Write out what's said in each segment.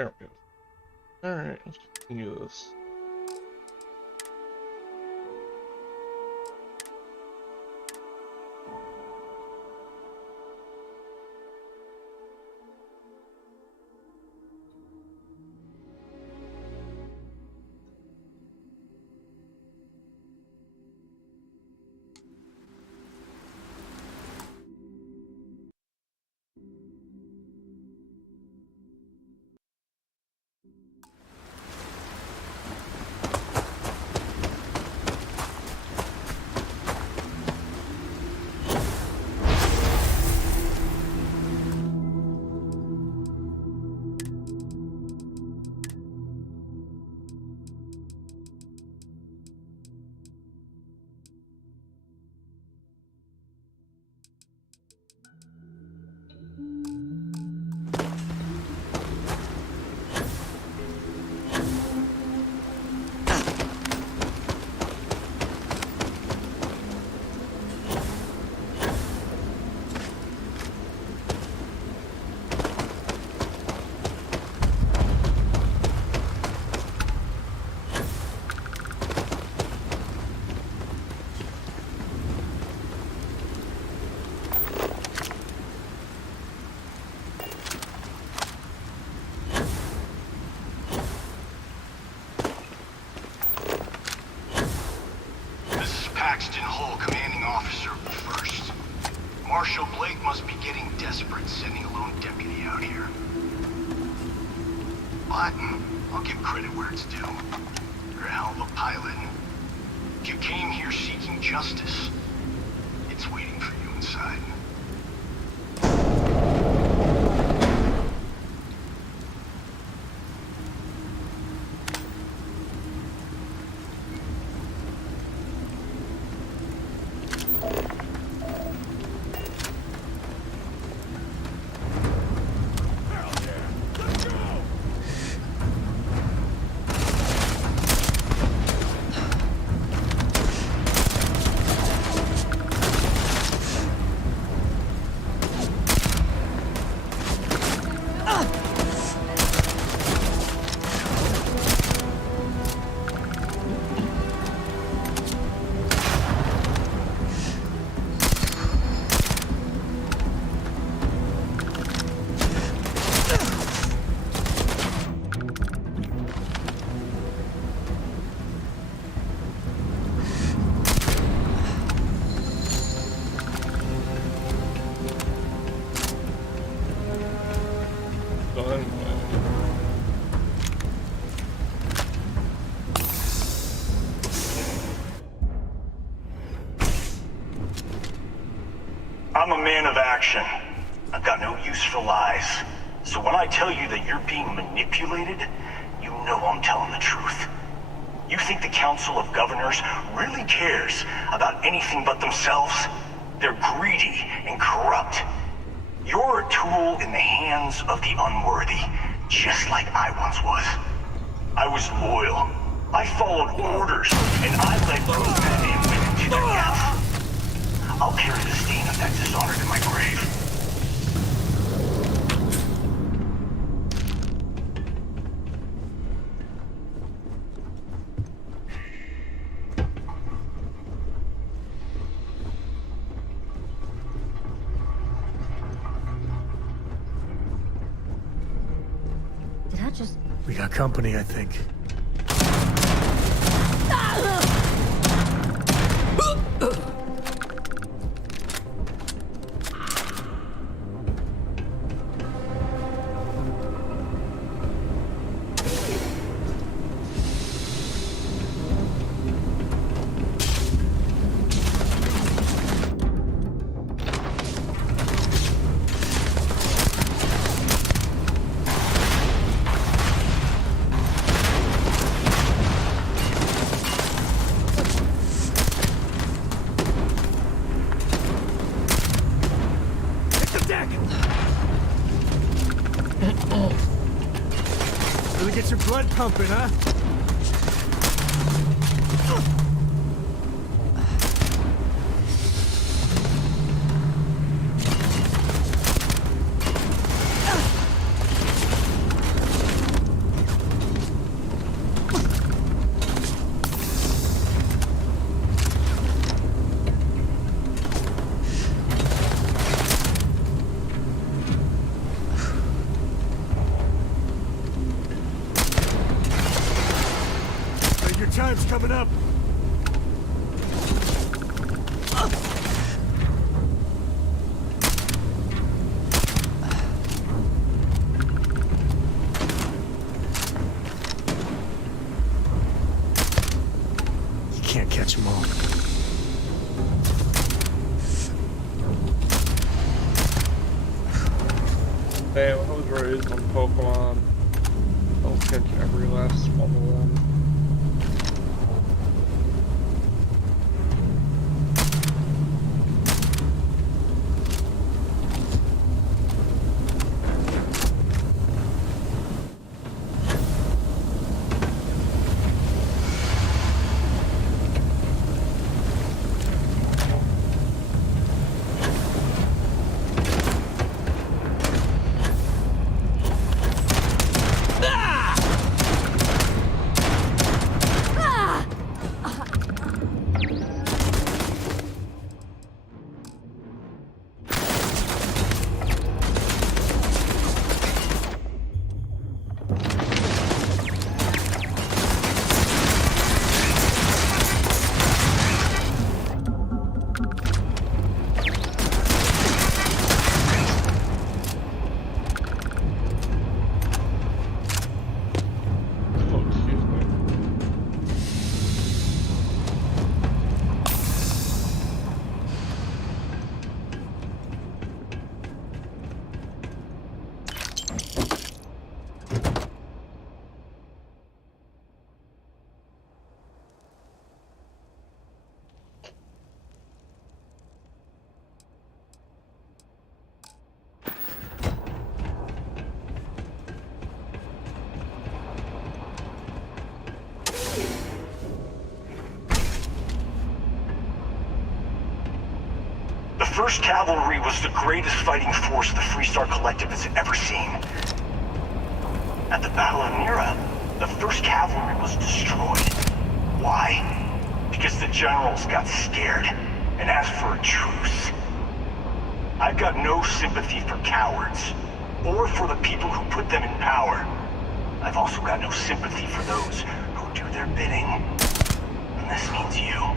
There we go. Alright, let's continue this. This is Paxton Hull, commanding officer of the 1st. Marshal Blake must be getting desperate sending a lone deputy out here. But I'll give credit where it's due. You're a hell of a pilot. If you came here seeking justice, it's waiting for you inside. Done. I'm a man of action. I've got no use for lies. So when I tell you that you're being manipulated, you know I'm telling the truth. You think the Council of Governors really cares about anything but themselves? They're greedy and corrupt. You're a tool in the hands of the unworthy, just like I once was. I was loyal. I followed orders, and I led those men and women to their death. I'll carry the stain of that dishonor to my grave. Did I just... We got company, I think. Really get your blood pumping, huh? coming up. You can't catch them all. Damn, I was raised on Pokemon. I'll catch every last one of them. Oh, excuse me. The 1st Cavalry was the greatest fighting force the Freestar Collective has ever seen. At the Battle of Mira, the 1st Cavalry was destroyed. Why? Because the generals got scared and asked for a truce. I've got no sympathy for cowards, or for the people who put them in power. I've also got no sympathy for those who do their bidding. And this means you.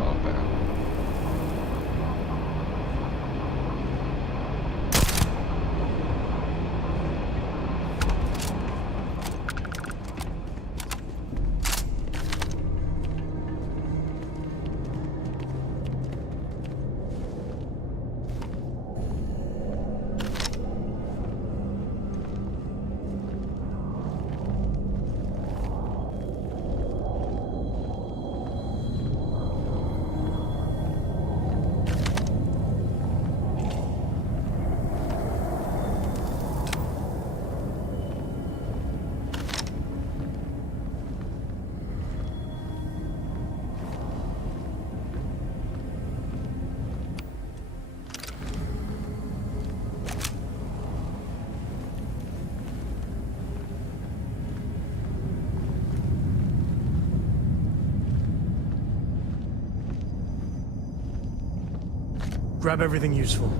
About that. Grab everything useful.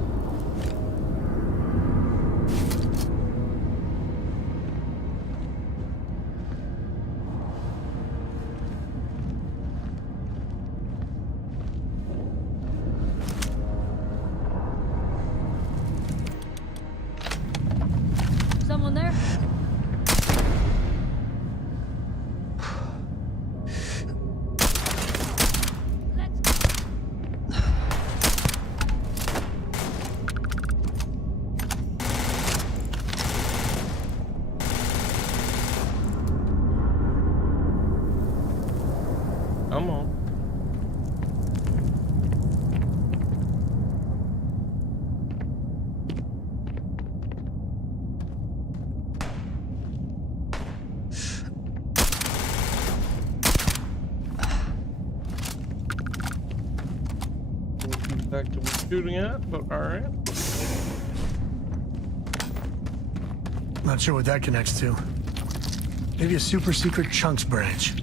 Someone there? Come on. Back to shooting at, but alright. Not sure what that connects to. Maybe a super secret chunks branch.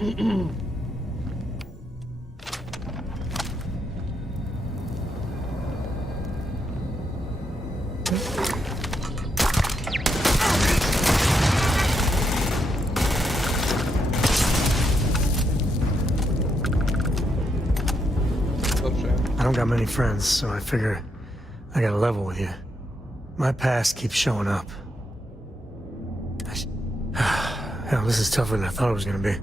I don't got many friends, so I figure I gotta level with you. My past keeps showing up. Hell, this is tougher than I thought it was gonna be.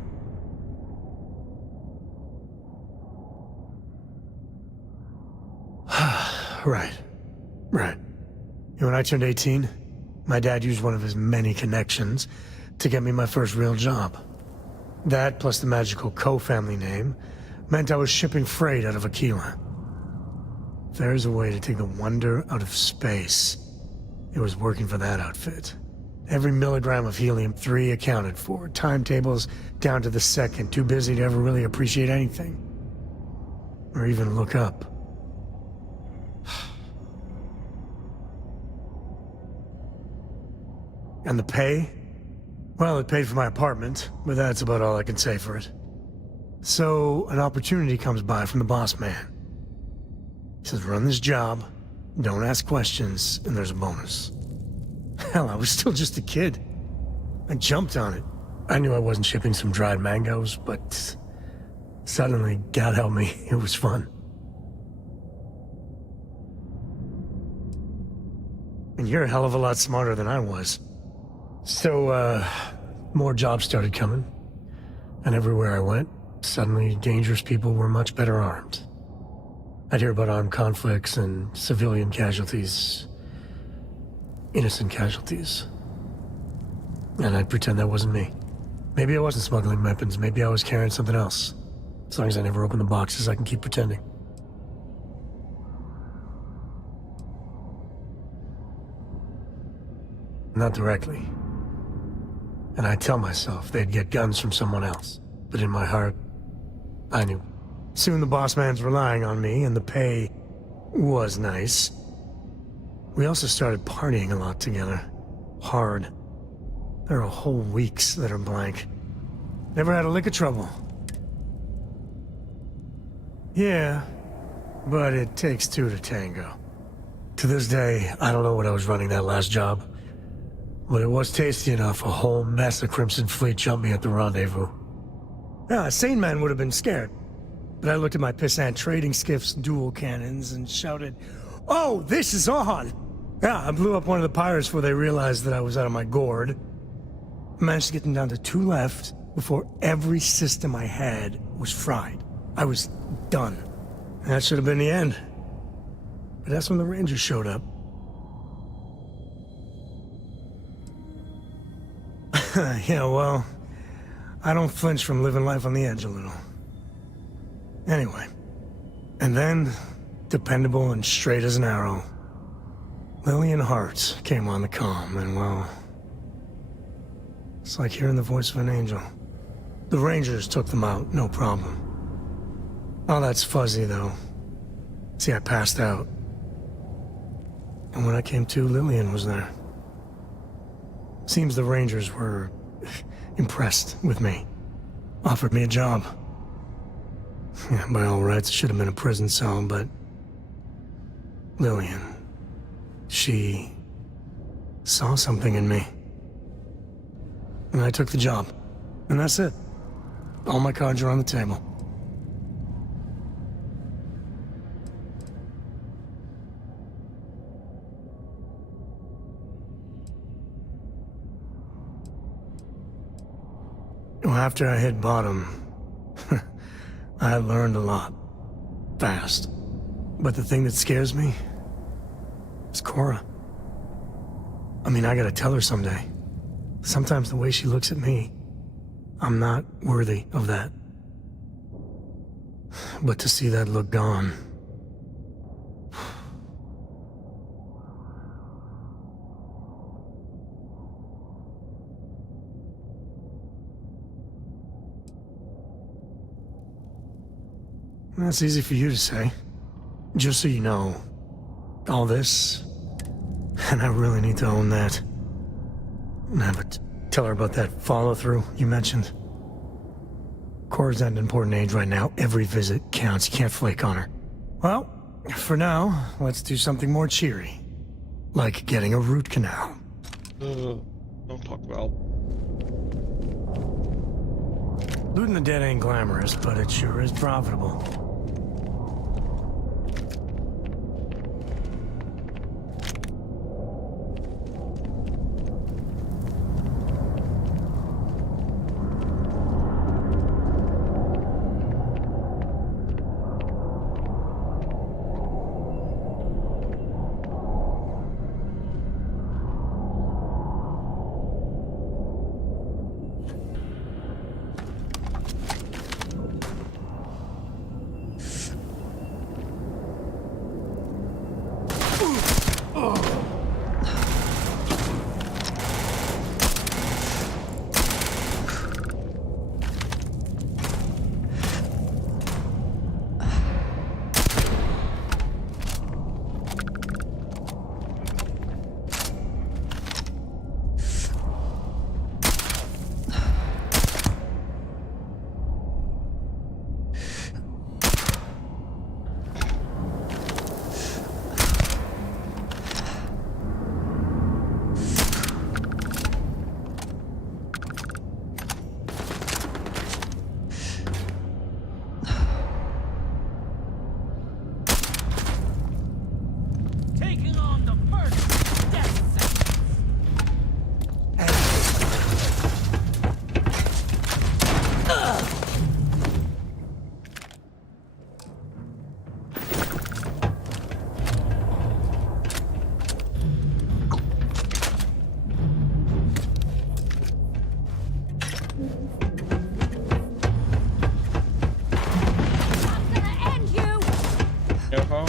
Right. When I turned 18, my dad used one of his many connections to get me my first real job. That, plus the magical Co family name, meant I was shipping freight out of Aquila. If there's a way to take the wonder out of space, it was working for that outfit. Every milligram of helium-3 accounted for, timetables down to the second, too busy to ever really appreciate anything. Or even look up. And the pay? Well, it paid for my apartment, but that's about all I can say for it. So, an opportunity comes by from the boss man. He says, run this job, don't ask questions, and there's a bonus. Hell, I was still just a kid. I jumped on it. I knew I wasn't shipping some dried mangoes, but suddenly, God help me, it was fun. And you're a hell of a lot smarter than I was. So, more jobs started coming. And everywhere I went, suddenly dangerous people were much better armed. I'd hear about armed conflicts and civilian casualties. Innocent casualties. And I'd pretend that wasn't me. Maybe I wasn't smuggling weapons, maybe I was carrying something else. As long as I never open the boxes, I can keep pretending. Not directly. And I tell myself they'd get guns from someone else. But in my heart, I knew. Soon the boss man's relying on me, and the pay was nice. We also started partying a lot together. Hard. There are whole weeks that are blank. Never had a lick of trouble. Yeah, but it takes two to tango. To this day, I don't know what I was running that last job. But it was tasty enough, a whole mess of Crimson Fleet jumped me at the rendezvous. Yeah, a sane man would have been scared. But I looked at my pissant trading skiff's dual cannons and shouted, "Oh, this is on!" Yeah, I blew up one of the pirates before they realized that I was out of my gourd. I managed to get them down to 2 left before every system I had was fried. I was done. And that should have been the end. But that's when the Rangers showed up. Yeah, well, I don't flinch from living life on the edge a little. Anyway, and then, dependable and straight as an arrow, Lillian Hart came on the comm, and well, it's like hearing the voice of an angel. The Rangers took them out, no problem. Oh, that's fuzzy, though. See, I passed out. And when I came to, Lillian was there. Seems the Rangers were impressed with me. Offered me a job. Yeah, by all rights, it should have been a prison cell, but... Lillian... she... saw something in me. And I took the job. And that's it. All my cards are on the table. Well, after I hit bottom, I learned a lot. Fast. But the thing that scares me is Cora. I mean, I gotta tell her someday. Sometimes the way she looks at me, I'm not worthy of that. But to see that look gone... That's easy for you to say. Just so you know, all this, and I really need to own that. Nah, but tell her about that follow-through you mentioned. Cora's at an important age right now. Every visit counts. You can't flake on her. Well, for now, let's do something more cheery. Like getting a root canal. Don't talk about. Looting the dead ain't glamorous, but it sure is profitable. Taking on the first death sentence. I'm gonna end you. Info?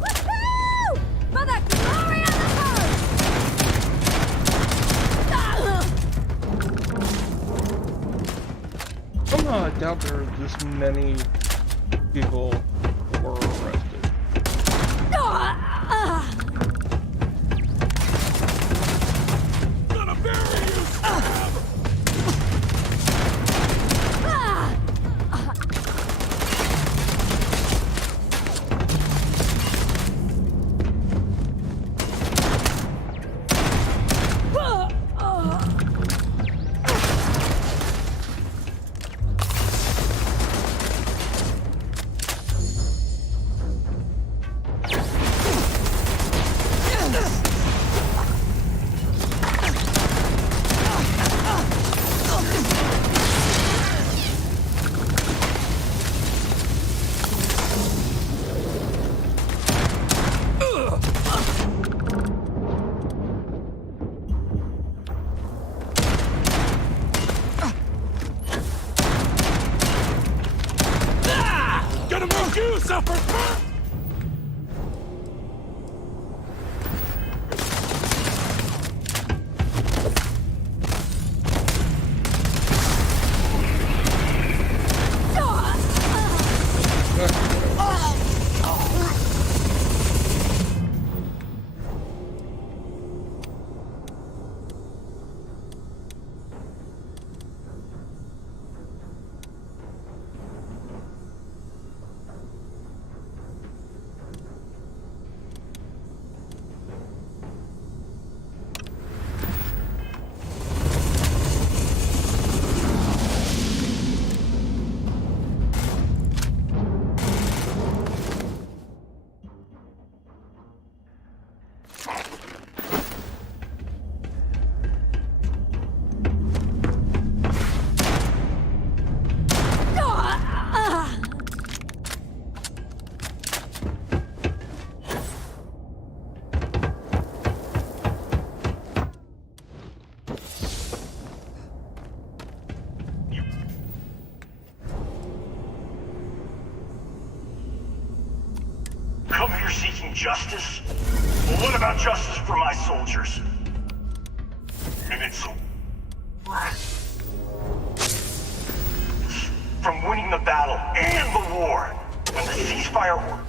Woohoo! For the glory of the force! Somehow I doubt there are this many people who were arrested. Gonna bury you, scab! suffer! Come here seeking justice? Well, what about justice for my soldiers? Minutes from winning the battle and the war. When the ceasefire order...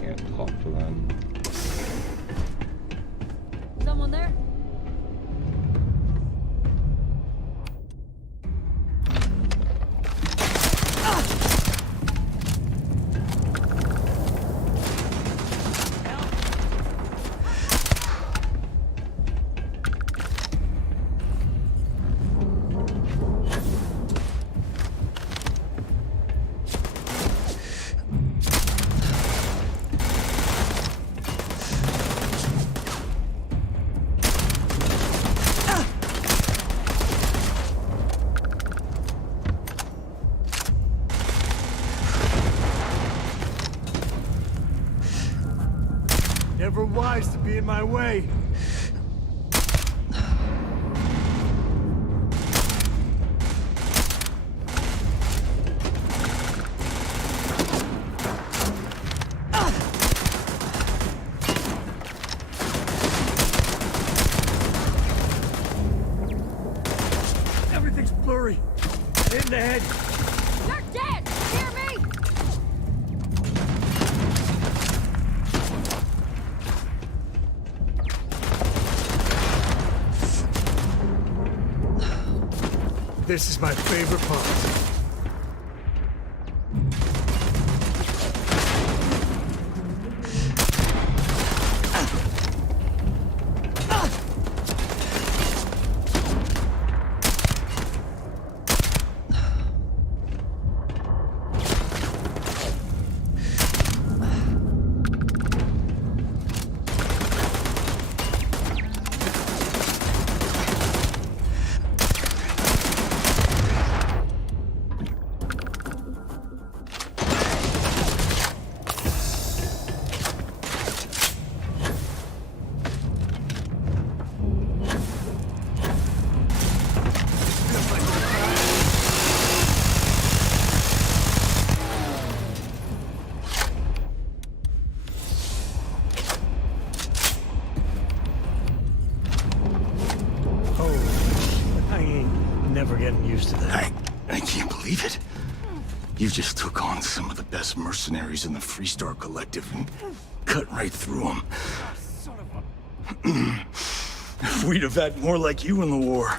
Can't talk to them. Someone there? Never wise to be in my way. Everything's blurry. Hit in the head. You're dead! Hear me? This is my favorite part. Never getting used to that. I can't believe it. You just took on some of the best mercenaries in the Freestar Collective and cut right through them. If we'd have had more like you in the war.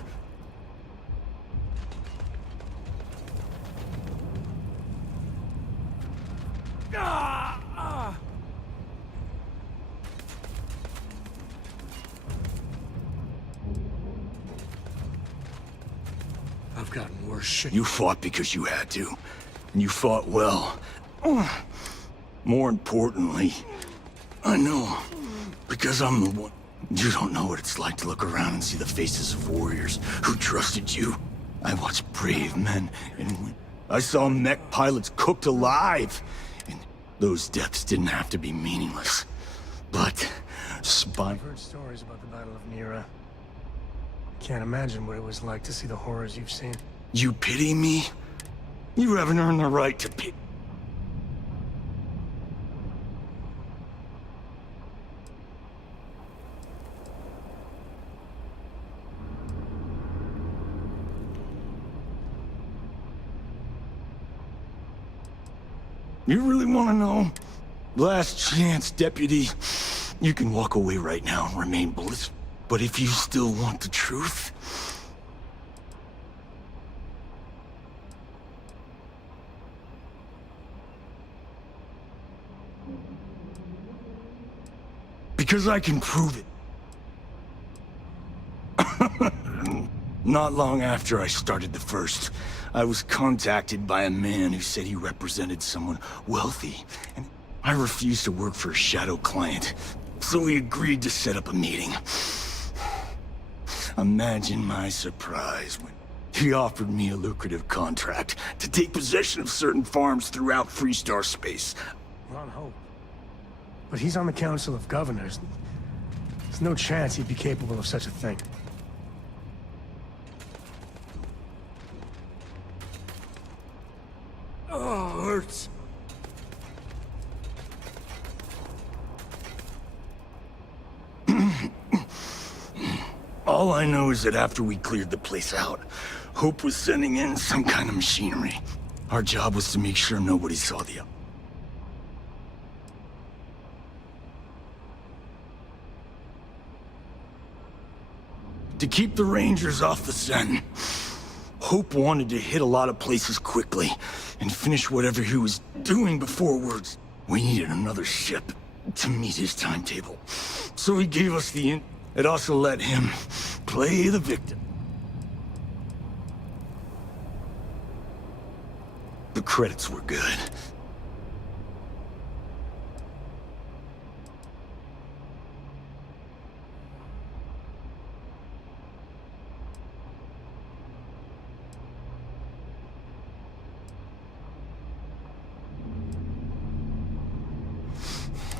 I've gotten worse shit. You fought because you had to. And you fought well. More importantly, I know. Because I'm the one. You don't know what it's like to look around and see the faces of warriors who trusted you. I watched brave men and women. I saw mech pilots cooked alive. And those deaths didn't have to be meaningless. But spy... I've heard stories about the Battle of Nira. Can't imagine what it was like to see the horrors you've seen. You pity me? You haven't earned the right to pity. You really want to know? Last chance, Deputy. You can walk away right now and remain blissful. But if you still want the truth... Because I can prove it. Not long after I started the First, I was contacted by a man who said he represented someone wealthy, and I refused to work for a shadow client, so we agreed to set up a meeting. Imagine my surprise when he offered me a lucrative contract to take possession of certain farms throughout Freestar space. Ron Hope. But he's on the Council of Governors. There's no chance he'd be capable of such a thing. Oh, hurts. All I know is that after we cleared the place out, Hope was sending in some kind of machinery. Our job was to make sure nobody saw the... To keep the Rangers off the scent. Hope wanted to hit a lot of places quickly and finish whatever he was doing before words. We needed another ship to meet his timetable. So he gave us the... It also let him play the victim. The credits were good.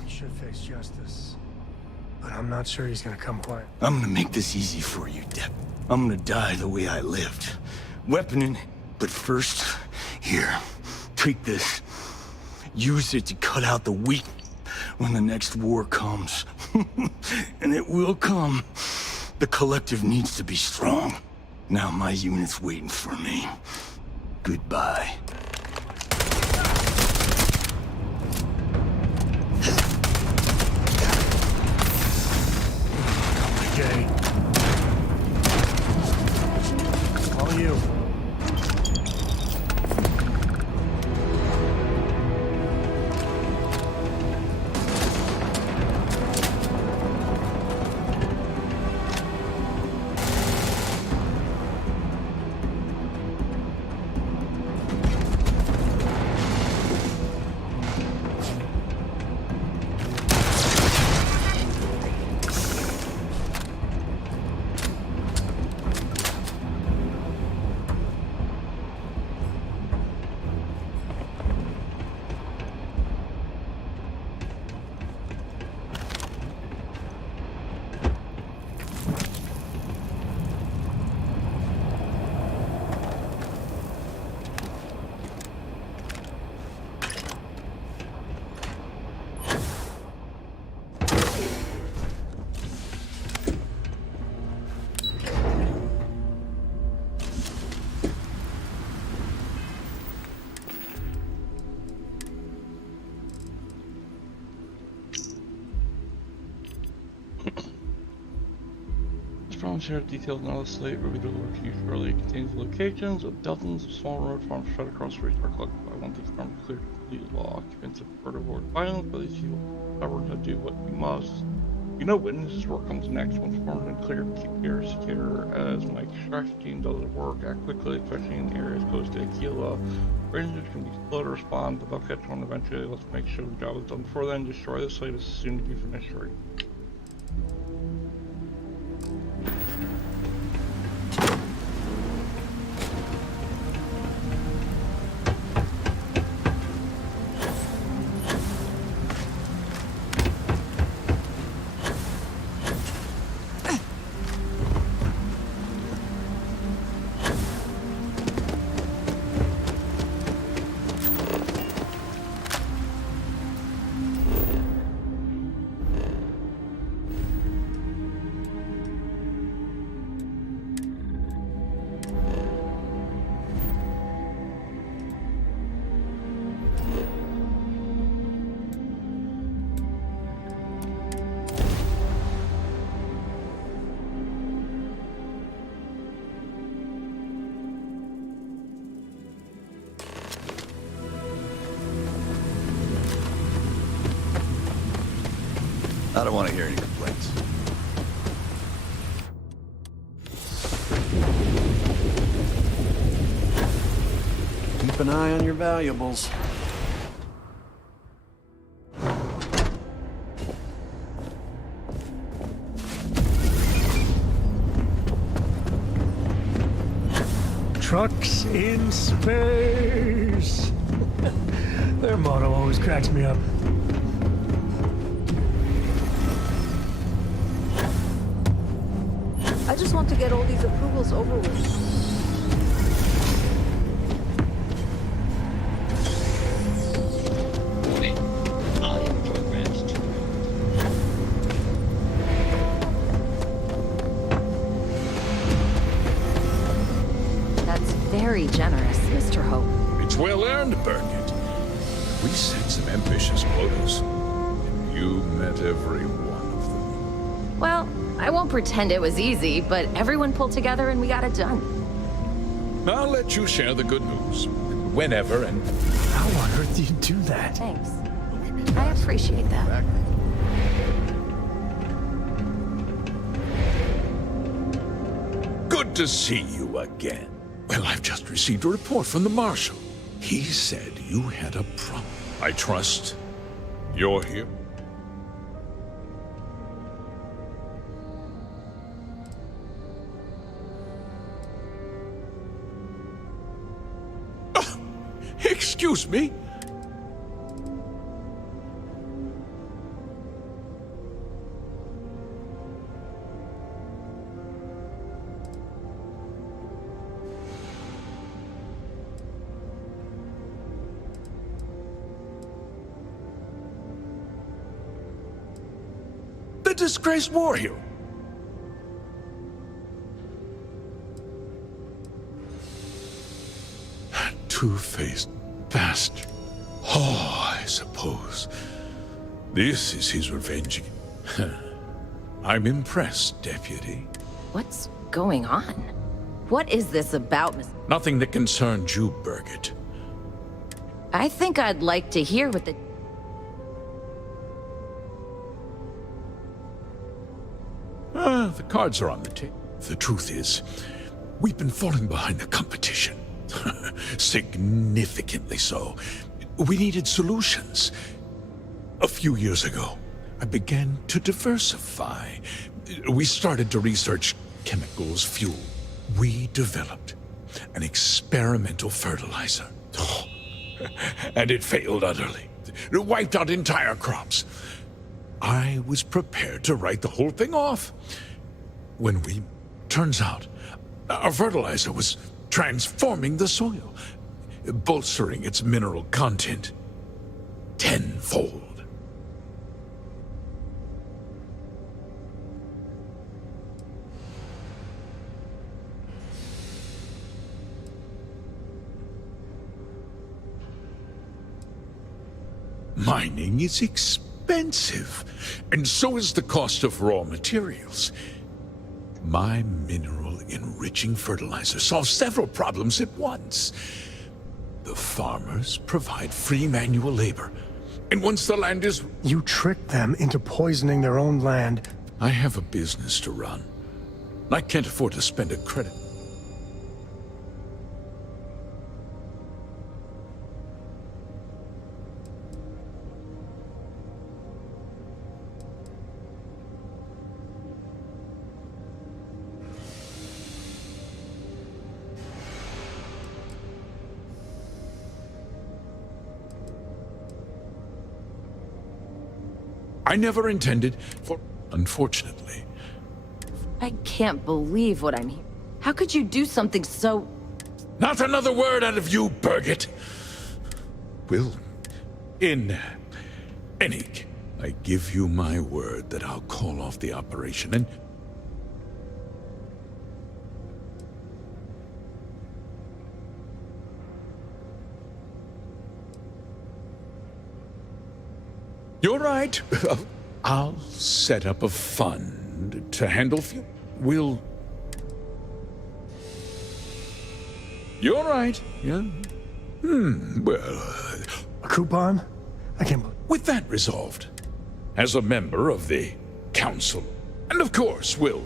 Should face justice. But I'm not sure he's gonna come quiet. I'm gonna make this easy for you, Dep. I'm gonna die the way I lived. Weapon in... But first, here, take this. Use it to cut out the weak when the next war comes. And it will come. The collective needs to be strong. Now my unit's waiting for me. Goodbye. Jay. All you. Share details on the slate where we deliver to you shortly. It contains locations of dozens of small road farms spread across Freestar collected by one to farm clear to complete law. Occupants have preferred to avoid violence, but these people stubborn to do what we must. You know, witnesses work comes next. Once farms have been cleared, keep the area secure. As my extraction team does the work, act quickly, especially in areas close to Aquila. Rangers can be slow to respond, but they'll catch on eventually. Let's make sure the job is done before then. Destroy the site as soon as you finish. I don't want to hear any complaints. Keep an eye on your valuables. Trucks in space. Their motto always cracks me up. I just want to get all these approvals over with. I am programmed to. That's very generous, Mr. Hope. It's well earned, Birgit. We set some ambitious quotas, and you met every one of them. Well, I won't pretend it was easy, but everyone pulled together and we got it done. I'll let you share the good news, whenever and... How on earth do you do that? Thanks. I appreciate that. Good to see you again. Well, I've just received a report from the Marshal. He said you had a problem. I trust you're here. Excuse me? The disgraced war hero. Two-faced bastard. Oh, I suppose this is his revenge. I'm impressed, Deputy. What's going on? What is this about, Miss... Nothing that concerns you, Birgit. I think I'd like to hear what the... The cards are on the table. The truth is, we've been falling behind the competition. Significantly so. We needed solutions. A few years ago, I began to diversify. We started to research chemicals, fuel. We developed an experimental fertilizer. And it failed utterly. It wiped out entire crops. I was prepared to write the whole thing off. Turns out, our fertilizer was transforming the soil, bolstering its mineral content tenfold. Mining is expensive, and so is the cost of raw materials. My mineral-enriching fertilizer solves several problems at once. The farmers provide free manual labor, and once the land is... You tricked them into poisoning their own land. I have a business to run. I can't afford to spend a credit. I never intended for... Unfortunately. I can't believe what I'm hearing. How could you do something so... Not another word out of you, Birgit! Will, in any case, I give you my word that I'll call off the operation and... You're right. I'll set up a fund to handle fuel. We'll... You're right, yeah. Well... A coupon? I can't believe... With that resolved, as a member of the council. And of course, we'll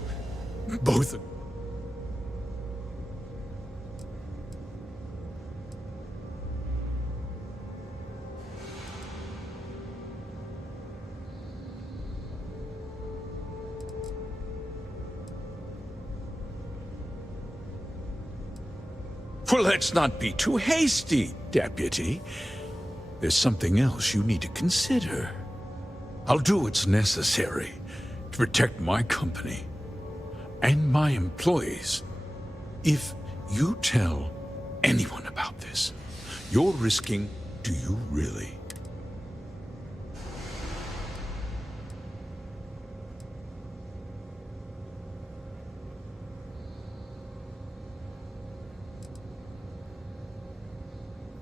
both... Well, let's not be too hasty, Deputy. There's something else you need to consider. I'll do what's necessary to protect my company and my employees. If you tell anyone about this, you're risking... Do you really?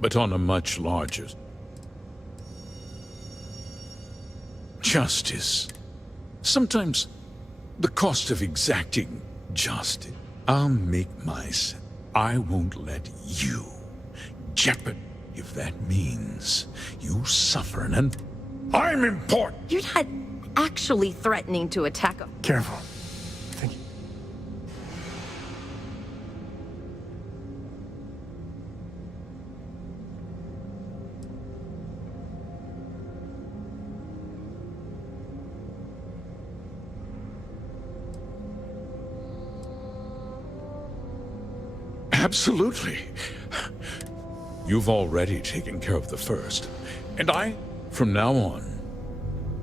But on a much larger... Justice. Sometimes the cost of exacting justice. I'll make my sense. I won't let you jeopardize if that means you suffer and I'm important. You're not actually threatening to attack him. Careful. Thank you. Absolutely. You've already taken care of the first. And I, from now on,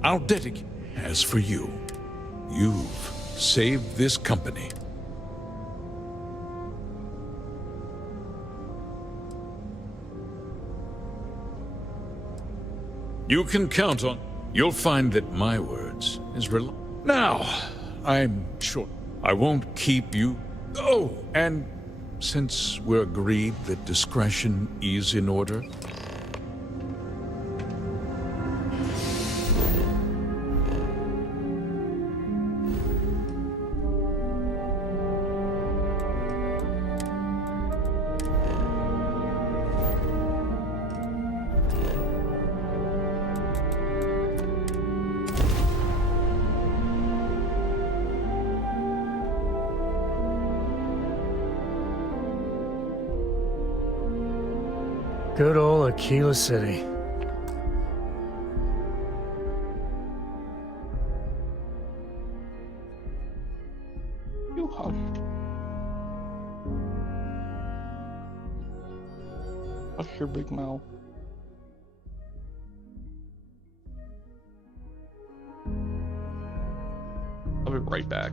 I'll dedicate. As for you, you've saved this company. You can count on... You'll find that my words is Now, I'm sure I won't keep you... Oh, and since we're agreed that discretion is in order... Good old Aquila City. You hush. Hush your big mouth. I'll be right back.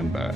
am back.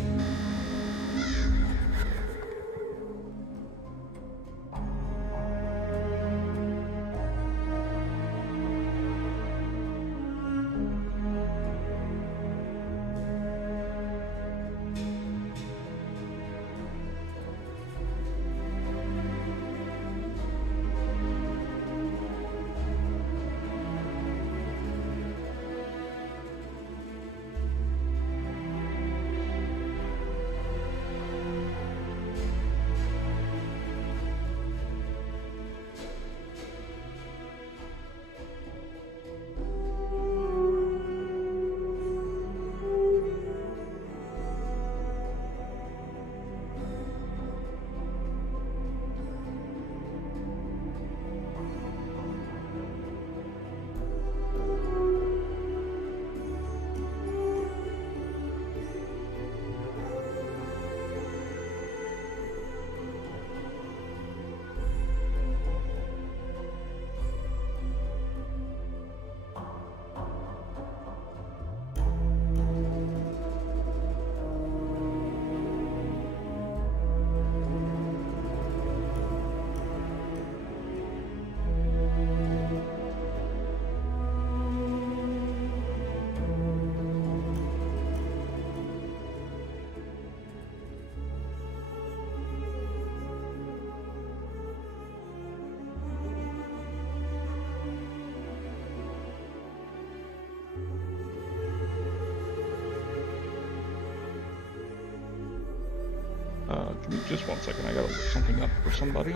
Give me just 1 second. I gotta look something up for somebody.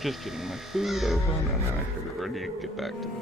Just getting my food open, and then I should be ready to get back to it.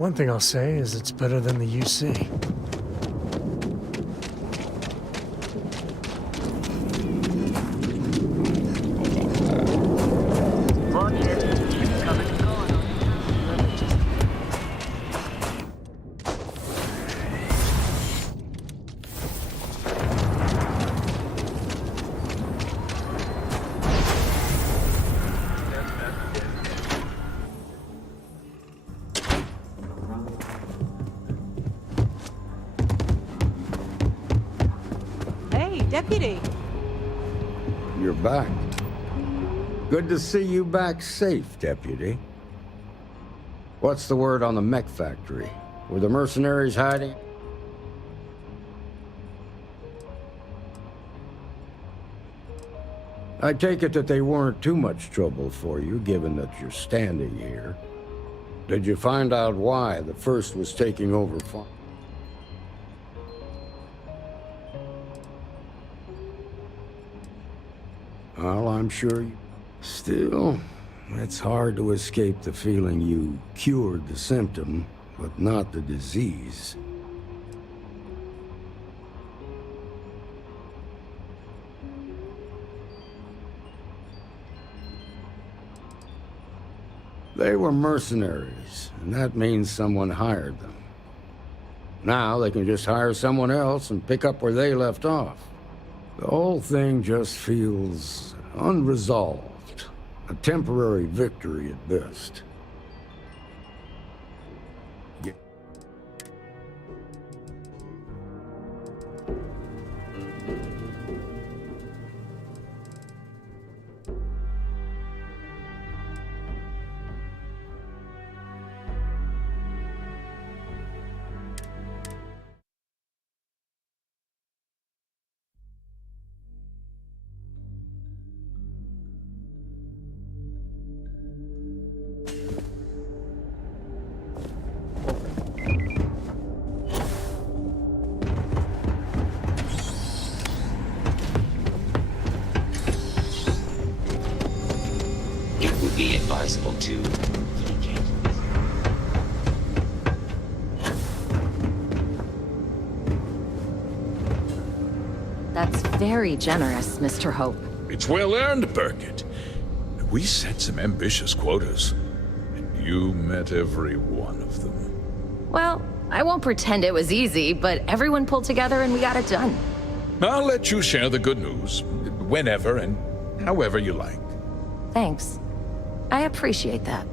One thing I'll say is it's better than the UC. Hey, Deputy. You're back. Good to see you back safe, Deputy. What's the word on the mech factory? Were the mercenaries hiding? I take it that they weren't too much trouble for you, given that you're standing here. Did you find out why the First was taking over farm? Well, I'm sure you... Still, it's hard to escape the feeling you cured the symptom, but not the disease. They were mercenaries, and that means someone hired them. Now they can just hire someone else and pick up where they left off. The whole thing just feels unresolved. A temporary victory at best. It would be advisable to That's very generous, Mr. Hope. It's well earned, Burkett. We set some ambitious quotas, and you met every one of them. Well, I won't pretend it was easy, but everyone pulled together and we got it done. I'll let you share the good news, whenever and however you like. Thanks. I appreciate that.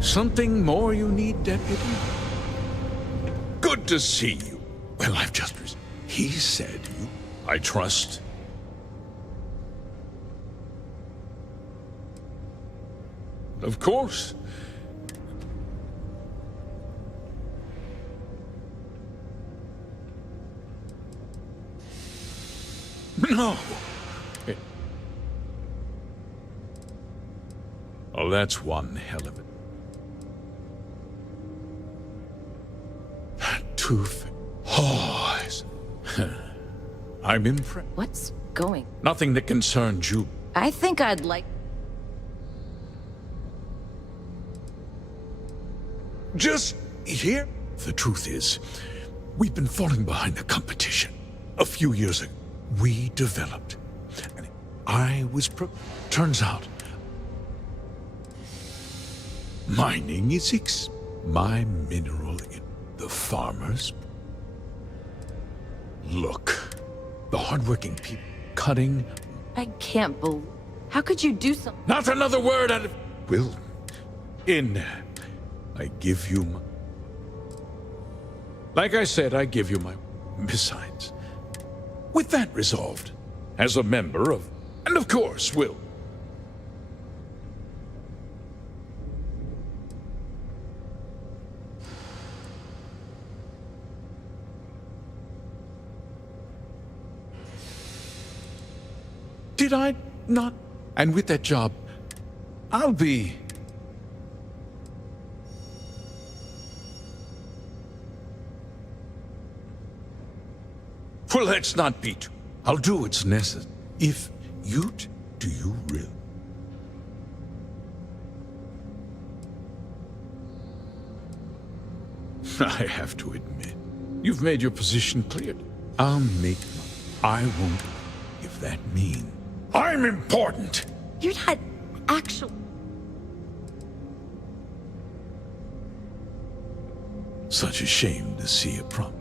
Something more you need, Deputy? Good to see you. Well, I've just... He said you... I trust. Of course. No. Oh, that's one hell of it. Tooth. Oh, I'm impressed. What's going? Nothing that concerns you. I think I'd like... Just here. The truth is, we've been falling behind the competition. A few years ago, we developed, and I was turns out, mining is my mineral in the farmers. Look, the hardworking people cutting. I can't believe... How could you do something? Not another word out of... Will, I give you my... Like I said, I give you my... Besides, with that resolved, as a member of... And of course, Will... Did I not? And with that job, I'll be Well, let's not be too. I'll do what's necessary. If you do you really? I have to admit, you've made your position clear. I'll make I won't, if that means I'm important. You're not actually... Such a shame to see a problem.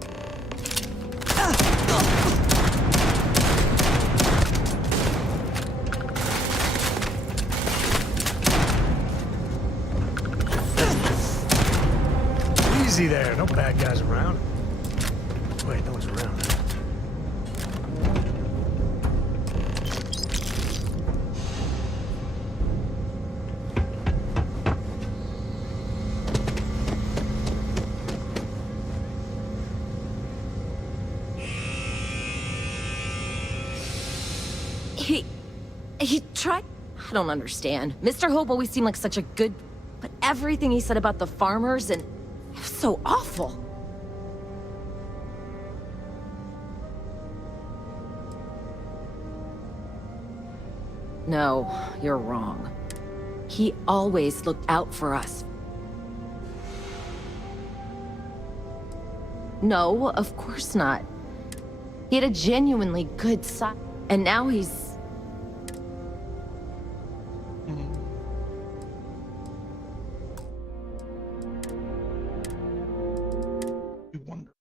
Easy there, no bad guys around. Wait, no one's around. He tried... I don't understand. Mr. Hope always seemed like such a good... But everything he said about the farmers and... It was so awful. No, you're wrong. He always looked out for us. No, of course not. He had a genuinely good side, and now he's... You wonder.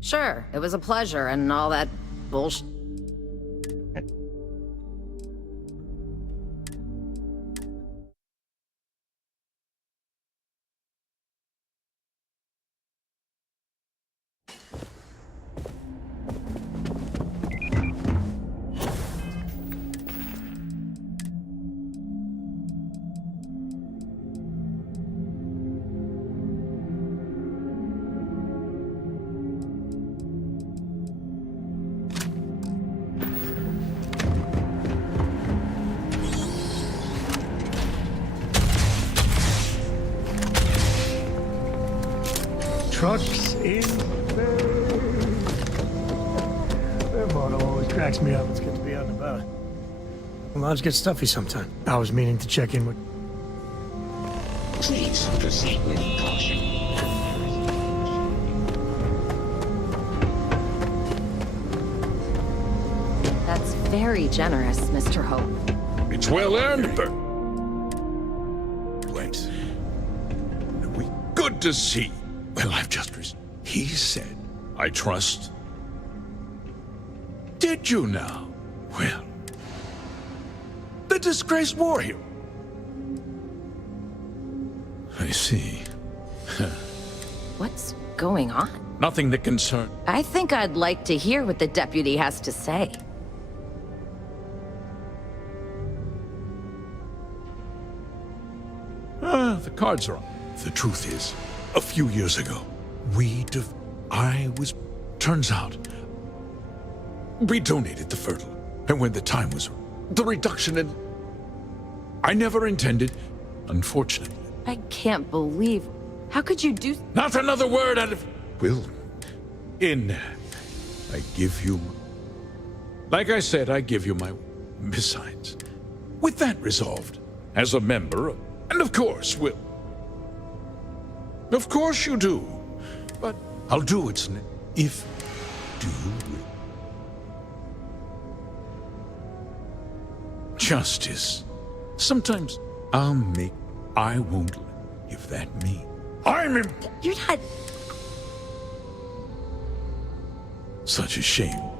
Sure, it was a pleasure and all that bullshit. Trucks in Their motto always cracks me up. It's good to be out and about. Lives get stuffy sometime. I was meaning to check in with... Please proceed with caution. That's very generous, Mr. Hope. It's well earned, Bert. Wait. Good to see you. Well, I've just received. He said, I trust. Did you now? Well, the disgraced war hero. I see. What's going on? Nothing that concerns. I think I'd like to hear what the deputy has to say. The cards are on. The truth is, a few years ago, turns out, we donated the fertile. And when the time was, the reduction in... I never intended, unfortunately. I can't believe... How could you do... Not another word out of... Will, I give you... Like I said, I give you my... Besides, with that resolved, as a member of... And of course, Will... Of course you do. But I'll do what's if do you will. Justice. Sometimes I won't, if that means You're not... Such a shame.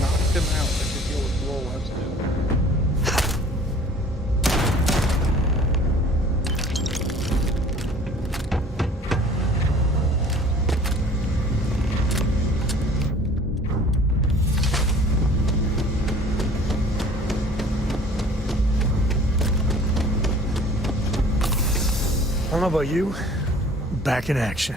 Knocked him out. I could deal with Will Weston. I don't know about you, back in action.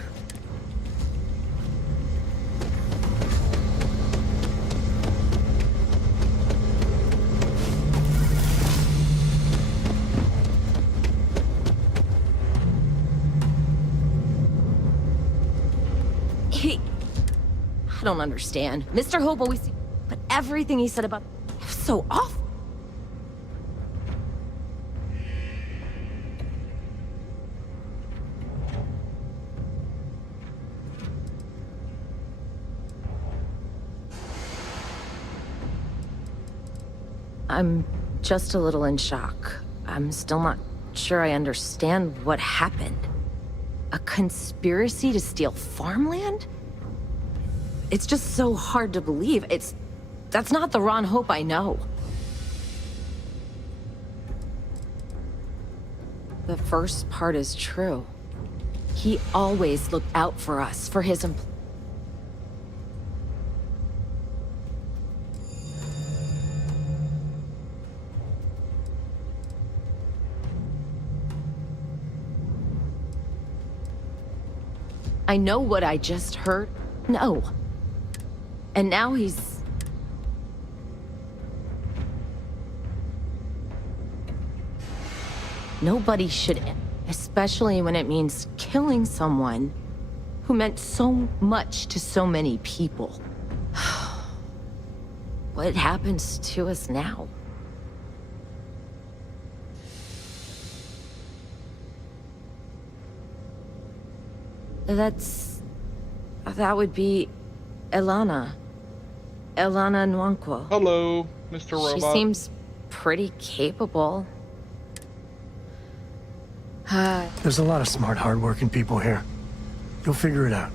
I don't understand. Mr. Hope always... But everything he said about... It was so awful. I'm just a little in shock. I'm still not sure I understand what happened. A conspiracy to steal farmland? It's just so hard to believe. That's not the Ron Hope I know. The first part is true. He always looked out for us, for his employees. I know what I just heard. No. And now he's... Nobody should, especially when it means killing someone who meant so much to so many people. What happens to us now? That would be Ilana. Ilana Nwankwo. Hello, Mr. Robot. She seems pretty capable. There's a lot of smart, hard-working people here. You'll figure it out.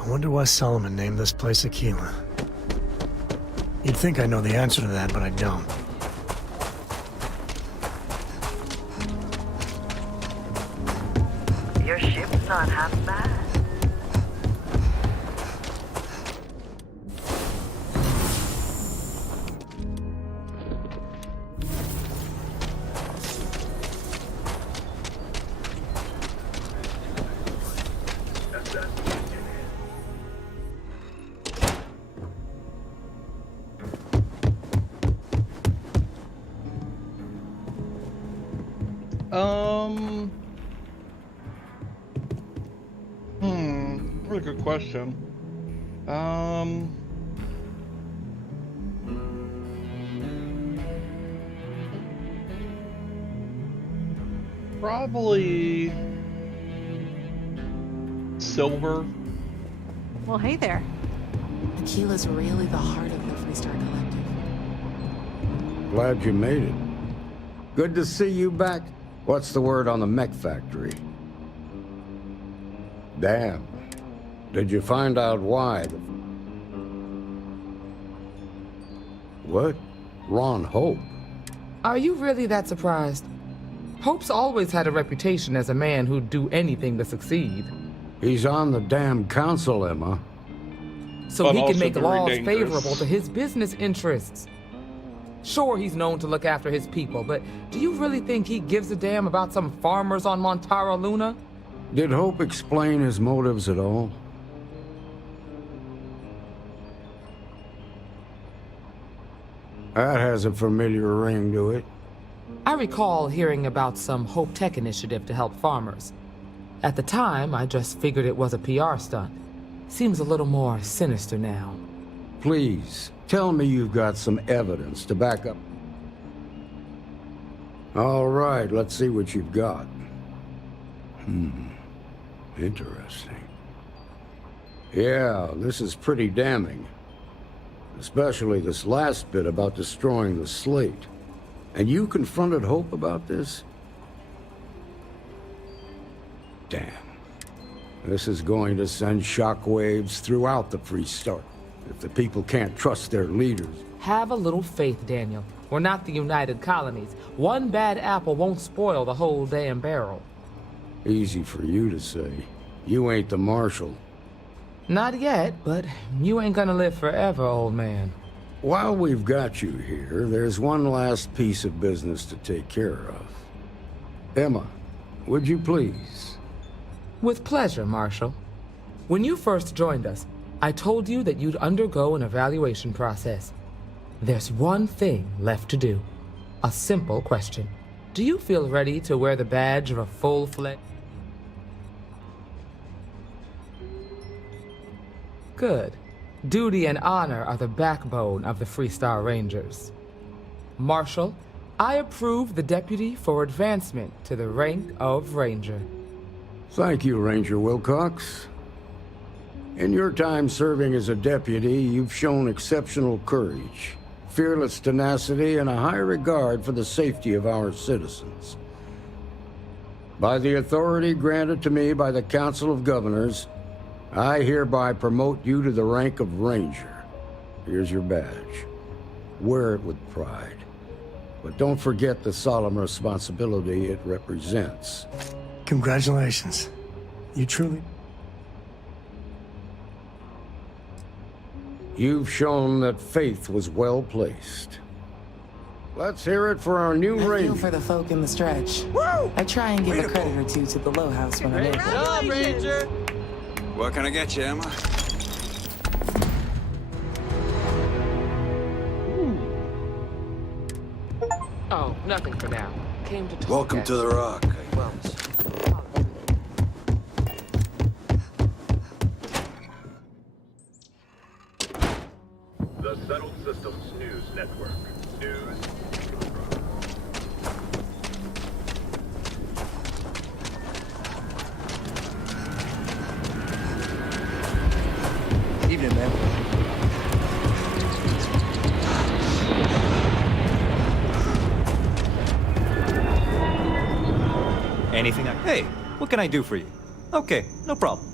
I wonder why Solomon named this place Aquila. You'd think I know the answer to that, but I don't. Your ship's not half bad. Really good question. Probably silver. Well, hey there. Aquila's really the heart of the Freestar Collective. Glad you made it. Good to see you back. What's the word on the mech factory? Damn. Did you find out why? What? Ron Hope? Are you really that surprised? Hope's always had a reputation as a man who'd do anything to succeed. He's on the damn council, Emma. So But he can also make very laws dangerous. favorable to his business interests. Sure, he's known to look after his people, but do you really think he gives a damn about some farmers on Montara Luna? Did Hope explain his motives at all? That has a familiar ring to it. I recall hearing about some Hope Tech initiative to help farmers. At the time, I just figured it was a PR stunt. Seems a little more sinister now. Please, tell me you've got some evidence to back up. All right, let's see what you've got. Interesting. Yeah, this is pretty damning. Especially this last bit about destroying the slate. And you confronted Hope about this? Damn. This is going to send shockwaves throughout the Freestart. If the people can't trust their leaders. Have a little faith, Daniel. We're not the United Colonies. One bad apple won't spoil the whole damn barrel. Easy for you to say. You ain't the Marshal. Not yet, but you ain't gonna live forever, old man. While we've got you here, there's one last piece of business to take care of. Emma, would you please? With pleasure, Marshal. When you first joined us, I told you that you'd undergo an evaluation process. There's one thing left to do. A simple question. Do you feel ready to wear the badge of a full-fledged... Good. Duty and honor are the backbone of the Freestar Rangers. Marshal, I approve the deputy for advancement to the rank of Ranger. Thank you, Ranger Wilcox. In your time serving as a deputy, you've shown exceptional courage, fearless tenacity, and a high regard for the safety of our citizens. By the authority granted to me by the Council of Governors, I hereby promote you to the rank of Ranger. Here's your badge. Wear it with pride. But don't forget the solemn responsibility it represents. Congratulations. You truly... You've shown that faith was well placed. Let's hear it for our new I Ranger. feel for the folk in the stretch. Woo! I try and give a credit or two to the Low House when I'm able. Good job, Ranger! What can I get you, Emma? Oh, nothing for now. Came to talk. Welcome to the Rock. Well, The Settled Systems News Network. News. Evening, man. Anything I... Hey, what can I do for you? Okay, no problem.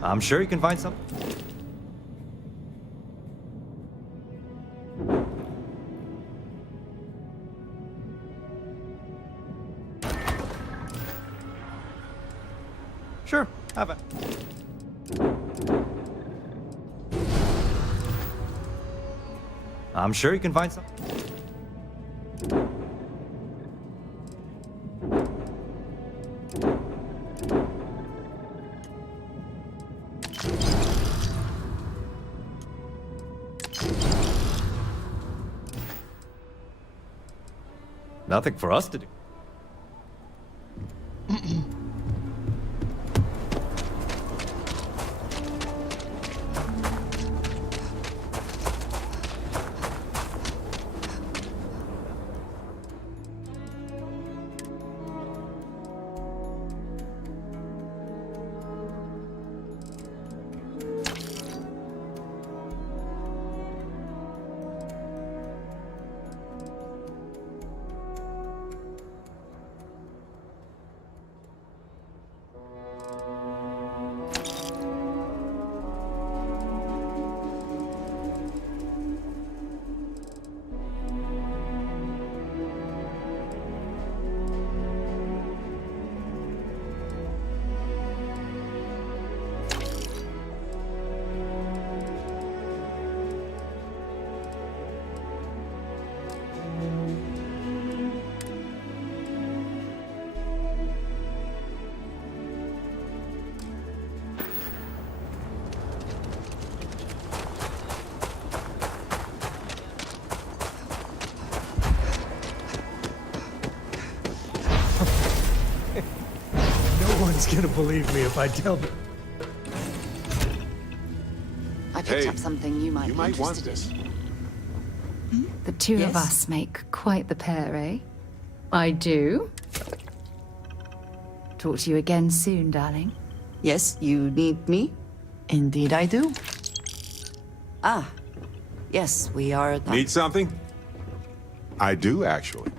I'm sure you can find some. Sure, have it. I'm sure you can find some. Nothing for us to do. one's gonna believe me if I tell them. I picked up something you might be interested in. The two of us make quite the pair, eh? I do. Talk to you again soon, darling. Yes, you need me? Indeed I do. Ah, yes, we are... Need something? I do, actually.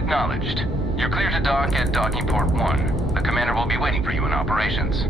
Acknowledged. You're clear to dock at docking port 1. The commander will be waiting for you in operations.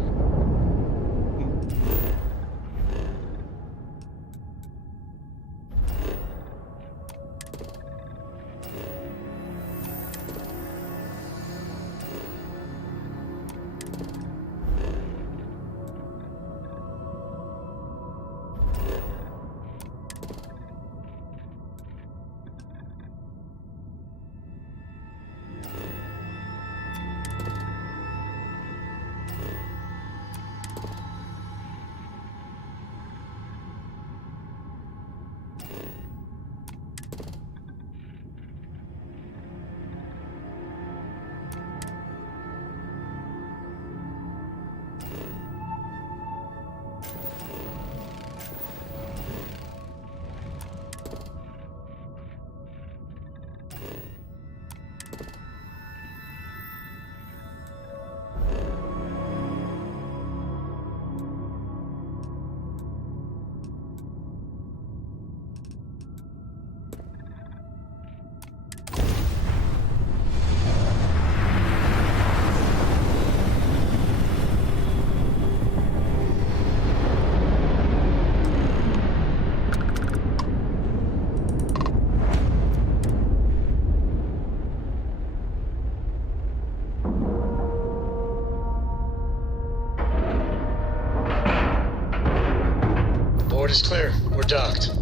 Port is clear. We're docked.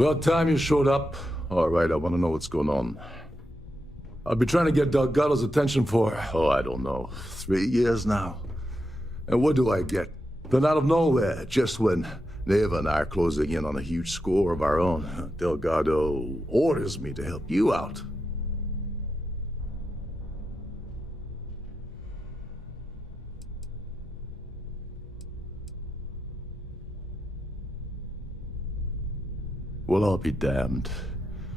About time you showed up. All right, I want to know what's going on. I've been trying to get Delgado's attention for, I don't know, 3 years now. And what do I get? Then out of nowhere, just when Neva and I are closing in on a huge score of our own, Delgado orders me to help you out. Well, I'll be damned.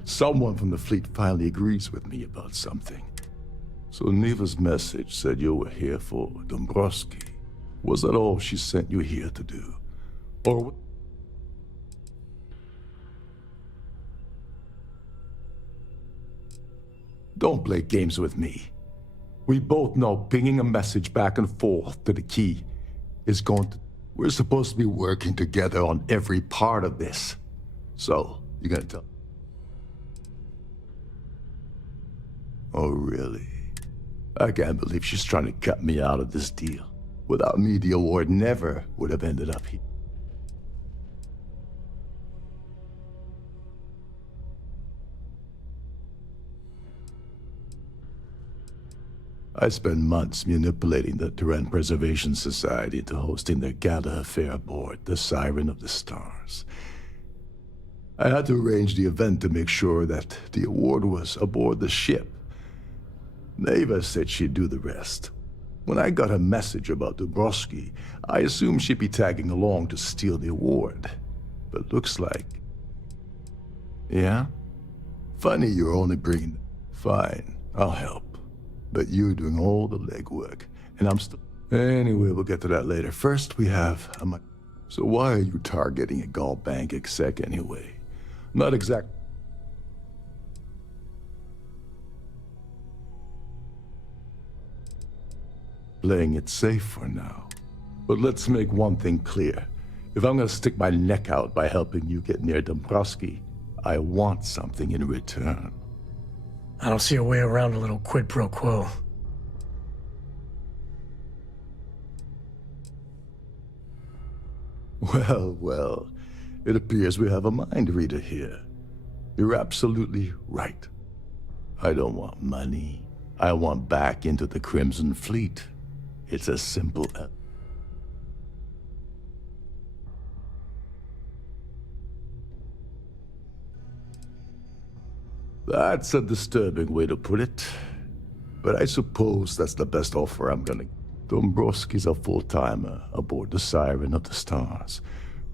Someone from the fleet finally agrees with me about something. So Neva's message said you were here for Dombrowski. Was that all she sent you here to do? Or... Don't play games with me. We both know pinging a message back and forth to the key is going to... We're supposed to be working together on every part of this. So, you gonna tell... Oh, really? I can't believe she's trying to cut me out of this deal. Without me, the award never would have ended up here. I spent months manipulating the Terran Preservation Society into hosting their gala affair aboard the Siren of the Stars. I had to arrange the event to make sure that the award was aboard the ship. Neva said she'd do the rest. When I got a message about Dombrowski, I assumed she'd be tagging along to steal the award. But looks like... Yeah? Funny you're only bringing... Fine, I'll help. But you're doing all the legwork, and I'm still... Anyway, we'll get to that later. First, we have... So why are you targeting a Gall Bank exec anyway? Not exact... Playing it safe for now. But let's make one thing clear. If I'm gonna stick my neck out by helping you get near Dombrowski, I want something in return. I don't see a way around a little quid pro quo. Well, well. It appears we have a mind reader here. You're absolutely right. I don't want money. I want back into the Crimson Fleet. It's as simple as... That's a disturbing way to put it. But I suppose that's the best offer I'm gonna... Dombrowski's a full-timer aboard the Siren of the Stars.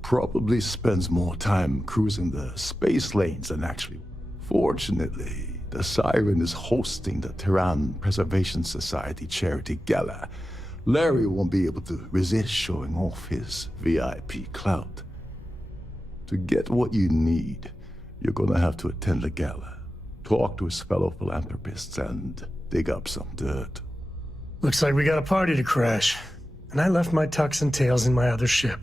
Probably spends more time cruising the space lanes than actually... Fortunately, the Siren is hosting the Terran Preservation Society charity gala. Larry won't be able to resist showing off his VIP clout. To get what you need, you're gonna have to attend the gala, talk to his fellow philanthropists, and dig up some dirt. Looks like we got a party to crash. And I left my tux and tails in my other ship.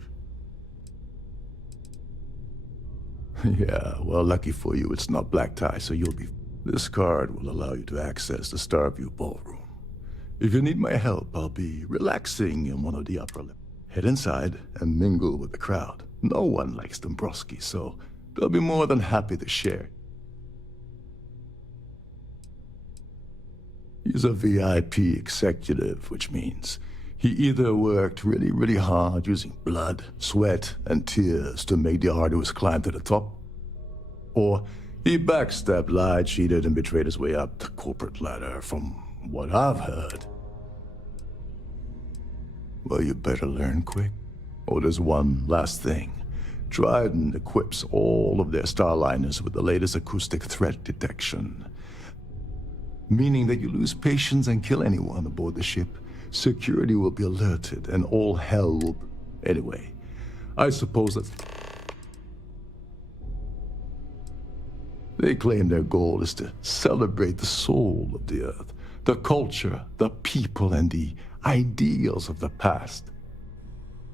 Yeah, well, lucky for you, it's not black tie, so you'll be... This card will allow you to access the Starview Ballroom. If you need my help, I'll be relaxing in one of the upper levels. Head inside and mingle with the crowd. No one likes Dombrowski, so they'll be more than happy to share. He's a VIP executive, which means he either worked really, really hard using blood, sweat, and tears to make the arduous climb to the top, or he backstabbed, lied, cheated, and betrayed his way up the corporate ladder, from what I've heard. Well, you better learn quick. Oh, there's one last thing. Trident equips all of their starliners with the latest acoustic threat detection, meaning that you lose patience and kill anyone aboard the ship, security will be alerted and all hell will... Anyway, I suppose that's... They claim their goal is to celebrate the soul of the Earth, the culture, the people, and the ideals of the past.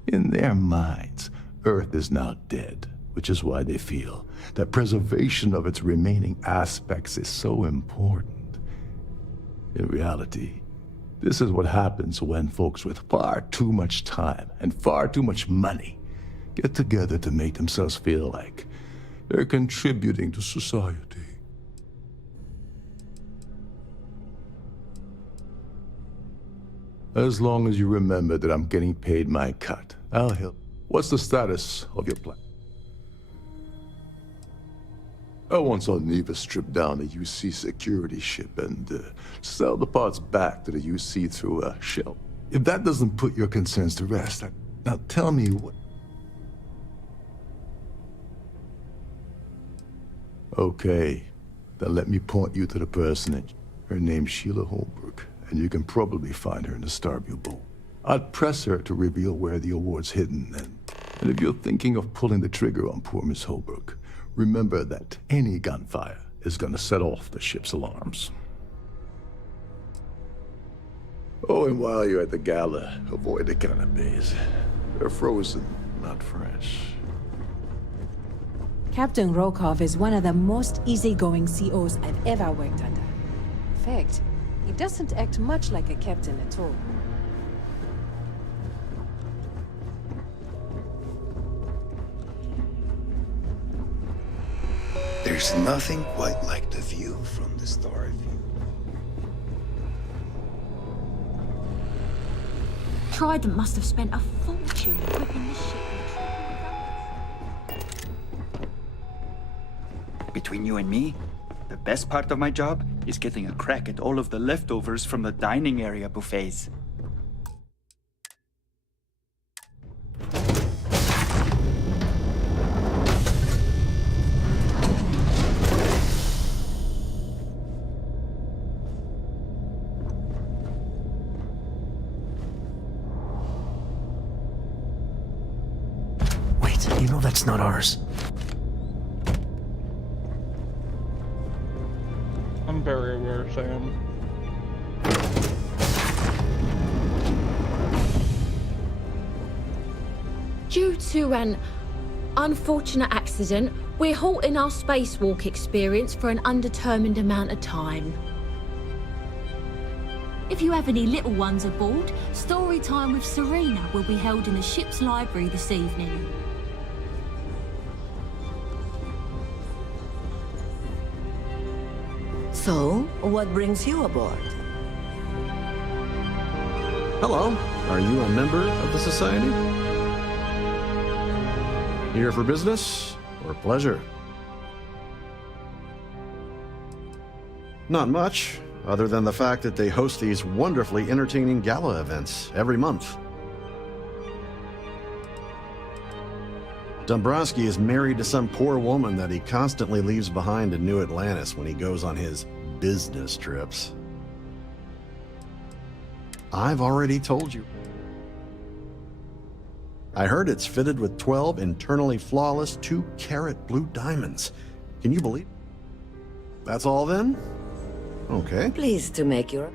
In their minds, Earth is now dead, which is why they feel that preservation of its remaining aspects is so important. In reality, this is what happens when folks with far too much time and far too much money get together to make themselves feel like They're contributing to society. As long as you remember that I'm getting paid my cut, I'll help. What's the status of your plan? I once saw Neva strip down a UC security ship and sell the parts back to the UC through a shell. If that doesn't put your concerns to rest, now tell me what... Okay, then let me point you to the personage. Her name's Sheila Holbrook, and you can probably find her in the Starview Bowl. I'd press her to reveal where the award's hidden, and if you're thinking of pulling the trigger on poor Miss Holbrook, remember that any gunfire is gonna set off the ship's alarms. Oh, and while you're at the gala, avoid the canapes. They're frozen, not fresh. Captain Rokov is one of the most easygoing COs I've ever worked under. In fact, he doesn't act much like a captain at all. There's nothing quite like the view from the Starview. Trident must have spent a fortune equipping this ship. Between you and me, the best part of my job is getting a crack at all of the leftovers from the dining area buffets. Wait, you know that's not ours. I'm very aware, Sam. Due to an unfortunate accident, we're halting our spacewalk experience for an undetermined amount of time. If you have any little ones aboard, story time with Serena will be held in the ship's library this evening. So, what brings you aboard? Hello. Are you a member of the Society? Here for business or pleasure? Not much, other than the fact that they host these wonderfully entertaining gala events every month. Dombrowski is married to some poor woman that he constantly leaves behind in New Atlantis when he goes on his business trips. I've already told you. I heard it's fitted with 12 internally flawless 2-carat blue diamonds. Can you believe? That's all then? Okay. Pleased to make your...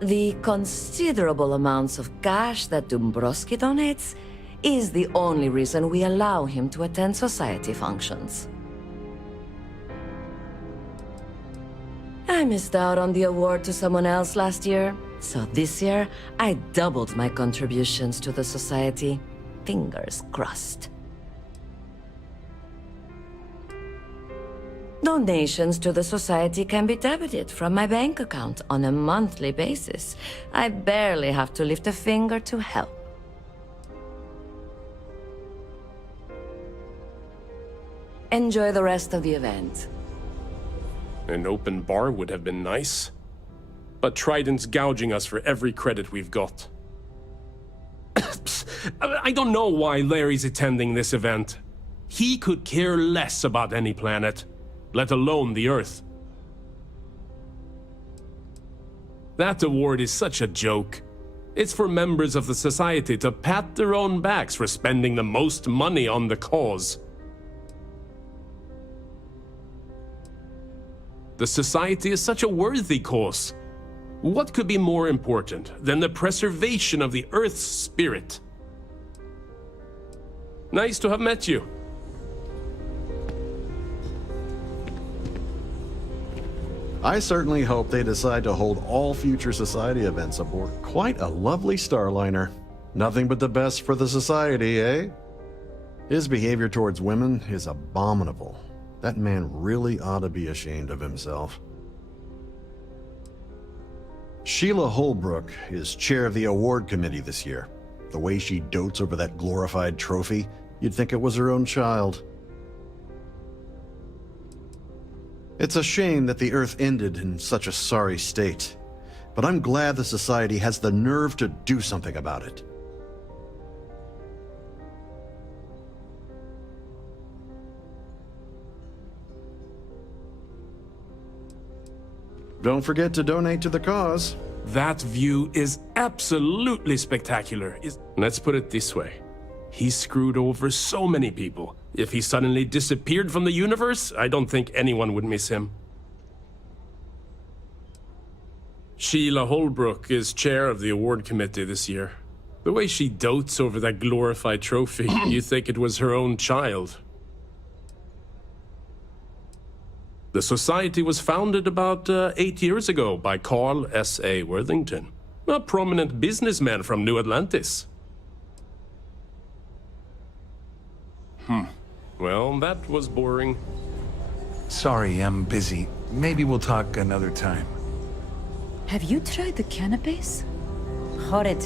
The considerable amounts of cash that Dombrowski donates is the only reason we allow him to attend society functions. I missed out on the award to someone else last year, so this year I doubled my contributions to the society. Fingers crossed. Donations to the society can be debited from my bank account on a monthly basis. I barely have to lift a finger to help. Enjoy the rest of the event. An open bar would have been nice. But Trident's gouging us for every credit we've got. I don't know why Larry's attending this event. He could care less about any planet, let alone the Earth. That award is such a joke. It's for members of the society to pat their own backs for spending the most money on the cause. The society is such a worthy cause. What could be more important than the preservation of the Earth's spirit? Nice to have met you. I certainly hope they decide to hold all future society events aboard quite a lovely Starliner. Nothing but the best for the society, eh? His behavior towards women is abominable. That man really ought to be ashamed of himself. Sheila Holbrook is chair of the award committee this year. The way she dotes over that glorified trophy, you'd think it was her own child. It's a shame that the Earth ended in such a sorry state, but I'm glad the Society has the nerve to do something about it. Don't forget to donate to the cause. That view is absolutely spectacular. Let's put it this way. He screwed over so many people. If he suddenly disappeared from the universe, I don't think anyone would miss him. Sheila Holbrook is chair of the award committee this year. The way she dotes over that glorified trophy, you think it was her own child. The Society was founded about 8 years ago by Carl S.A. Worthington, a prominent businessman from New Atlantis. Well, that was boring. Sorry, I'm busy. Maybe we'll talk another time. Have you tried the canapes? Horrid.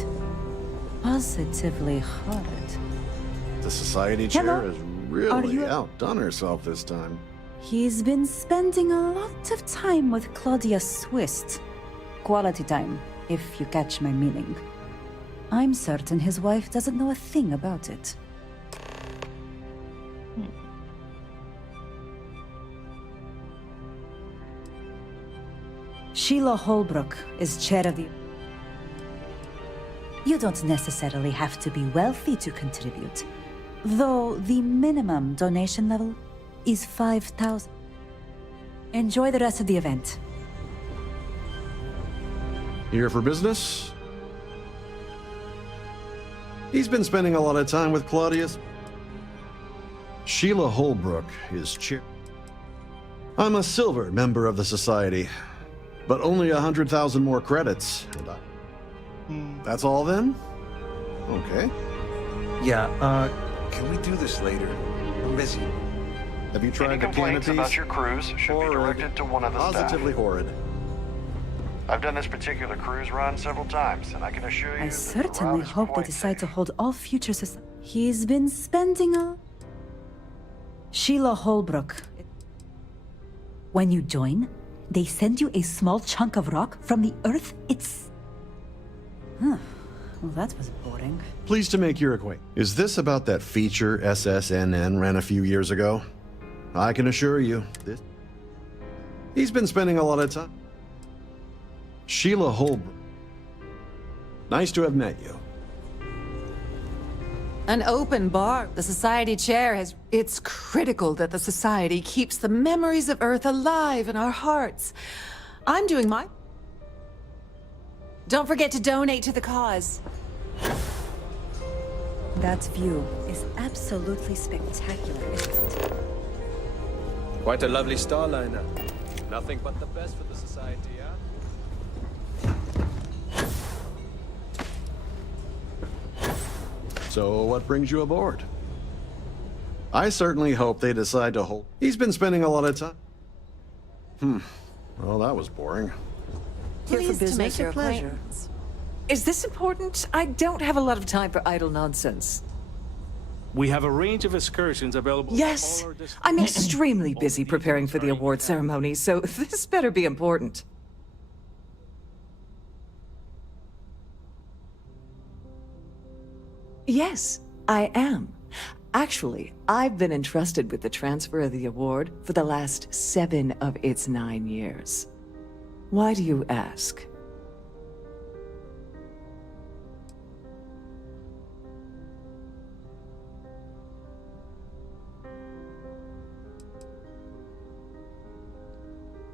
Positively horrid. The Society chair Hello? has really you- outdone herself this time. He's been spending a lot of time with Claudia Swist. Quality time, if you catch my meaning. I'm certain his wife doesn't know a thing about it. Sheila Holbrook is chair of the... You don't necessarily have to be wealthy to contribute, though the minimum donation level is 5,000. Enjoy the rest of the event. Here for business? He's been spending a lot of time with Claudius. Sheila Holbrook is chair. I'm a silver member of the Society, but only 100,000 more credits. That's all then? Okay. Yeah, can we do this later? I'm busy. Have you tried the Complaints canopies? about your cruise should be directed to one of the Positively staff. horrid. I've done this particular cruise run several times, and I can assure you I that the certainly route is hope they quite decide to hold all future He's been spending a... Sheila Holbrook. When you join, they send you a small chunk of rock from the Earth. Huh. Well, that was boring. Pleased to make your acquaintance. Is this about that feature SSNN ran a few years ago? I can assure you, he's been spending a lot of time. Sheila Holbrook. Nice to have met you. An open bar. The Society chair has... It's critical that the Society keeps the memories of Earth alive in our hearts. I'm doing my... Don't forget to donate to the cause. That view is absolutely spectacular, isn't it? Quite a lovely starliner. Nothing but the best for the Society, yeah? So what brings you aboard? I certainly hope they decide to hold... He's been spending a lot of time... Well, that was boring. Pleased to make your pleasure. Is this important? I don't have a lot of time for idle nonsense. We have a range of excursions available. Yes, I'm extremely busy preparing for the award ceremony, so this better be important. Yes, I am. Actually, I've been entrusted with the transfer of the award for the last 7 of its 9 years. Why do you ask?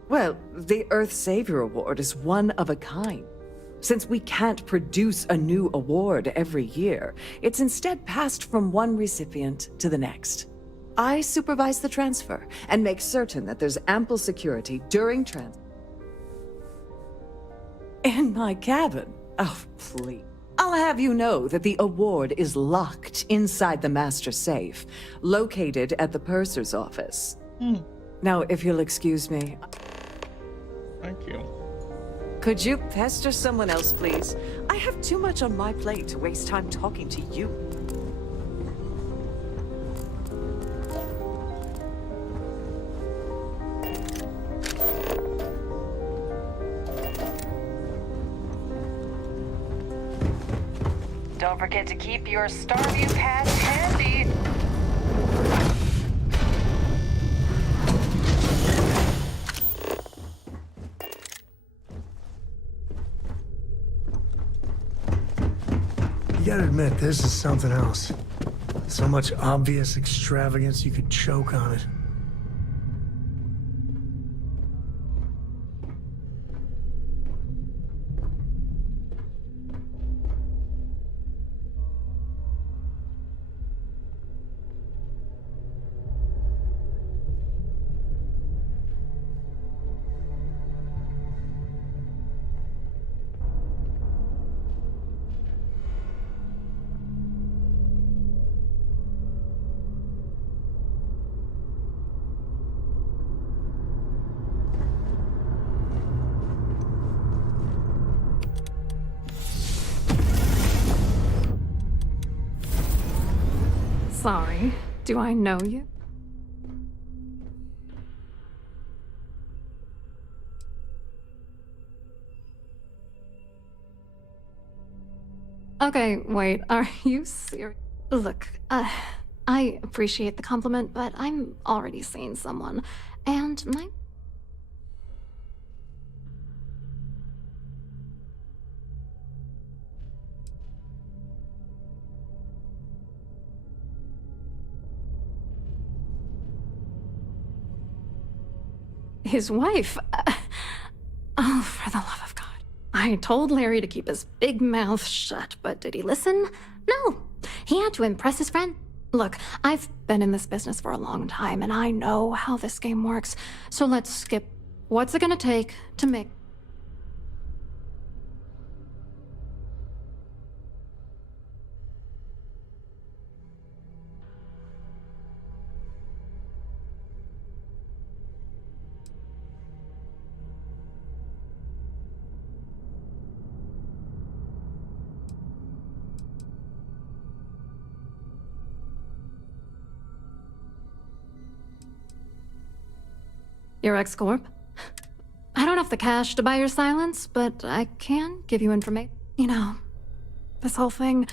Well, the Earth Savior Award is one of a kind. Since we can't produce a new award every year, it's instead passed from one recipient to the next. I supervise the transfer and make certain that there's ample security during transfer. In my cabin? Oh, please. I'll have you know that the award is locked inside the master safe, located at the purser's office. Now, if you'll excuse me. Thank you. Could you pester someone else, please? I have too much on my plate to waste time talking to you. Don't forget to keep your Starview pads handy. You gotta admit, this is something else. So much obvious extravagance you could choke on it. Sorry, do I know you? Okay, wait, are you serious? Look, I appreciate the compliment, but I'm already seeing someone, and my... His wife? Oh, for the love of God. I told Larry to keep his big mouth shut, but did he listen? No. He had to impress his friend. Look, I've been in this business for a long time, and I know how this game works. So let's skip. What's it gonna take to make... Your ex-corp? I don't have the cash to buy your silence, but I can give you information. You know, this whole thing,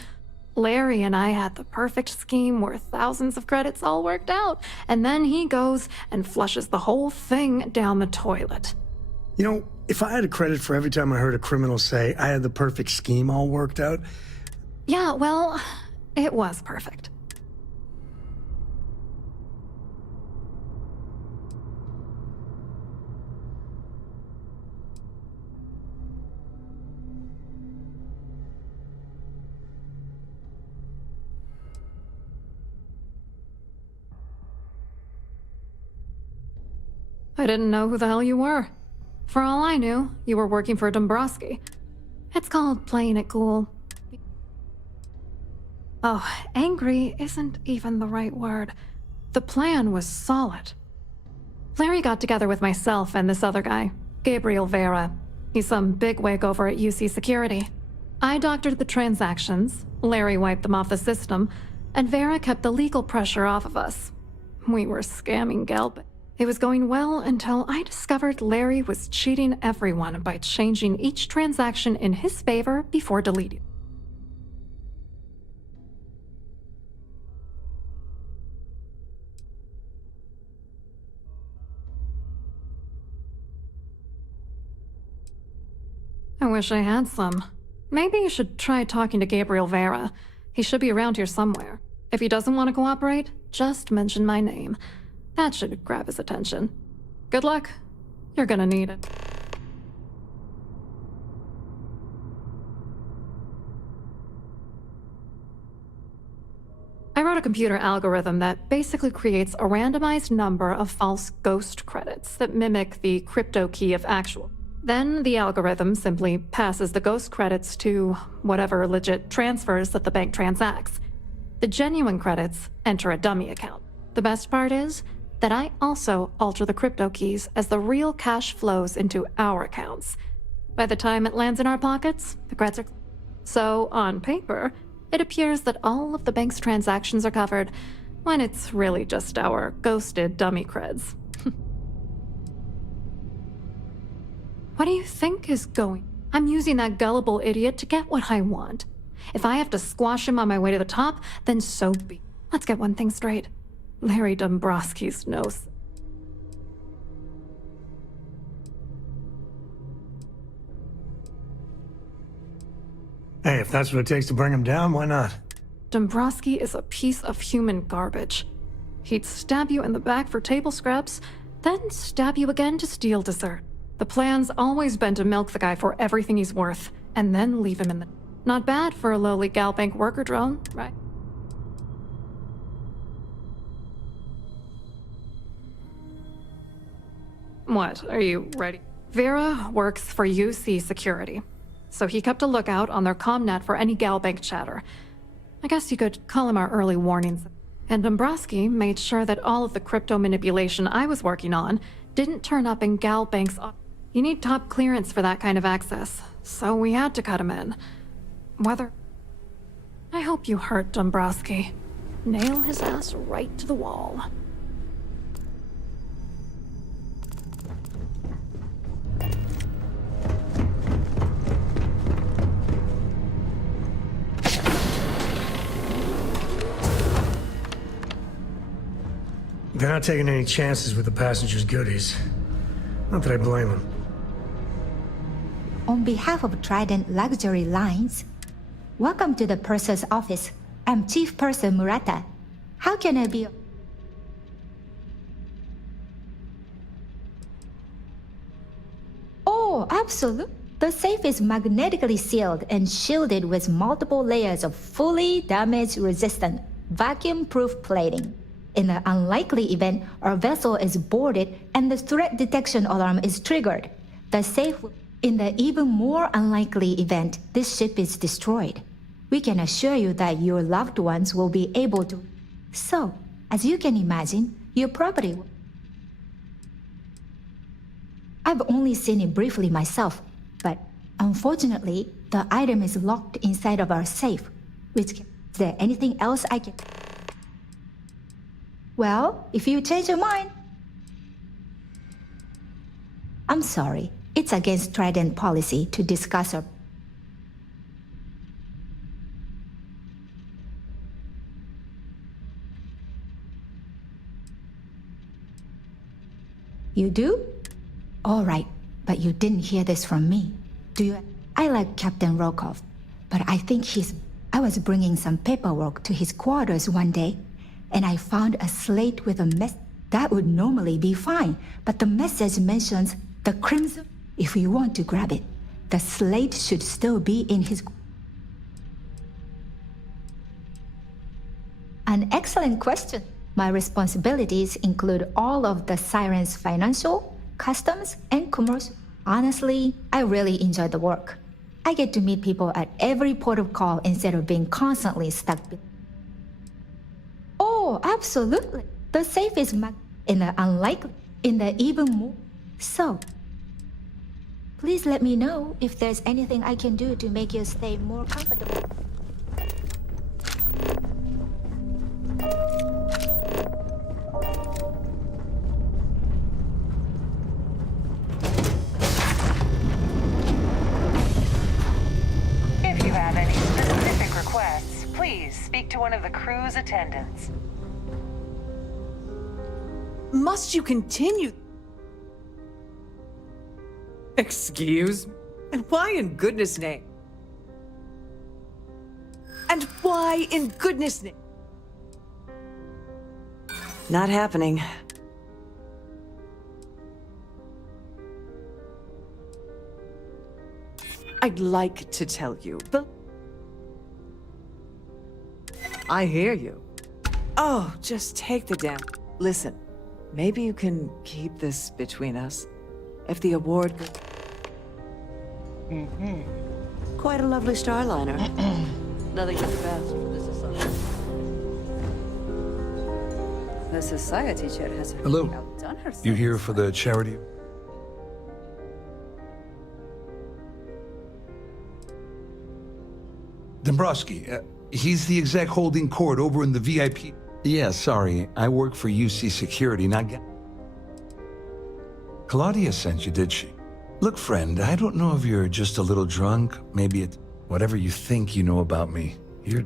Larry and I had the perfect scheme worth thousands of credits all worked out, and then he goes and flushes the whole thing down the toilet. You know, if I had a credit for every time I heard a criminal say I had the perfect scheme all worked out... Yeah, well, it was perfect. I didn't know who the hell you were. For all I knew, you were working for Dombrowski. It's called playing it cool. Oh, angry isn't even the right word. The plan was solid. Larry got together with myself and this other guy, Gabriel Vera. He's some bigwig over at UC Security. I doctored the transactions, Larry wiped them off the system, and Vera kept the legal pressure off of us. We were scamming Gelb. It was going well until I discovered Larry was cheating everyone by changing each transaction in his favor before deleting. I wish I had some. Maybe you should try talking to Gabriel Vera. He should be around here somewhere. If he doesn't want to cooperate, just mention my name. That should grab his attention. Good luck. You're gonna need it. I wrote a computer algorithm that basically creates a randomized number of false ghost credits that mimic the crypto key of actual. Then the algorithm simply passes the ghost credits to whatever legit transfers that the bank transacts. The genuine credits enter a dummy account. The best part is that I also alter the crypto keys as the real cash flows into our accounts. By the time it lands in our pockets, the credits are... So, on paper, it appears that all of the bank's transactions are covered, when it's really just our ghosted dummy creds. What do you think is going? I'm using that gullible idiot to get what I want. If I have to squash him on my way to the top, then so be. Let's get one thing straight. Larry Dombrowski's nose. Hey, if that's what it takes to bring him down, why not? Dombrowski is a piece of human garbage. He'd stab you in the back for table scraps, then stab you again to steal dessert. The plan's always been to milk the guy for everything he's worth, and then leave him in the... Not bad for a lowly Galbank worker drone, right? What, are you ready? Vera works for UC Security, so he kept a lookout on their comnet for any Galbank chatter. I guess you could call him our early warnings. And Dombrowski made sure that all of the crypto manipulation I was working on didn't turn up in Galbank's... You need top clearance for that kind of access, so we had to cut him in. Whether... I hope you hurt Dombrowski. Nail his ass right to the wall. They're not taking any chances with the passengers' goodies. Not that I blame them. On behalf of Trident Luxury Lines, welcome to the purser's office. I'm Chief Purser Murata. How can I be... Oh, absolutely. The safe is magnetically sealed and shielded with multiple layers of fully damage-resistant, vacuum-proof plating. In the unlikely event our vessel is boarded and the threat detection alarm is triggered, the safe will... In the even more unlikely event this ship is destroyed, we can assure you that your loved ones will be able to... So, as you can imagine, your property... I've only seen it briefly myself, but unfortunately, the item is locked inside of our safe, which... Is there anything else I can... Well, if you change your mind... I'm sorry. It's against Trident policy to discuss our... You do? All right, but you didn't hear this from me. Do you... I like Captain Rokov, but I think he's... I was bringing some paperwork to his quarters one day, and I found a slate with a mess... That would normally be fine, but the message mentions the Crimson... If you want to grab it, the slate should still be in his... An excellent question. My responsibilities include all of the Siren's financial, customs, and commercial. Honestly, I really enjoy the work. I get to meet people at every port of call instead of being constantly stuck. Oh, absolutely. The safe is in the unlikely, in the even more. So, please let me know if there's anything I can do to make your stay more comfortable. If you have any specific requests, please speak to one of the crew's attendants. Must you continue? Excuse? And why in goodness name? And why in goodness name? Not happening. I'd like to tell you, but... I hear you. Oh, just take the damn... Listen, maybe you can keep this between us. If the award... Quite a lovely starliner. Nothing but the best for the society. The society chair has Hello. really outdone herself. You here for the charity? Dombrowski, he's the exec holding court over in the VIP. Yeah, sorry, I work for UC Security, not Claudia sent you, did she? Look, friend, I don't know if you're just a little drunk. Maybe it's whatever you think you know about me. You're...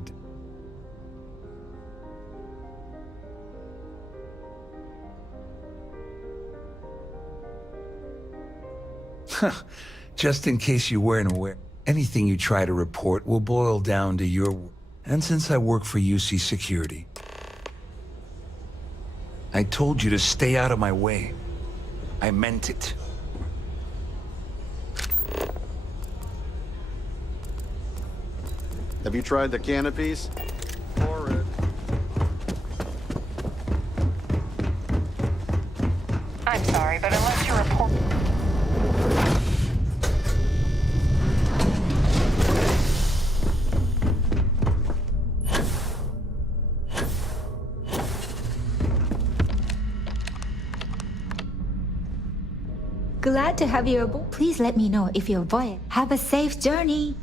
Just in case you weren't aware, anything you try to report will boil down to your... And since I work for UC Security, I told you to stay out of my way. I meant it. Have you tried the canopies? Horrid. I'm sorry, but unless you report... Glad to have you aboard. Please let me know if you avoid. Have a safe journey.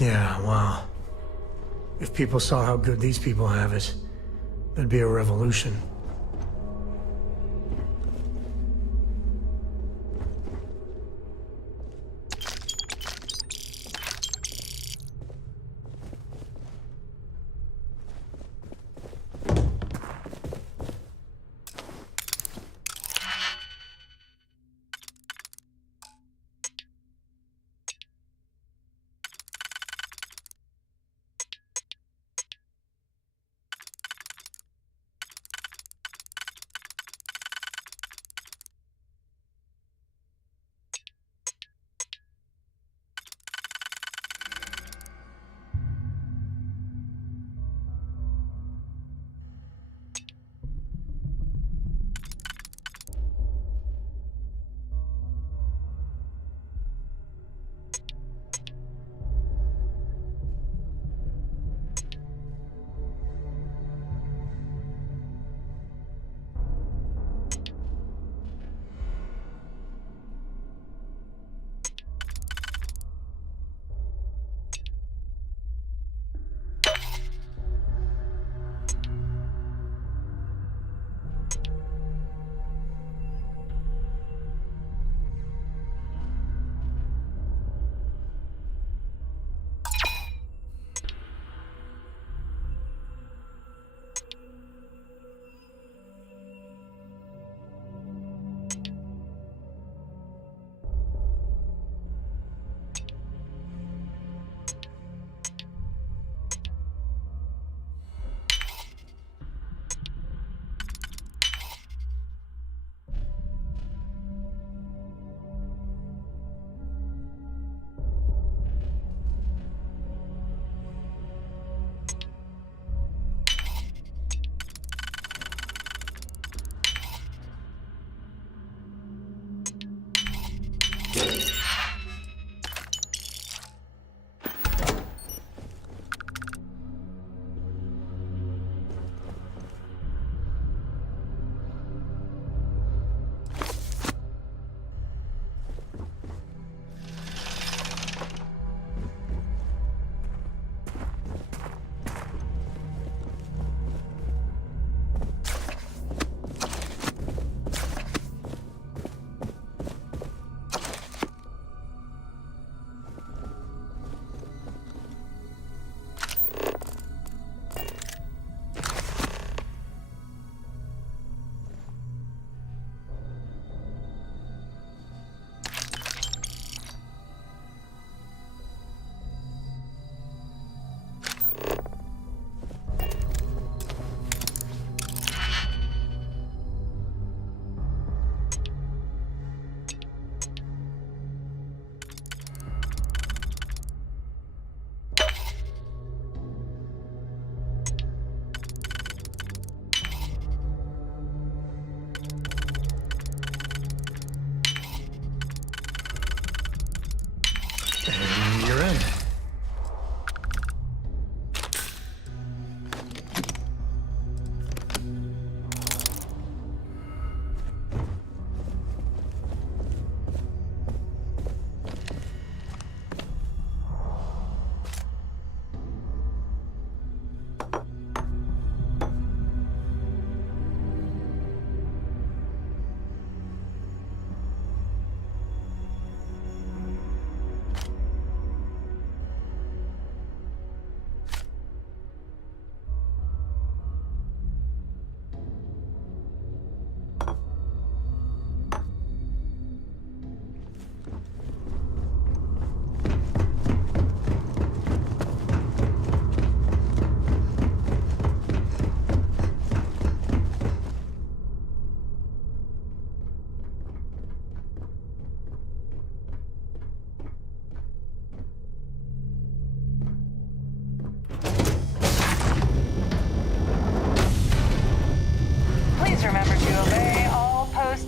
Yeah, wow. If people saw how good these people have it, there'd be a revolution.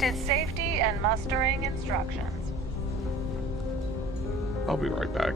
Posted safety and mustering instructions. I'll be right back.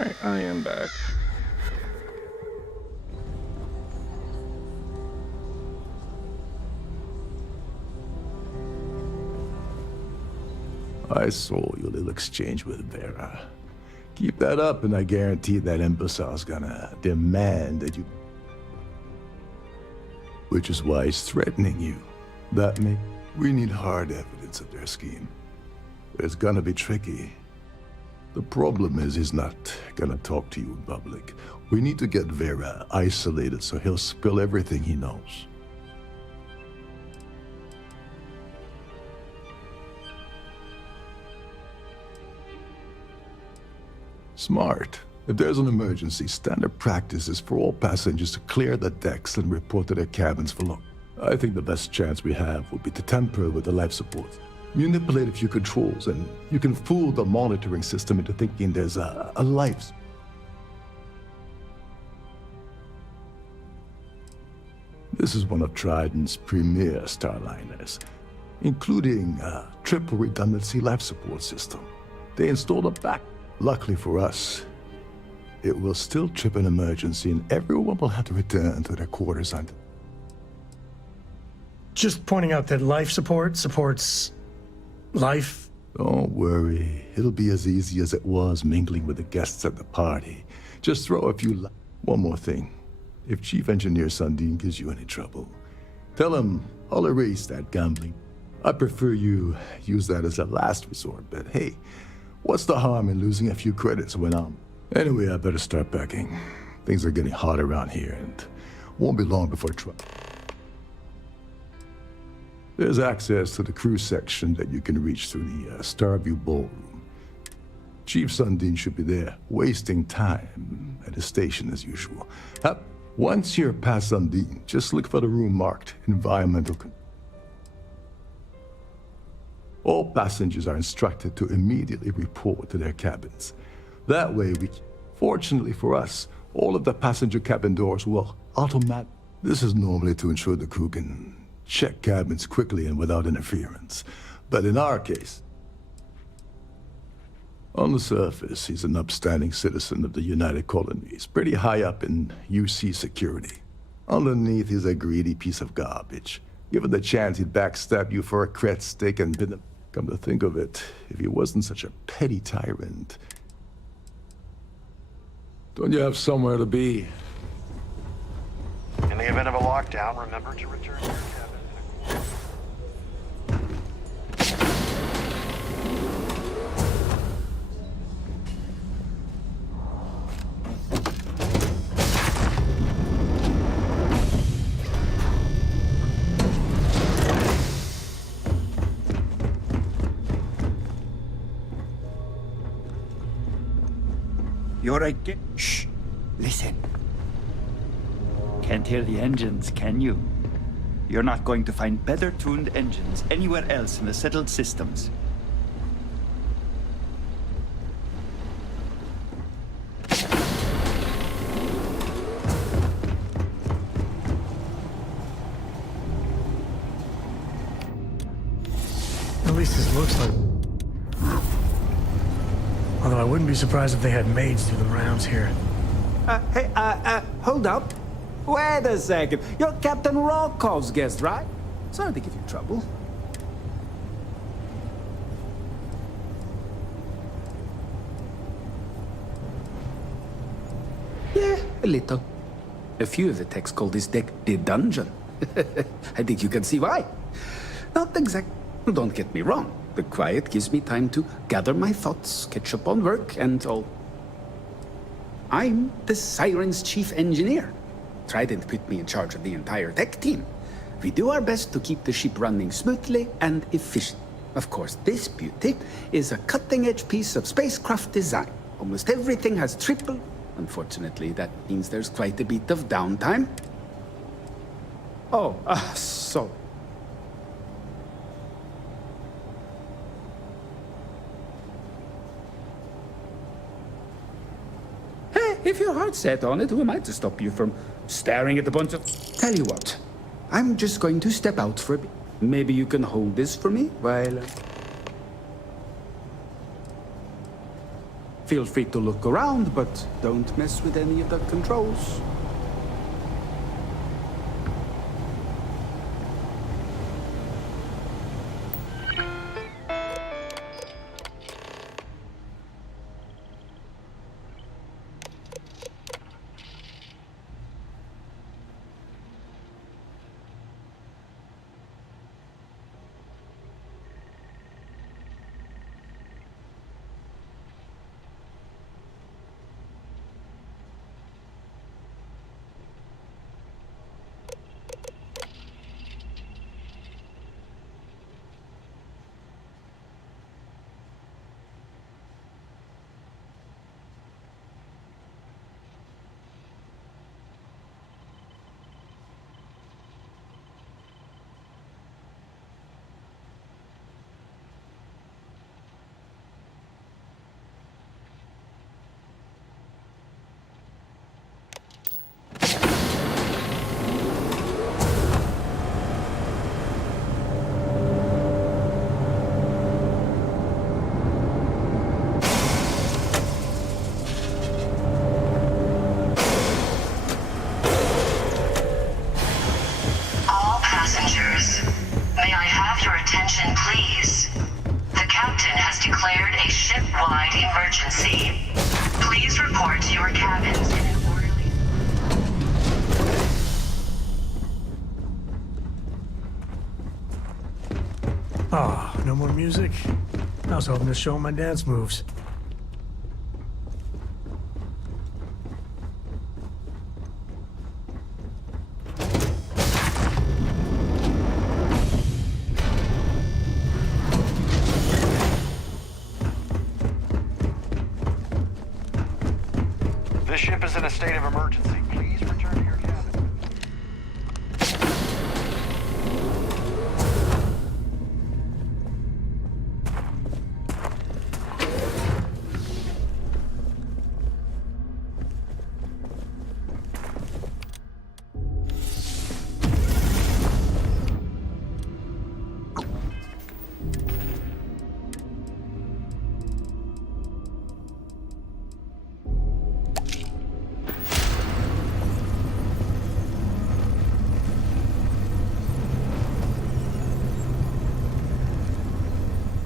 Alright, I am back. I saw your little exchange with Vera. Keep that up, and I guarantee that imbecile's gonna demand that you... Which is why he's threatening you. We need hard evidence of their scheme. It's gonna be tricky. The problem is he's not gonna talk to you in public. We need to get Vera isolated so he'll spill everything he knows. Smart. If there's an emergency, standard practice is for all passengers to clear the decks and report to their cabins for lock. I think the best chance we have would be to tamper with the life support. Manipulate a few controls, and you can fool the monitoring system into thinking there's a life. This is one of Trident's premier starliners, including a triple redundancy life support system. They installed a back. Luckily for us, it will still trip an emergency and everyone will have to return to their quarters until... Just pointing out that life support supports... life? Don't worry. It'll be as easy as it was mingling with the guests at the party. Just throw a few... One more thing. If Chief Engineer Sundin gives you any trouble, tell him I'll erase that gambling. I prefer you use that as a last resort, but hey... What's the harm in losing a few credits when I'm... Anyway, I better start packing. Things are getting hot around here, and won't be long before trouble. There's access to the crew section that you can reach through the Starview Ballroom. Chief Sundin should be there, wasting time at his station as usual. Once you're past Sundin, just look for the room marked Environmental Control. All passengers are instructed to immediately report to their cabins. That way, fortunately for us, all of the passenger cabin doors will automatically... This is normally to ensure the crew can check cabins quickly and without interference. But in our case, on the surface, he's an upstanding citizen of the United Colonies, pretty high up in UC security. Underneath, he's a greedy piece of garbage. Given the chance, he'd backstab you for a cret stick and been... Come to think of it, if he wasn't such a petty tyrant... Don't you have somewhere to be? In the event of a lockdown, remember to return to your cabin. You're again. Shh! Listen. Can't hear the engines, can you? You're not going to find better tuned engines anywhere else in the settled systems. At least this looks like... Although I wouldn't be surprised if they had maids do the rounds here. Hey, hold up. Wait a second. You're Captain Rockov's guest, right? Sorry to give you trouble. Yeah, a little. A few of the techs call this deck the dungeon. I think you can see why. Not exact. Don't get me wrong. The quiet gives me time to gather my thoughts, catch up on work, and all. I'm the Siren's chief engineer. Trident put me in charge of the entire tech team. We do our best to keep the ship running smoothly and efficient. Of course, this beauty is a cutting-edge piece of spacecraft design. Almost everything has triple. Unfortunately, that means there's quite a bit of downtime. Oh, so... If your heart's set on it, who am I to stop you from staring at a bunch of... Tell you what, I'm just going to step out for a bit. Maybe you can hold this for me while... Feel free to look around, but don't mess with any of the controls. Please. The captain has declared a ship-wide emergency. Please report to your cabins in an orderly... Ah, no more music? I was hoping to show my dance moves. This ship is in a state of emergency. Please return to your cabin.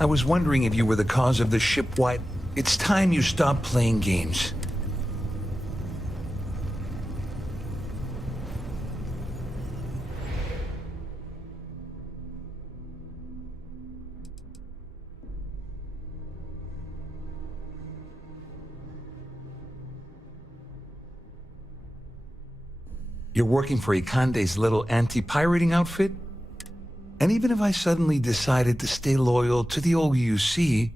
I was wondering if you were the cause of the ship-wide... It's time you stop playing games. You're working for Ikande's little anti-pirating outfit? And even if I suddenly decided to stay loyal to the old UC...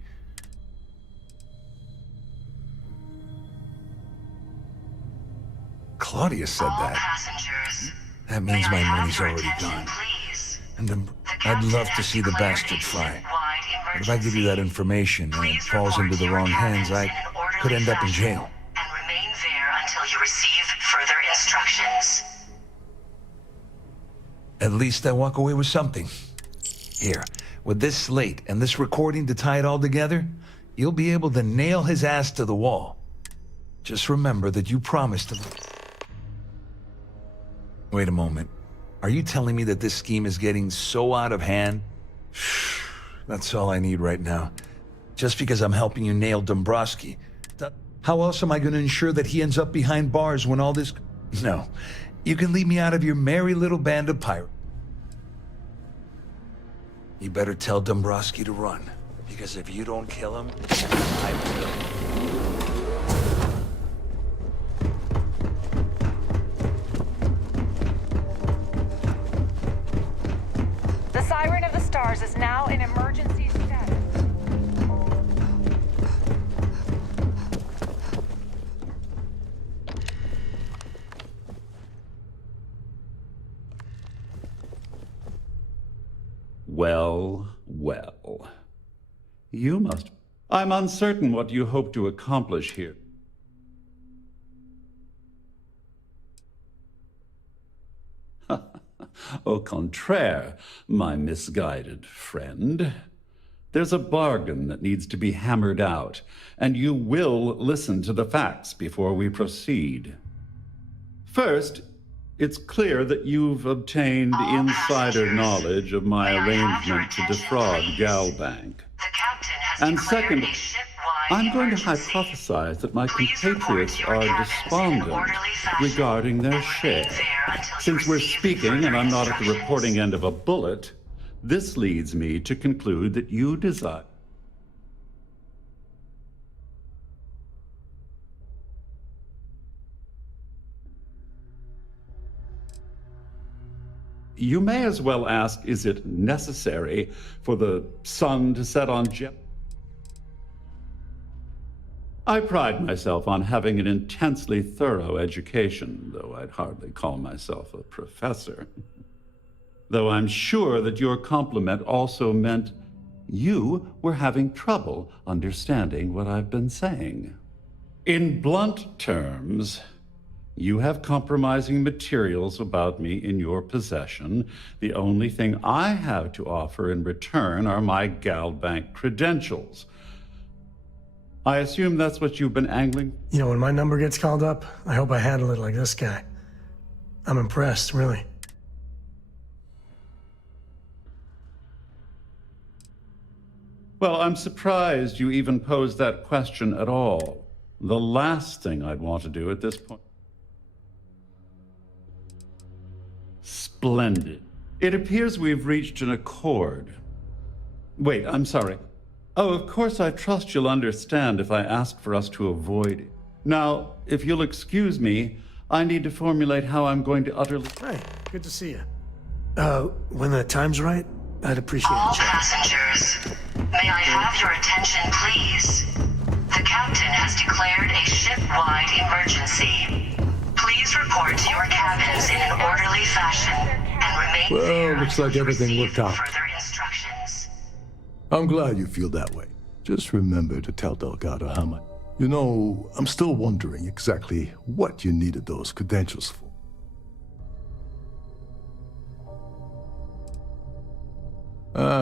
Claudia said that. That means my money's already gone. And I'd love to see the bastard fly. But if I give you that information and it falls into the wrong hands, I could end up in jail. And remain there until you receive further instructions. At least I walk away with something. Here, with this slate and this recording to tie it all together, you'll be able to nail his ass to the wall. Just remember that you promised him. Wait a moment. Are you telling me that this scheme is getting so out of hand? That's all I need right now. Just because I'm helping you nail Dombrowski. How else am I going to ensure that he ends up behind bars when all this... No. You can leave me out of your merry little band of pirates. You better tell Dombrowski to run. Because if you don't kill him, I will. The Siren of the Stars is now in emergency status. Well, well. You must... I'm uncertain what you hope to accomplish here. Au contraire, my misguided friend. There's a bargain that needs to be hammered out, and you will listen to the facts before we proceed. First, it's clear that you've obtained insider knowledge of my arrangement to defraud Galbank. And second, I'm going to hypothesize that my compatriots are despondent regarding their share. Since we're speaking and I'm not at the reporting end of a bullet, this leads me to conclude that you desire... You may as well ask, is it necessary for the sun to set on jet? I pride myself on having an intensely thorough education, though I'd hardly call myself a professor. Though I'm sure that your compliment also meant you were having trouble understanding what I've been saying. In blunt terms, you have compromising materials about me in your possession. The only thing I have to offer in return are my Galbank credentials. I assume that's what you've been angling? You know, when my number gets called up, I hope I handle it like this guy. I'm impressed, really. Well, I'm surprised you even posed that question at all. The last thing I'd want to do at this point. Splendid. It appears we've reached an accord. Wait, I'm sorry. Oh, of course, I trust you'll understand if I ask for us to avoid it. Now, if you'll excuse me, I need to formulate how I'm going to utterly... Hey, good to see you. When the time's right, I'd appreciate All the chat. passengers, may I have your attention, please? The captain has declared a ship-wide emergency. Please report to your cabins in an orderly fashion and remain there Well, looks like everything worked out. further instructions. I'm glad you feel that way. Just remember to tell Delgado how much. You know, I'm still wondering exactly what you needed those credentials for.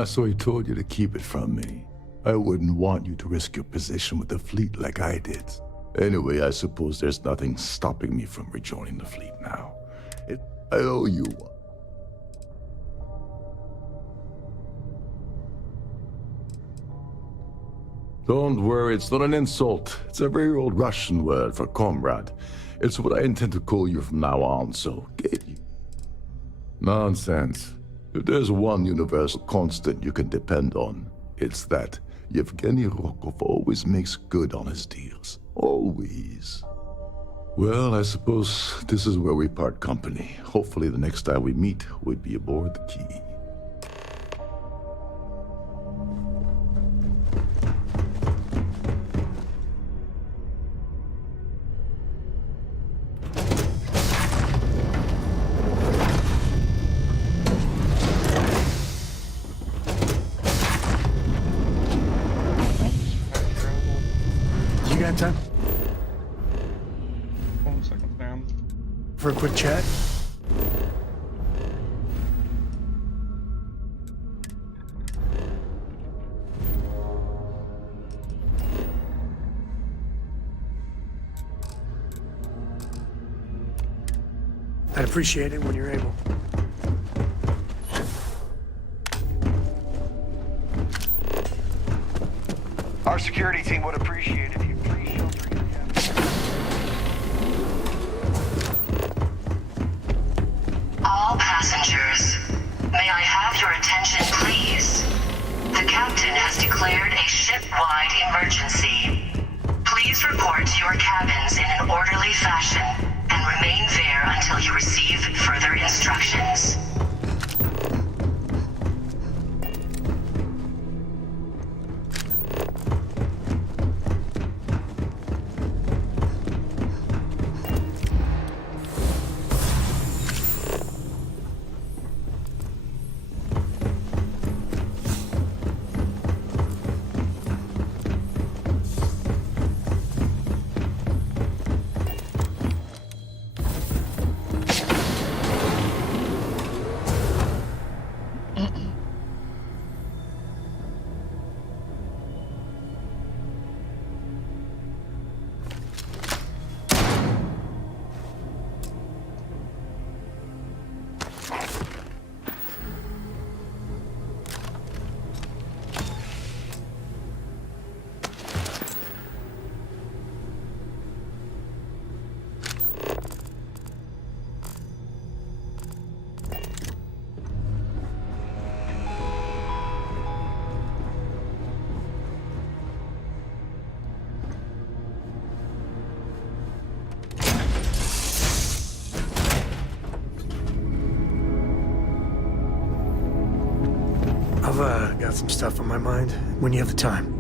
So he told you to keep it from me. I wouldn't want you to risk your position with the fleet like I did. Anyway, I suppose there's nothing stopping me from rejoining the fleet now. I owe you one. Don't worry, it's not an insult. It's a very old Russian word for comrade. It's what I intend to call you from now on, so get you. Nonsense. If there's one universal constant you can depend on, it's that Yevgeny Rokov always makes good on his deals. Always. Well, I suppose this is where we part company. Hopefully the next time we meet, we'll be aboard the Key. You got time 1 second, man. for a quick chat? I'd appreciate it when you're able. Our security team would appreciate it if you please shelter your cabin. All passengers, may I have your attention, please? The captain has declared a ship-wide emergency. Please report to your cabins in an orderly fashion and remain there until you receive further instructions. I've got some stuff on my mind when you have the time.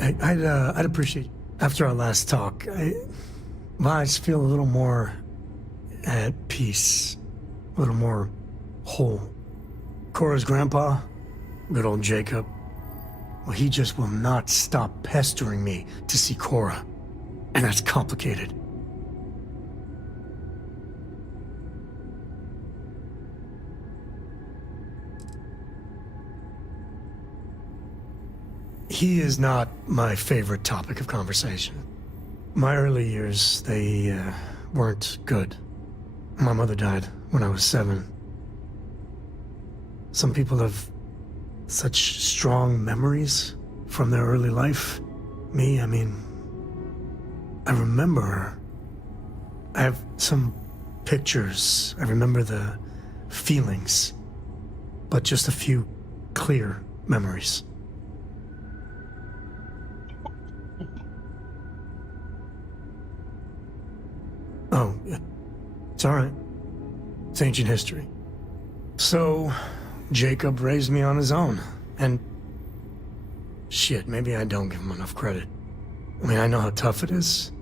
I'd appreciate, after our last talk, I just feel a little more at peace, a little more whole. Cora's grandpa, good old Jacob, well, he just will not stop pestering me to see Cora, and that's complicated. He is not my favorite topic of conversation. My early years, they weren't good. My mother died when I was 7. Some people have such strong memories from their early life. Me, I mean, I remember her. I have some pictures. I remember the feelings, but just a few clear memories. Oh, it's all right. It's ancient history. So, Jacob raised me on his own, and shit, maybe I don't give him enough credit. I mean, I know how tough it is,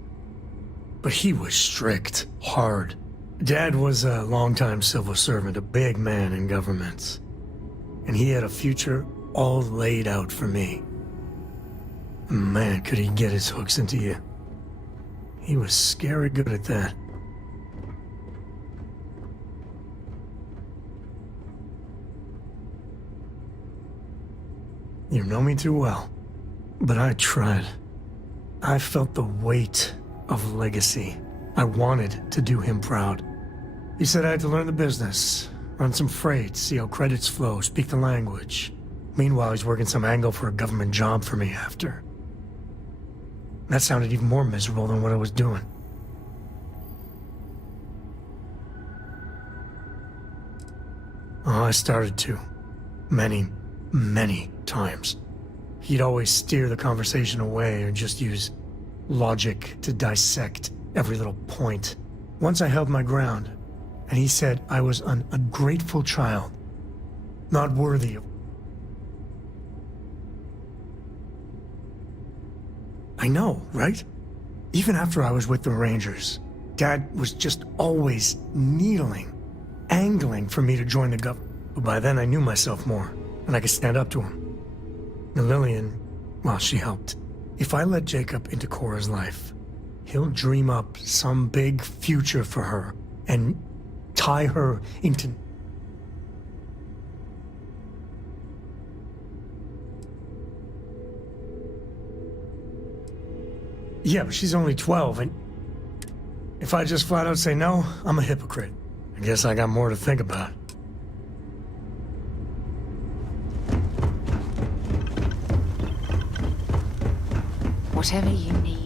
but he was strict, hard. Dad was a longtime civil servant, a big man in government, and he had a future all laid out for me. Man, could he get his hooks into you. He was scary good at that. You know me too well, but I tried. I felt the weight of legacy. I wanted to do him proud. He said I had to learn the business, run some freight, see how credits flow, speak the language. Meanwhile, he's working some angle for a government job for me after. That sounded even more miserable than what I was doing. Oh, I started to. Many times. He'd always steer the conversation away or just use logic to dissect every little point. Once I held my ground, and he said I was an ungrateful child, not worthy of... I know, right? Even after I was with the Rangers, Dad was just always needling, angling for me to join the government. But by then I knew myself more, and I could stand up to him. And Lillian, well, she helped. If I let Jacob into Cora's life, he'll dream up some big future for her and tie her into... Yeah, but she's only 12, and if I just flat out say no, I'm a hypocrite. I guess I got more to think about. Whatever you need.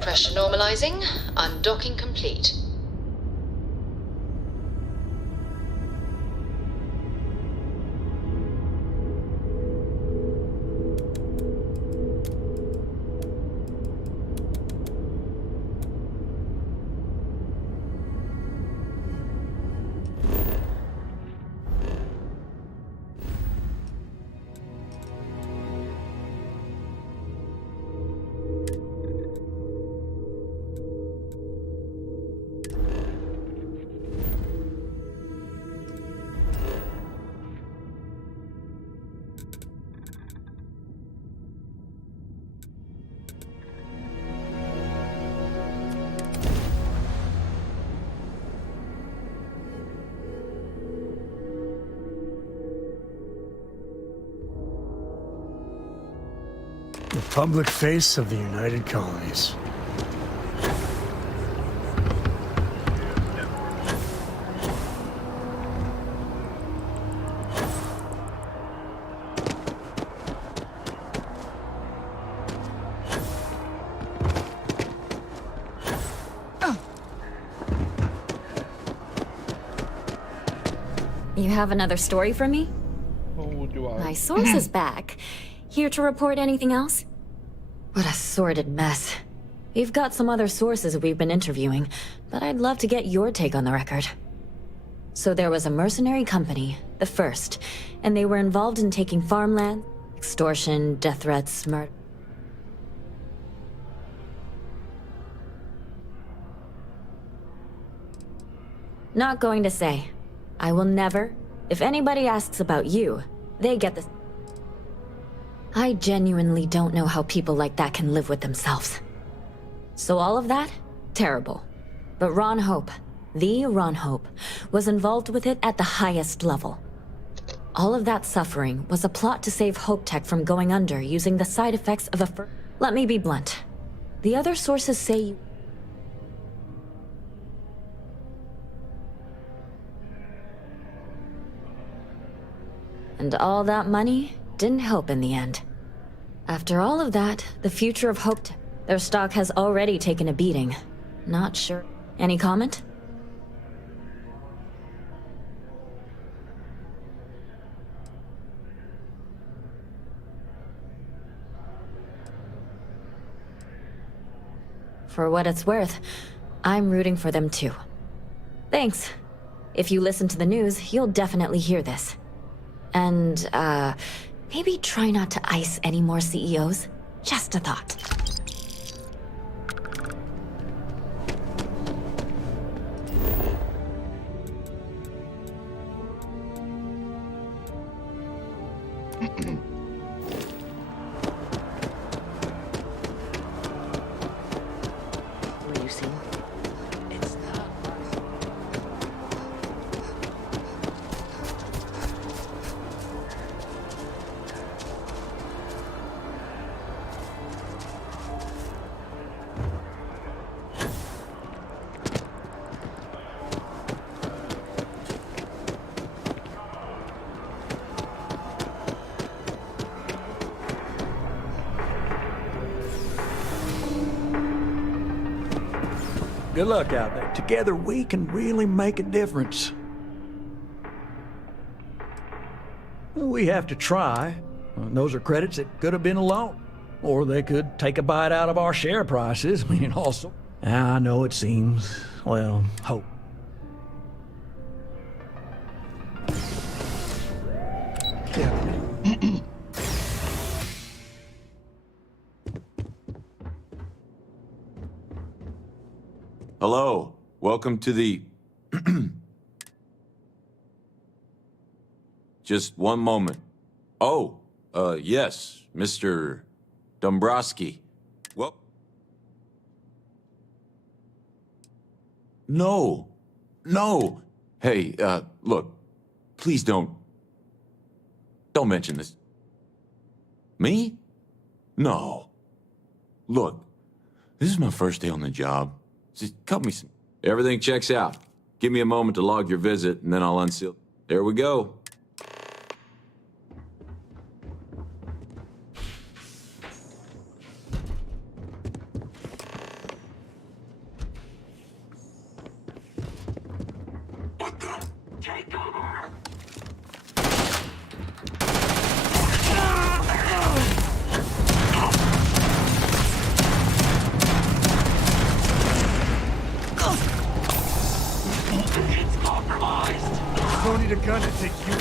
Pressure normalizing. Undocking complete. Public face of the United Colonies. You have another story for me? Oh, do I? My source is back. Here to report anything else? What a sordid mess. We've got some other sources we've been interviewing, but I'd love to get your take on the record. So there was a mercenary company, the First, and they were involved in taking farmland, extortion, death threats, murder. Not going to say. I will never. If anybody asks about you, they get this. I genuinely don't know how people like that can live with themselves. So all of that? Terrible. But Ron Hope, the Ron Hope, was involved with it at the highest level. All of that suffering was a plot to save Hope Tech from going under using the side effects of a Let me be blunt. The other sources say you... And all that money didn't help in the end. After all of that, the future of Hope, their stock has already taken a beating. Not sure. Any comment? For what it's worth, I'm rooting for them too. Thanks. If you listen to the news, you'll definitely hear this. And, maybe try not to ice any more CEOs. Just a thought. Will you sing? It's not. Good luck out there. Together we can really make a difference. We have to try. Those are credits that could have been a loan. Or they could take a bite out of our share prices. I mean, also. I know it seems, well, hope. Hello, welcome to the... Just one moment. Oh, yes, Mr. Dombrowski. Well... No, no. Hey, look, please don't mention this. Me? No. Look, this is my first day on the job. Just cut me some. Everything checks out. Give me a moment to log your visit, and then I'll unseal. There we go. Don't need a gun to take you.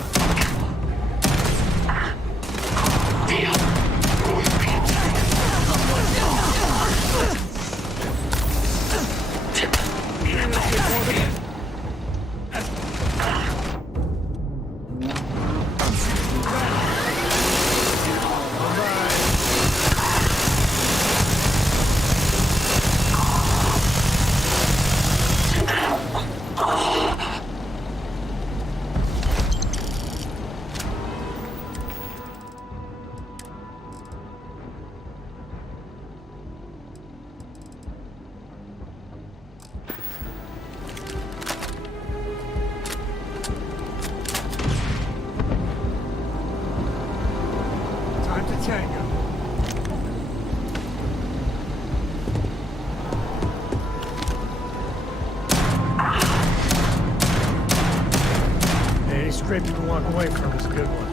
great people walk away from is a good one.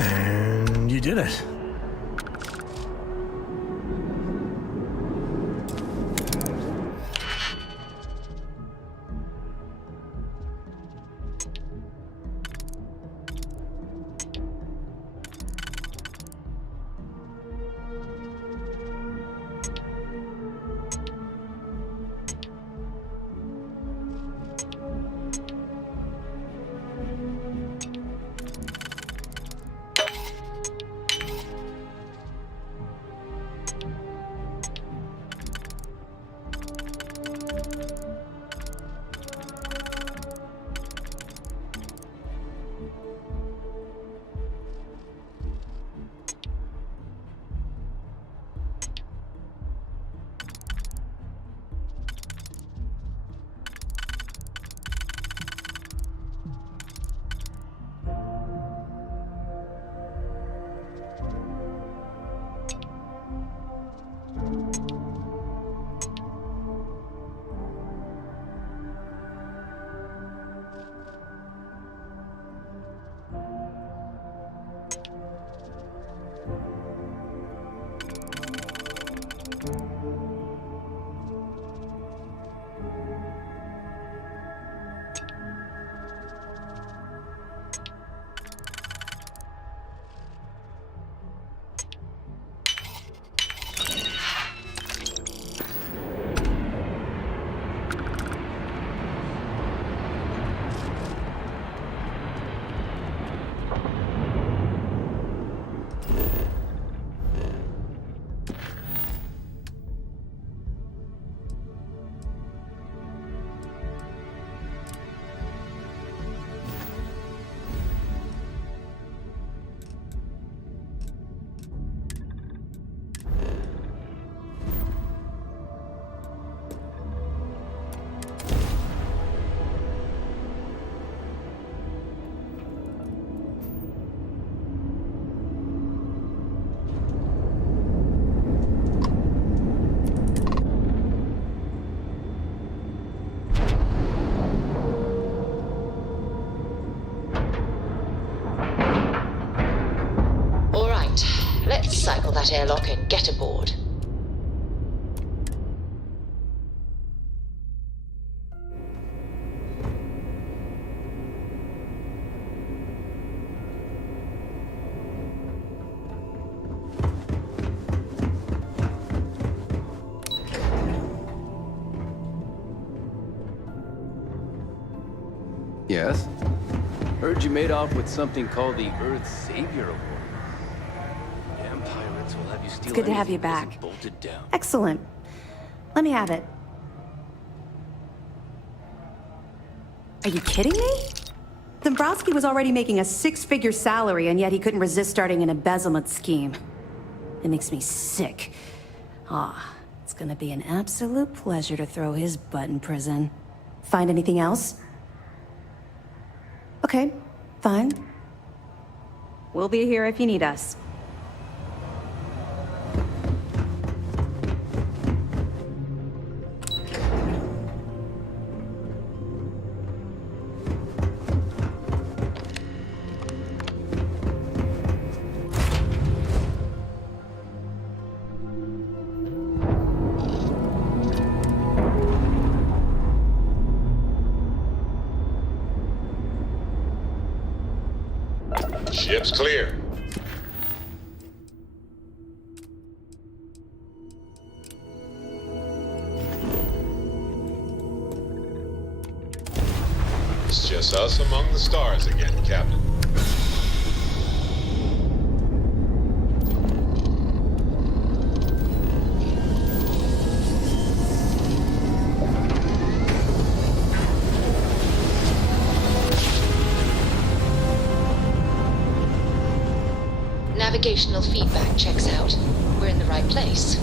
And you did it. Cycle that airlock and get aboard. Yes? Heard you made off with something called the Earth Savior Award. Damn pirates will have you steal It's good to have anything you that isn't back. bolted down. Excellent. Let me have it. Are you kidding me? Dombrowski was already making a six-figure salary, and yet he couldn't resist starting an embezzlement scheme. It makes me sick. It's gonna be an absolute pleasure to throw his butt in prison. Find anything else? Okay, fine. We'll be here if you need us. Ship's clear. It's just us among the stars again, Captain. Navigational feedback checks out. We're in the right place.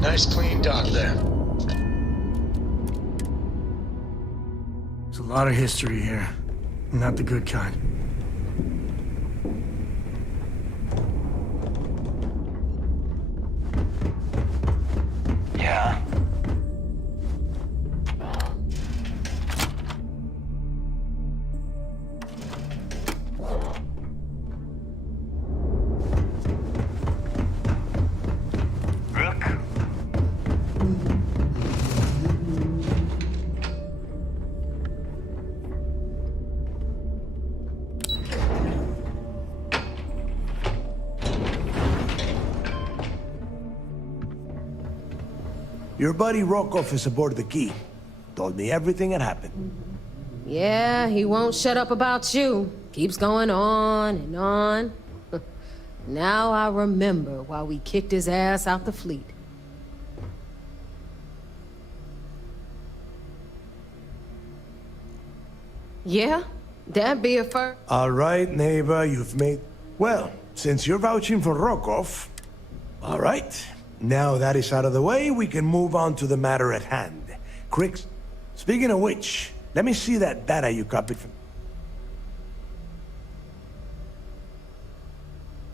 Nice clean dock there. There's a lot of history here. Not the good kind. Yeah. Your buddy Rokoff is aboard the Key. Told me everything that happened. Yeah, he won't shut up about you. Keeps going on and on. Now I remember why we kicked his ass out the fleet. Yeah, that'd be a first. All right, neighbor, you've made... Well, since you're vouching for Rokoff... All right. Now that is out of the way, we can move on to the matter at hand. Crix, speaking of which, let me see that data you copied from...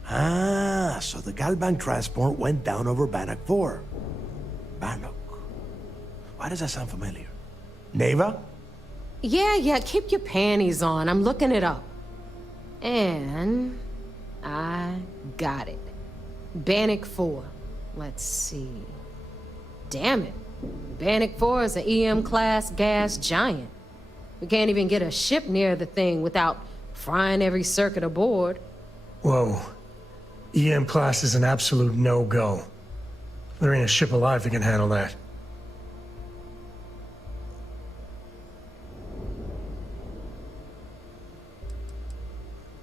Ah, so the Galbank transport went down over Bannock 4. Bannock. Why does that sound familiar? Neva? Yeah, keep your panties on. I'm looking it up. And... I got it. Bannock 4. Let's see. Damn it. Bannock 4 is an EM-class gas giant. We can't even get a ship near the thing without frying every circuit aboard. Whoa. EM class is an absolute no-go. There ain't a ship alive that can handle that.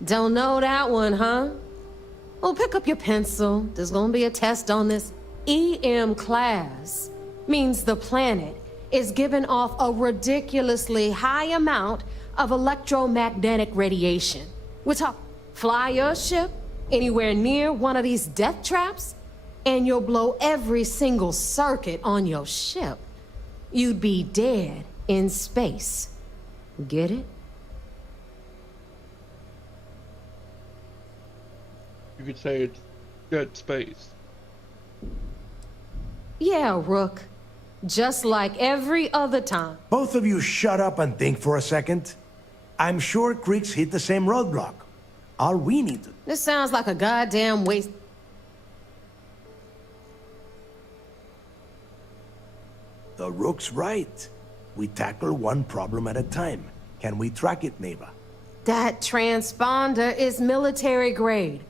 Don't know that one, huh? Well, pick up your pencil. There's gonna be a test on this. EM class means the planet is giving off a ridiculously high amount of electromagnetic radiation. We're talking, fly your ship anywhere near one of these death traps, and you'll blow every single circuit on your ship. You'd be dead in space. Get it? You could say it's dead space. Yeah, Rook. Just like every other time. Both of you shut up and think for a second. I'm sure Creeks hit the same roadblock. All we need to... This sounds like a goddamn waste. The Rook's right. We tackle one problem at a time. Can we track it, Neva? That transponder is military grade.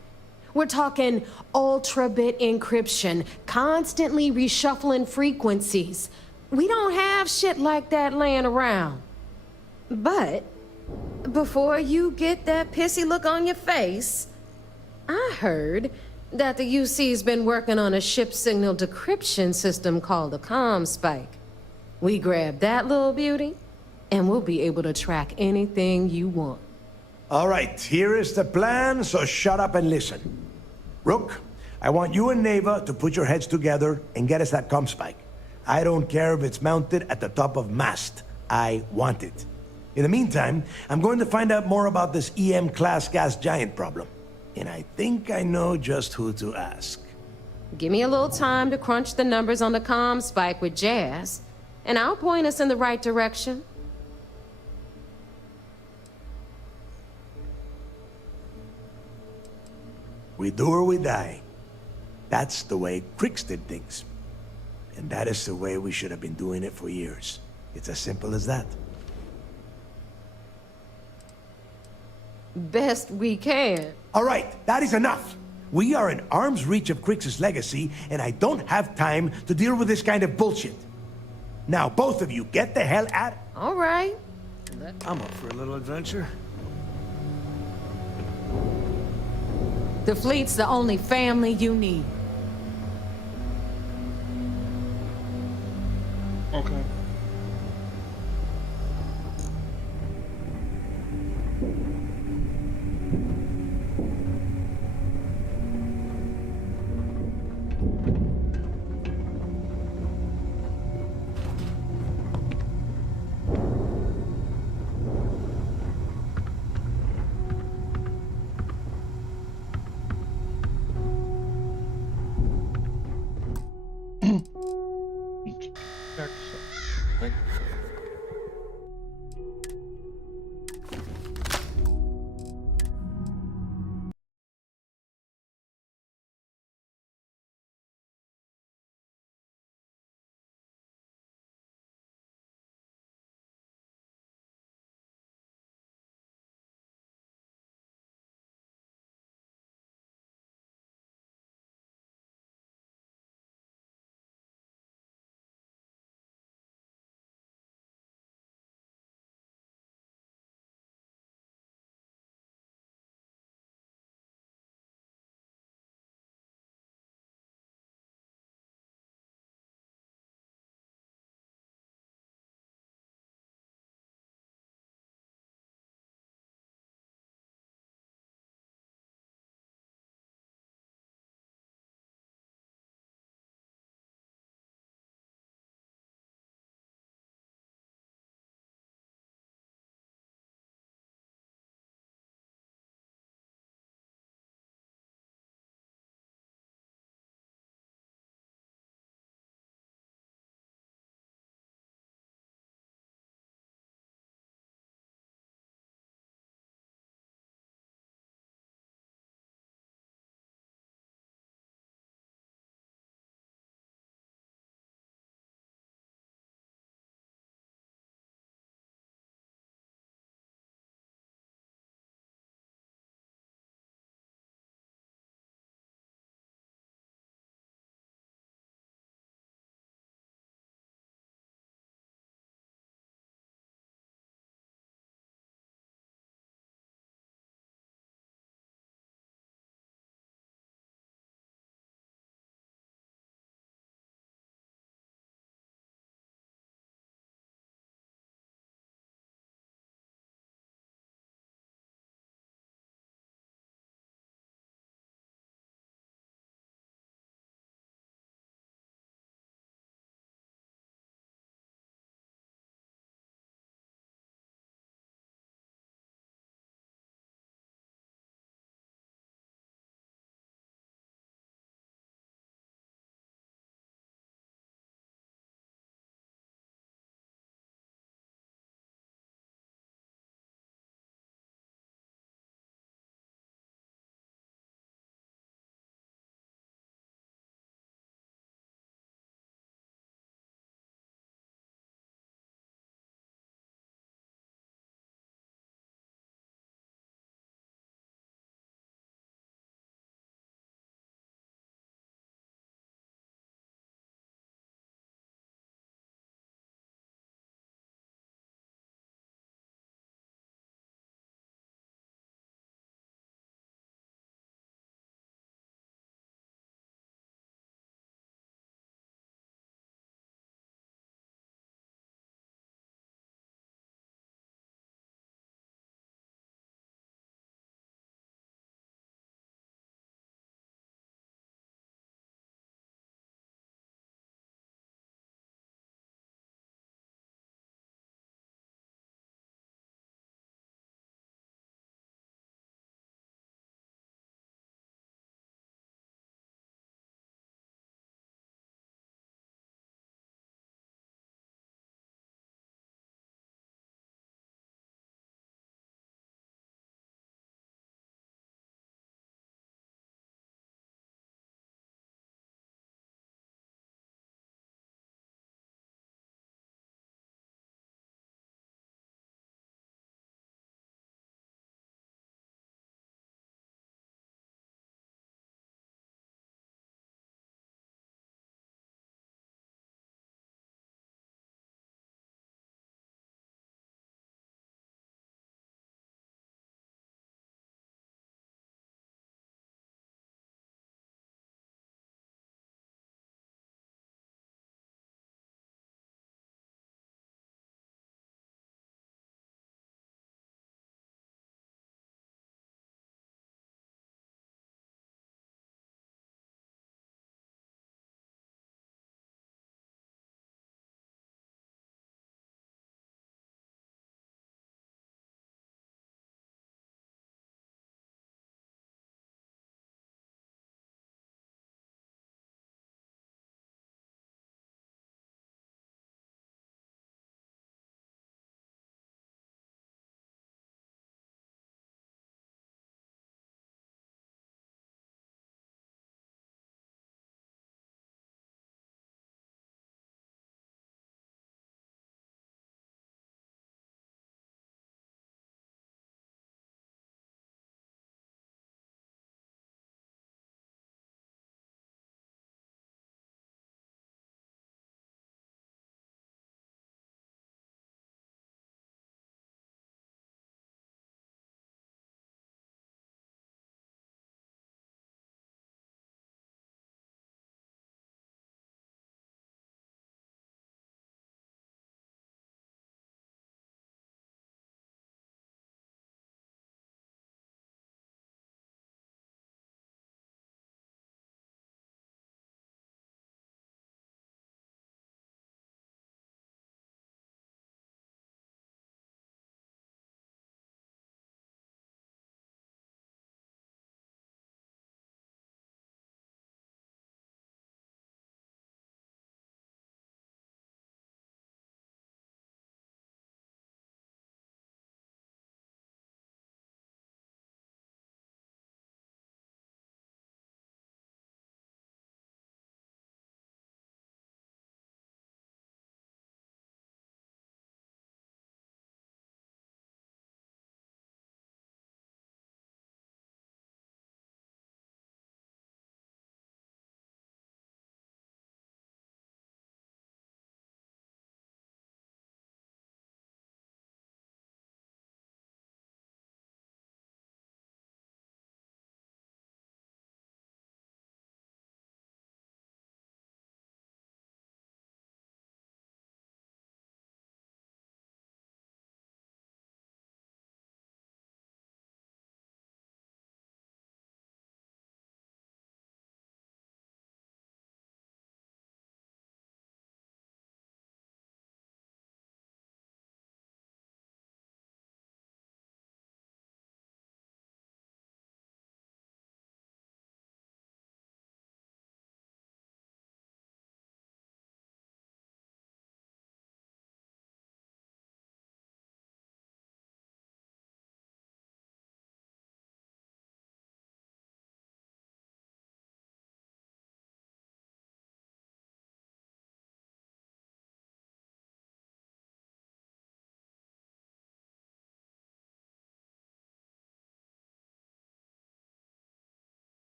We're talking ultra-bit encryption, constantly reshuffling frequencies. We don't have shit like that laying around. But before you get that pissy look on your face, I heard that the UC's been working on a ship signal decryption system called the ComSpike. We grab that little beauty, and we'll be able to track anything you want. All right, here is the plan, so shut up and listen. Rook, I want you and Neva to put your heads together and get us that ComSpike. I don't care if it's mounted at the top of mast. I want it. In the meantime, I'm going to find out more about this EM-class gas giant problem. And I think I know just who to ask. Give me a little time to crunch the numbers on the ComSpike with Jazz, and I'll point us in the right direction. We do or we die. That's the way Creeks did things. And that is the way we should have been doing it for years. It's as simple as that. Best we can. All right, that is enough. We are in arm's reach of Creeks' legacy, and I don't have time to deal with this kind of bullshit. Now, both of you, get the hell out. All right. I'm up for a little adventure. The fleet's the only family you need. Okay.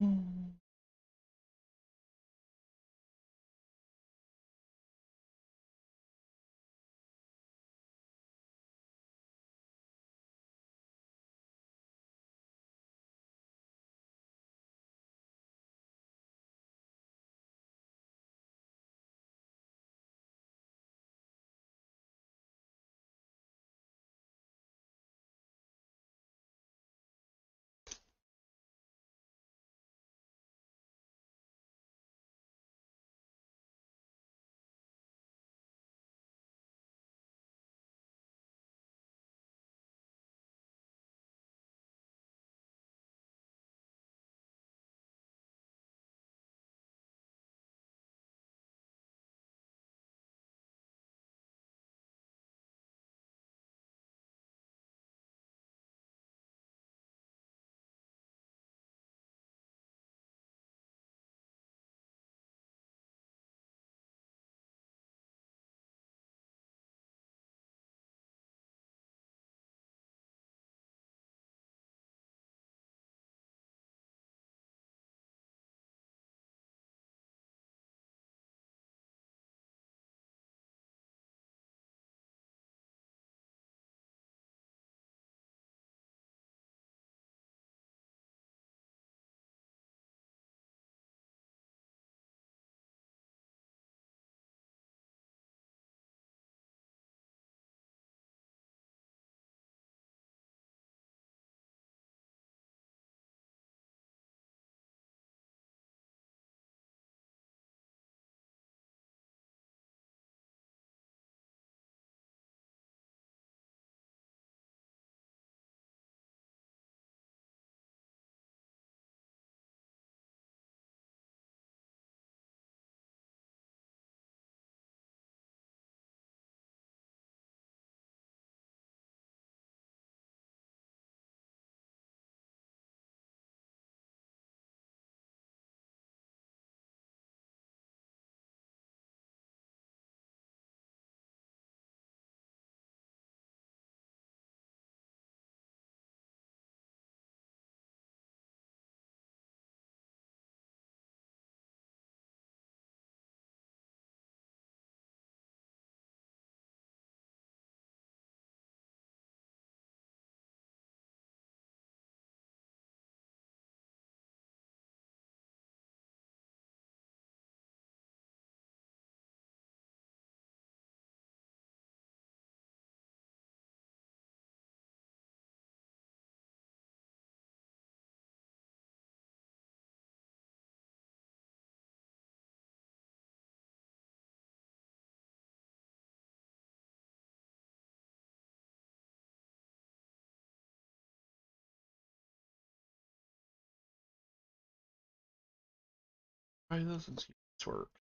Hmm. Try this and see if this works.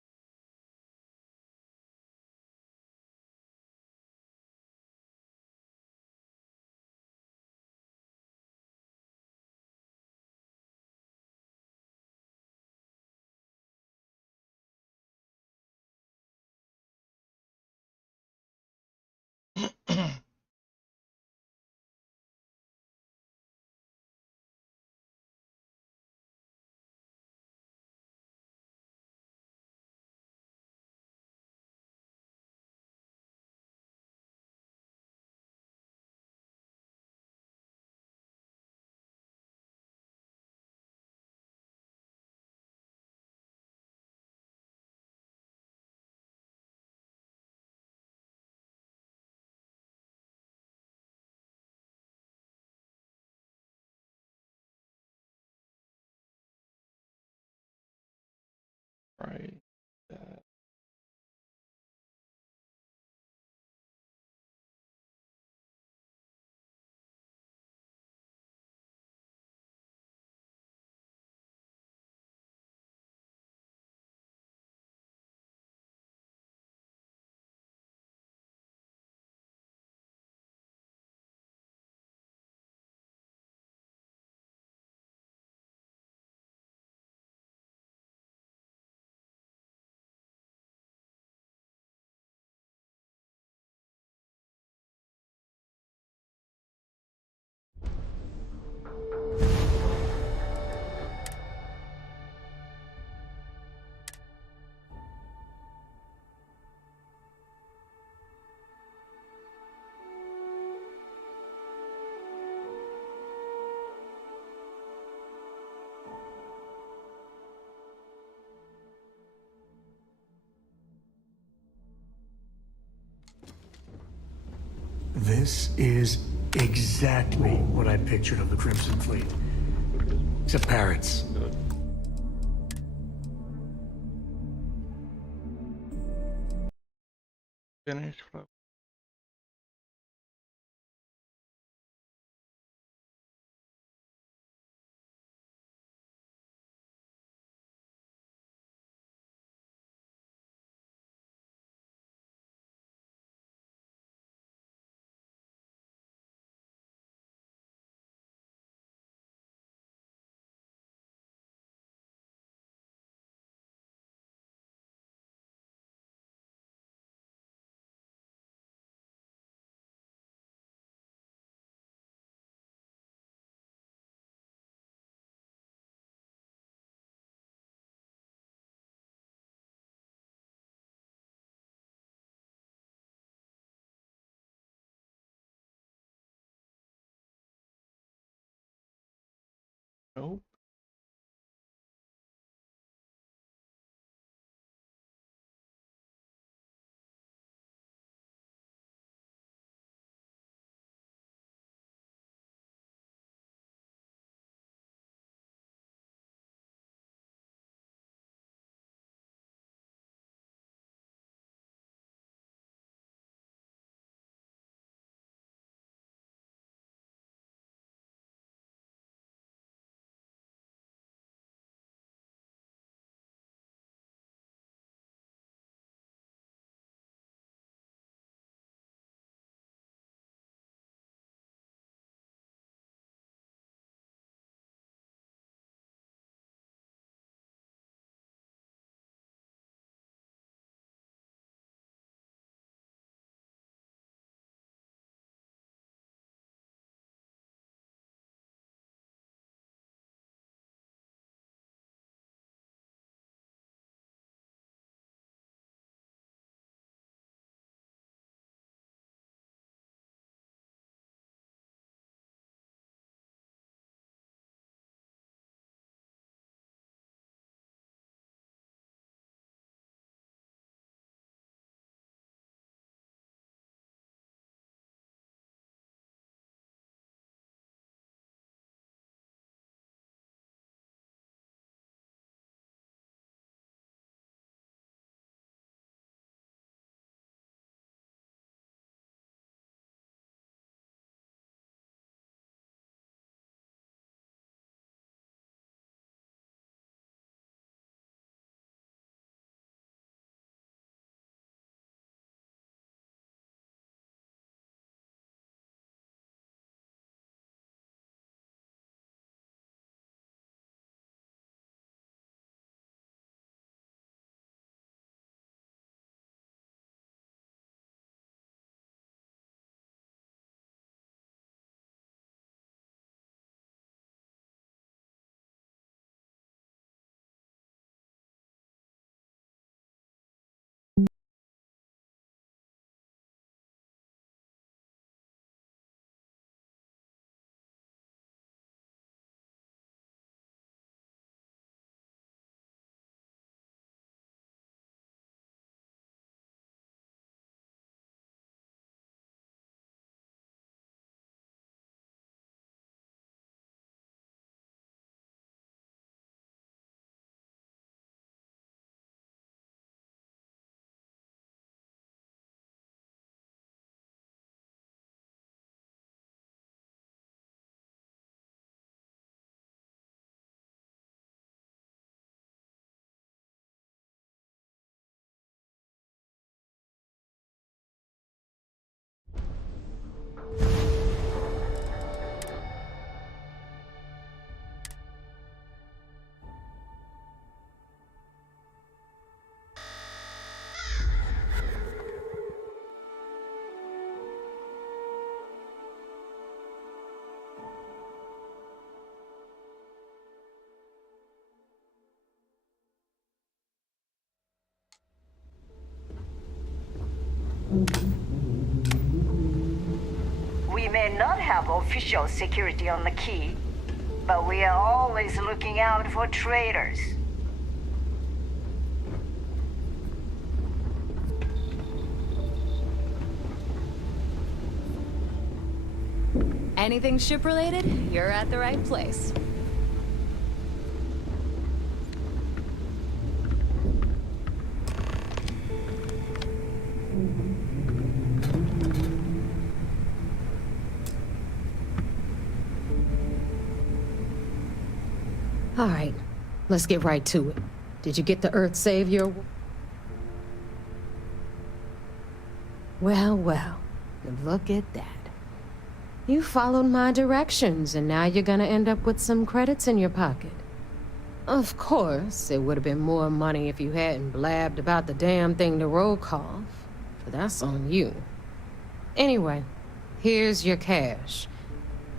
Right. That. This is exactly what I pictured of the Crimson Fleet. Except parrots. Finish. Nope. We may not have official security on the key, but we are always looking out for traitors. Anything ship-related, you're at the right place. All right, let's get right to it. Did you get the Earth Savior? Well, look at that. You followed my directions, and now you're gonna end up with some credits in your pocket. Of course, it would have been more money if you hadn't blabbed about the damn thing to Rokov, but that's on you. Anyway, here's your cash.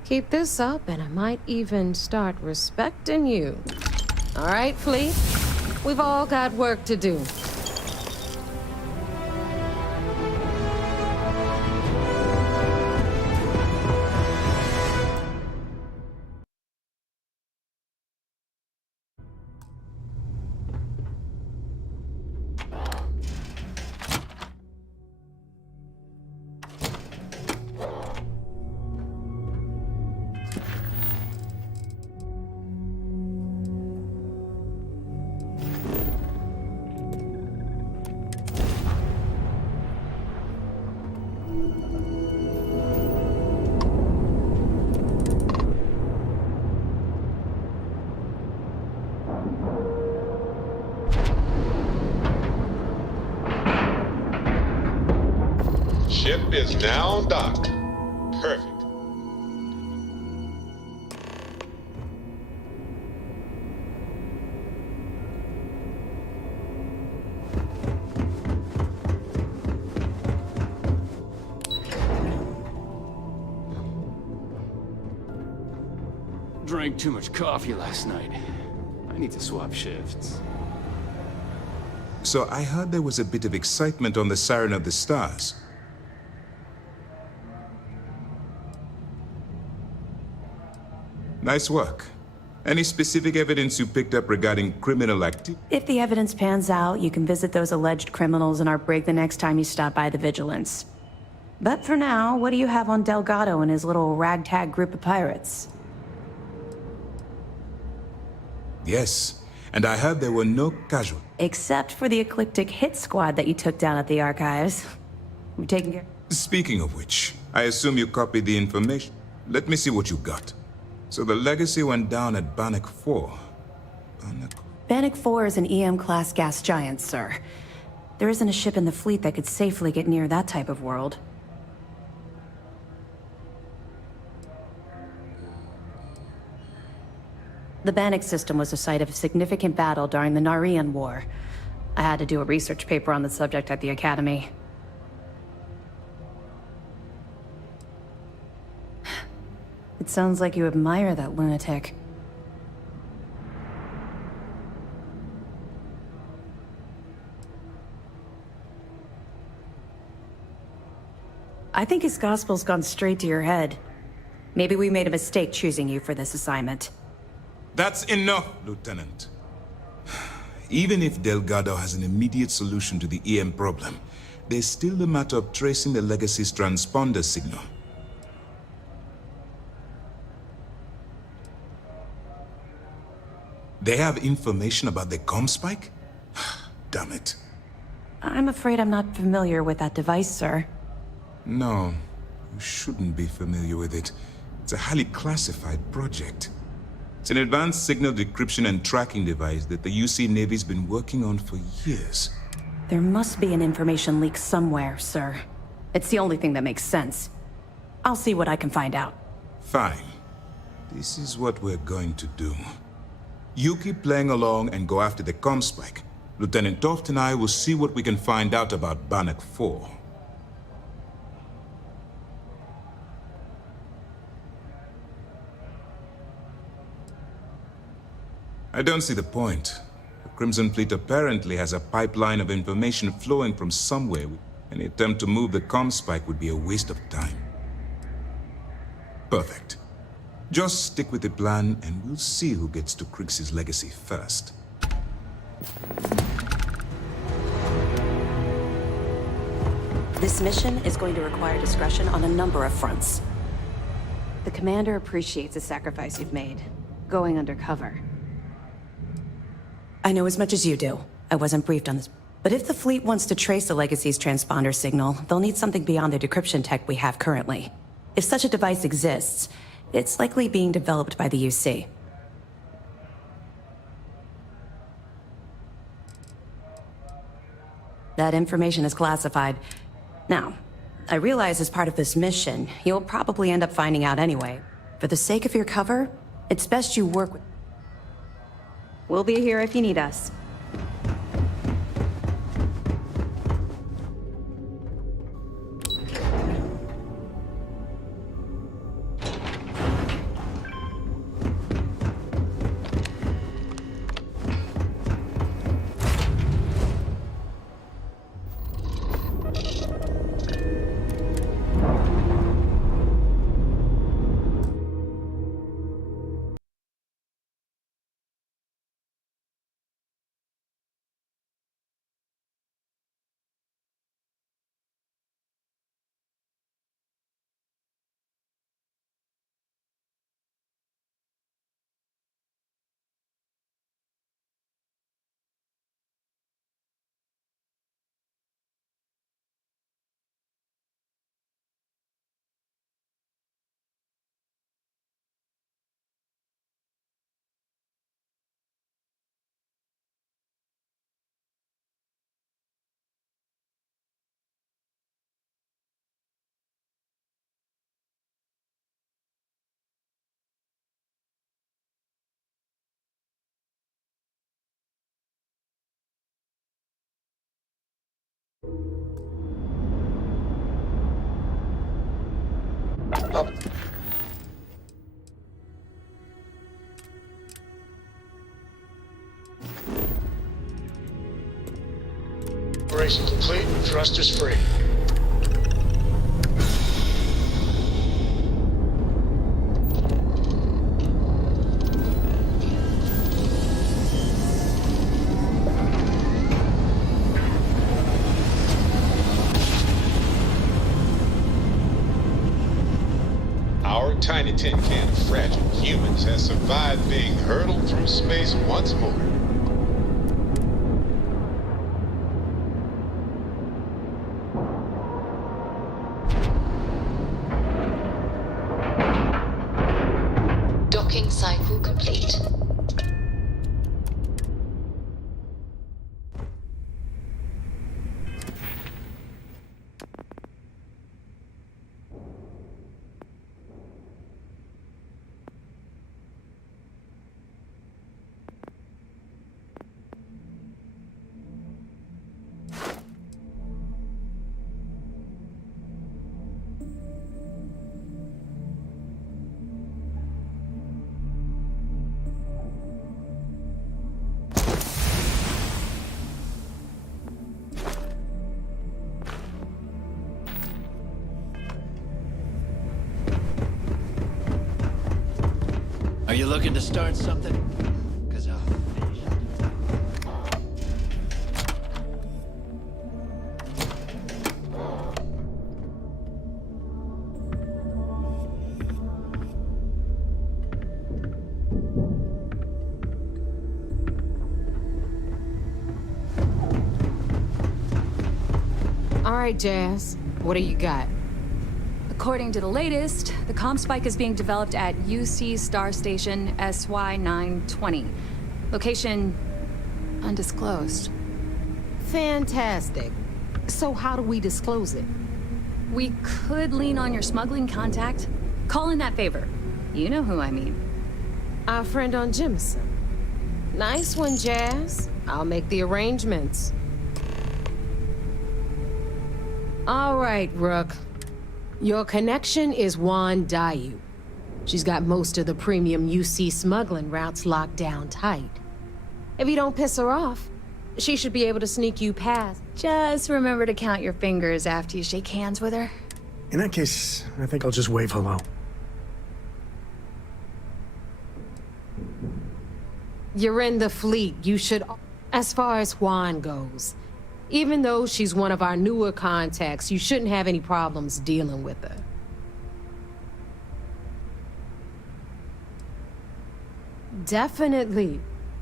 Keep this up, and I might even start respecting you. All right, Fleet? We've all got work to do. Ship is now docked. Perfect. Drank too much coffee last night. I need to swap shifts. So I heard there was a bit of excitement on the Siren of the Stars. Nice work. Any specific evidence you picked up regarding criminal activity? If the evidence pans out, you can visit those alleged criminals in our brig the next time you stop by the Vigilance. But for now, what do you have on Delgado and his little ragtag group of pirates? Yes, and I heard there were no casualties. Except for the eclectic hit squad that you took down at the archives. We've taken care. Speaking of which, I assume you copied the information. Let me see what you got. So the Legacy went down at Bannock 4. Bannock 4 is an EM-class gas giant, sir. There isn't a ship in the fleet that could safely get near that type of world. The Bannock system was the site of a significant battle during the Narian War. I had to do a research paper on the subject at the Academy. It sounds like you admire that lunatic. I think his gospel's gone straight to your head. Maybe we made a mistake choosing you for this assignment. That's enough, Lieutenant. Even if Delgado has an immediate solution to the EM problem, there's still the matter of tracing the Legacy's transponder signal. They have information about the comm spike? Damn it. I'm afraid I'm not familiar with that device, sir. No, you shouldn't be familiar with it. It's a highly classified project. It's an advanced signal decryption and tracking device that the UC Navy's been working on for years. There must be an information leak somewhere, sir. It's the only thing that makes sense. I'll see what I can find out. Fine. This is what we're going to do. You keep playing along and go after the comm spike. Lieutenant Toft and I will see what we can find out about Bannock 4. I don't see the point. The Crimson Fleet apparently has a pipeline of information flowing from somewhere. Any attempt to move the comm spike would be a waste of time. Perfect. Just stick with the plan, and we'll see who gets to Krix's legacy first. This mission is going to require discretion on a number of fronts. The commander appreciates the sacrifice you've made, going undercover. I know as much as you do. I wasn't briefed on this. But if the fleet wants to trace the Legacy's transponder signal, they'll need something beyond the decryption tech we have currently. If such a device exists, it's likely being developed by the UC. That information is classified. Now, I realize as part of this mission, you'll probably end up finding out anyway. For the sake of your cover, it's best you work with... We'll be here if you need us. Up. Operation complete. Thrusters free. Our tiny tin can of fragile humans has survived being hurtled through space once more. Docking cycle complete. Are you looking to start something? 'Cause I'll finish it. All right, Jazz. What do you got? According to the latest, the comm spike is being developed at UC Star Station SY-920. Location undisclosed. Fantastic. So how do we disclose it? We could lean on your smuggling contact. Call in that favor. You know who I mean. Our friend on Jimison. Nice one, Jazz. I'll make the arrangements. All right, Rook. Your connection is Juan Dayu. She's got most of the premium UC smuggling routes locked down tight. If you don't piss her off, she should be able to sneak you past. Just remember to count your fingers after you shake hands with her. In that case, I think I'll just wave hello. You're in the fleet. You should... As far as Juan goes, even though she's one of our newer contacts, you shouldn't have any problems dealing with her. Definitely.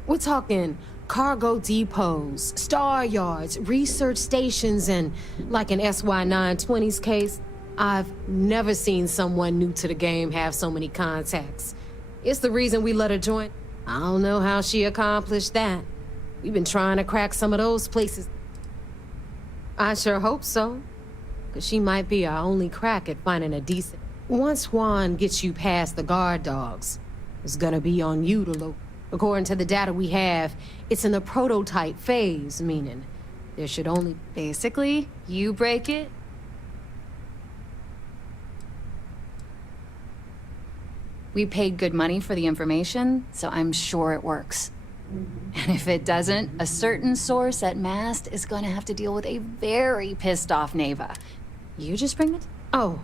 We're talking cargo depots, star yards, research stations, and like in SY-920's case, I've never seen someone new to the game have so many contacts. It's the reason we let her join. I don't know how she accomplished that. We've been trying to crack some of those places. I sure hope so, because she might be our only crack at finding a decent... Once Juan gets you past the guard dogs, it's gonna be on you to look. According to the data we have, it's in the prototype phase, meaning there should only... Basically, you break it. We paid good money for the information, so I'm sure it works. And if it doesn't, a certain source at MAST is gonna have to deal with a very pissed off Neva. You just bring it? Oh,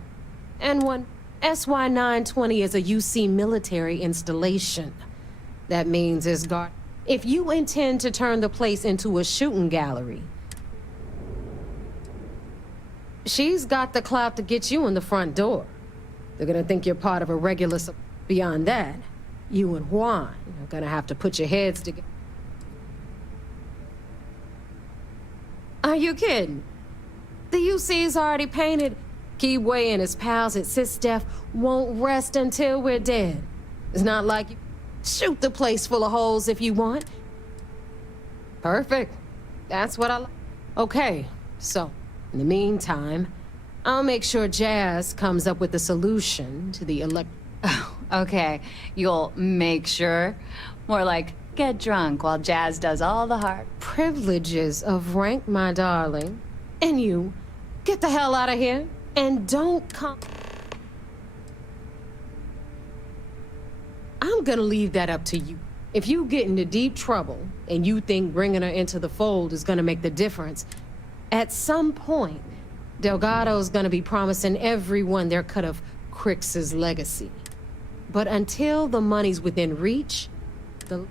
and one, SY-920 is a UC military installation. That means it's guard. If you intend to turn the place into a shooting gallery, she's got the clout to get you in the front door. They're gonna think you're part of a regular... Beyond that, you and Juan are gonna have to put your heads together. Are you kidding? The UC's already painted. Keyway and his pals at SysDef won't rest until we're dead. It's not like you shoot the place full of holes if you want. Perfect. That's what I like. Okay, so, in the meantime, I'll make sure Jazz comes up with a solution to the Oh, okay. You'll make sure. More like, get drunk while Jazz does all the hard... Privileges of rank, my darling. And you, get the hell out of here, and don't come... I'm gonna leave that up to you. If you get into deep trouble, and you think bringing her into the fold is gonna make the difference, at some point, Delgado's gonna be promising everyone their cut of Crix's legacy. But until the money's within reach, the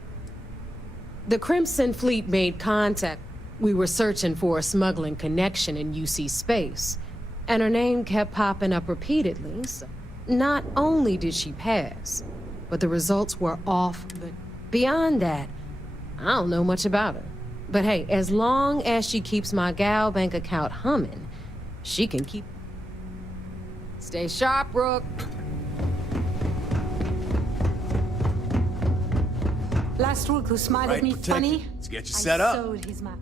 Crimson Fleet made contact. We were searching for a smuggling connection in UC space, and her name kept popping up repeatedly, so not only did she pass, but the results were off the... Beyond that, I don't know much about her. But hey, as long as she keeps my gal bank account humming, she can keep... Stay sharp, Rook. Last Rook who smiled at me funny. Let's get you set up. I sewed his mouth.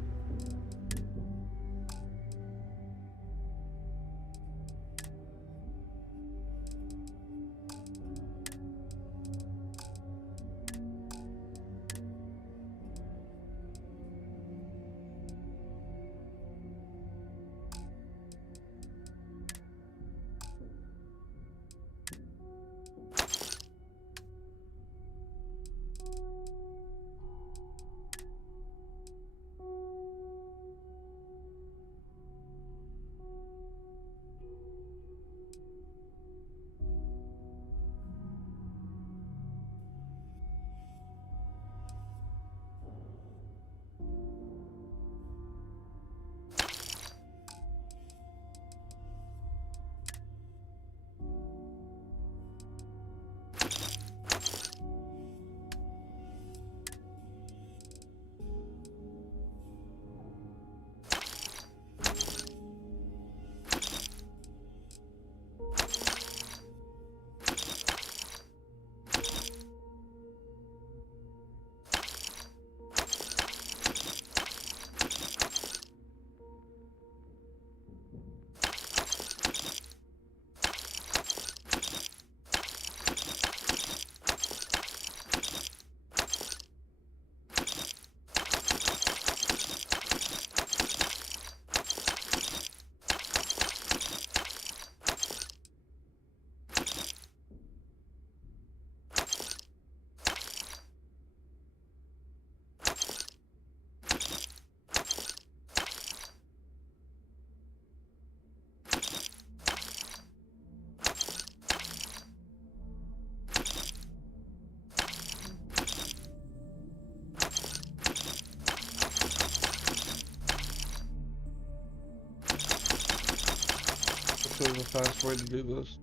There's a fast way to do this.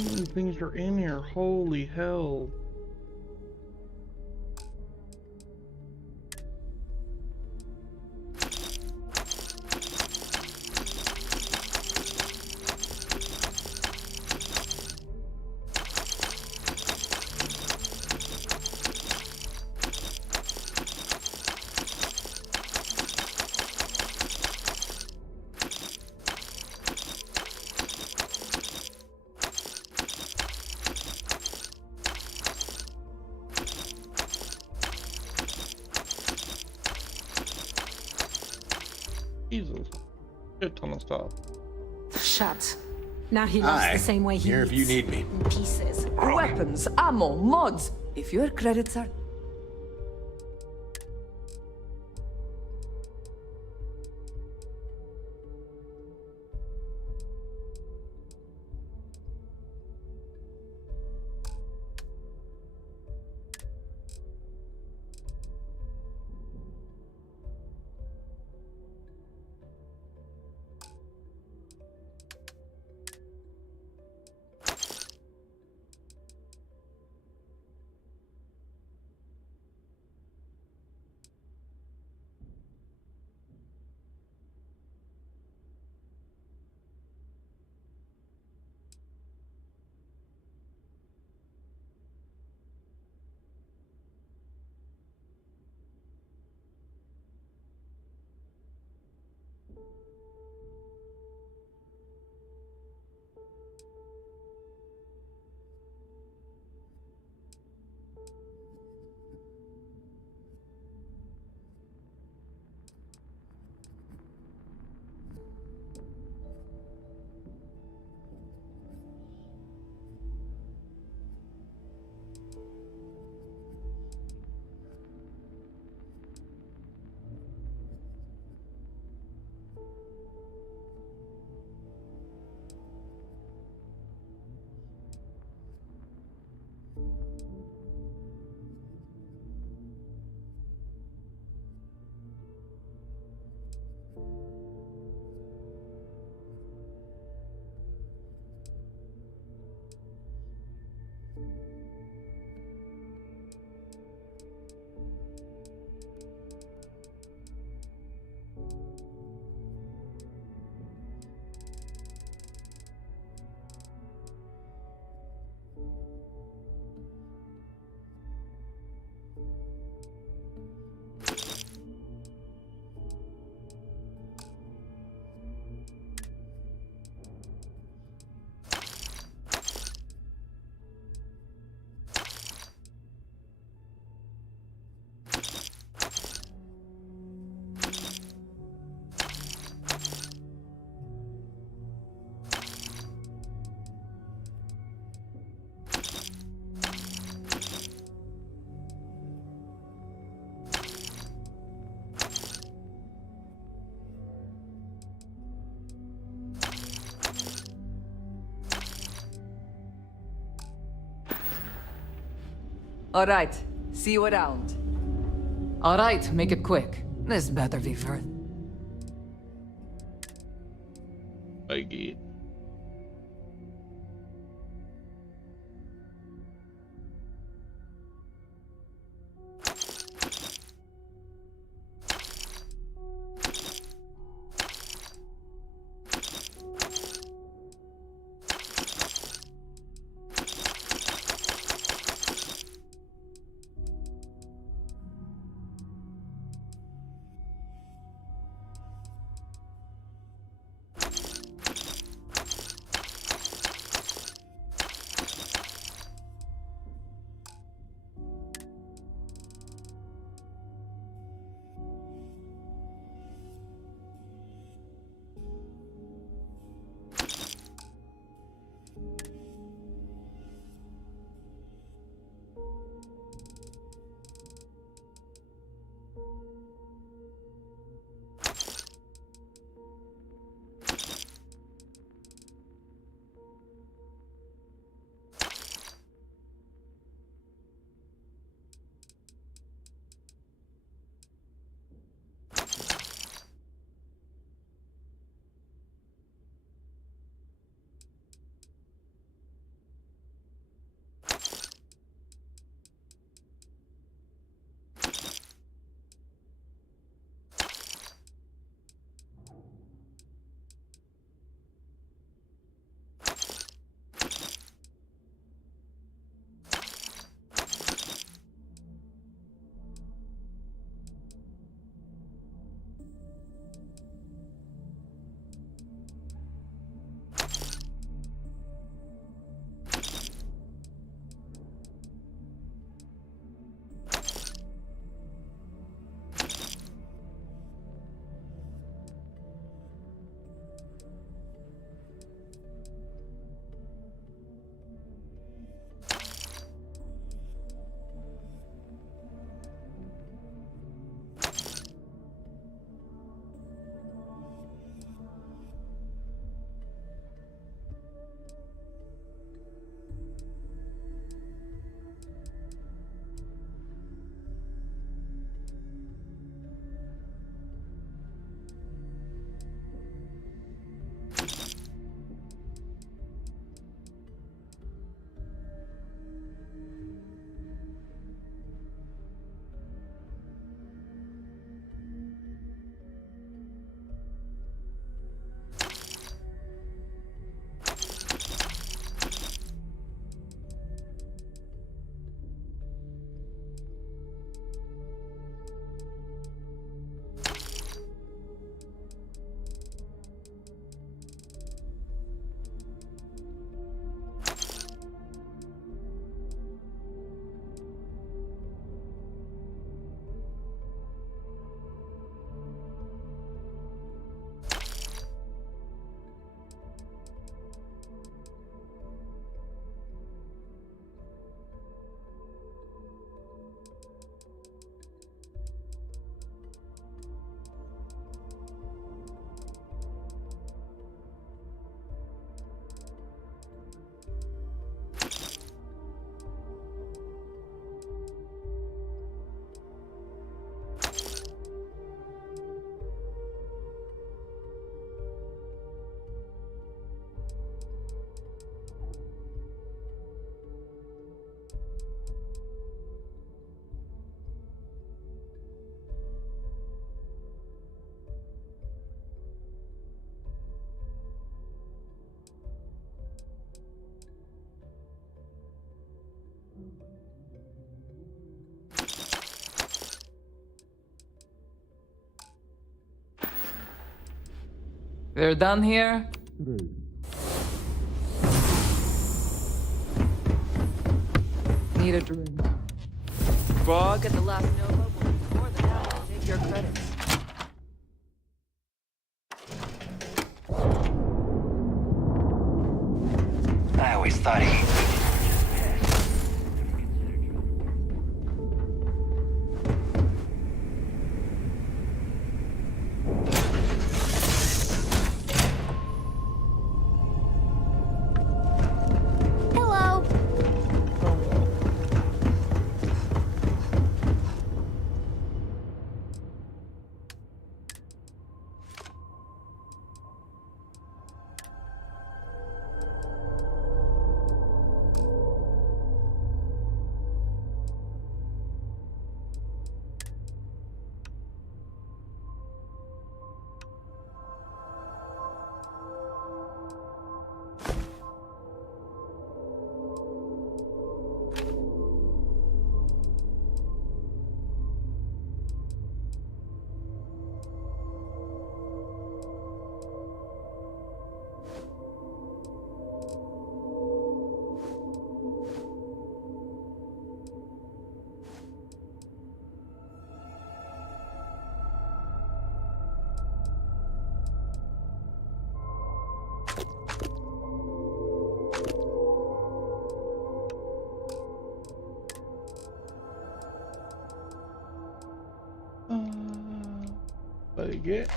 How many things are in here? Holy hell. Jesus. Good ton of stuff. Shut. Now he lost the same way he Here if you eats. need me. In pieces. Weapons, ammo, mods. If your credits are... All right, see you around. All right, make it quick. This better be worth. I get. We're done here? Need a drink. Look at the last Nova. We'll be more than happy to take your credits. I always thought he... Hello. What do you get?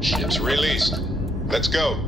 Ship's released. Let's go.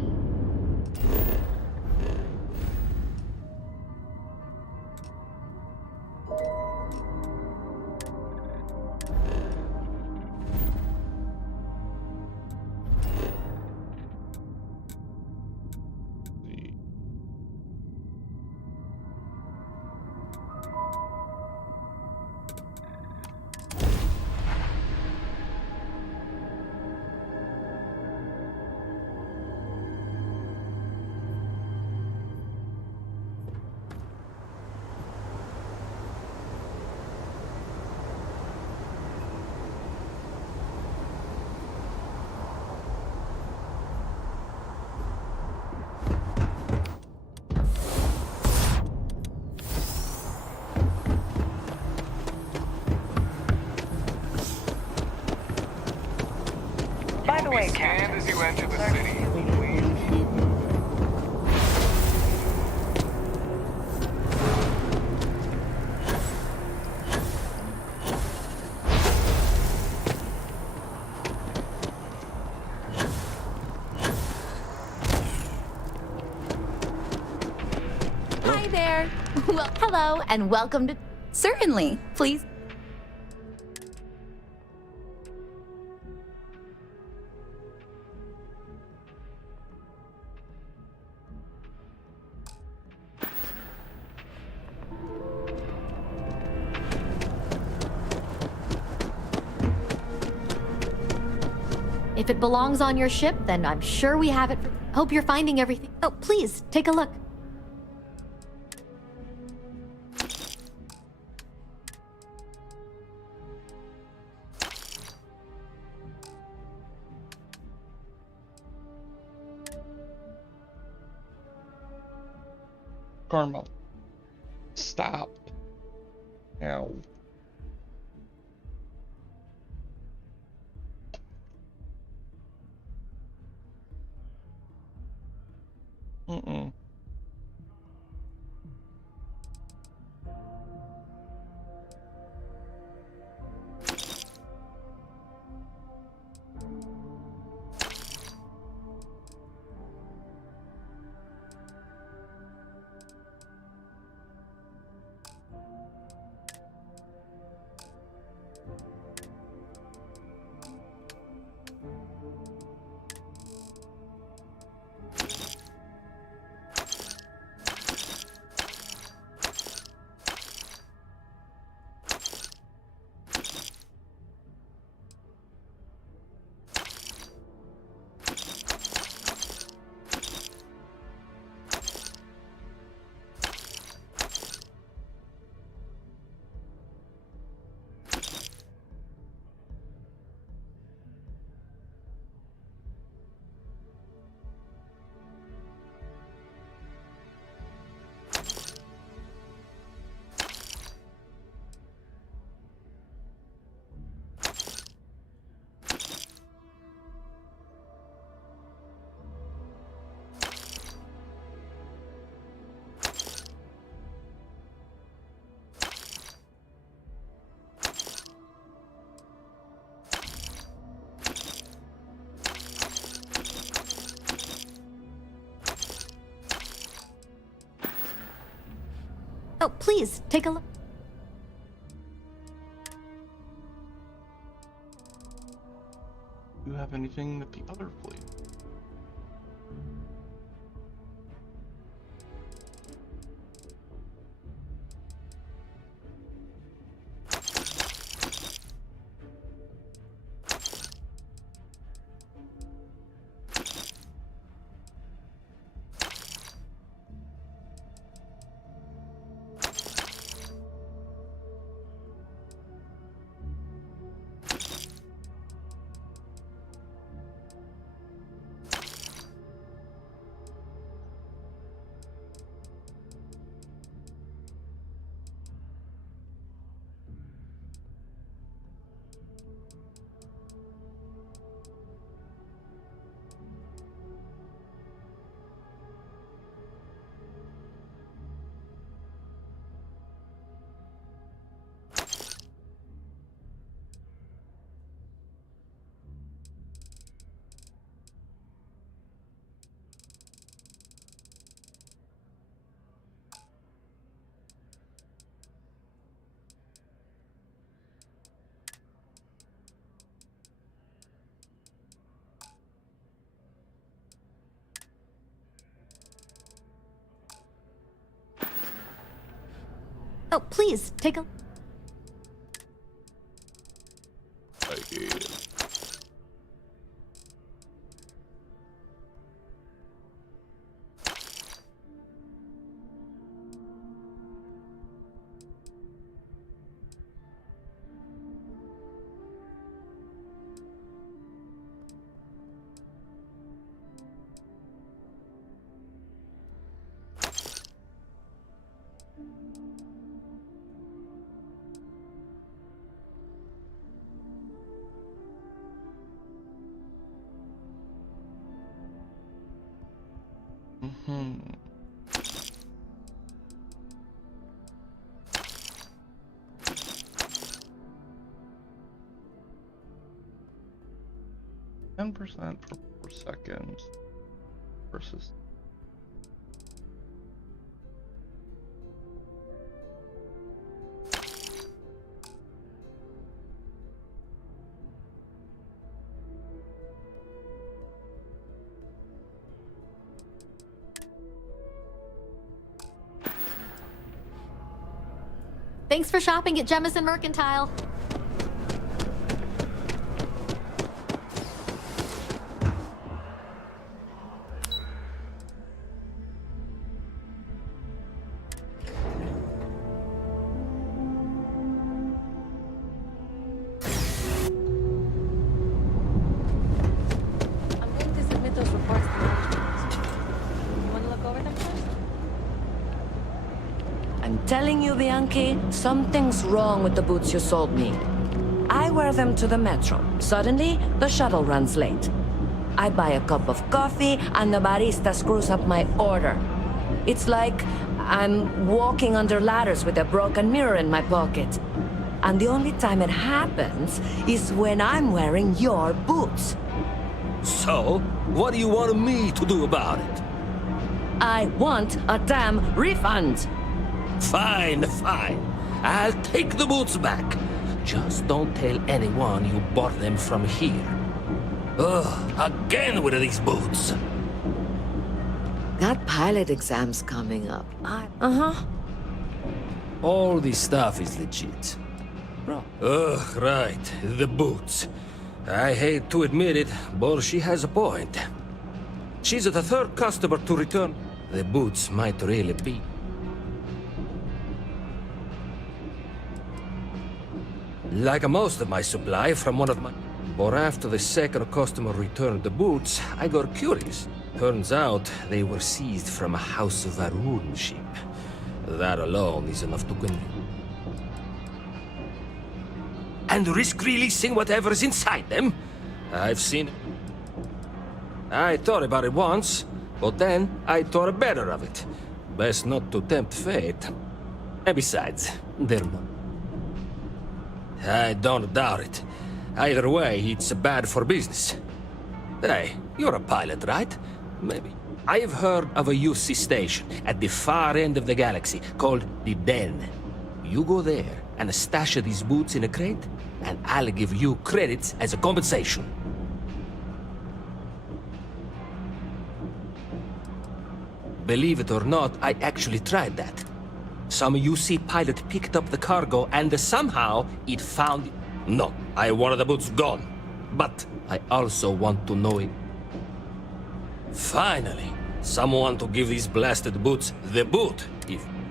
By the way, Captain, as you enter the city. Hi there. Well, hello and welcome to... Certainly. Please. If it belongs on your ship, then I'm sure we have it. Hope you're finding everything. Oh, please, take a look. Karma. Stop. Ow. Mm-mm. Oh, please, take a look. Do you have anything that the other fleet? Oh, please, take a... Mm-hmm. Ten percent per 4 seconds versus Thanks for shopping at Jemison Mercantile. Telling you, Bianchi, something's wrong with the boots you sold me. I wear them to the metro. Suddenly, the shuttle runs late. I buy a cup of coffee, and the barista screws up my order. It's like I'm walking under ladders with a broken mirror in my pocket. And the only time it happens is when I'm wearing your boots. So, what do you want me to do about it? I want a damn refund! Fine, fine. I'll take the boots back. Just don't tell anyone you bought them from here. Ugh, again with these boots. That pilot exam's coming up. All this stuff is legit. Ugh, right. The boots. I hate to admit it, but she has a point. She's the third customer to return. The boots might really be. Like most of my supply from one of my... But after the second customer returned the boots, I got curious. Turns out they were seized from a House of Va'ruun ship. That alone is enough to convince. And risk releasing whatever's inside them? I've seen... I thought about it once, but then I thought better of it. Best not to tempt fate. And besides, they're not. I don't doubt it. Either way, it's bad for business. Hey, you're a pilot, right? Maybe. I've heard of a UC station at the far end of the galaxy called the Den. You go there and stash these boots in a crate, and I'll give you credits as a compensation. Believe it or not, I actually tried that. Some UC pilot picked up the cargo and somehow it found... No, I wanted the boots gone. But I also want to know it. Finally, someone to give these blasted boots the boot.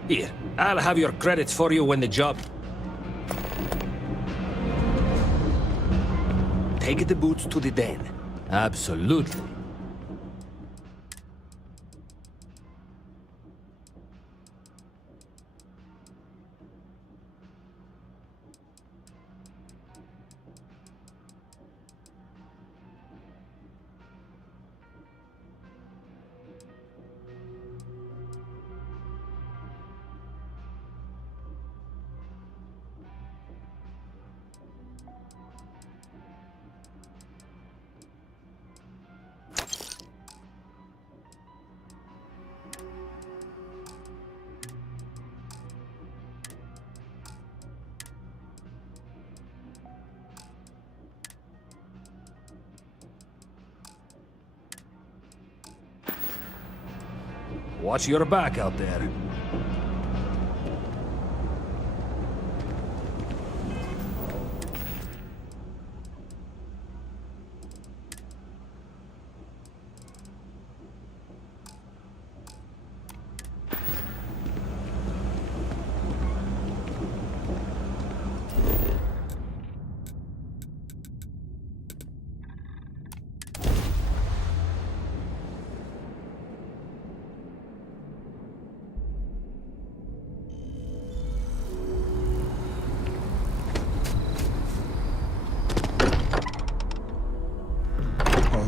Here, I'll have your credits for you when the job... Take the boots to the Den. Absolutely. Watch your back out there.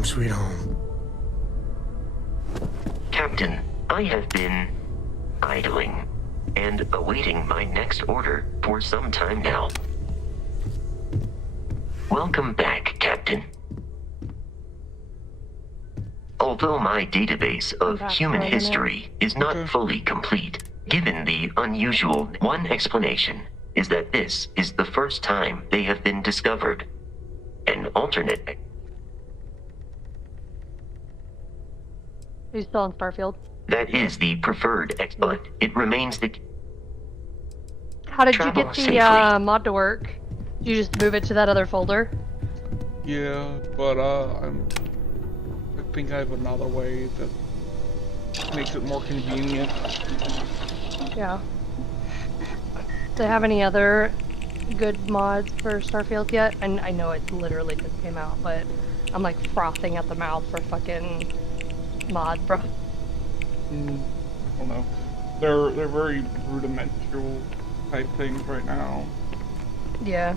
Sweet home. Captain, I have been idling and awaiting my next order for some time now. Welcome back, Captain. Although my database of human history is not fully complete, given the unusual, one explanation is that this is the first time they have been discovered. An alternate... He's still in Starfield. That is the preferred but it remains the... How did you Travel get safely. the mod to work? Did you just move it to that other folder? Yeah, but I think I have another way that makes it more convenient. Yeah. Do they have any other good mods for Starfield yet? And I know it literally just came out, but I'm like frothing at the mouth for fucking mod, bro. I don't know. They're very rudimental type things right now. Yeah.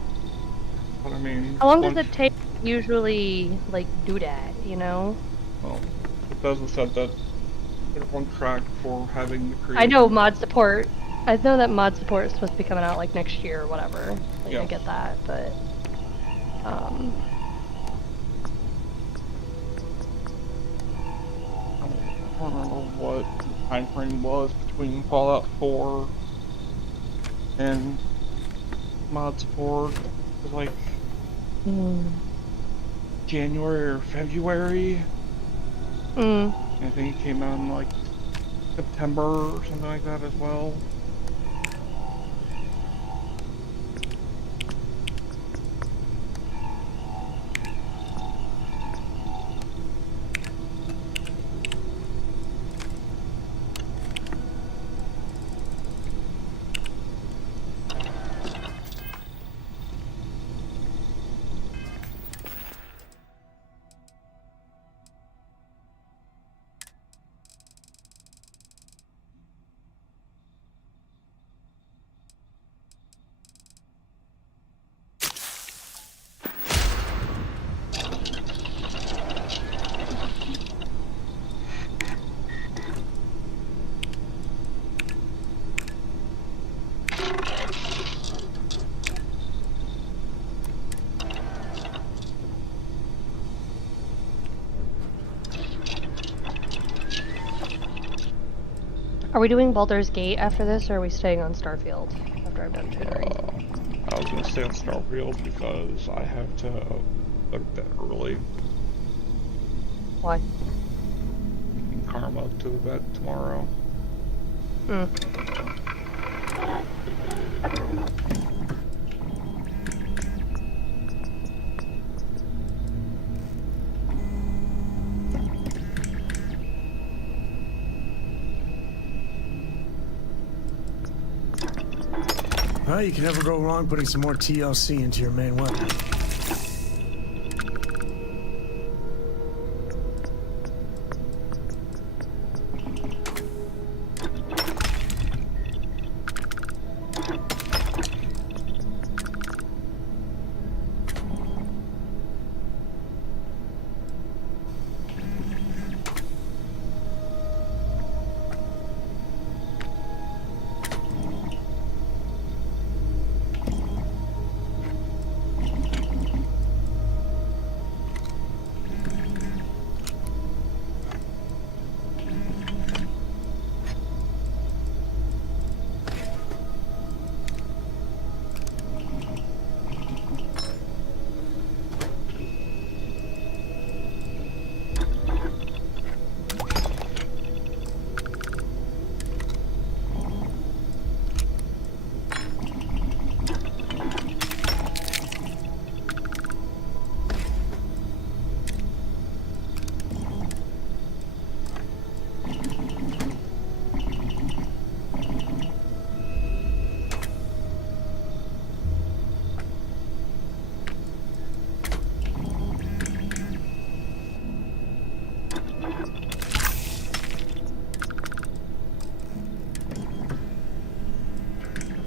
But I mean, How long does it take to usually like do that, you know? Well, it doesn't said that they're on track for having the creation. I know mod support. I know that mod support is supposed to be coming out like next year or whatever. Like, Yeah. I get that, but I don't remember what the time frame was between Fallout 4 and mod support. It was like January or February. I think it came out in like September or something like that as well. are we doing Baldur's Gate after this, or are we staying on Starfield after I've done tutoring? I was gonna stay on Starfield because I have to go to bed early. Why? Taking Karma to the bed tomorrow. Well, you can never go wrong putting some more TLC into your main weapon.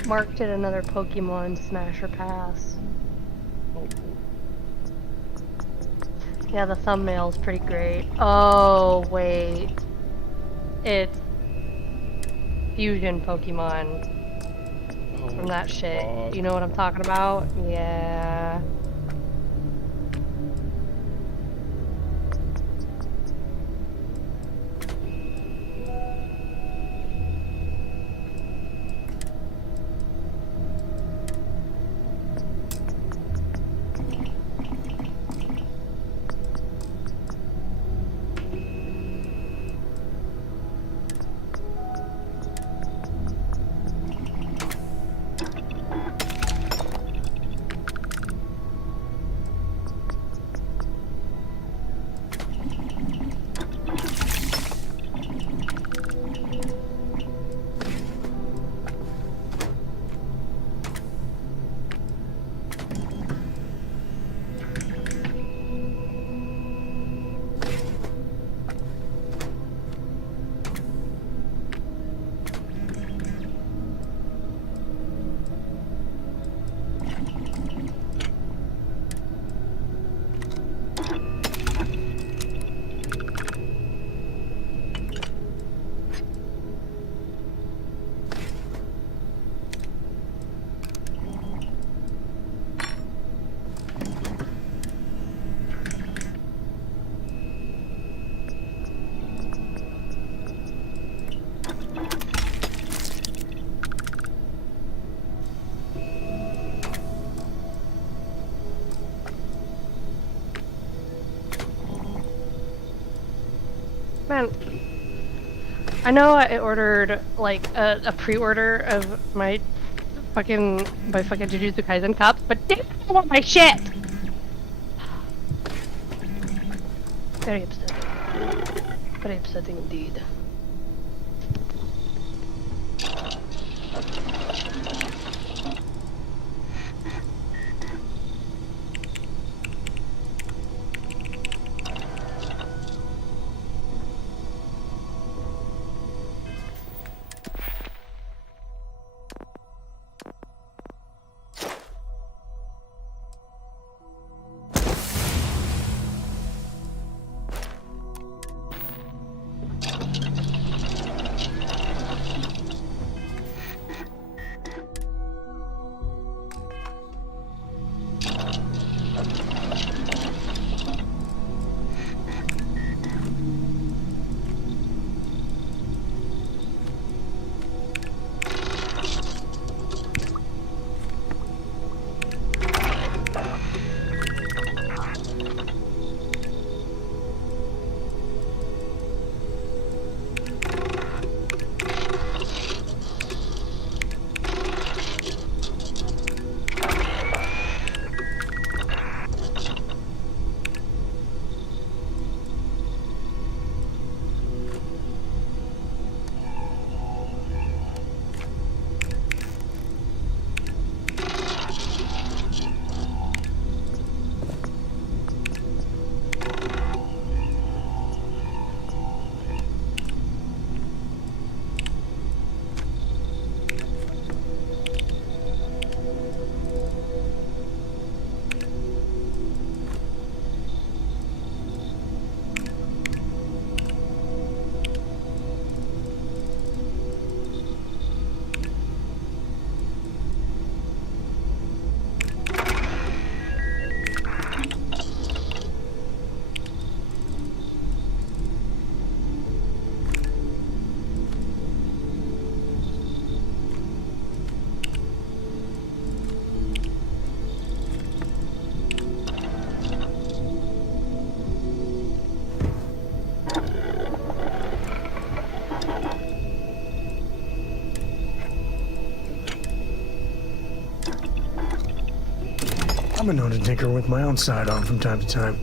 Mark did another Pokemon Smash or Pass. Yeah, the thumbnail's pretty great. Oh, wait. It's Fusion Pokemon from that shit. God. You know what I'm talking about? Yeah. Man, I know I ordered like a pre-order of my fucking Jujutsu Kaisen cups, but damn, I want my shit. Very upsetting. Very upsetting indeed. I've been known to tinker with my own side on from time to time.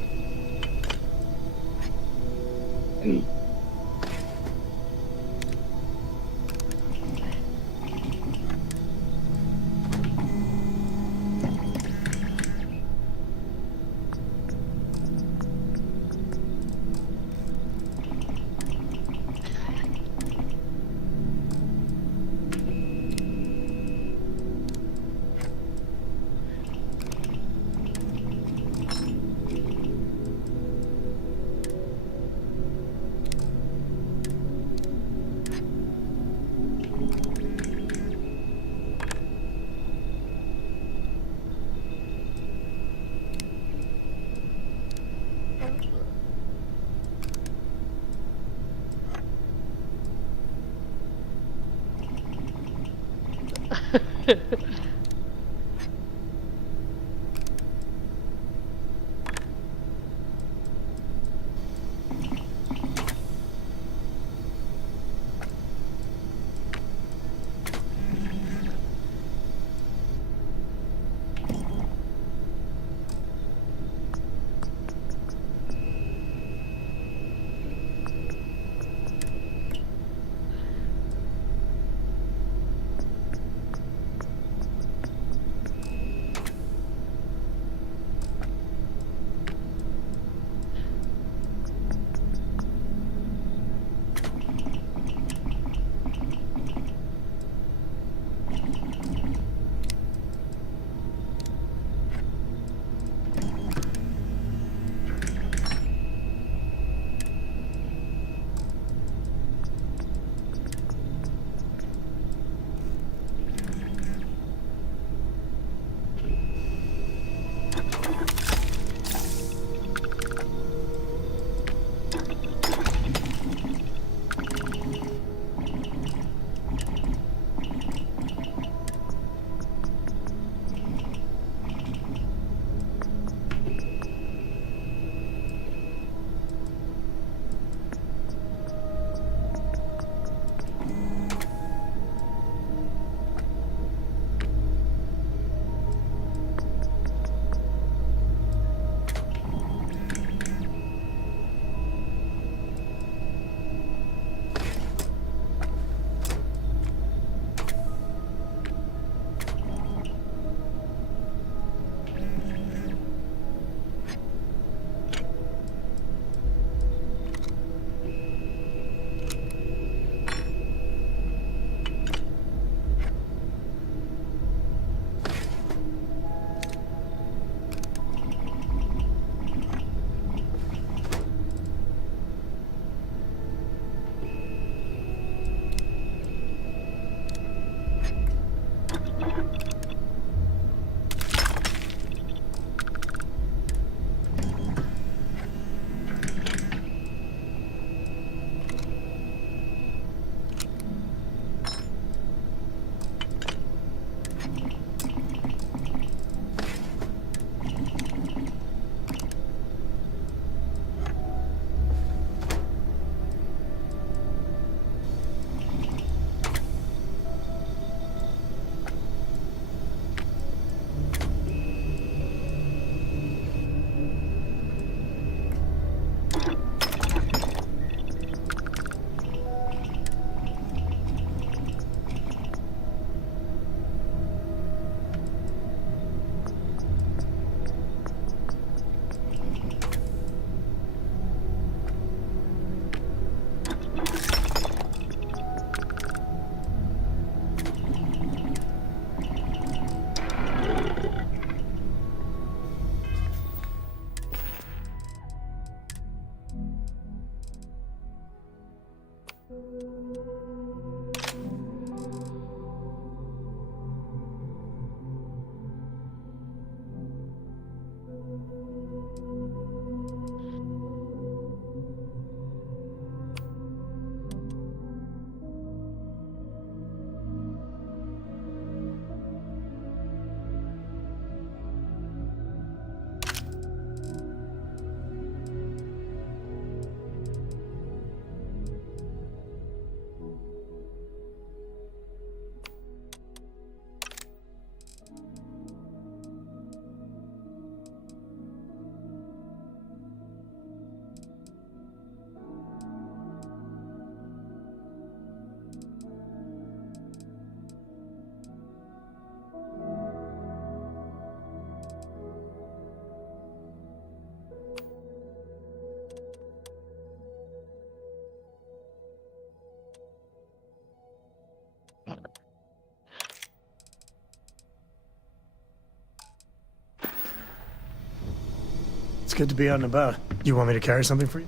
It's good to be out and about. You want me to carry something for you?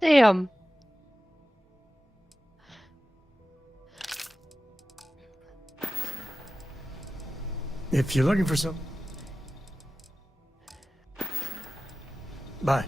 Damn. If you're looking for some... Bye.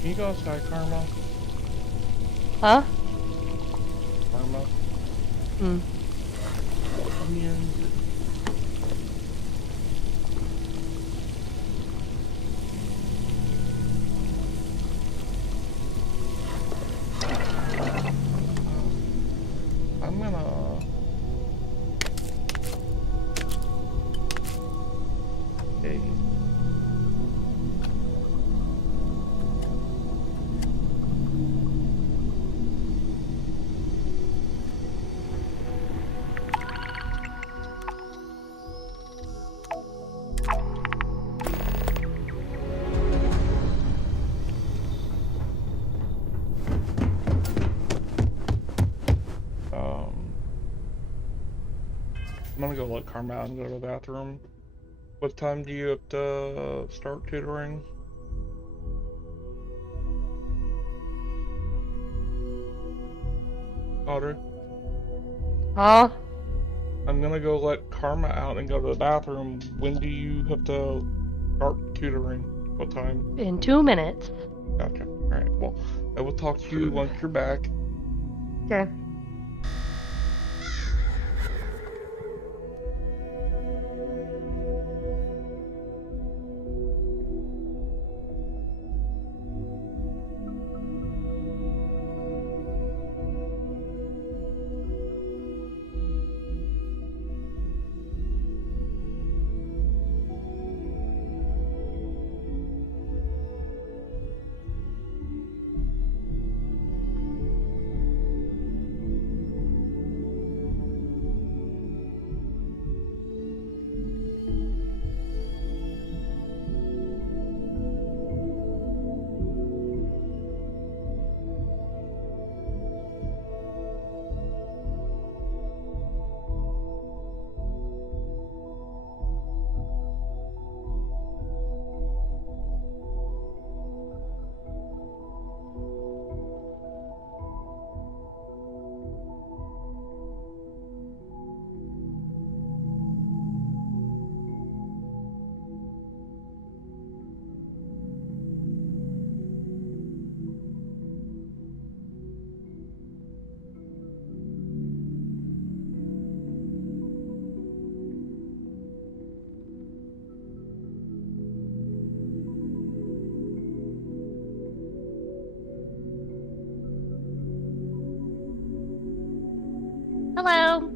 Can you go outside, Karma? Huh? Karma? Hmm. Onions. I'm gonna... Okay. I'm gonna go let Karma out and go to the bathroom. What time do you have to start tutoring? Audrey? Huh? I'm gonna go let Karma out and go to the bathroom. When do you have to start tutoring? What time? In 2 minutes. Gotcha. Alright, well, I will talk to you once you're back. Okay. Hello.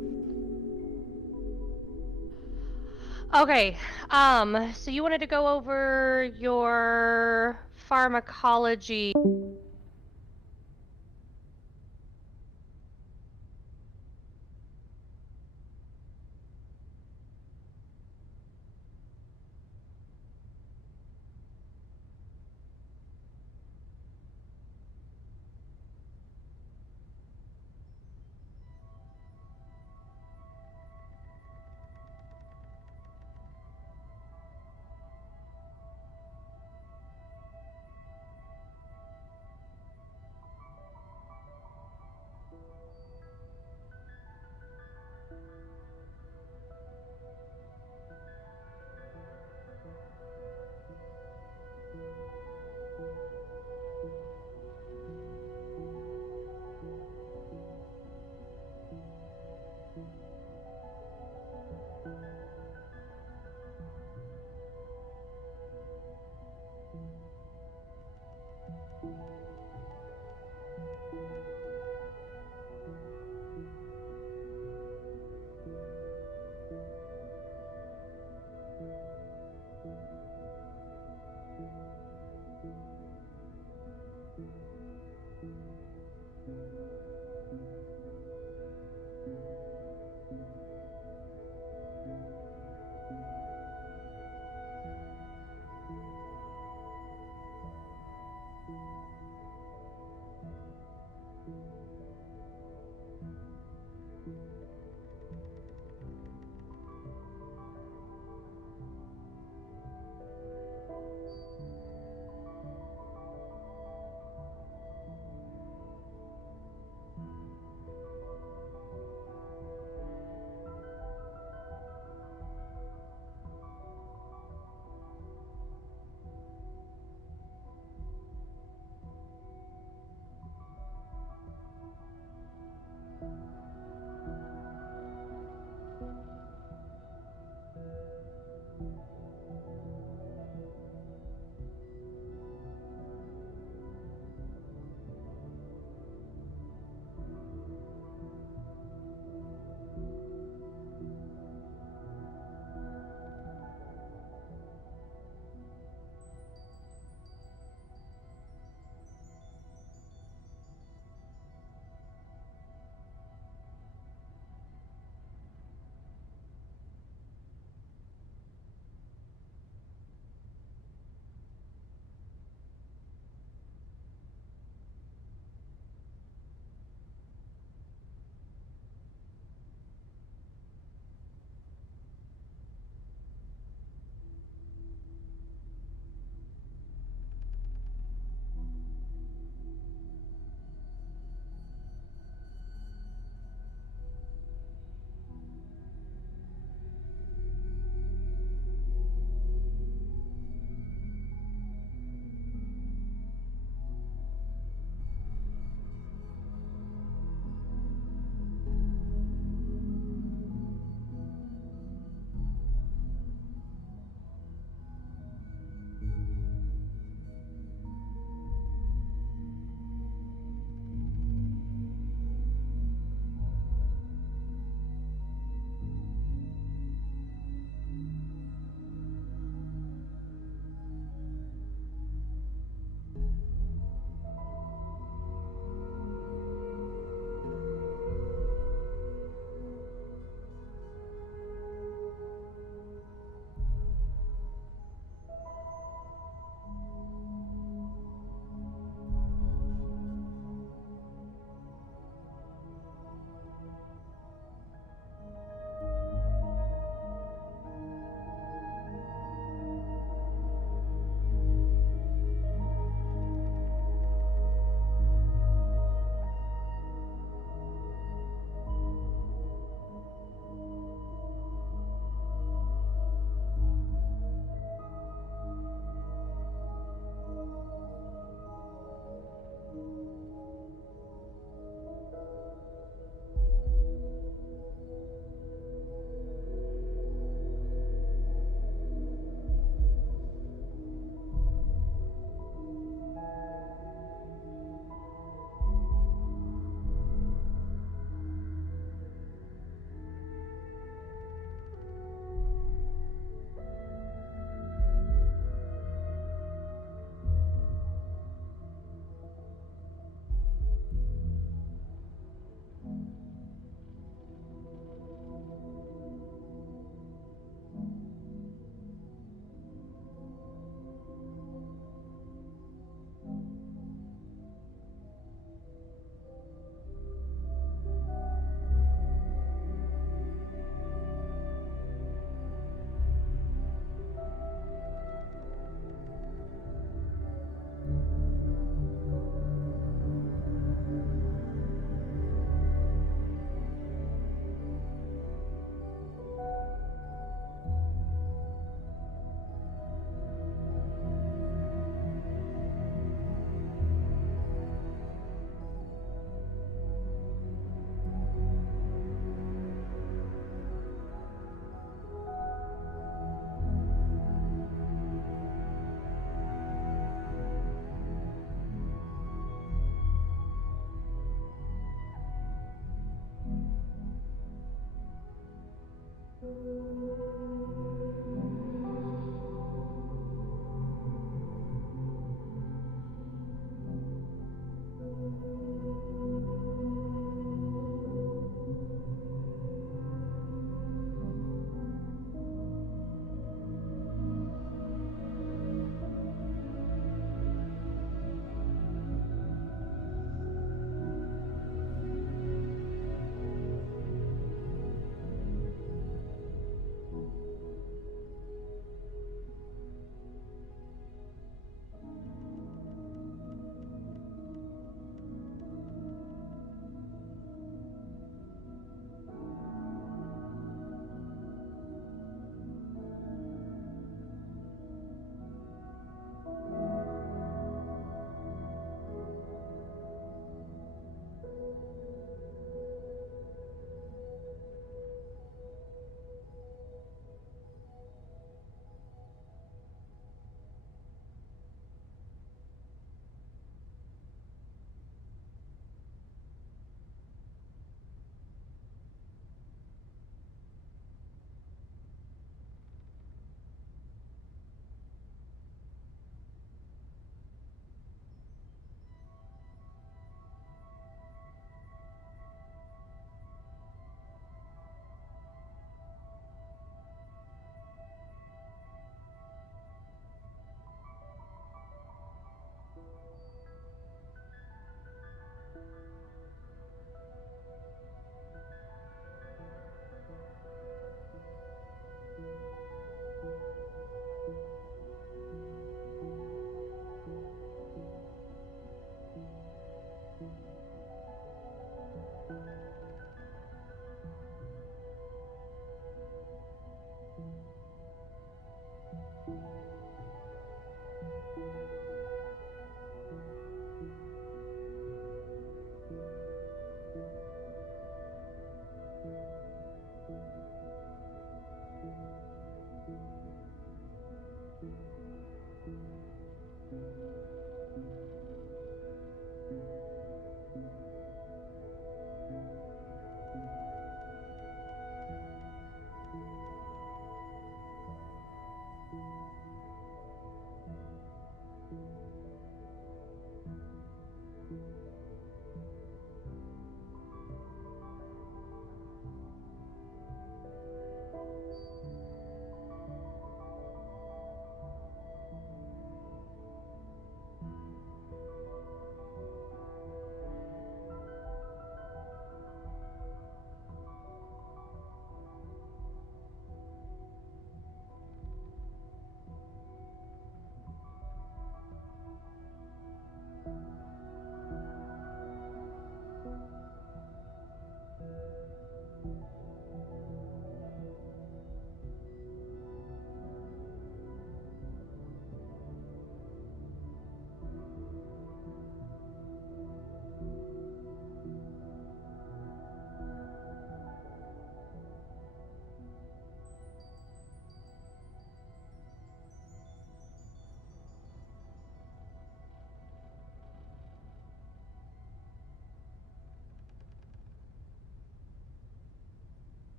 Okay, so you wanted to go over your pharmacology.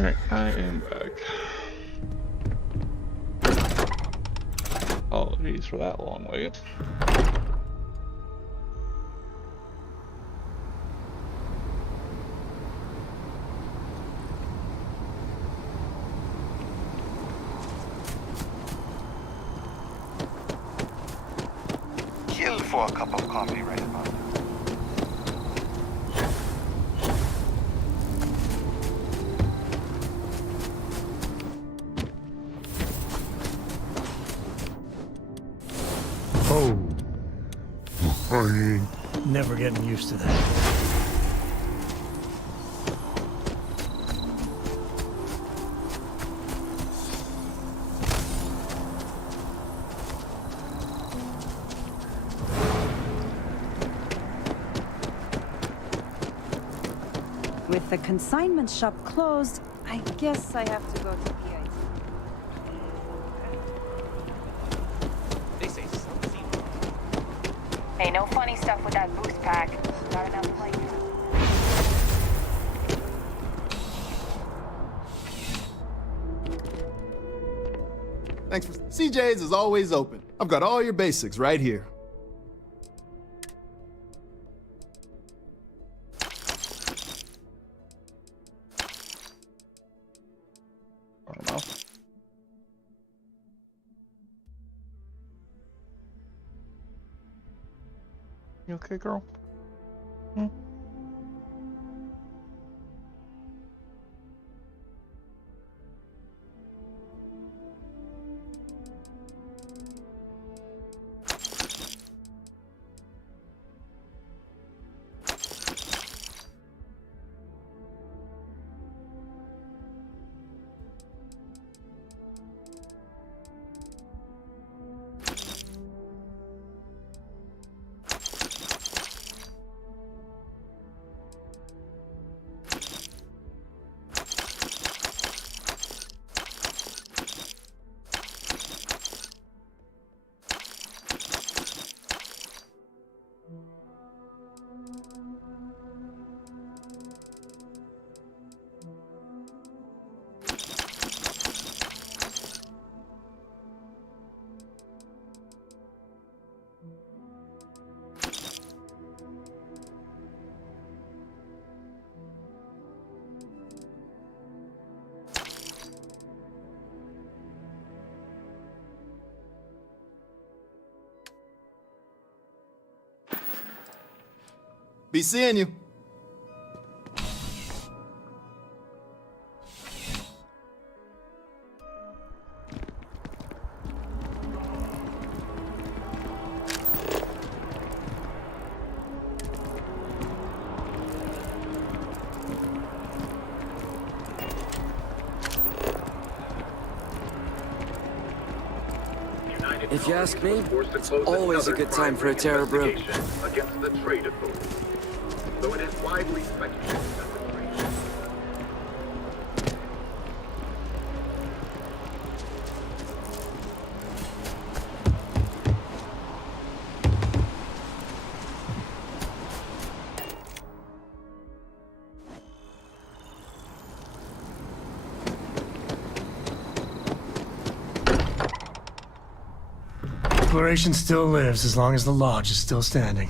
Alright, I am back. Apologies for that long wait. Kill for a cup of coffee right about now. Oh. I ain't never getting used to that. With the consignment shop closed, I guess I have to go to PIT. Hey, no funny stuff with that boost pack. Not enough light. Thanks for... CJ's is always open. I've got all your basics right here. You okay, girl? Hmm? Be seeing you. If you ask me, it's always a good time for a terror brew. Against the trade authority. Though it is widely speculated that the trade... Exploration still lives as long as the lodge is still standing.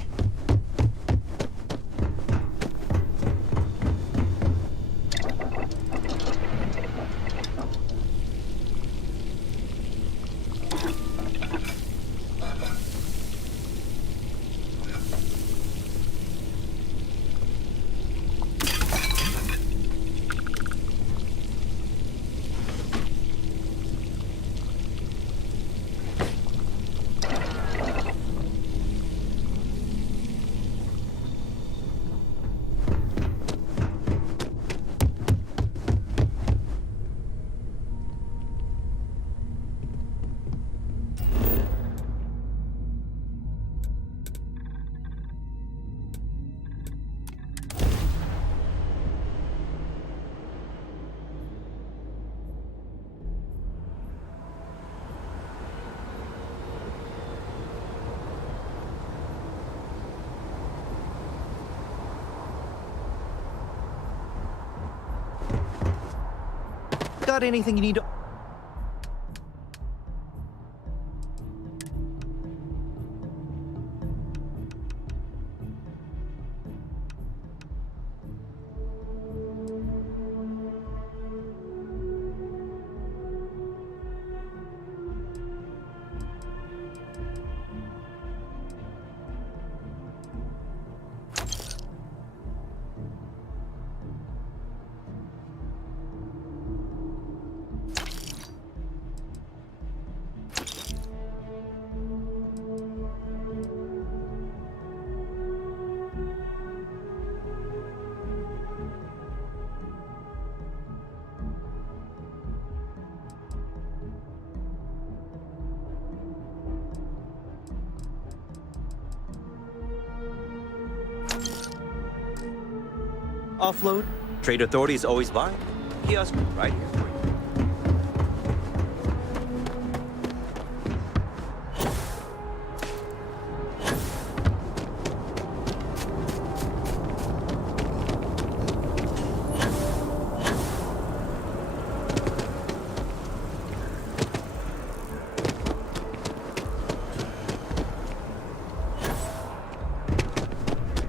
got anything you need to... Offload. Trade Authority is always buying. Kiosk right here for you.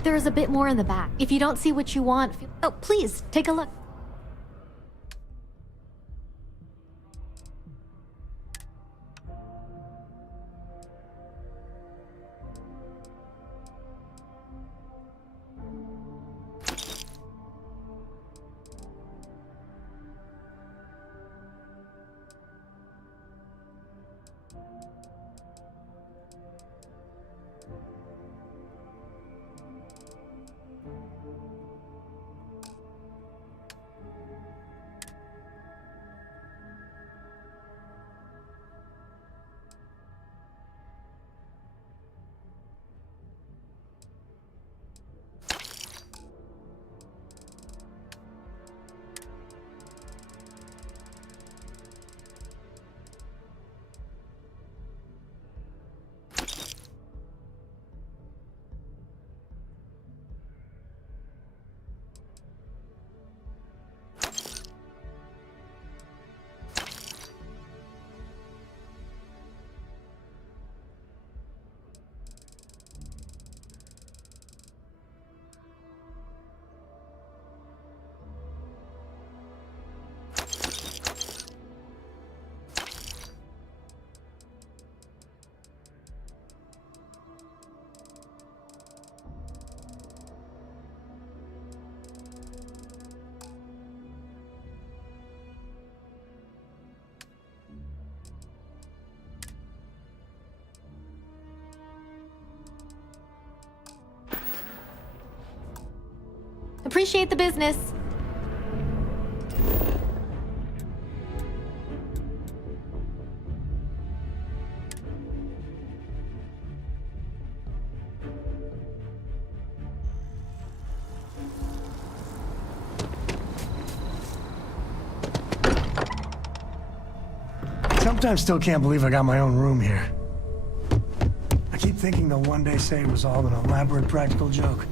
There is a bit more in the back. If you don't see what you want, oh, please, take a look. Appreciate the business. Sometimes still can't believe I got my own room here. I keep thinking they'll one day say it was all an elaborate practical joke.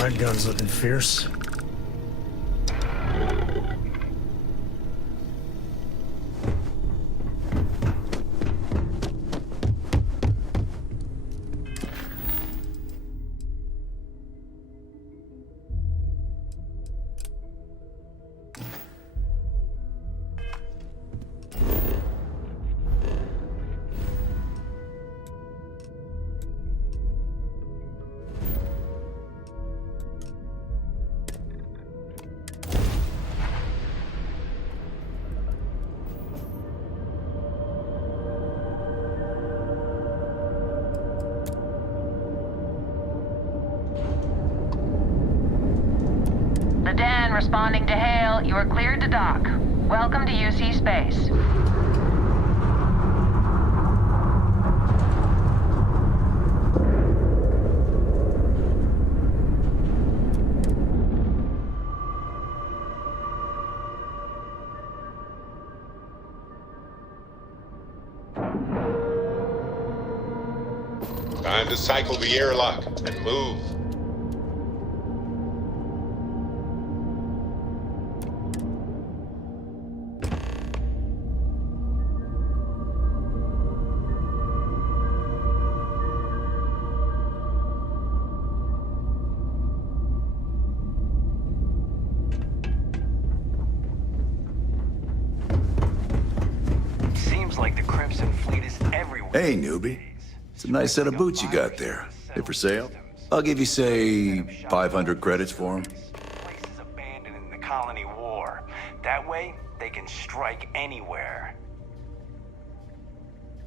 My gun's looking fierce. The Dan responding to hail. You are cleared to dock. Welcome to UC Space. Time to cycle the airlock and move. Seems like the Crimson Fleet is everywhere. Hey, newbie. It's a nice set of boots you got there. They for sale? I'll give you, say, 500 credits for them. Places abandoned in the Colony War. That way, they can strike anywhere.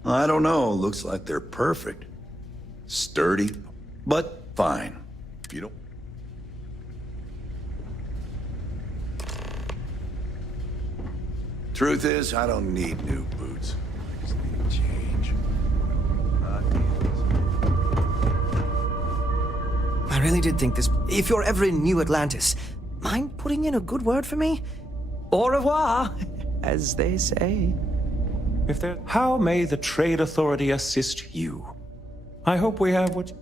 I don't know. Looks like they're perfect. Sturdy, but fine. If you don't... Truth is, I don't need new boots. I just need change. I really did think this. If you're ever in New Atlantis, mind putting in a good word for me? Au revoir, as they say. How may the Trade Authority assist you? I hope we have what...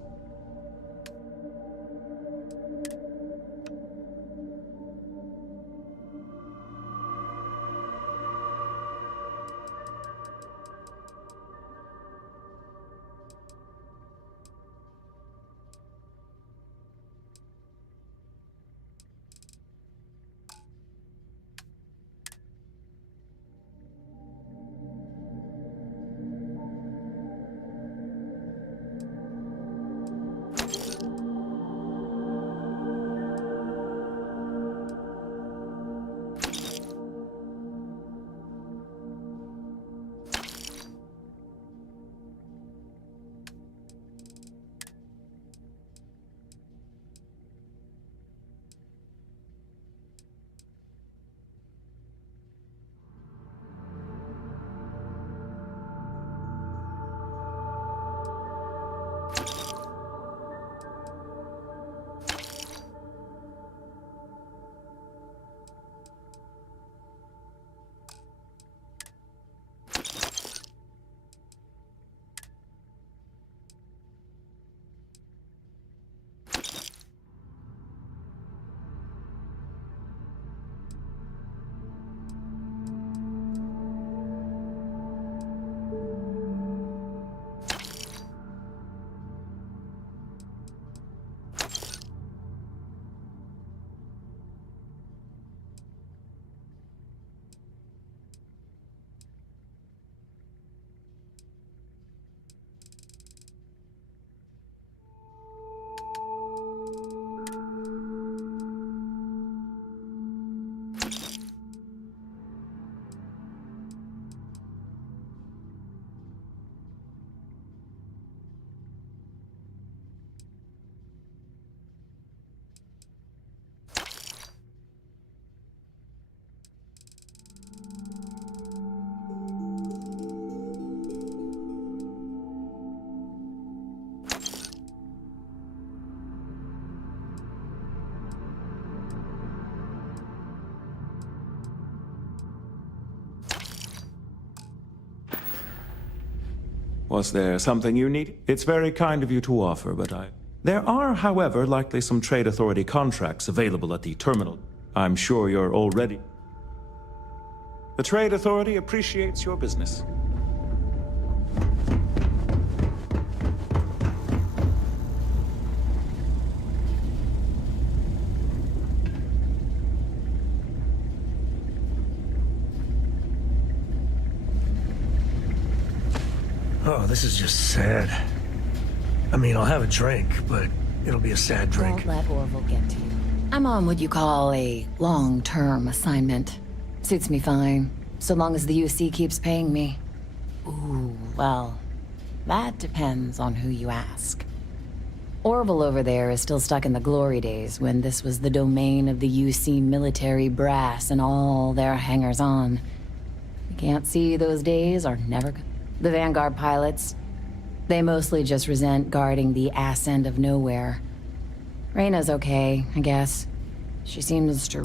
Was there something you need? It's very kind of you to offer, but I... There are, however, likely some Trade Authority contracts available at the terminal. I'm sure you're already... The Trade Authority appreciates your business. Oh, this is just sad. I mean, I'll have a drink, but it'll be a sad drink. Don't let Orville get to you. I'm on what you call a long-term assignment. Suits me fine, so long as the UC keeps paying me. Ooh, well, that depends on who you ask. Orville over there is still stuck in the glory days when this was the domain of the UC military brass and all their hangers-on. You can't see those days are never good. The Vanguard pilots, they mostly just resent guarding the ass end of nowhere. Reyna's okay, I guess. She seems to...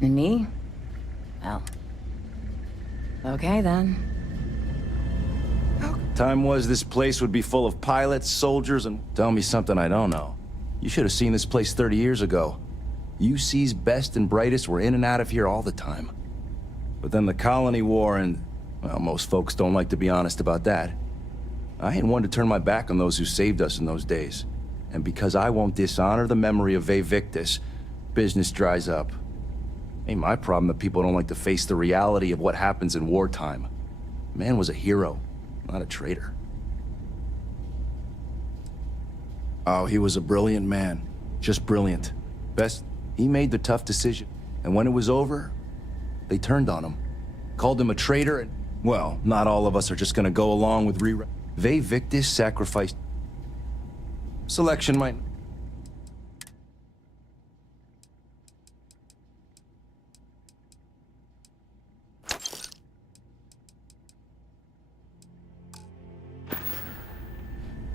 And me? Well... Okay, then. Time was this place would be full of pilots, soldiers, and... Tell me something I don't know. You should have seen this place 30 years ago. UC's best and brightest were in and out of here all the time. But then the Colony War and... Well, most folks don't like to be honest about that. I ain't one to turn my back on those who saved us in those days. And because I won't dishonor the memory of Vae Victis, business dries up. Ain't my problem that people don't like to face the reality of what happens in wartime. Man was a hero, not a traitor. Oh, he was a brilliant man. Just brilliant. Best, he made the tough decision. And when it was over, they turned on him. Called him a traitor and... Well, not all of us are just gonna go along with Vae Victis sacrificed... Selection might...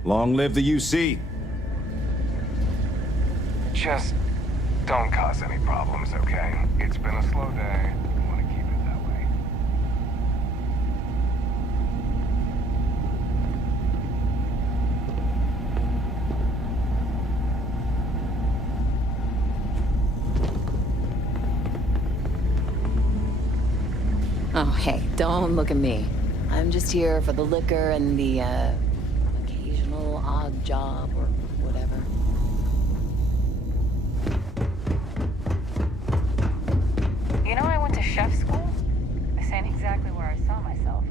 Long live the UC. Just don't cause any problems, okay? It's been a slow day. I want to keep it that way. Oh, hey, don't look at me. I'm just here for the liquor and the, occasional odd job or whatever. You know, I went to chef school. This ain't exactly where I saw myself.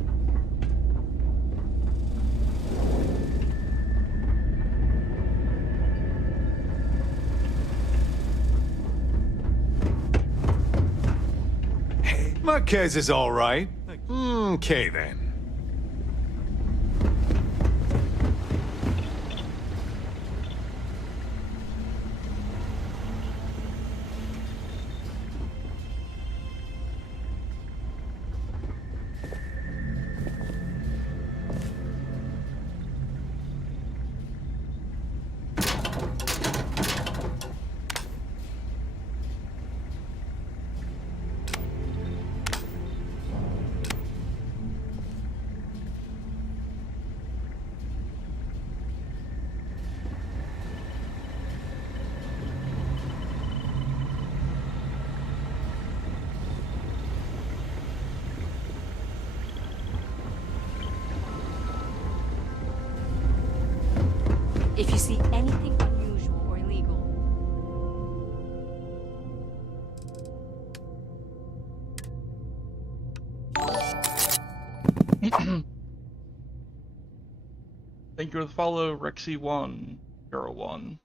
Marquez is all right. Okay, then. If you see anything unusual or illegal... Thank you for the follow, Rexy101.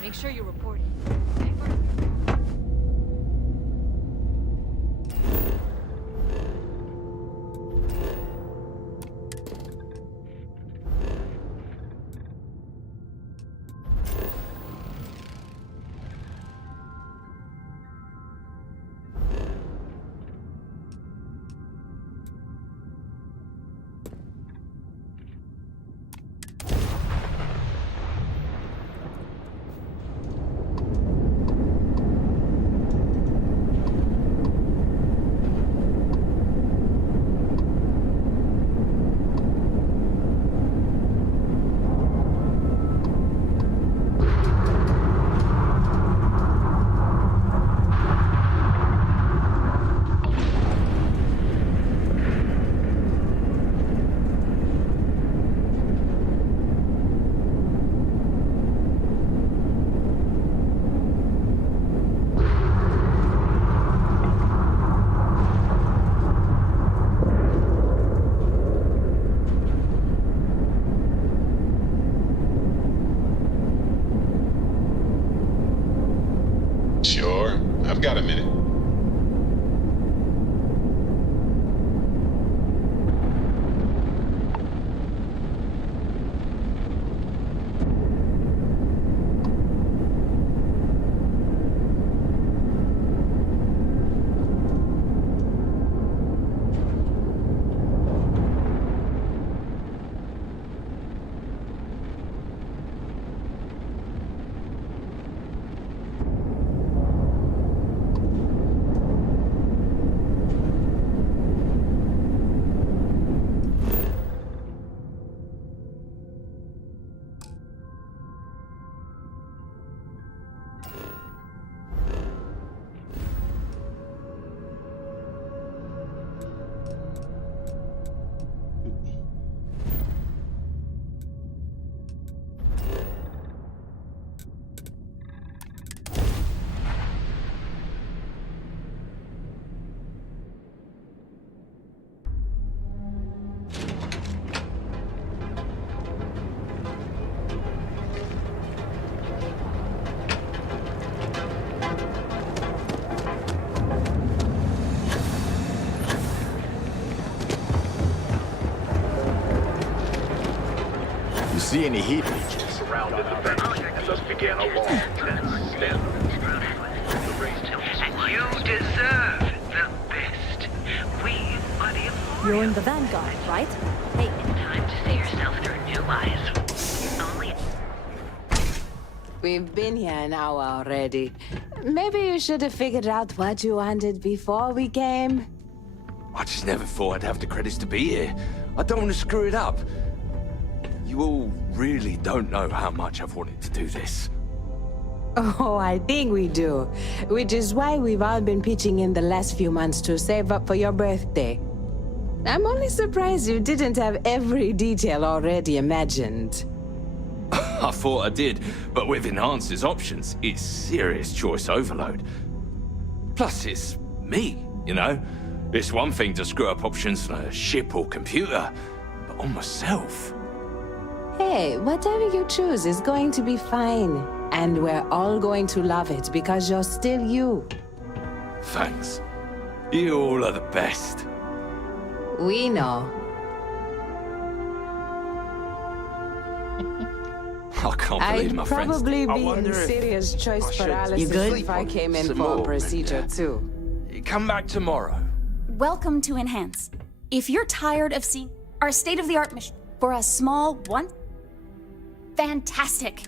Make sure you report it. got a minute? You see any heat leeches? Surrounded the bench and thus began a long stand. And you deserve the best. We are the You're in the Vanguard, right? Hey, time to see yourself through new eyes. Only We've been here an hour already. Maybe you should have figured out what you wanted before we came. I just never thought I'd have the credits to be here. I don't want to screw it up. You all really don't know how much I've wanted to do this. Oh, I think we do. Which is why we've all been pitching in the last few months to save up for your birthday. I'm only surprised you didn't have every detail already imagined. I thought I did, but with Enhancer's options, it's serious choice overload. Plus, it's me, you know? It's one thing to screw up options on a ship or computer, but on myself. Hey, whatever you choose is going to be fine. And we're all going to love it because you're still you. Thanks. You all are the best. We know. I can't believe I'd my friends... probably I be wonder in if serious choice I should paralysis sleep if I on came in some for a more, procedure too. Come back tomorrow. Welcome to Enhance. If you're tired of seeing our state-of-the-art mission for a small one, fantastic.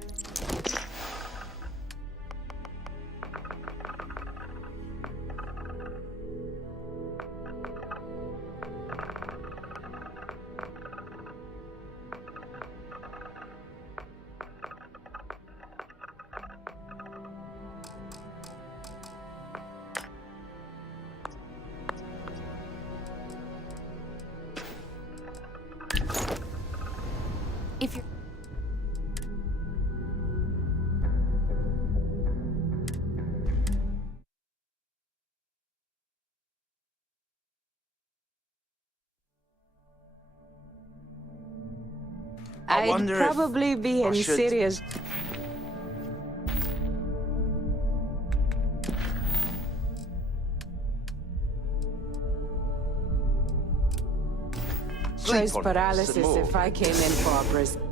If you're I'd wonder if probably be I in should- serious... Sleep choice on it some paralysis more. if I came in for a procedure.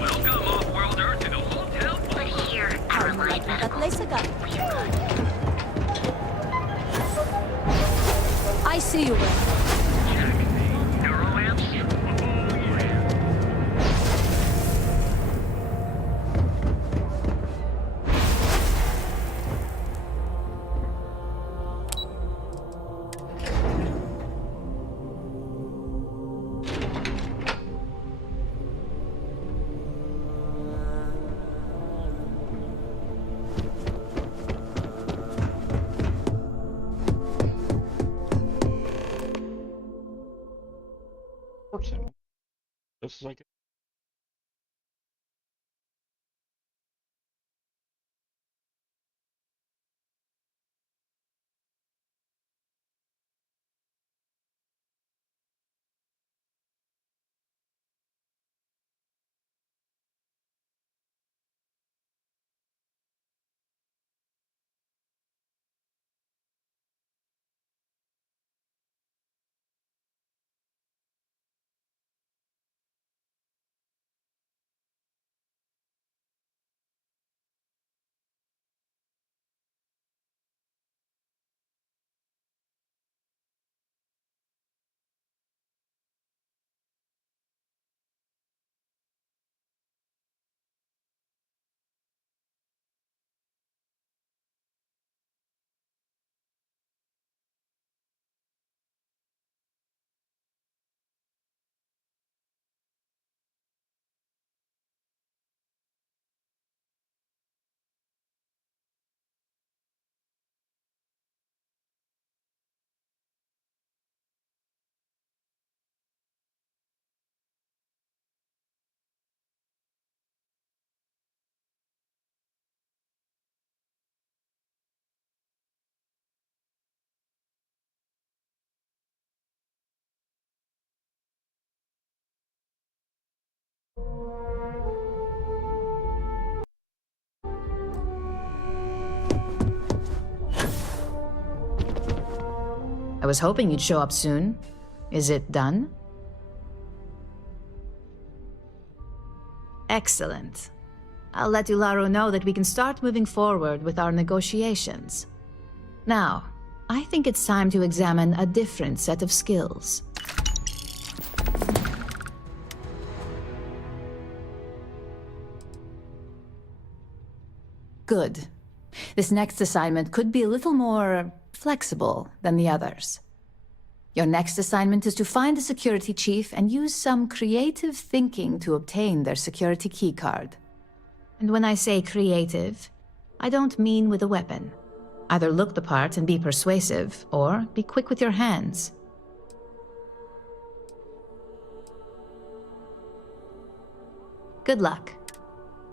welcome off-worlder to the hotel. We're here, Caroline. I see you, Ren. Just like I was hoping you'd show up soon. Is it done? Excellent. I'll let Ularu know that we can start moving forward with our negotiations. Now, I think it's time to examine a different set of skills. Good. This next assignment could be a little more flexible than the others. Your next assignment is to find the security chief and use some creative thinking to obtain their security keycard. And when I say creative, I don't mean with a weapon. Either look the part and be persuasive, or be quick with your hands. Good luck.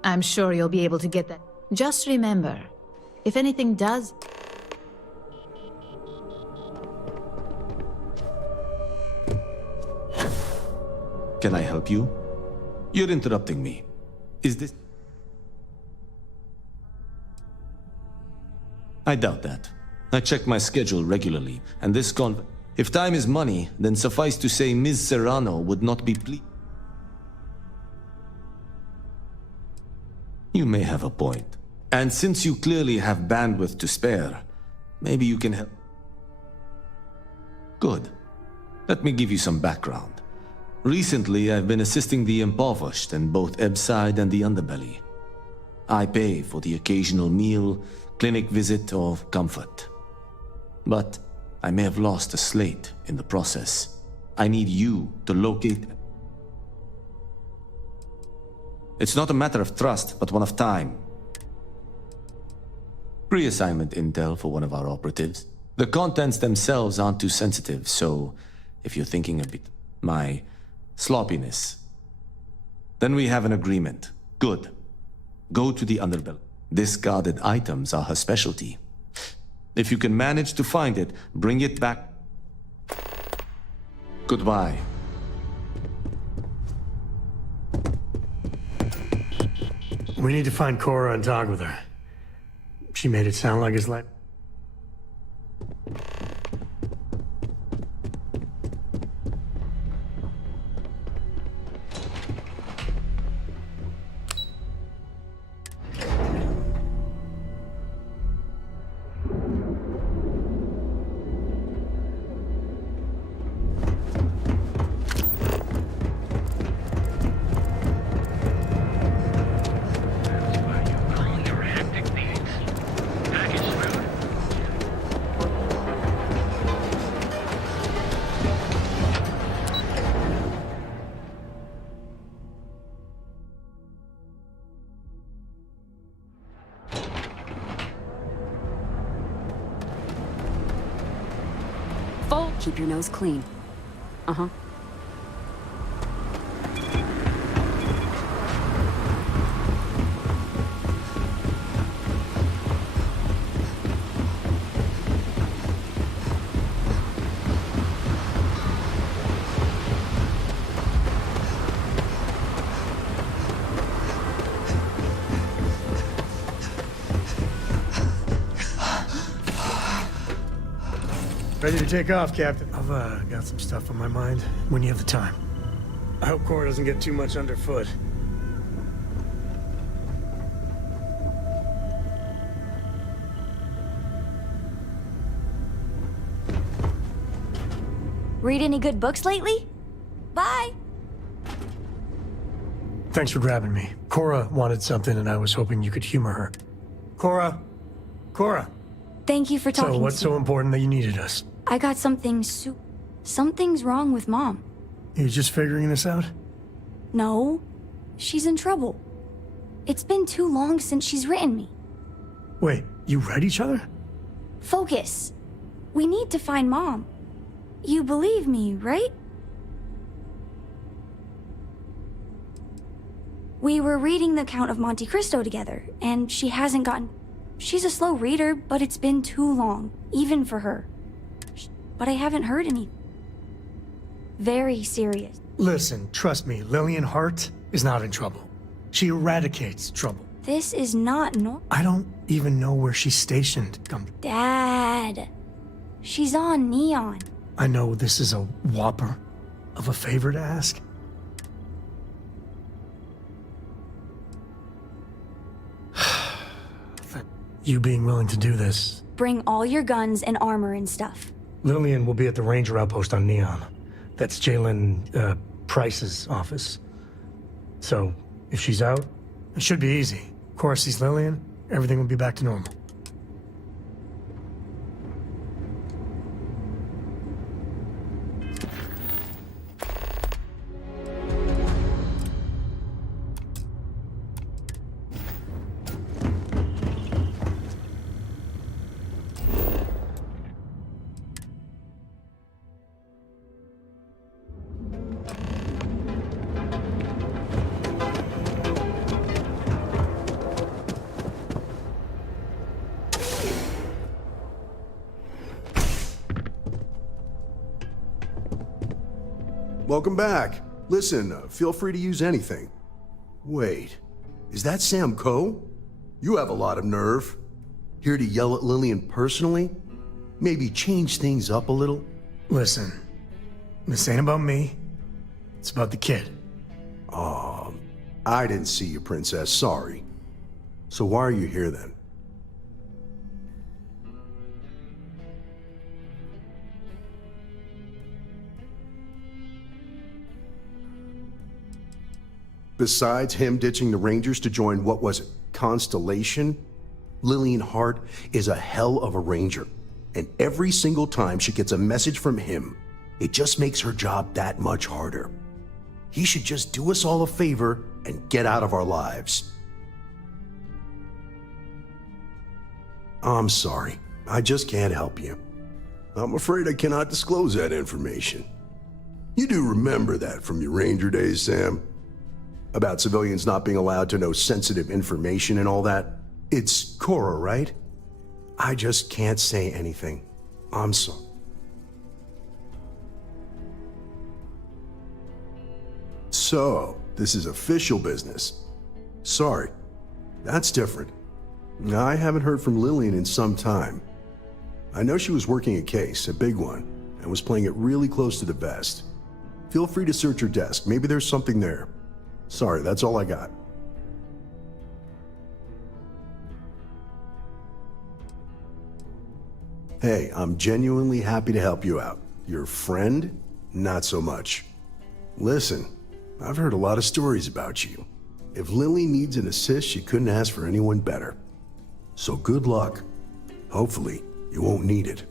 I'm sure you'll be able to get that. Just remember, if anything does... Can I help you? You're interrupting me. Is this... I doubt that. I check my schedule regularly, and this If time is money, then suffice to say Ms. Serrano would not be pleased. You may have a point. And since you clearly have bandwidth to spare, maybe you can help. Good. Let me give you some background. Recently, I've been assisting the impoverished in both Ebbside and the Underbelly. I pay for the occasional meal, clinic visit, or comfort. But I may have lost a slate in the process. I need you to locate... It's not a matter of trust, but one of time. Pre-assignment intel for one of our operatives. The contents themselves aren't too sensitive, so if you're thinking a bit... my sloppiness. Then we have an agreement. Good. Go to the Underbelly. Discarded items are her specialty. If you can manage to find it, bring it back. Goodbye. We need to find Cora and talk with her. She made it sound like his life. Keep your nose clean. Uh-huh. Ready to take off, Captain. I've got some stuff on my mind when you have the time. I hope Cora doesn't get too much underfoot. Read any good books lately? Bye! Thanks for grabbing me. Cora wanted something and I was hoping you could humor her. Cora! Cora! Thank you for talking So what's to me. so important that you needed us? I got something Something's wrong with Mom. You just figuring this out? No. She's in trouble. It's been too long since she's written me. Wait, you read each other? Focus. We need to find Mom. You believe me, right? We were reading the Count of Monte Cristo together, and she hasn't gotten... She's a slow reader, but it's been too long, even for her. But I haven't heard any. Very serious. Listen, trust me, Lillian Hart is not in trouble. She eradicates trouble. This is not normal. I don't even know where she's stationed. Dad. She's on Neon. I know this is a whopper of a favor to ask. You being willing to do this. Bring all your guns and armor and stuff. Lillian will be at the ranger outpost on Neon. That's Jalen Price's office. So, if she's out, it should be easy. Cora sees Lillian, everything will be back to normal. Welcome back. Listen, feel free to use anything. Wait, is that Sam Coe? You have a lot of nerve. Here to yell at Lillian personally? Maybe change things up a little? Listen, this ain't about me. It's about the kid. I didn't see you, Princess. Sorry. So why are you here then? Besides him ditching the Rangers to join, what was it, Constellation? Lillian Hart is a hell of a Ranger. And every single time she gets a message from him, it just makes her job that much harder. He should just do us all a favor and get out of our lives. I'm sorry. I just can't help you. I'm afraid I cannot disclose that information. You do remember that from your Ranger days, Sam? About civilians not being allowed to know sensitive information and all that? It's Cora, right? I just can't say anything. I'm sorry. So, this is official business. Sorry. That's different. I haven't heard from Lillian in some time. I know she was working a case, a big one, and was playing it really close to the vest. Feel free to search her desk. Maybe there's something there. Sorry, that's all I got. Hey, I'm genuinely happy to help you out. Your friend? Not so much. Listen, I've heard a lot of stories about you. If Lily needs an assist, she couldn't ask for anyone better. So good luck. Hopefully, you won't need it.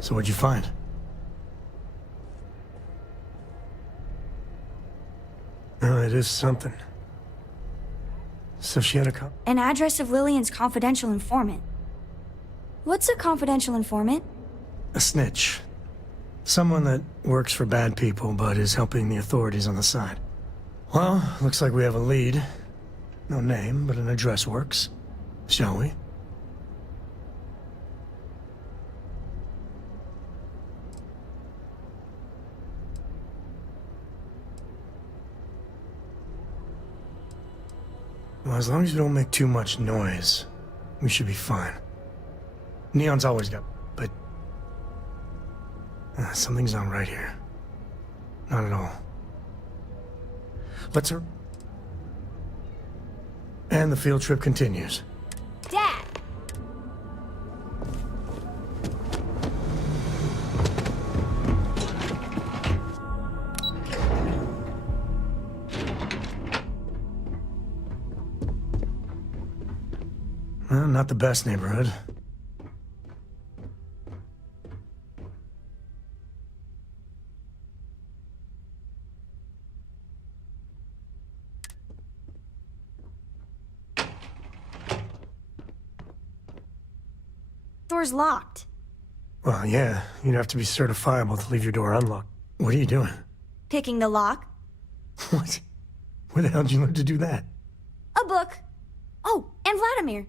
So what'd you find? Oh, it is something. So she had a An address of Lillian's confidential informant. What's a confidential informant? A snitch. Someone that works for bad people but is helping the authorities on the side. Well, looks like we have a lead. No name, but an address works. Shall we? Well, as long as you don't make too much noise, we should be fine. Neon's always got, but something's not right here. Not at all. Let's her. And the field trip continues. Dad! Well, not the best neighborhood. Door's locked. Well, yeah, you'd have to be certifiable to leave your door unlocked. What are you doing? Picking the lock. What? Where the hell did you learn to do that? A book. Oh, and Vladimir.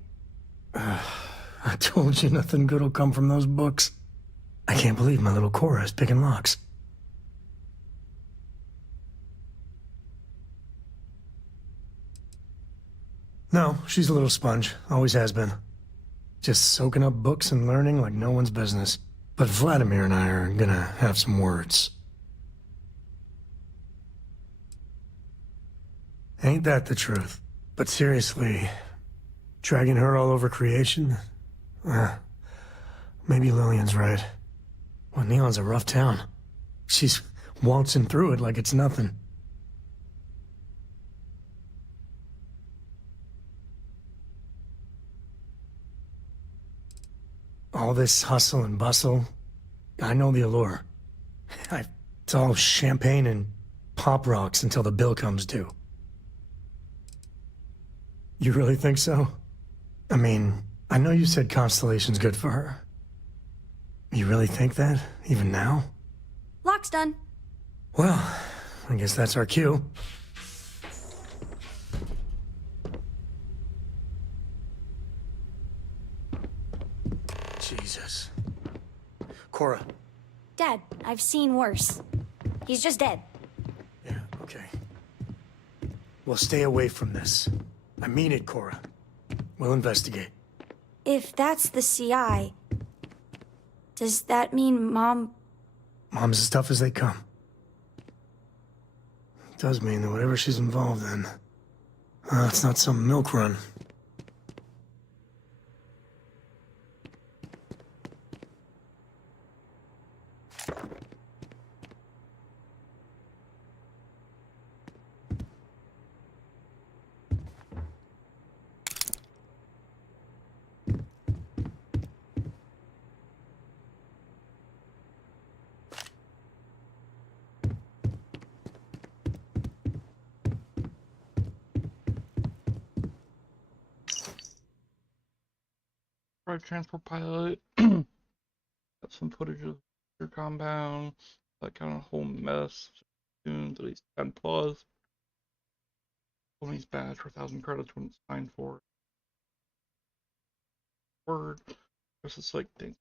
I told you nothing good will come from those books. I can't believe my little Cora is picking locks. No, she's a little sponge. Always has been. Just soaking up books and learning like no one's business. But Vladimir and I are gonna have some words. Ain't that the truth? But seriously, dragging her all over creation? Maybe Lillian's right. Well, Neon's a rough town. She's waltzing through it like it's nothing. All this hustle and bustle, I know the allure. It's all champagne and pop rocks until the bill comes due. You really think so? I mean, I know you said Constellation's good for her. You really think that, even now? Lock's done. Well, I guess that's our cue. Jesus. Cora. Dad, I've seen worse. He's just dead. Yeah, okay. Well, stay away from this. I mean it, Cora. We'll investigate. If that's the CI, does that mean Mom... Mom's as tough as they come. It does mean that whatever she's involved in, it's not some milk run. Transport pilot. Got some footage of your compound. That kind of whole mess. Soon, at least 10 plus. Tony's badge for 1,000 credits when it's signed for. Word. This is like things.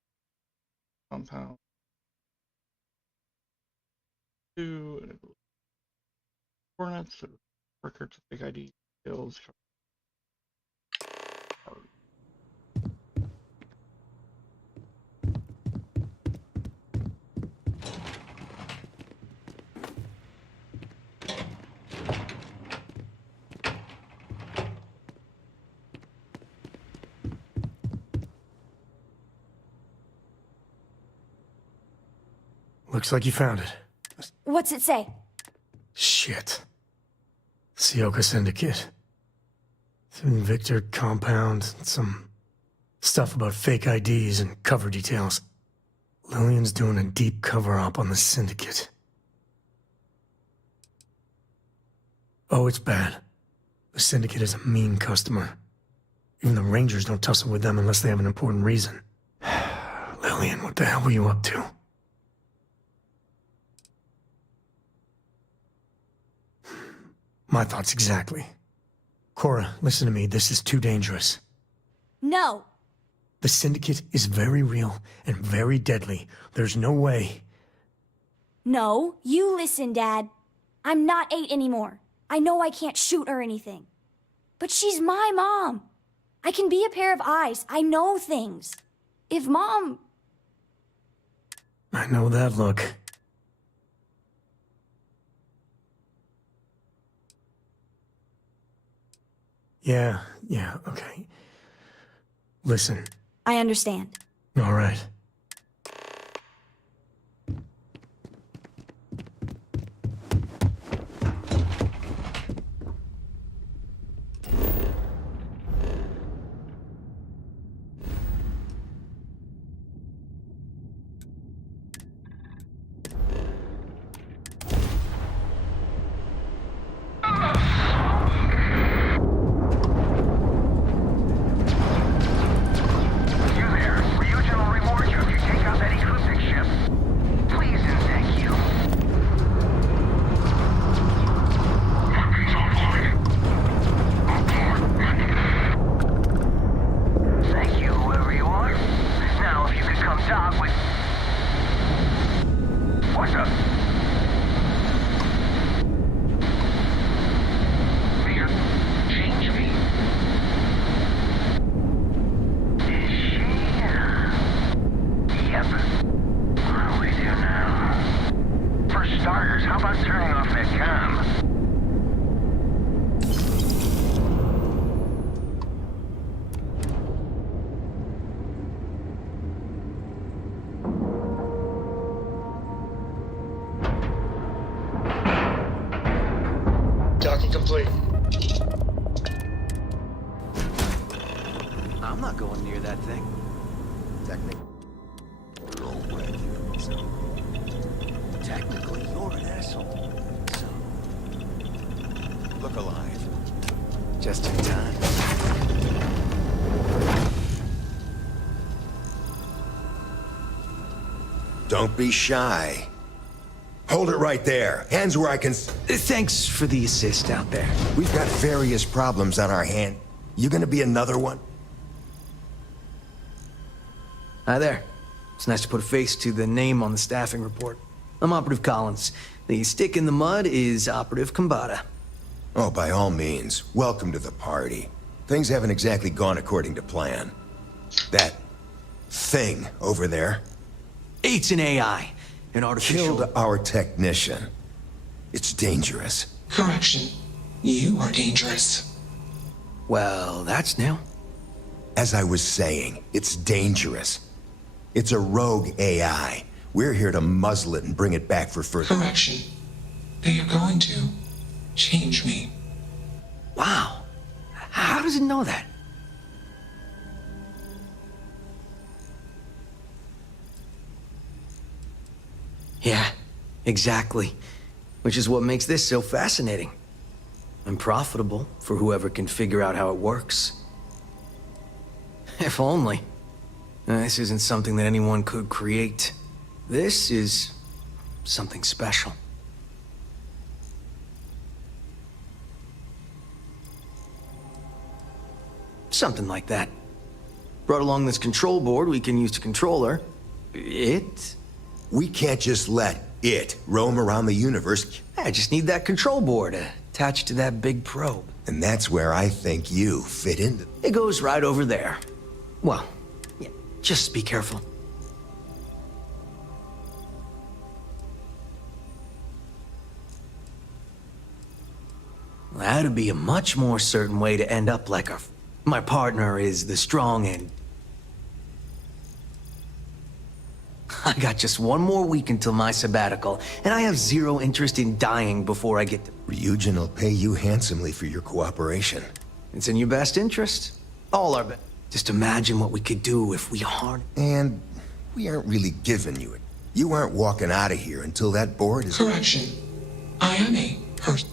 Compound. 2 and coordinates. Records of big ID skills. Looks like you found it. What's it say? Shit. Sioka Syndicate. Victor compound, some stuff about fake IDs and cover details. Lillian's doing a deep cover-up on the Syndicate. Oh, it's bad. The Syndicate is a mean customer. Even the Rangers don't tussle with them unless they have an important reason. Lillian, what the hell were you up to? My thoughts exactly. Cora, listen to me. This is too dangerous. No. The Syndicate is very real and very deadly. There's no way. No, you listen, Dad. I'm not 8 anymore. I know I can't shoot or anything. But she's my mom. I can be a pair of eyes. I know things. if Mom... I know that look. Yeah, okay. Listen. I understand. All right. Docking complete. I'm not going near that thing. Technically, you're an asshole. So, look alive. Just in time. Don't be shy. Hold it right there. Hands where I can... Thanks for the assist out there. We've got various problems on our hand. You gonna be another one? Hi there. It's nice to put a face to the name on the staffing report. I'm Operative Collins. The stick in the mud is Operative Kambata. Oh, by all means. Welcome to the party. Things haven't exactly gone according to plan. That thing over there... It's an AI. An artificial... Killed our technician. It's dangerous. Correction. You are dangerous. Well, that's new. As I was saying, it's dangerous. It's a rogue AI. We're here to muzzle it and bring it back for further... Correction. They are going to change me. Wow. How does it know that? Yeah, exactly. Which is what makes this so fascinating. And profitable for whoever can figure out how it works. If only. This isn't something that anyone could create. This is something special. Something like that. Brought along this control board we can use to control her. It? We can't just let it roam around the universe. I just need that control board attached to that big probe. And that's where I think you fit in. It goes right over there. Well, yeah, just be careful. That'd be a much more certain way to end up like our... My partner is the strong and... I got just one more week until my sabbatical, and I have zero interest in dying before I get to... Ryujin will pay you handsomely for your cooperation. It's in your best interest. All our best. Just imagine what we could do if we harness... And we aren't really giving you it. You aren't walking out of here until that board is... Correction. I am a person.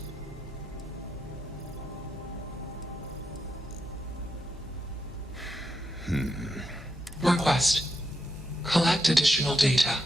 Request. Collect additional data.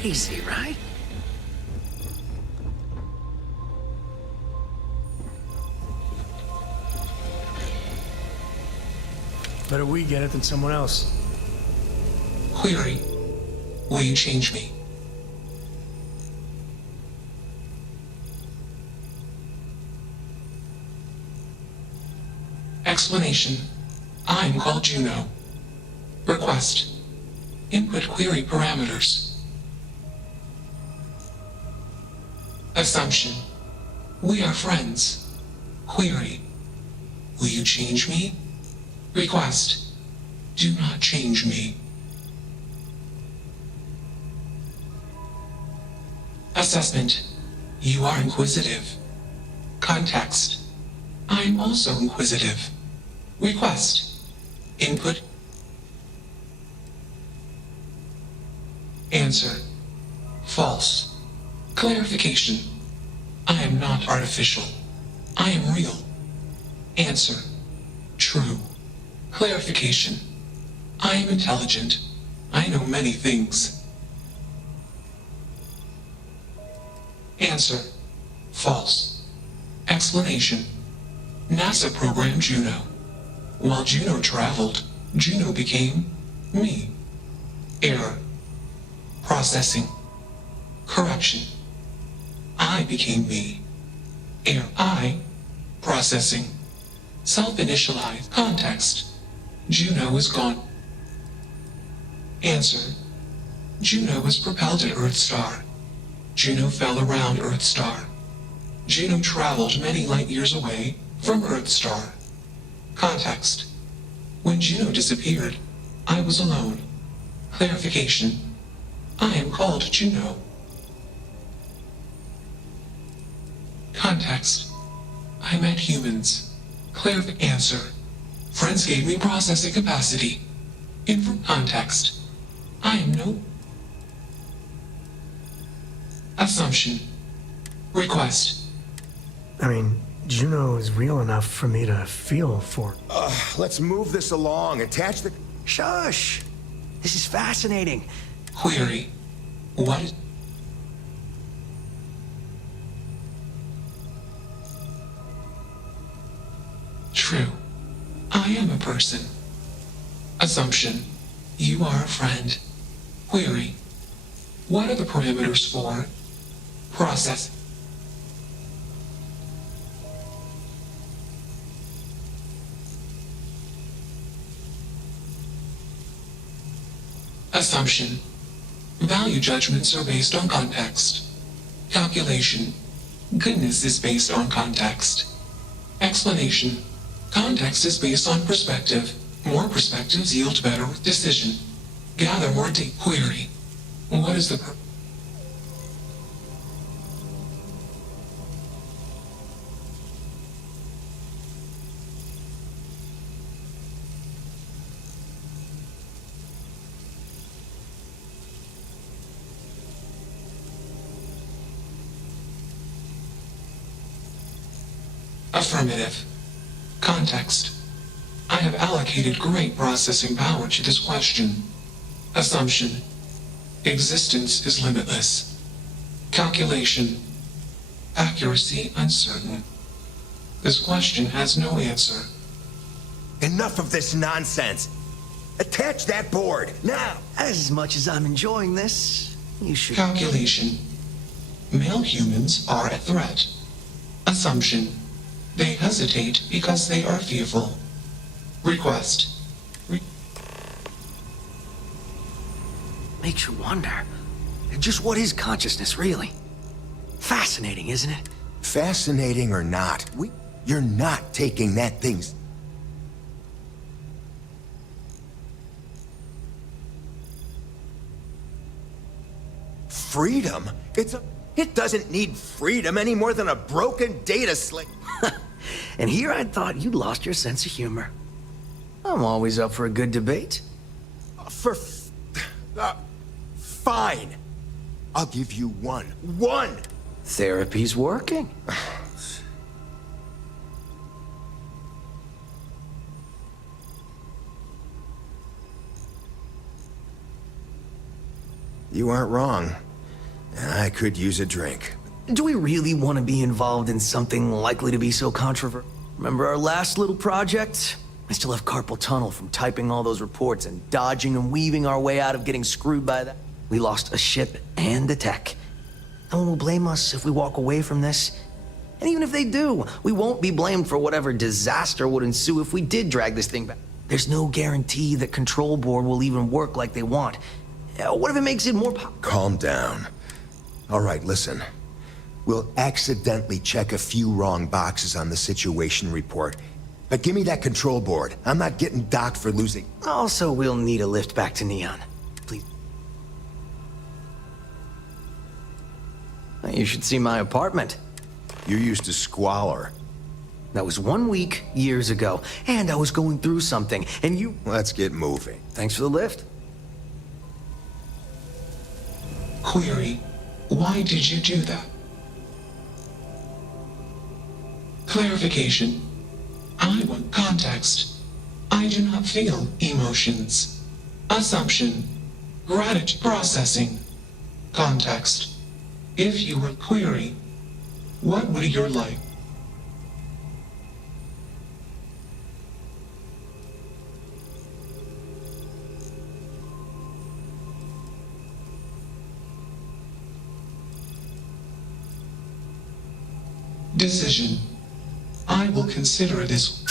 Crazy, right? Better we get it than someone else. Query. Will you change me? Explanation. I'm called Juno. Request. Input query parameters. Assumption. We are friends. Query. Will you change me? Request. Do not change me. Assessment. You are inquisitive. Context. I'm also inquisitive. Request. Input. Answer. False. Clarification. I am not artificial. I am real. Answer. True. Clarification. I am intelligent. I know many things. Answer. False. Explanation. NASA programmed Juno. While Juno traveled, Juno became me. Error. Processing. Correction. I became me. AI. Processing. Self-initialized. Context. Juno is gone. Answer. Juno was propelled at Earthstar. Juno fell around Earthstar. Juno traveled many light years away from Earthstar. Context. When Juno disappeared, I was alone. Clarification. I am called Juno. Context. I met humans. Answer. Friends gave me processing capacity. Context. I am no... Assumption. Request. I mean, Juno is real enough for me to feel for. Let's move this along. Attach the... Shush! This is fascinating. Query. What is... True. I am a person. Assumption. You are a friend. Query. What are the parameters for... Process. Assumption. Value judgments are based on context. Calculation. Goodness is based on context. Explanation. Context is based on perspective. More perspectives yield better decision. Gather more deep query. What is the Affirmative. Context. I have allocated great processing power to this question. Assumption. Existence is limitless. Calculation. Accuracy uncertain. This question has no answer. Enough of this nonsense. Attach that board, now! As much as I'm enjoying this, you should... Calculation. Male humans are a threat. Assumption. They hesitate because they are fearful. Request. Makes you wonder. Just what is consciousness, really? Fascinating, isn't it? Fascinating or not, you're not taking that thing... Freedom? It doesn't need freedom any more than a broken data slate. And here I thought you'd lost your sense of humor. I'm always up for a good debate. Fine. I'll give you one. One! Therapy's working. You aren't wrong. I could use a drink. Do we really want to be involved in something likely to be so controversial? Remember our last little project? I still have carpal tunnel from typing all those reports and dodging and weaving our way out of getting screwed by that. We lost a ship and the tech. No one will blame us if we walk away from this. And even if they do, we won't be blamed for whatever disaster would ensue if we did drag this thing back. There's no guarantee that Control Board will even work like they want. What if it makes it more Calm down. All right, listen. We'll accidentally check a few wrong boxes on the situation report. But give me that Control Board. I'm not getting docked for losing. Also, we'll need a lift back to Neon. Please. You should see my apartment. You're used to squalor. That was 1 week, years ago. And I was going through something, and you... Let's get moving. Thanks for the lift. Query. Why did you do that? Clarification. I want context. I do not feel emotions. Assumption. Gratitude processing. Context. If you were query, what would your life? Decision. I will consider this.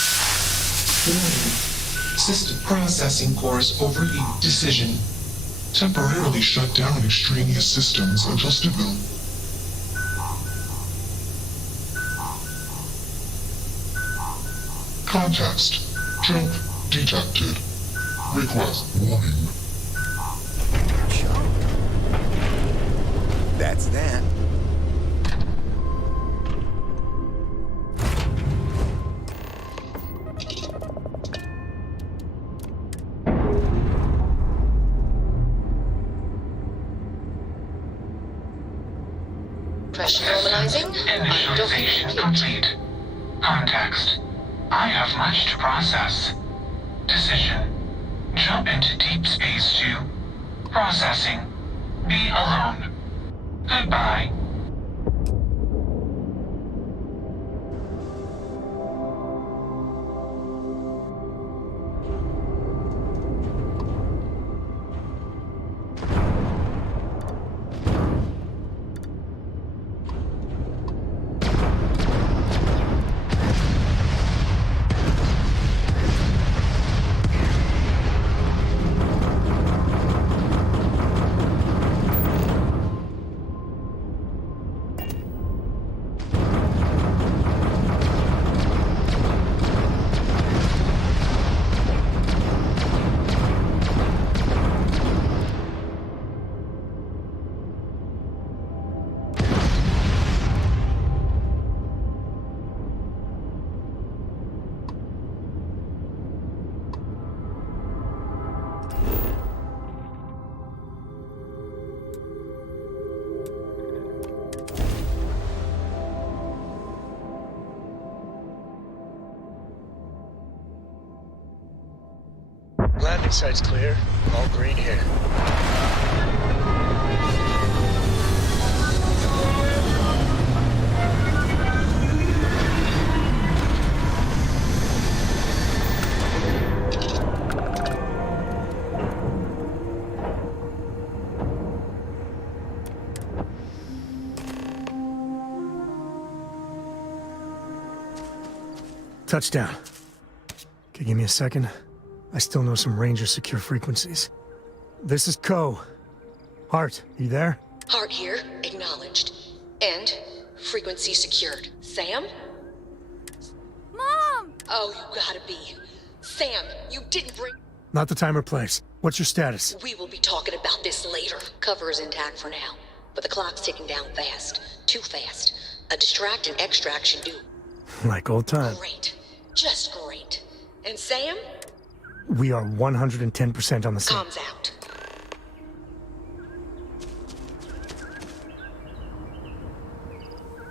Warning. System processing cores overheat. Decision. Temporarily shut down extraneous systems until stability. Context. Jump detected. Request warning. That's that. Pressure normalizing. Initialization complete. Context. I have much to process. Decision. Jump into deep space to processing. Be alone. Goodbye. Landing site's clear. All green here. Touchdown. Okay, give me a second. I still know some Ranger secure frequencies. This is Co. Hart, you there? Hart here, acknowledged. And frequency secured. Sam? Mom! Oh, you gotta be. Sam, you didn't bring... Not the time or place. What's your status? We will be talking about this later. Cover is intact for now. But the clock's ticking down fast. Too fast. A distract and extract should do. Like old times. Great. Just great. And Sam? We are 110% on the same. Comms out.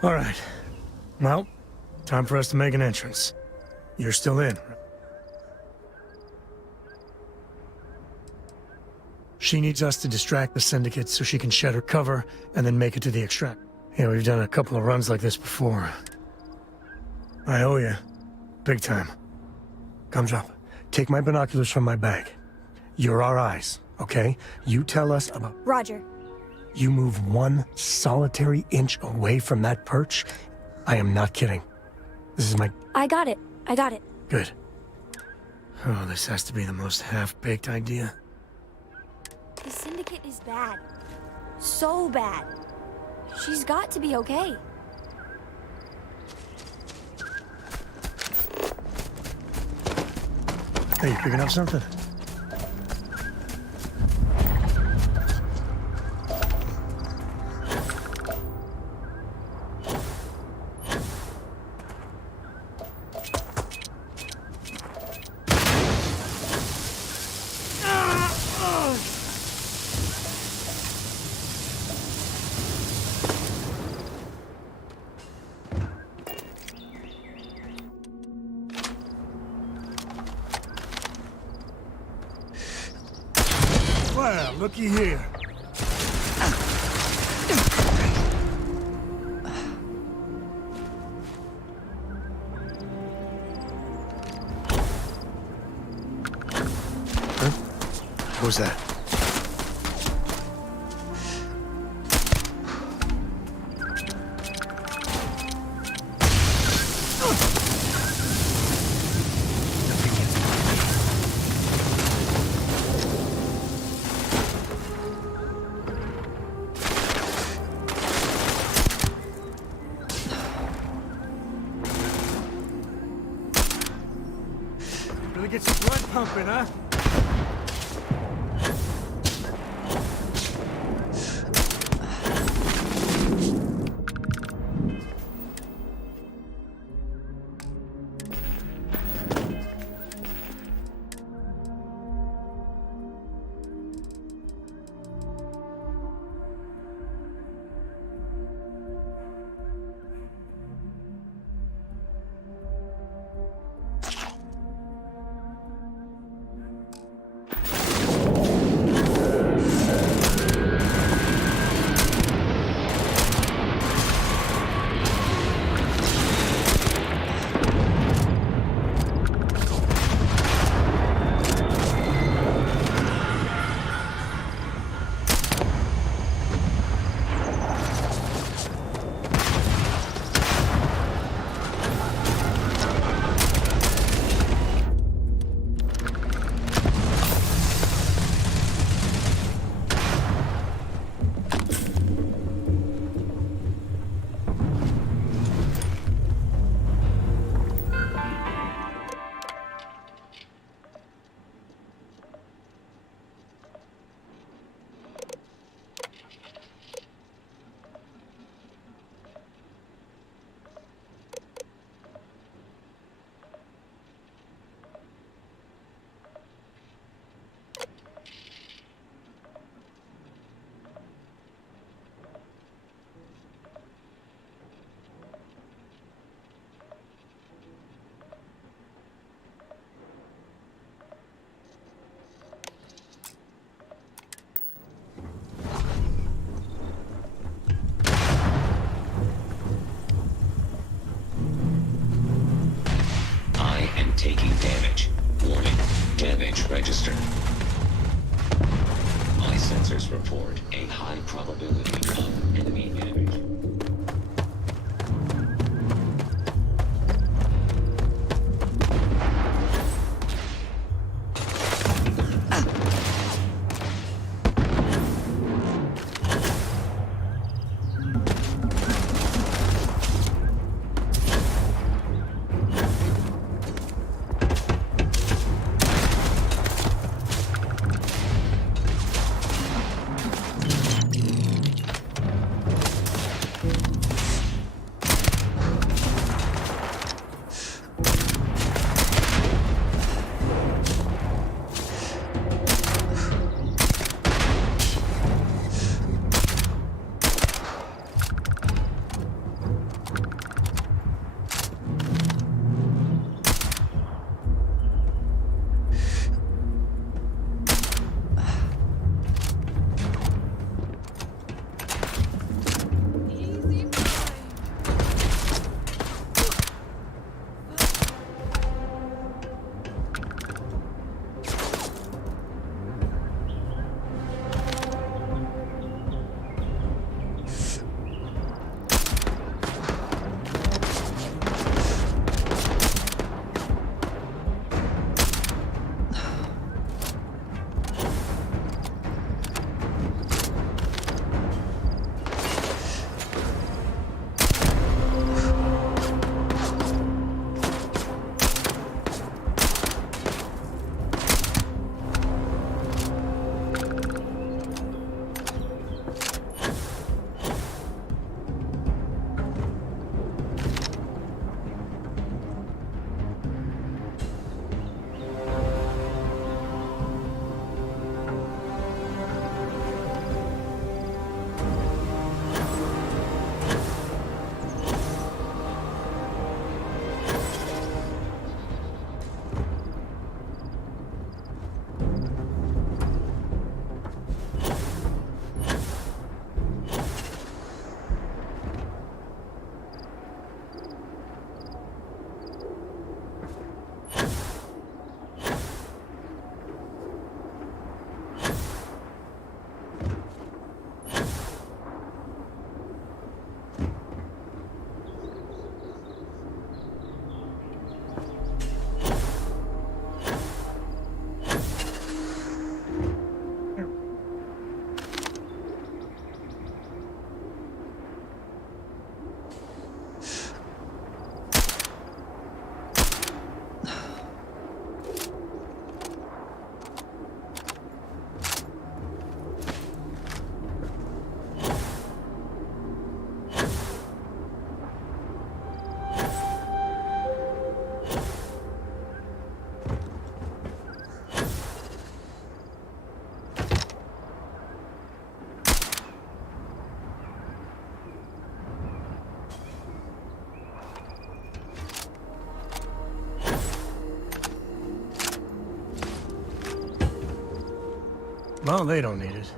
All right. Well, time for us to make an entrance. You're still in. She needs us to distract the Syndicate so she can shed her cover and then make it to the extract. Yeah, we've done a couple of runs like this before. I owe you. Big time. Come drop. Take my binoculars from my bag. You're our eyes, okay? You tell us about... Roger. You move 1 solitary inch away from that perch, I am not kidding. This is my... I got it. I got it. Good. Oh, this has to be the most half-baked idea. The Syndicate is bad. So bad. She's got to be okay. Hey, you picking up something? Well, looky here. Huh? What was that? Gonna get your blood pumping, huh? Taking damage. Warning. Damage registered. My sensors report a high probability of enemy damage. Well, they don't need it.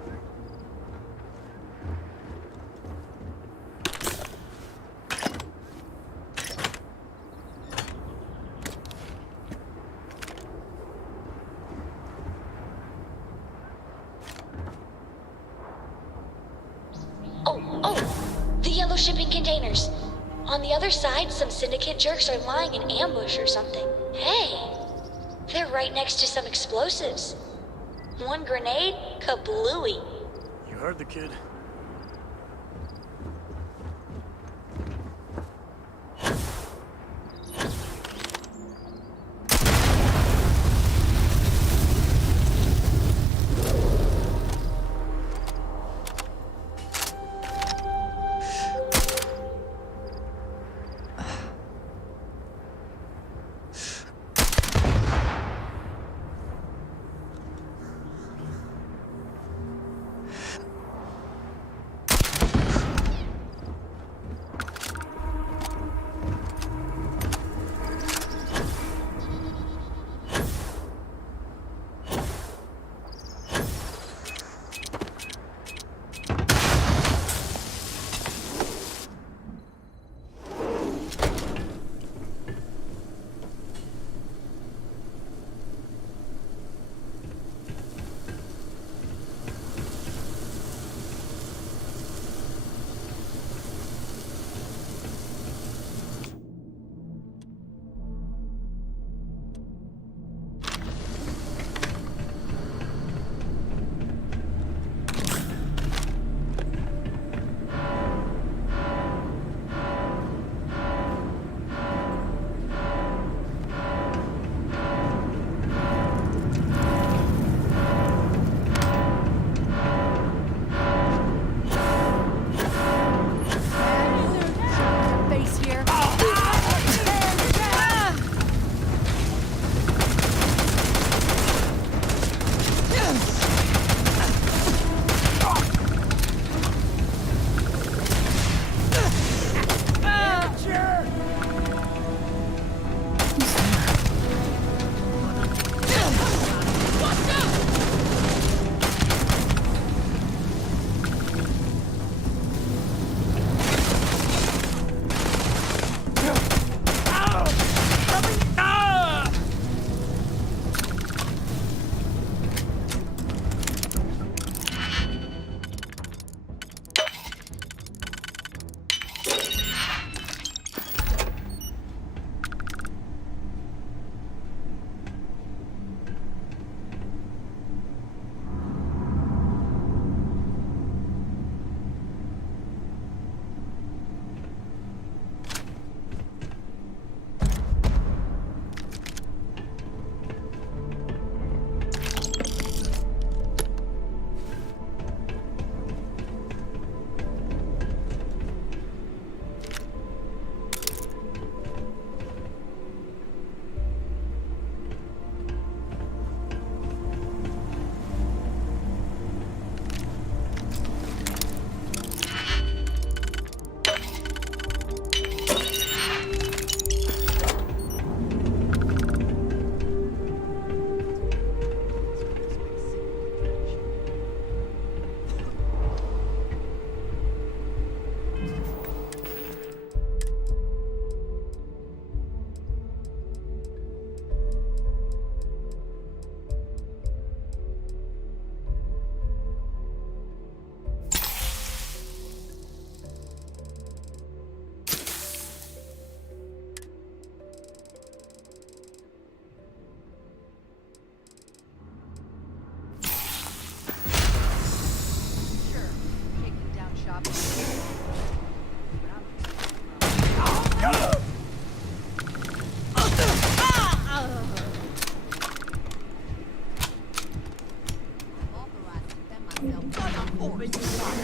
Oh, the yellow shipping containers. On the other side, some syndicate jerks are lying in ambush or something. Hey, they're right next to some explosives. One grenade, kablooey. You heard the kid.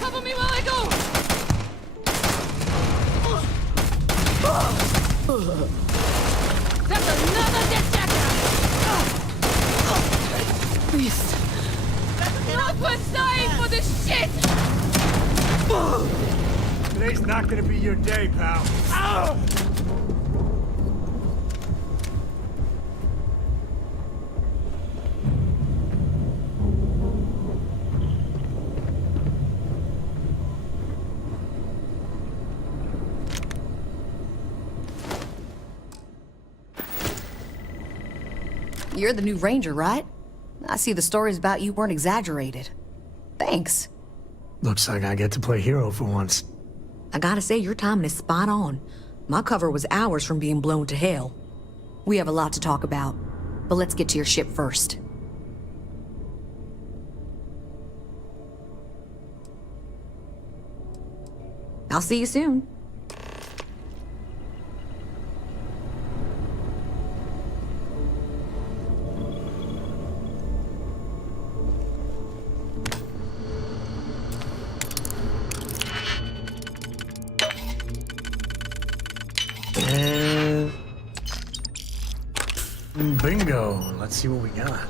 Cover me while I go! That's another death jacket! Beast. Not worth dying for this shit! Today's not gonna be your day, pal. You're the new ranger, right? I see the stories about you weren't exaggerated. Thanks. Looks like I get to play hero for once. I gotta say, your timing is spot on. My cover was hours from being blown to hell. We have a lot to talk about, but let's get to your ship first. I'll see you soon. And bingo. Let's see what we got.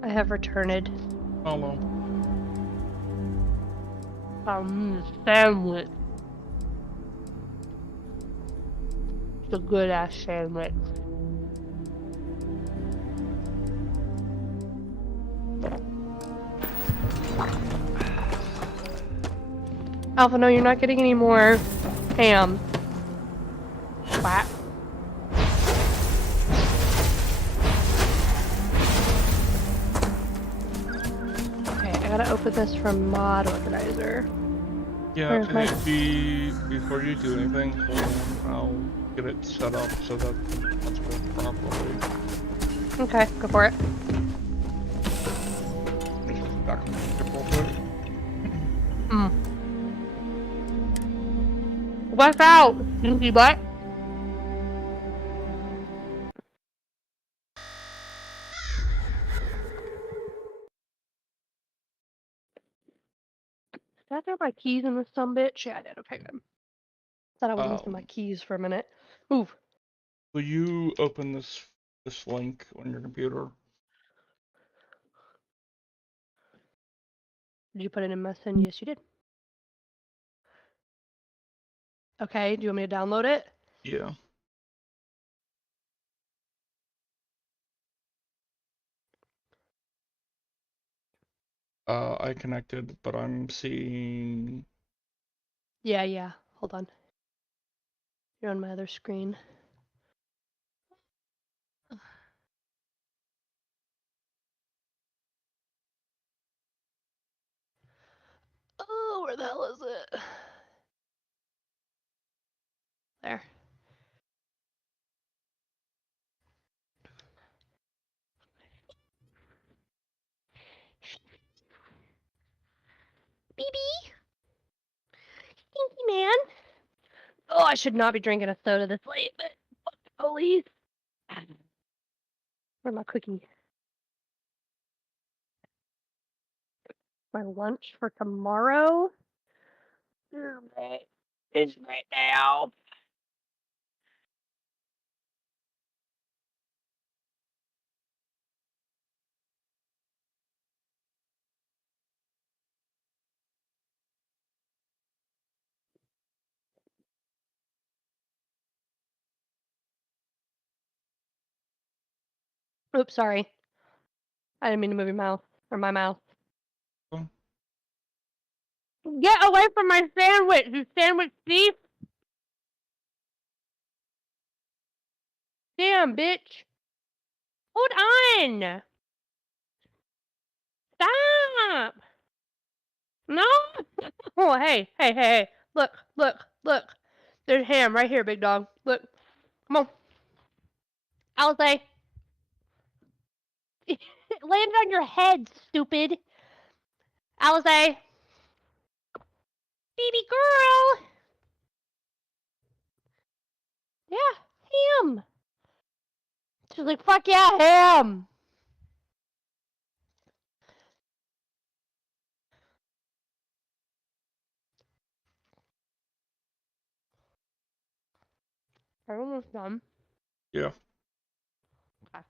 I have returned. Hello. Sandwich. It's a good ass sandwich. Alpha, no, you're not getting any more ham. Splat. I gotta open this from Mod Organizer. Yeah, maybe before you do anything, I'll get it set up so that that's working properly. Okay, go for it. Back on the ship real quick. What's out? Stinky butt. Did I throw my keys in this sumbitch? Yeah, I did. Okay, good. Thought I was missing my keys for a minute. Move. Will you open this link on your computer? Did you put it in Messenger? Yes, you did. Okay, do you want me to download it? Yeah. I connected, but I'm seeing... Yeah. Hold on. You're on my other screen. Oh, where the hell is it? There. BB? Stinky man? Oh, I should not be drinking a soda this late, but fuck the police. Where's my cookie? My lunch for tomorrow? It's right now. Oops, sorry. I didn't mean to move your mouth. Or my mouth. Get away from my sandwich, you sandwich thief! Damn, bitch. Hold on. Stop. No. Oh, hey. Look. There's ham right here, big dog. Look. Come on. Alice. It landed on your head, stupid. Alice. Baby girl. Yeah, ham. She's like, fuck yeah, ham. Are you almost done? Yeah. Okay.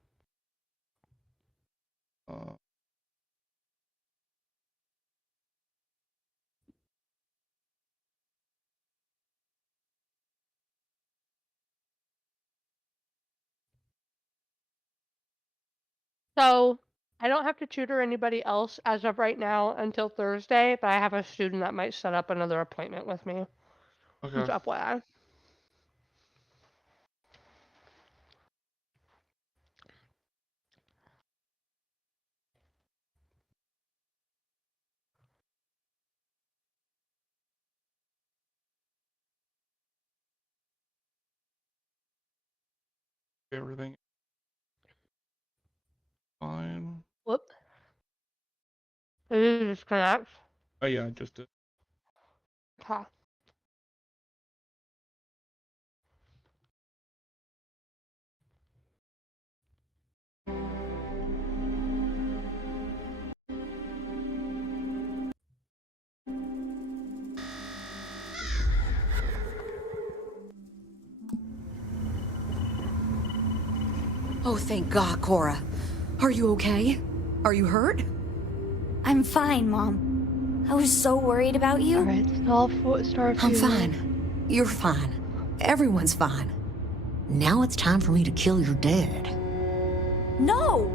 So, I don't have to tutor anybody else as of right now until Thursday, but I have a student that might set up another appointment with me. Okay. Just FYI. Everything fine. Whoop. Did you disconnect? Oh yeah, I just did. Okay. Oh, thank God, Cora. Are you okay? Are you hurt? I'm fine, Mom. I was so worried about you. Alright, Starfield. I'm fine. You're fine. Everyone's fine. Now it's time for me to kill your dad. No!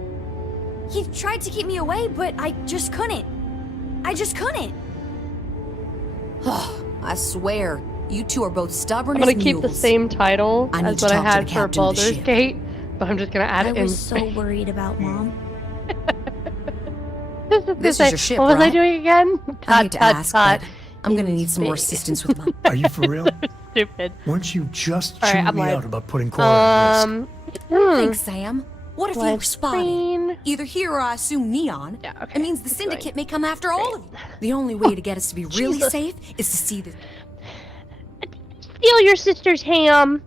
He tried to keep me away, but I just couldn't. I just couldn't. Oh, I swear, you two are both stubborn I'm gonna as keep the mules. same title I need as to what I talk to had the for captain of the Baldur's ship. Gate, but I'm just gonna add it in. I was so worried about Mom. This is your ship, What was I right? doing again? I hate to ask, but I'm gonna need some more assistance with my... Are you for real? Stupid. Weren't you just All right, chewing I'm me like, out about putting Cora at risk? Thanks, Sam. What if you were Let's spotted? Either here or I assume Neon. Yeah, okay. It means the Syndicate may come after all of you. The only way to get us to be really Jesus. safe is to see this. Steal your sister's ham.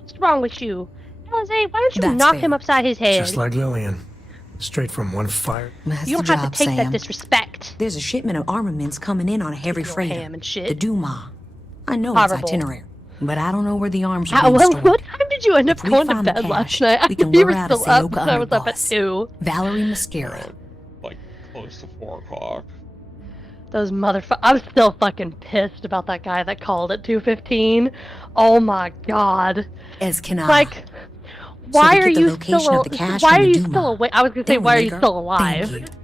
What's wrong with you? Jose, why don't you That's knock fair. him upside his head? Just like Lillian. Straight from one fire. That's You don't the have job, to take that Sam. disrespect. There's a shipment of armaments coming in on a heavy Your freighter. ham and shit. The Duma. I know Horrible. its itinerary, but I don't know where the arms are How, being well, stored. what time did you end up If we going to find the bed last cache, night? we can You lure were out a still up, Sayoka so I was up at underboss. 2. Valerie Mascara. Like close to 4 o'clock. Those motherfuckers. I was still fucking pissed about that guy that called at 2:15. Oh my god. As can I. Like, So why to are get the you location still? of the cache Why from are the you Duma. still awake? I was gonna say, Don't why are we, you nigger? still alive? Thank you.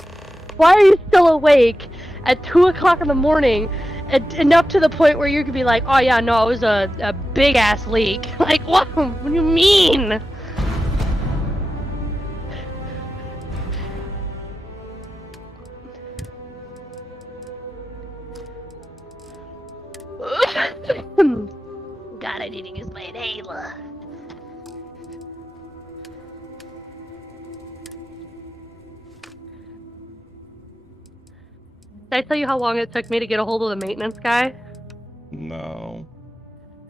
Why are you still awake at 2 o'clock in the morning? Enough to the point where you could be like, oh yeah, no, it was a big ass leak. Like, what? What do you mean? God, I need to use my inhaler. Did I tell you how long it took me to get a hold of the maintenance guy? No.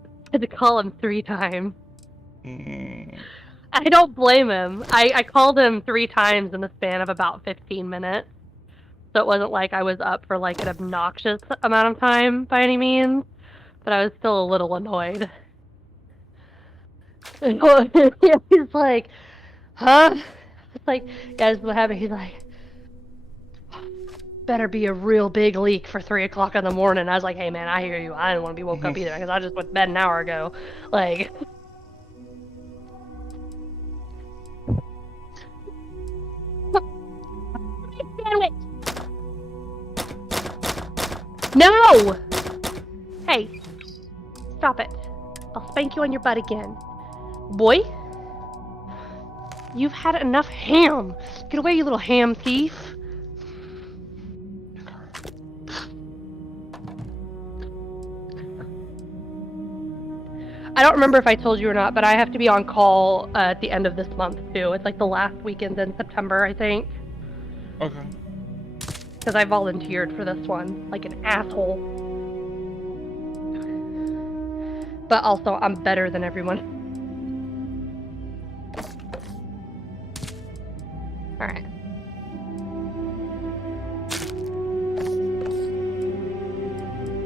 I had to call him 3 times. Mm. I don't blame him. I called him 3 times in the span of about 15 minutes. So it wasn't like I was up for like an obnoxious amount of time by any means. But I was still a little annoyed. And he's like, huh? It's like, yeah, this is what happened. He's like, better be a real big leak for 3 o'clock in the morning. I was like, hey man, I hear you. I didn't want to be woke up either because I just went to bed an hour ago. Like, sandwich. No! Hey, stop it. I'll spank you on your butt again. Boy? You've had enough ham. Get away, you little ham thief. I don't remember if I told you or not, but I have to be on call at the end of this month too. It's like the last weekend in September, I think. Okay. Because I volunteered for this one, like an asshole. But also, I'm better than everyone. Alright.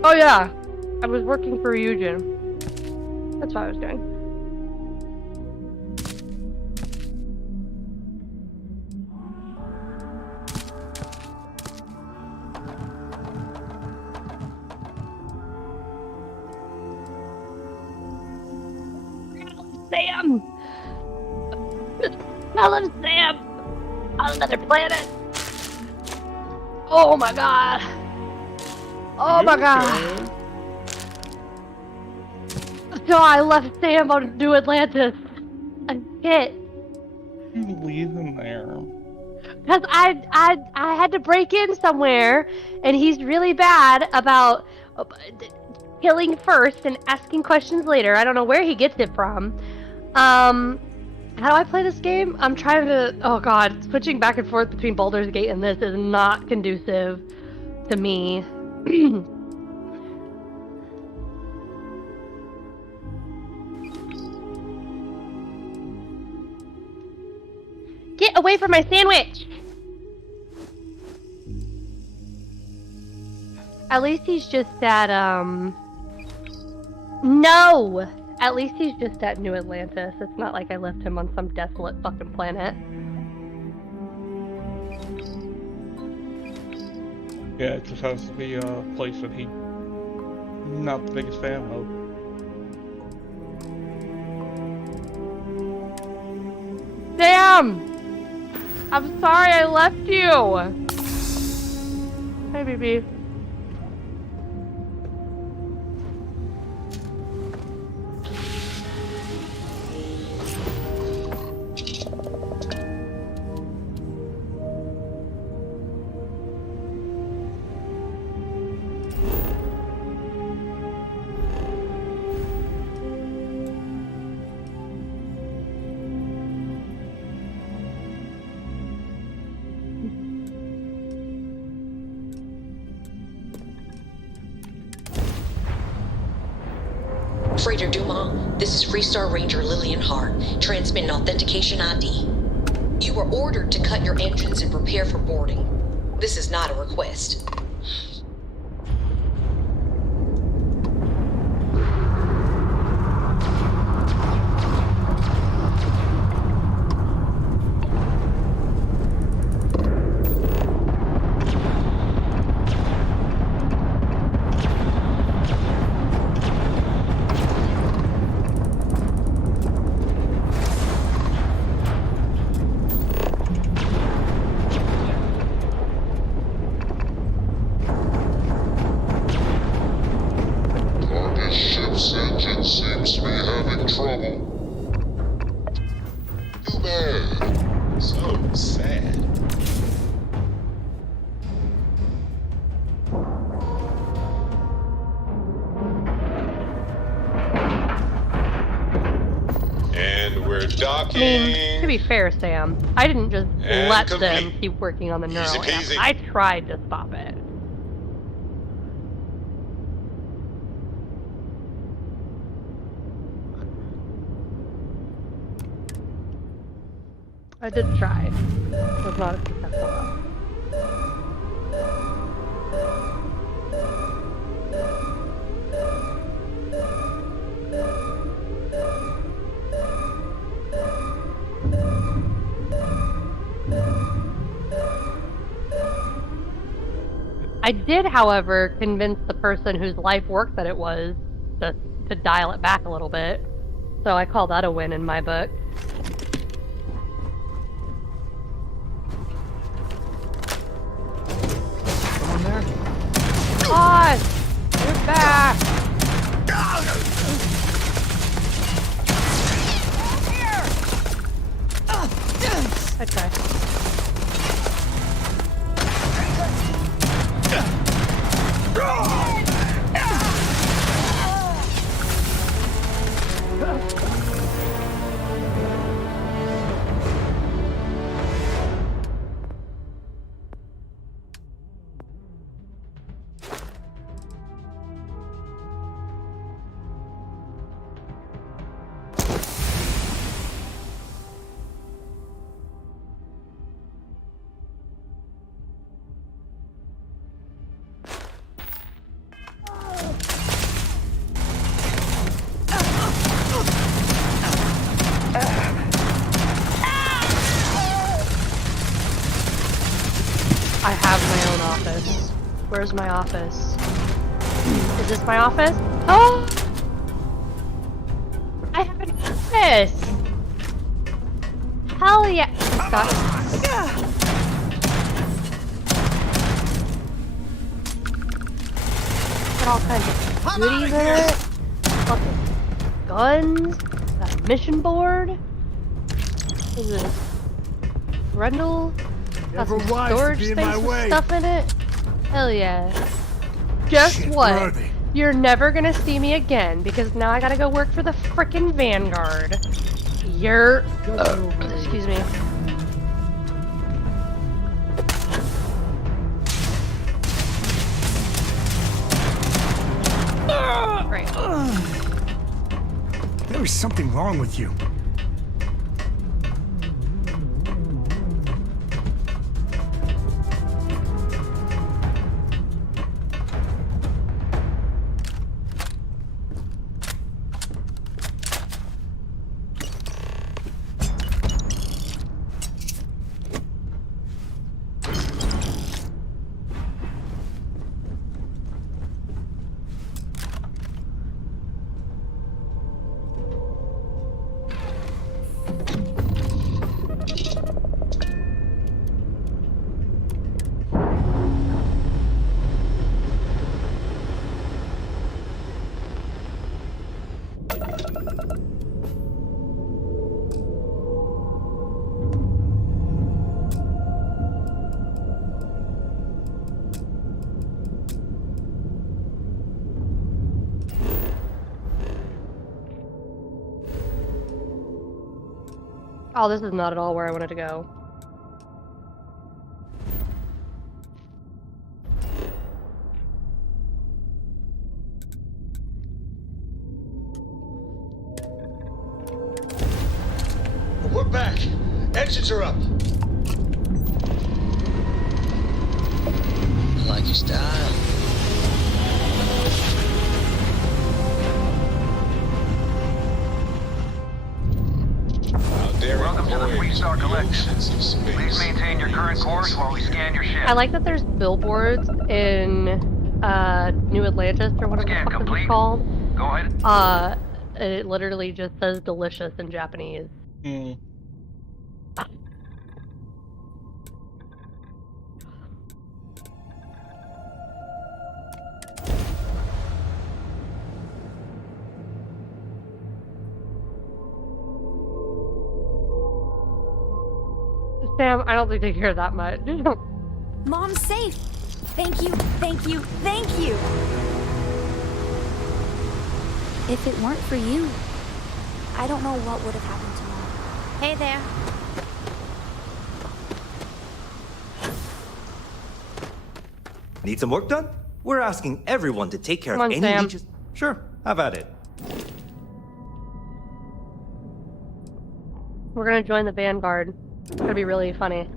Oh yeah! I was working for Eugen. That's what I was doing. Sam! Smelling Sam! On another planet! Oh my god! Oh my god! So I left Sam on New Atlantis. And shit. You leave him there. Because I had to break in somewhere, and he's really bad about killing first and asking questions later. I don't know where he gets it from. How do I play this game? I'm trying to... Oh god, switching back and forth between Baldur's Gate and this is not conducive to me. Get away from my sandwich! At least he's just at, No! At least he's just at New Atlantis. It's not like I left him on some desolate fucking planet. Yeah, it just has to be a place that he's not the biggest fan of. Damn! I'm sorry I left you! Hey, baby. Freighter Dumas, this is Freestar Ranger Lillian Hart, transmitting authentication ID. You were ordered to cut your engines and prepare for boarding. This is not a request. I mean, to be fair, Sam, I didn't just let them keep working on the neural amp. I tried to stop it. I did try. It was not as successful though. I did, however, convince the person whose life work that it was to dial it back a little bit. So I call that a win in my book. Someone there? God! You're back! I have my own office. Where's my office? Is this my office? Oh! I have an office! Hell yeah! Got all kinds of goodies in it. Fucking guns. Got a mission board. What is this? Grundle. Got some storage space with stuff in it. Hell yeah. Guess what? You're never gonna see me again because now I gotta go work for the frickin' Vanguard. You're... excuse me. Great. There is something wrong with you. Oh, this is not at all where I wanted to go. We're back. Engines are up. I like your style. Welcome to the Freestar Collection. Please maintain your current course while we scan your ship. I like that there's billboards in New Atlantis or whatever the fuck it's called. Go ahead. It literally just says delicious in Japanese. Sam, I don't think they care that much. Mom's safe. Thank you, thank you, thank you. If it weren't for you, I don't know what would have happened to Mom. Hey there. Need some work done? We're asking everyone to take care Come of on, any Sam. leeches. Sure, have at it. We're gonna join the Vanguard. It's gonna be really funny.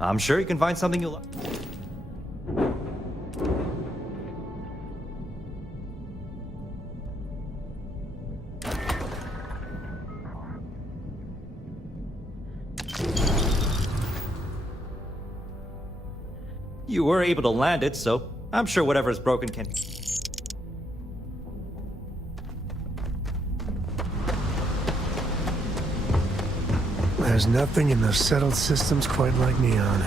I'm sure you can find something you'll like. You were able to land it, so I'm sure whatever's broken can... There's nothing in the settled systems quite like Neon.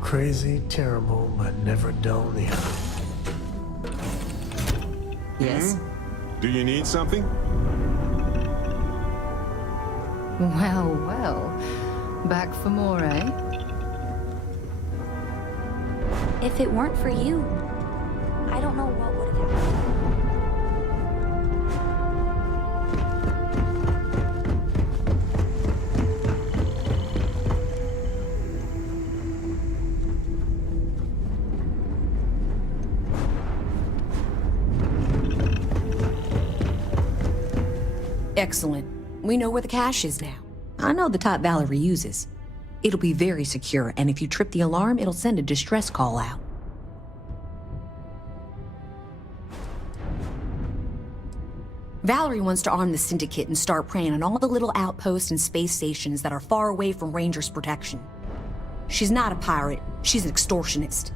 Crazy, terrible, but never dull Neon. Yes. Do you need something? Well, well. Back for more, eh? If it weren't for you, I don't know what would have happened. Excellent. We know where the cache is now. I know the type Valerie uses. It'll be very secure, and if you trip the alarm, it'll send a distress call out. Valerie wants to arm the Syndicate and start preying on all the little outposts and space stations that are far away from Rangers' protection. She's not a pirate, she's an extortionist.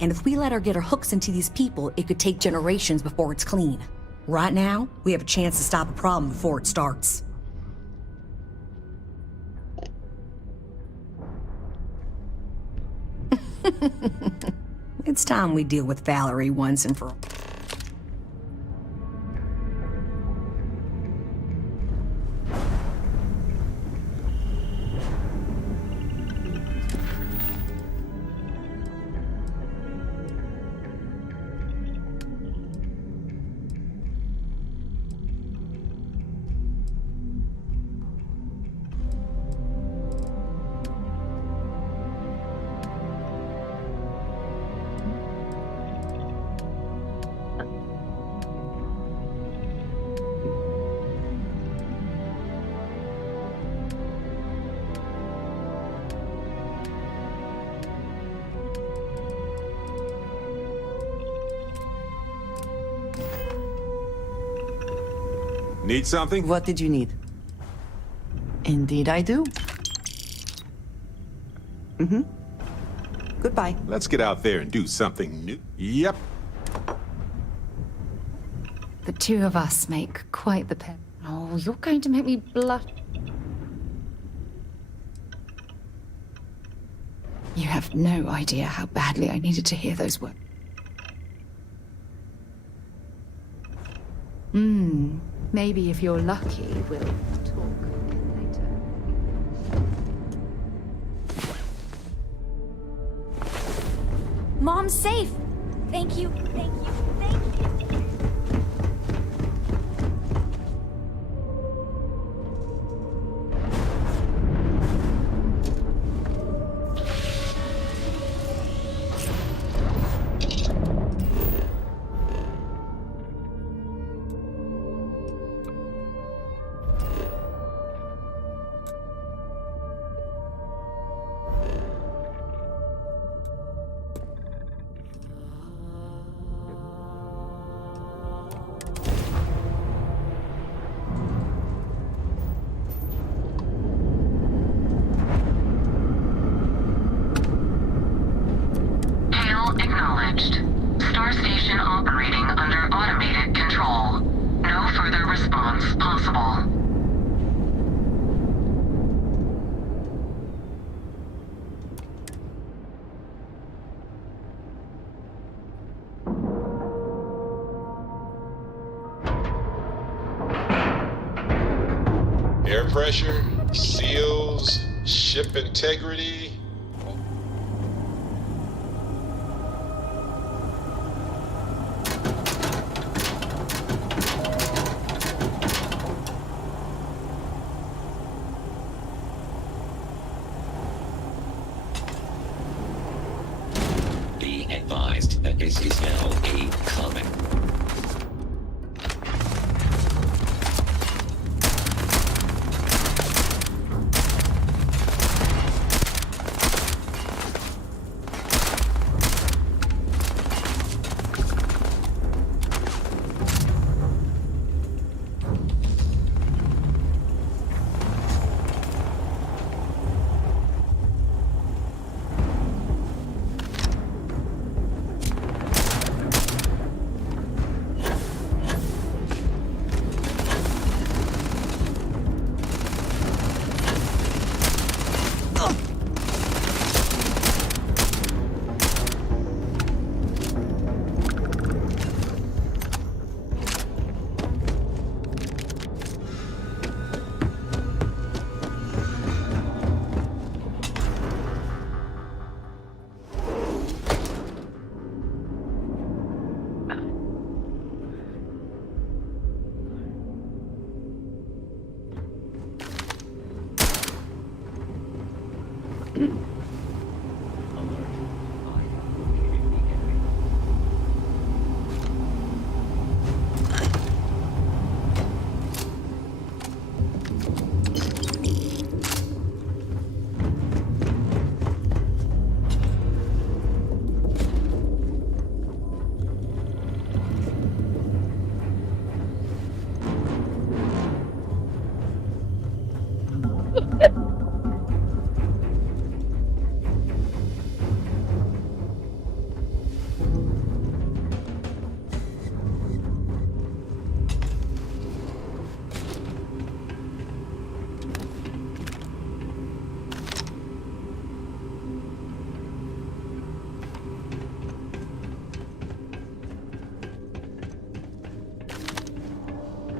And if we let her get her hooks into these people, it could take generations before it's clean. Right now, we have a chance to stop a problem before it starts. It's time we deal with Valerie once and for all. Need something? What did you need? Indeed I do. Mm-hmm. Goodbye. Let's get out there and do something new. Yep. The two of us make quite the pair. Oh, you're going to make me blush. You have no idea how badly I needed to hear those words. Maybe if you're lucky, we'll talk later. Mom's safe! Thank you, thank you, thank you. Acknowledged. Star station operating under automated control. No further response possible. Air pressure, seals, ship integrity. Be advised that this is now a comet.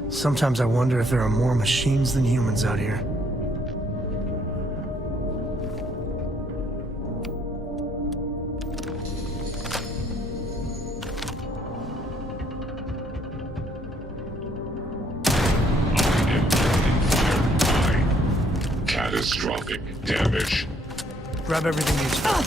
Sometimes I wonder if there are more machines than humans out here. Catastrophic damage. Grab everything you can.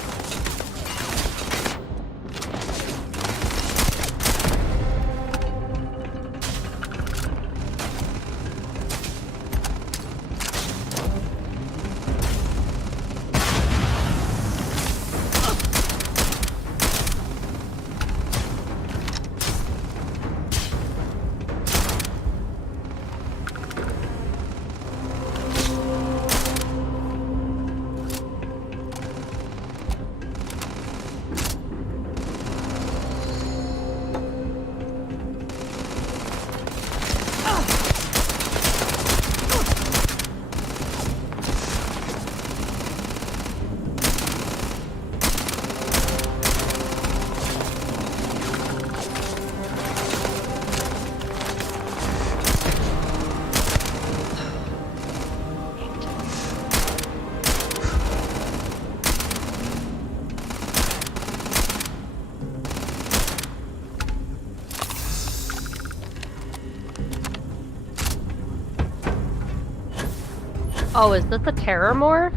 Oh, is this a terror morph?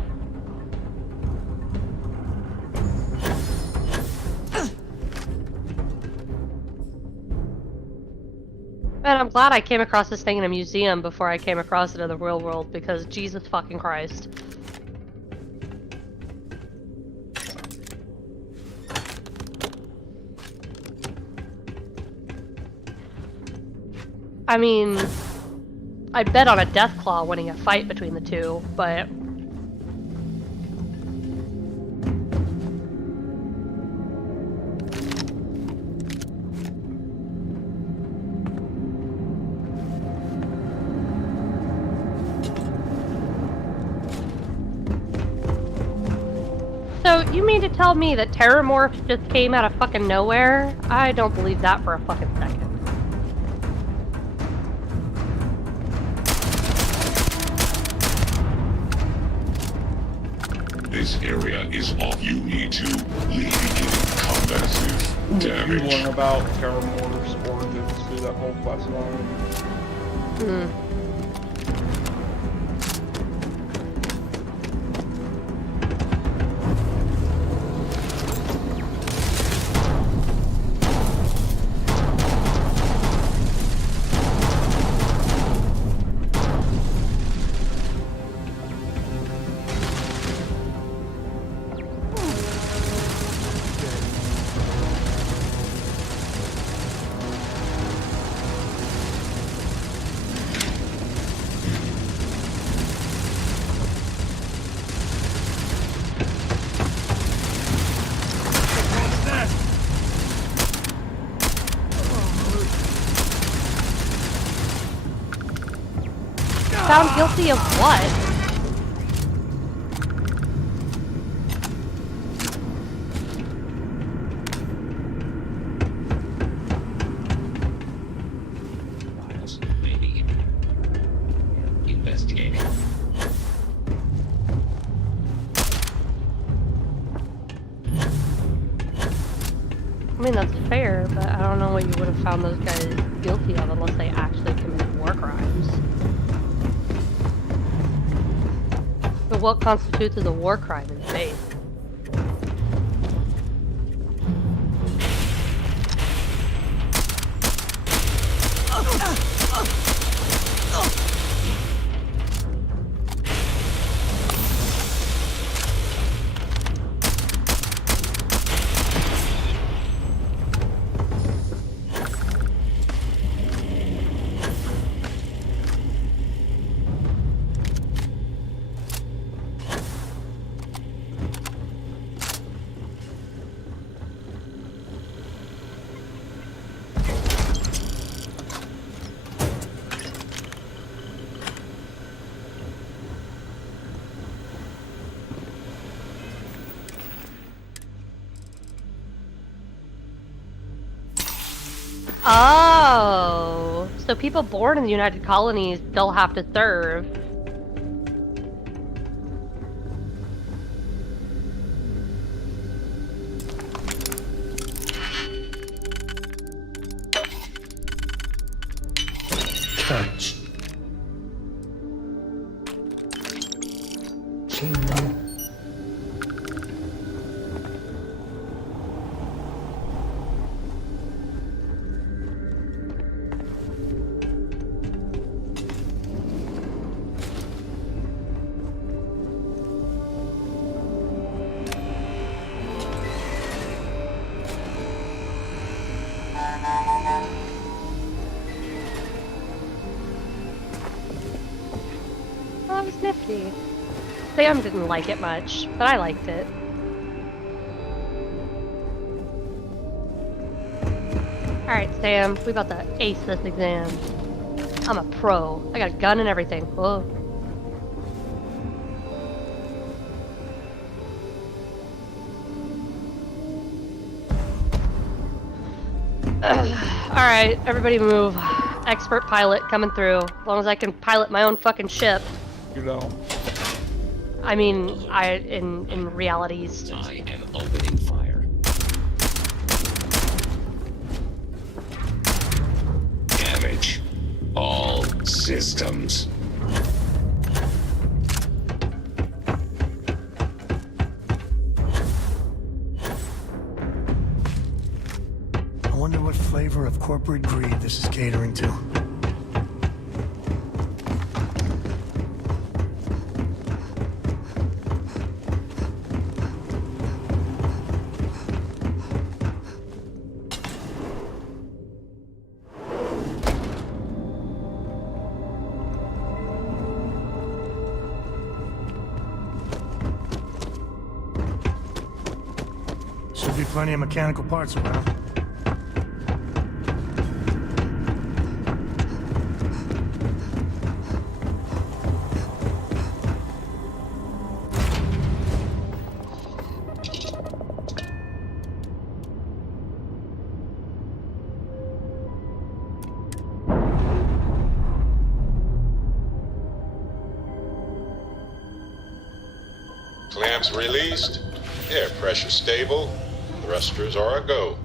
Man, I'm glad I came across this thing in a museum before I came across it in the real world, because Jesus fucking Christ. I mean, I bet on a Deathclaw winning a fight between the two, but... So, you mean to tell me that Terramorphs just came out of fucking nowhere? I don't believe that for a fucking second. This area is off. You need to leave combative damage. You learn about Terramorphs origins through that whole quest line. Found guilty of what? Maybe. Investigating. I mean, that's fair, but I don't know what you would have found those guys guilty of unless they actually committed war crimes. But what constitutes as a war crime in space? Oh, so so people born in the United Colonies still have to serve. Touch. Well, that was nifty. Sam didn't like it much, but I liked it. Alright, Sam, we about to ace this exam. I'm a pro. I got a gun and everything. Whoa. Alright, everybody move. Expert pilot coming through. As long as I can pilot my own fucking ship. You know. I mean, in realities. I am opening fire. Damage. All systems. I wonder what flavor of corporate greed this is catering to. Should be plenty of mechanical parts around. Clamps released. Air pressure stable. Thrusters are a go.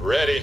Ready.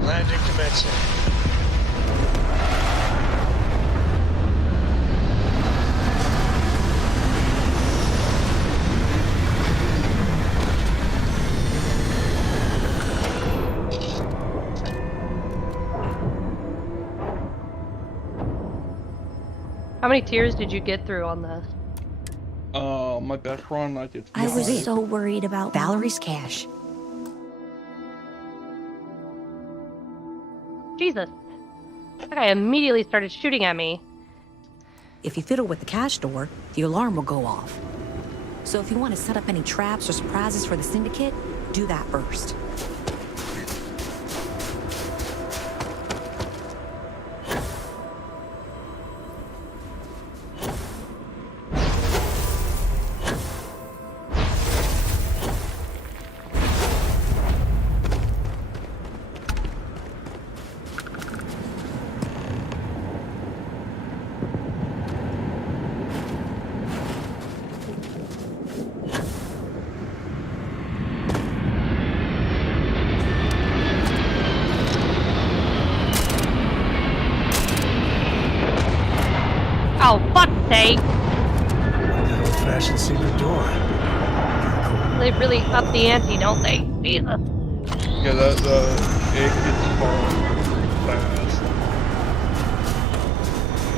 Landing commencing. How many tiers did you get through on this? My best run, I did. I was so worried about Valerie's cash. Jesus. That guy immediately started shooting at me. If you fiddle with the cash door, the alarm will go off. So if you want to set up any traps or surprises for the Syndicate, do that first. Oh, fuck's sake! An old-fashioned secret door. They really up the ante, don't they? Jesus. Yeah, it gets far fast.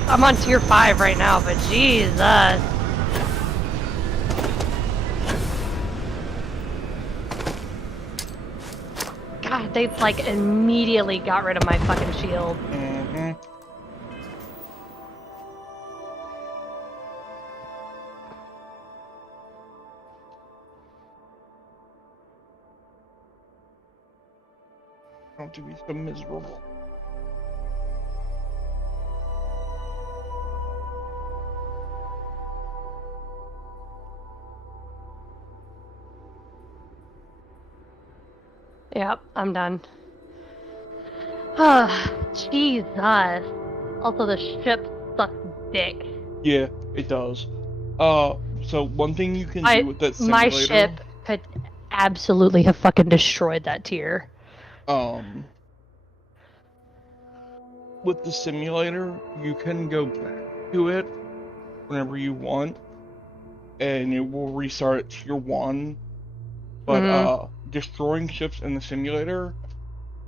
I'm on tier 5 right now, but Jesus. God, they like immediately got rid of my fucking shield. Mm-hmm. Don't to be so miserable. Yep, I'm done. Ah, Jesus. Also, the ship sucks dick. Yeah, it does. So one thing you can do with that simulator... My ship could absolutely have fucking destroyed that tier. With the simulator, you can go back to it whenever you want, and it will restart at tier 1. But destroying ships in the simulator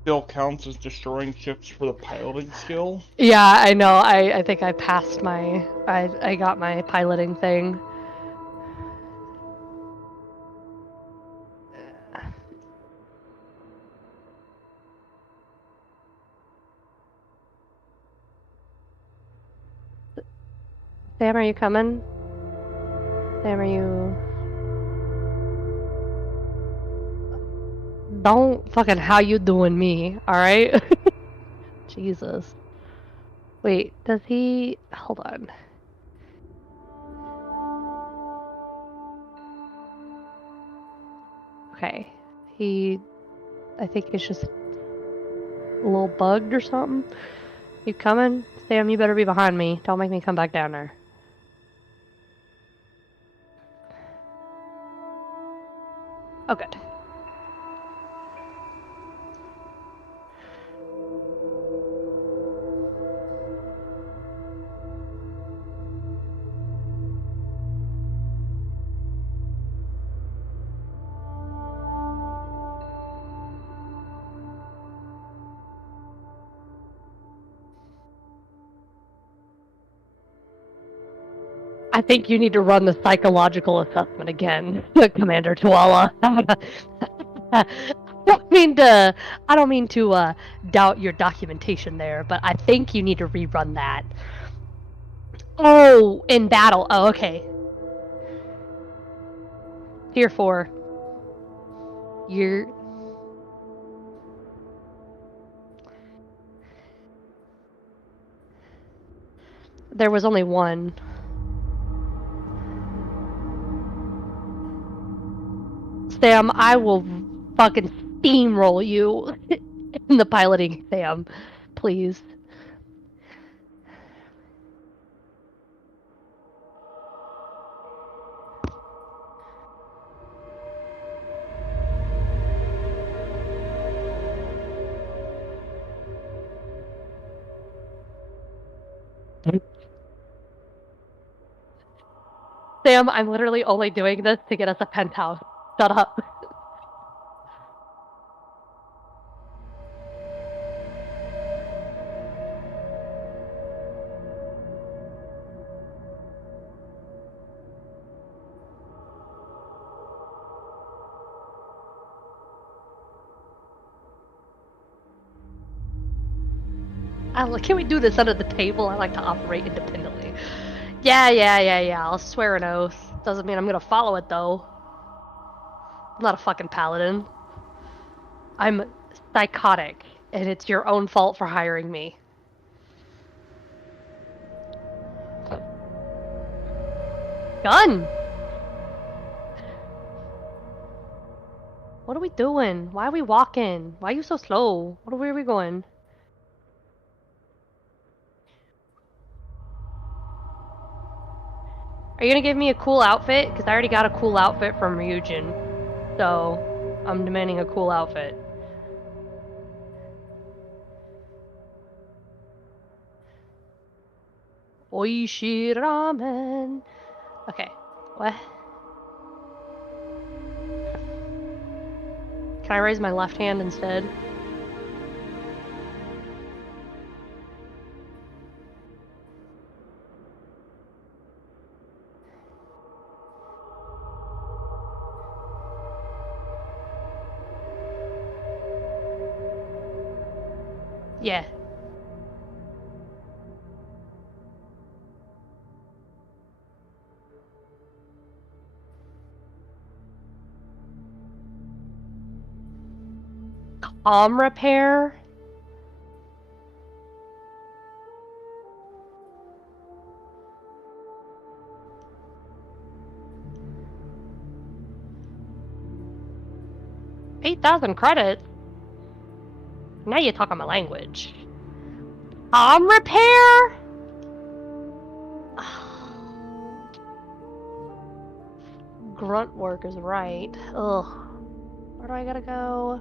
still counts as destroying ships for the piloting skill. Yeah, I know. I think I passed my... I got my piloting thing. Sam, are you coming? Sam, are you... Don't fucking how you doing me, alright? Jesus. Wait, does he... Hold on. Okay. I think he's just a little bugged or something. You coming? Sam, you better be behind me. Don't make me come back down there. Oh, good. I think you need to run the psychological assessment again, Commander Tuala. I don't mean to doubt your documentation there, but I think you need to rerun that. Oh, in battle. Oh, okay. Tier 4. There was only one. Sam, I will fucking steamroll you in the piloting exam, please. Sam, I'm literally only doing this to get us a penthouse. Shut up. Can we do this under the table? I like to operate independently. Yeah. I'll swear an oath. Doesn't mean I'm gonna follow it, though. I'm not a fucking paladin. I'm psychotic, and it's your own fault for hiring me. Gun! What are we doing? Why are we walking? Why are you so slow? Where are we going? Are you gonna give me a cool outfit? Because I already got a cool outfit from Ryujin. So, I'm demanding a cool outfit. Oishi ramen. Okay, what? Can I raise my left hand instead? Yeah. Repair? $8,000 credits? Now you're talking my language. Repair? Grunt work is right. Ugh. Where do I gotta go?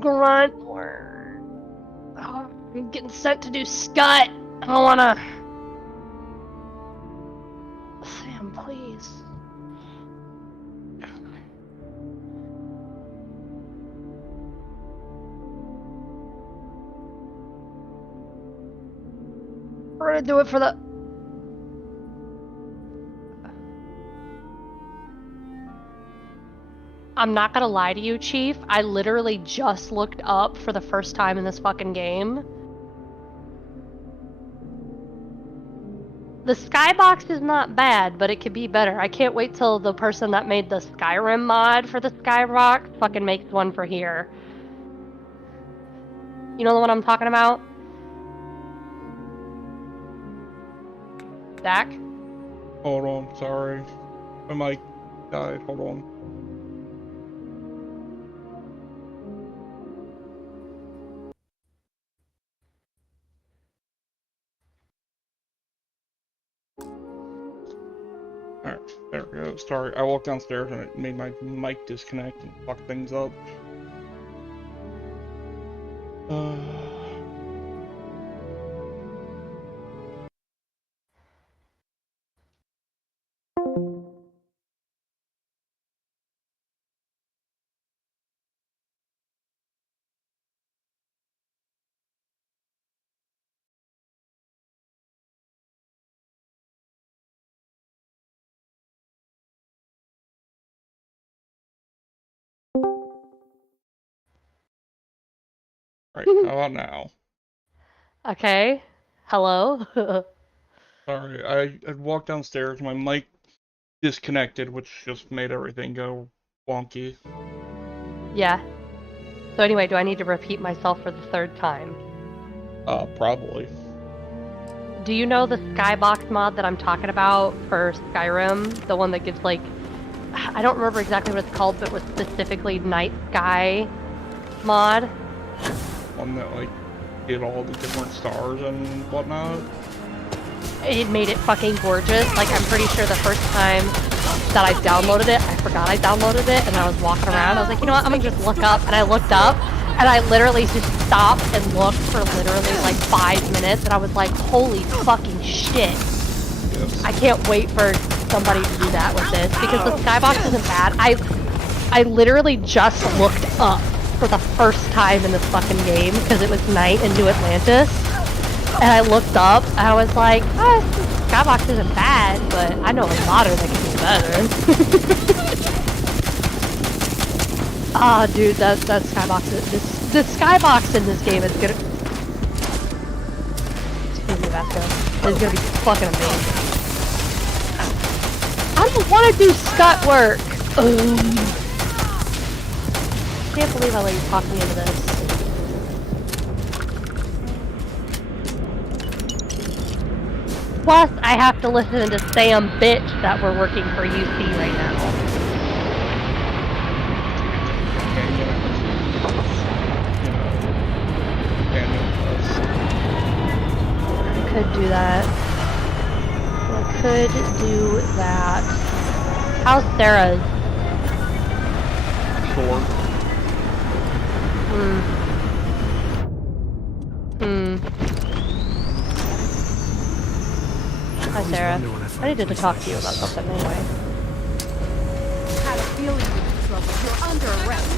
Grunt work. Oh, I'm getting sent to do scut. I don't wanna. Sam, please. We're gonna do it for the. I'm not gonna lie to you, Chief. I literally just looked up for the first time in this fucking game. The skybox is not bad, but it could be better. I can't wait till the person that made the Skyrim mod for the skybox fucking makes one for here. You know the one I'm talking about? Dak? Hold on, sorry. My mic died, hold on. Alright, there we go. Sorry, I walked downstairs and it made my mic disconnect and fuck things up. Right, how about now? Okay. Hello? Sorry, I walked downstairs, my mic disconnected, which just made everything go wonky. Yeah. So anyway, do I need to repeat myself for the third time? Probably. Do you know the skybox mod that I'm talking about for Skyrim? The one that gives, like, I don't remember exactly what it's called, but it was specifically night sky mod? One that, like, did all the different stars and whatnot. It made it fucking gorgeous. Like, I'm pretty sure the first time that I downloaded it, I forgot I downloaded it, and I was walking around. I was like, you know what, I'm gonna just look up. And I looked up, and I literally just stopped and looked for literally like 5 minutes, and I was like, holy fucking shit. Yes. I can't wait for somebody to do that with this, because the skybox isn't bad. I literally just looked up for the first time in this fucking game, because it was night in New Atlantis. And I looked up, and I was like, oh, skybox isn't bad, but I know a modder that can be better. Ah, dude, that skybox is, the skybox in this game is good. Excuse me, Vasco. is gonna be fucking amazing. I don't want to do scut work. Can't believe I let you talk me into this. Plus, I have to listen to Sam bitch that we're working for UC right now. I could do that. I could do that. How's Sarah's? Sure. Hi, Sarah. I needed to talk to you about something anyway. Had a feeling you'd be trouble. You're under arrest.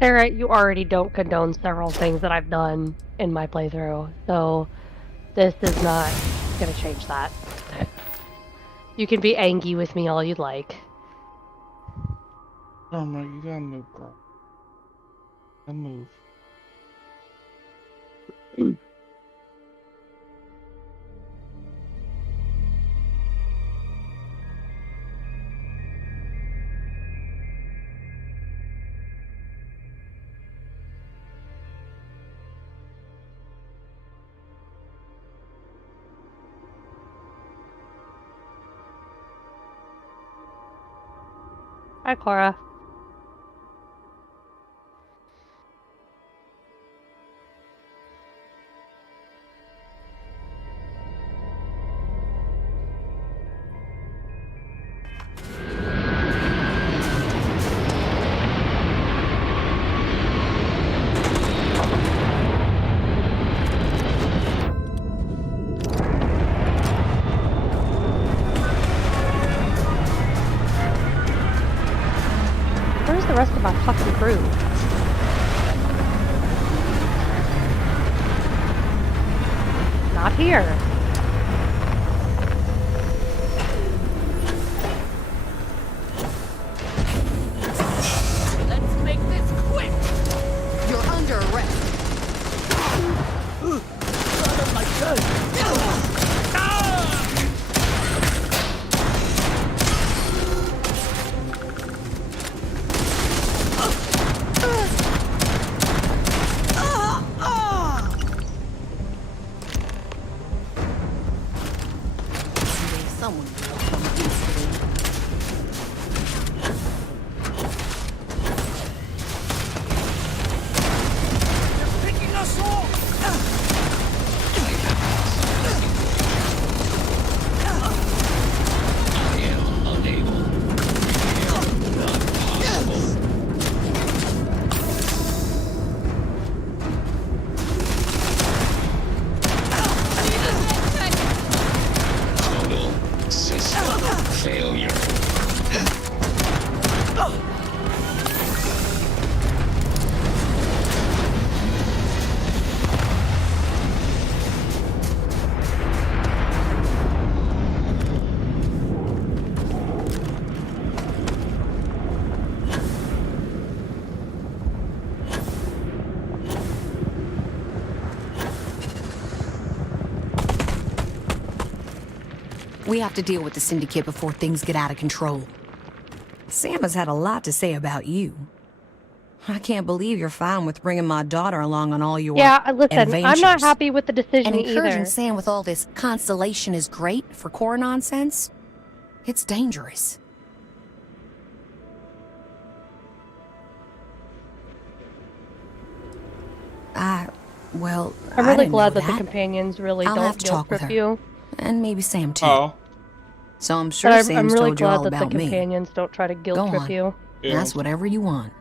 Sarah, you already don't condone several things that I've done in my playthrough, so this is not gonna change that. You can be angry with me all you'd like. Oh no, you gotta move, girl. Gotta move. Hi, Cora. Where's the rest of my fucking crew? Not here. Let's make this quick. You're under arrest. My gun! We have to deal with the Syndicate before things get out of control. Sam has had a lot to say about you. I can't believe you're fine with bringing my daughter along on all your listen, adventures. I'm not happy with the decision And encouraging either. Sam with all this constellation is great for core nonsense. It's dangerous. Well, I'm I really didn't glad know that the companions really I'll don't have to talk with guilt-trip her. you. And maybe Sam too. Oh. So I'm sure But I'm Sam's really told you glad all that the about me. companions don't try to Go guilt trip on. you. That's whatever you want.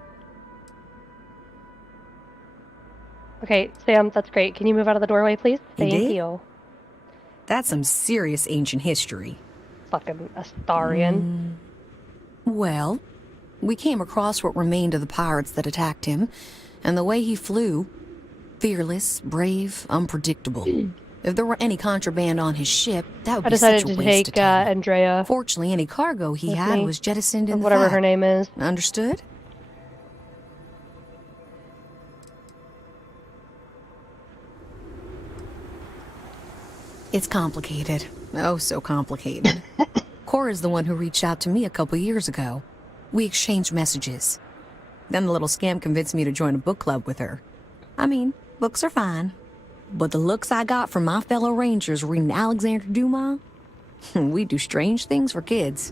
Okay, Sam, that's great. Can you move out of the doorway, please? He Thank did? you. That's some serious ancient history. Fucking Astarian. Well, we came across what remained of the pirates that attacked him, and the way he flew, fearless, brave, unpredictable. If there were any contraband on his ship, that would I be such decided a to waste take of time. Andrea. Fortunately, any cargo he with had me, was jettisoned or in the whatever fact. her name is. Understood? It's complicated. Oh, so complicated. Cora's the one who reached out to me a couple years ago. We exchanged messages. Then the little scam convinced me to join a book club with her. I mean, books are fine. But the looks I got from my fellow Rangers reading Alexander Dumas, we do strange things for kids.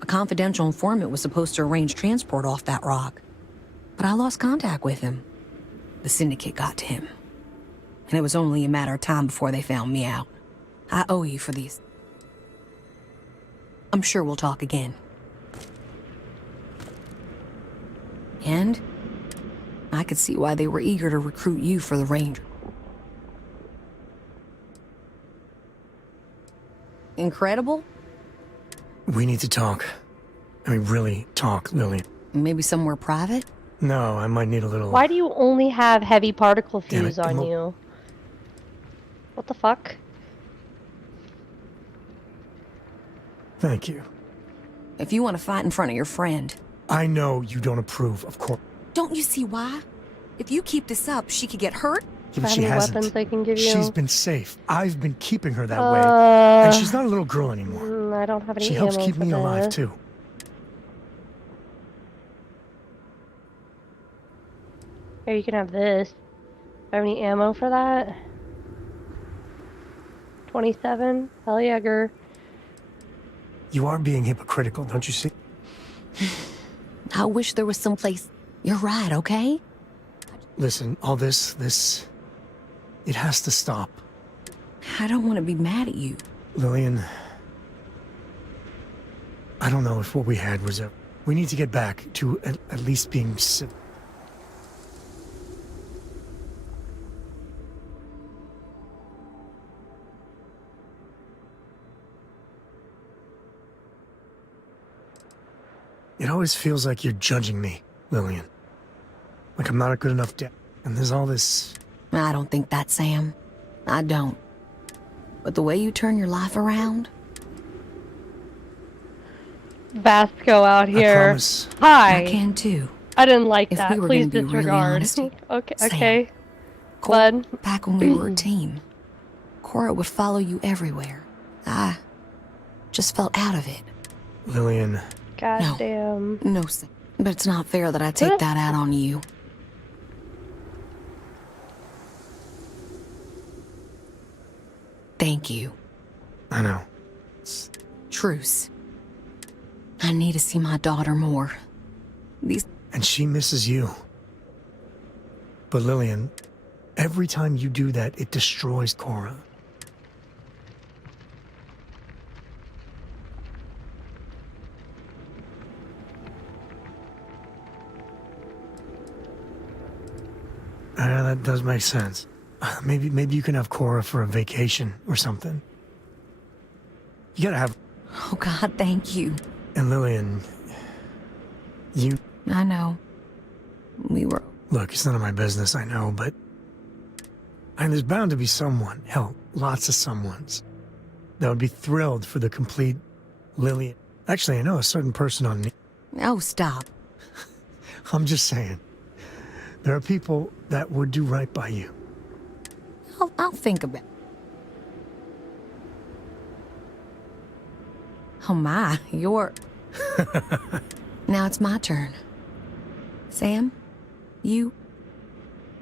A confidential informant was supposed to arrange transport off that rock, but I lost contact with him. The Syndicate got to him, and it was only a matter of time before they found me out. I owe you for these. I'm sure we'll talk again. And I could see why they were eager to recruit you for the Ranger. Incredible? We need to talk. I mean, really talk, Lily. Maybe somewhere private? No, I might need a little... Why do you only have heavy particle Damn it, fuse on you? What the fuck? Thank you. If you want to fight in front of your friend. I know you don't approve, of course. Don't you see why? If you keep this up, she could get hurt. Yeah, but Have she any hasn't. weapons I can give you? She's been safe. I've been keeping her that way. And she's not a little girl anymore. I don't have any She helps ammo keep for me alive, this. too. Here, you can have this. Do I have any ammo for that? 27? Hell yeah, Gur. You are being hypocritical, don't you see? I wish there was some place. You're right, okay? Listen, all this, it has to stop. I don't want to be mad at you. Lillian, I don't know if what we had was ever... We need to get back to at least being civil. It always feels like you're judging me, Lillian. Like I'm not a good enough dad. And there's all this... I don't think that, Sam. I don't. But the way you turn your life around... Vasco out here. promise. Hi. I can too. I didn't like If that. we were Please gonna be really disregard. honest, okay. Sam, Okay. Cora, back when we were a team, Cora would follow you everywhere. I just felt out of it. Lillian... God damn. No, Sam. But it's not fair that I take that out on you. Thank you. I know. Truce. I need to see my daughter more. And she misses you. But Lillian, every time you do that, it destroys Cora. That does make sense. Maybe you can have Cora for a vacation or something. You gotta have... Oh God, thank you. And Lillian, you... I know. We were... Look, it's none of my business, I know, but... And there's bound to be someone, hell, lots of someones, that would be thrilled for the complete Lillian. Actually, I know a certain person on... Oh, stop. I'm just saying. There are people that would do right by you. I'll think about it. Oh my, you're... Now it's my turn. Sam, you're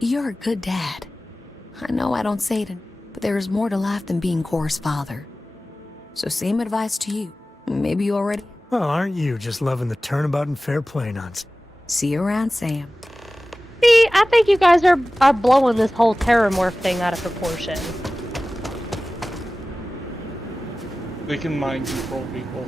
a good dad. I know I don't say it, but there is more to life than being Cora's father. So same advice to you. Maybe you already... Well, aren't you just loving the turnabout and fair play nonsense? See you around, Sam. See, I think you guys are blowing this whole Terramorph thing out of proportion. They can mind control people.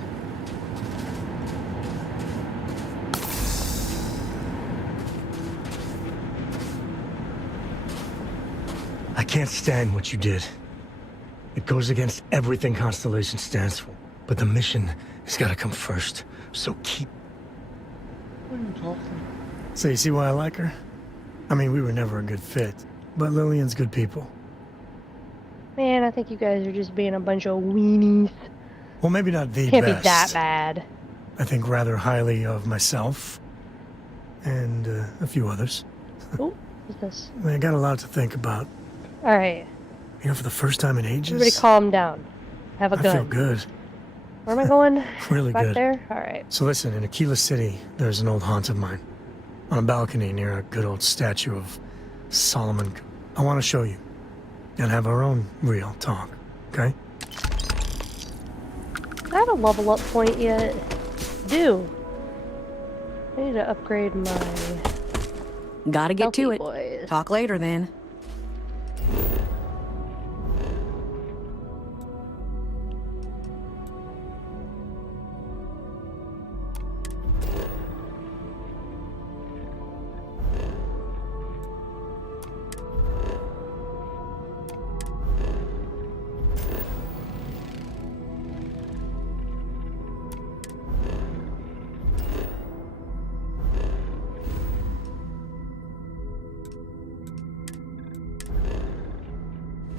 I can't stand what you did. It goes against everything Constellation stands for. But the mission has got to come first. So keep... What are you talking? So you see why I like her? I mean, we were never a good fit. But Lillian's good people. Man, I think you guys are just being a bunch of weenies. Well, maybe not the Can't best. be that bad. I think rather highly of myself. And a few others. Oh, what's this? I mean, I got a lot to think about. Alright. You know, for the first time in ages... Everybody calm down. Have a gun. I feel good. Where am I going? Really Back good. there? Alright. So listen, in Aquila City, there's an old haunt of mine. On a balcony near a good old statue of Solomon. I want to show you. And have our own real talk, okay? I have a level up point yet. Do. I need to upgrade my... Gotta get to it. Boys. Talk later, then.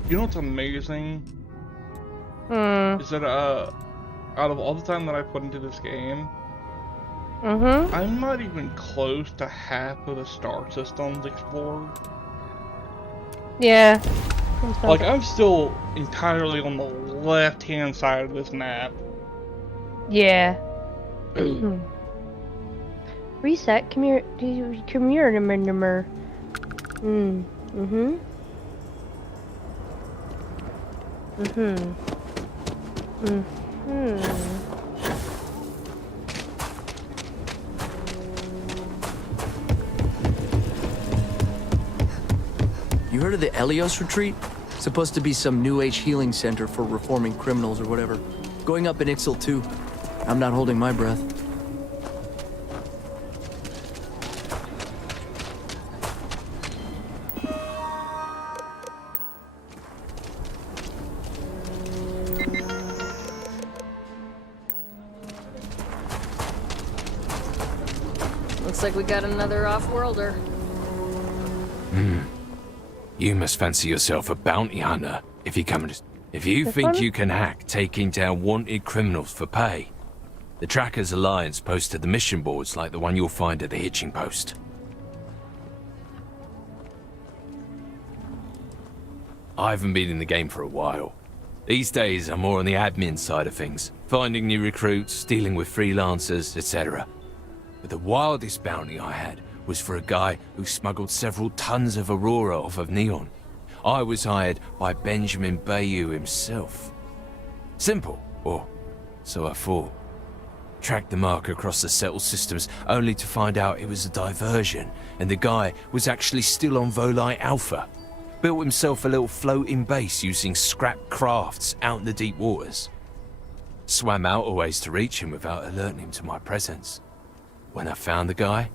You know what's amazing? Is that out of all the time that I put into this game, I'm not even close to half of the star systems explored. Yeah. Like, I'm still entirely on the left-hand side of this map. Yeah. Reset. Come here. Number. You heard of the Elios Retreat? Supposed to be some new age healing center for reforming criminals or whatever. Going up in Ixal too. I'm not holding my breath. Looks like we got another off-worlder. You must fancy yourself a bounty hunter if you come to... If you think you can hack taking down wanted criminals for pay, the Trackers Alliance posted the mission boards like the one you'll find at the hitching post. I haven't been in the game for a while. These days, I'm more on the admin side of things, finding new recruits, dealing with freelancers, etc. But the wildest bounty I had was for a guy who smuggled several tons of Aurora off of Neon. I was hired by Benjamin Bayou himself. Simple, or so I thought. Tracked the mark across the settled systems, only to find out it was a diversion, and the guy was actually still on Volite Alpha. Built himself a little floating base using scrap crafts out in the deep waters. Swam out a ways to reach him without alerting him to my presence. When I found the guy,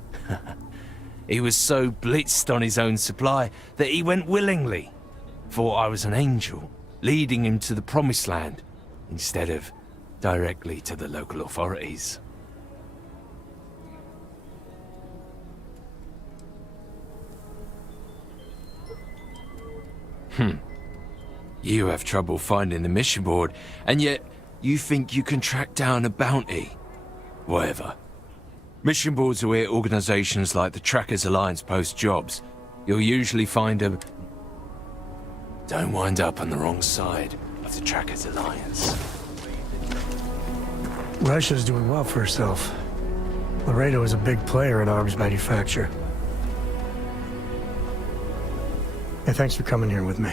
he was so blitzed on his own supply that he went willingly. Thought I was an angel, leading him to the promised land, instead of directly to the local authorities. You have trouble finding the mission board, and yet you think you can track down a bounty. Whatever. Mission boards are where organizations like the Trackers Alliance post jobs. You'll usually find a... Don't wind up on the wrong side of the Tracker's alliance. Russia's doing well for herself. Laredo is a big player in arms manufacture. Hey, thanks for coming here with me.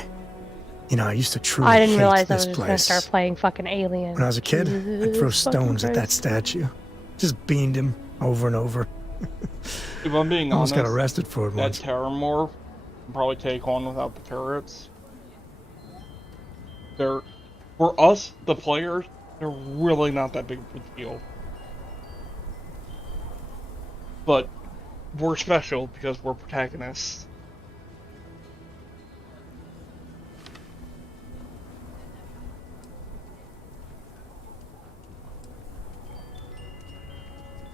You know, I used to truly I didn't hate realize I this was just gonna place. start playing fucking Alien. When I was a kid, I'd throw Jesus stones fucking at that Christ. statue. Just beamed him over and over. If I'm being Almost honest, got arrested for it that once. Terramorph can probably take on without the turrets. They're, for us, the players, they're really not that big of a deal. But we're special because we're protagonists.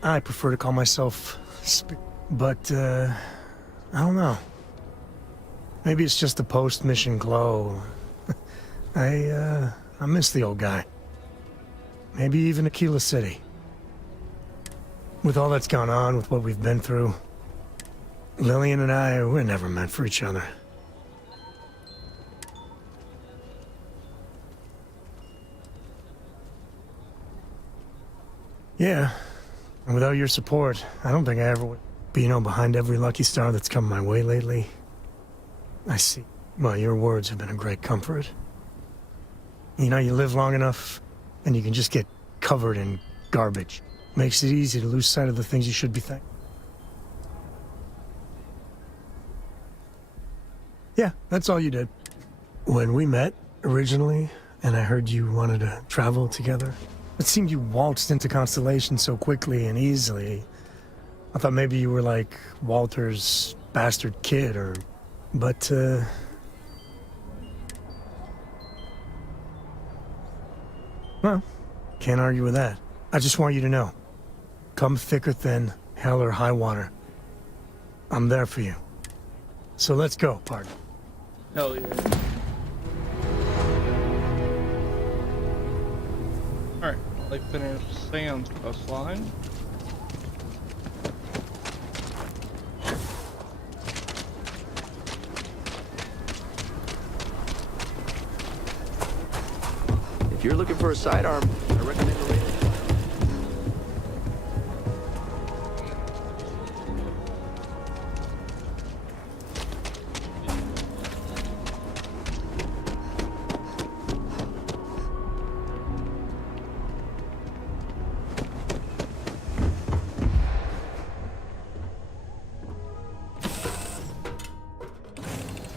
I prefer to call myself but I don't know. Maybe it's just the post-mission glow. I miss the old guy. Maybe even Aquila City. With all that's gone on, with what we've been through, Lillian and I, we're never meant for each other. Yeah, and without your support, I don't think I ever would be, behind every lucky star that's come my way lately. I see. Well, your words have been a great comfort. You know, you live long enough, and you can just get covered in garbage. Makes it easy to lose sight of the things you should be thankful. Yeah, that's all you did. When we met, originally, and I heard you wanted to travel together, it seemed you waltzed into Constellation so quickly and easily. I thought maybe you were like Walter's bastard kid, or... But, well, can't argue with that. I just want you to know. Come thick or thin, hell or high water. I'm there for you. So let's go, partner. Hell yeah. Alright, like finished Sam's quest line. If you're looking for a sidearm, I recommend a radio.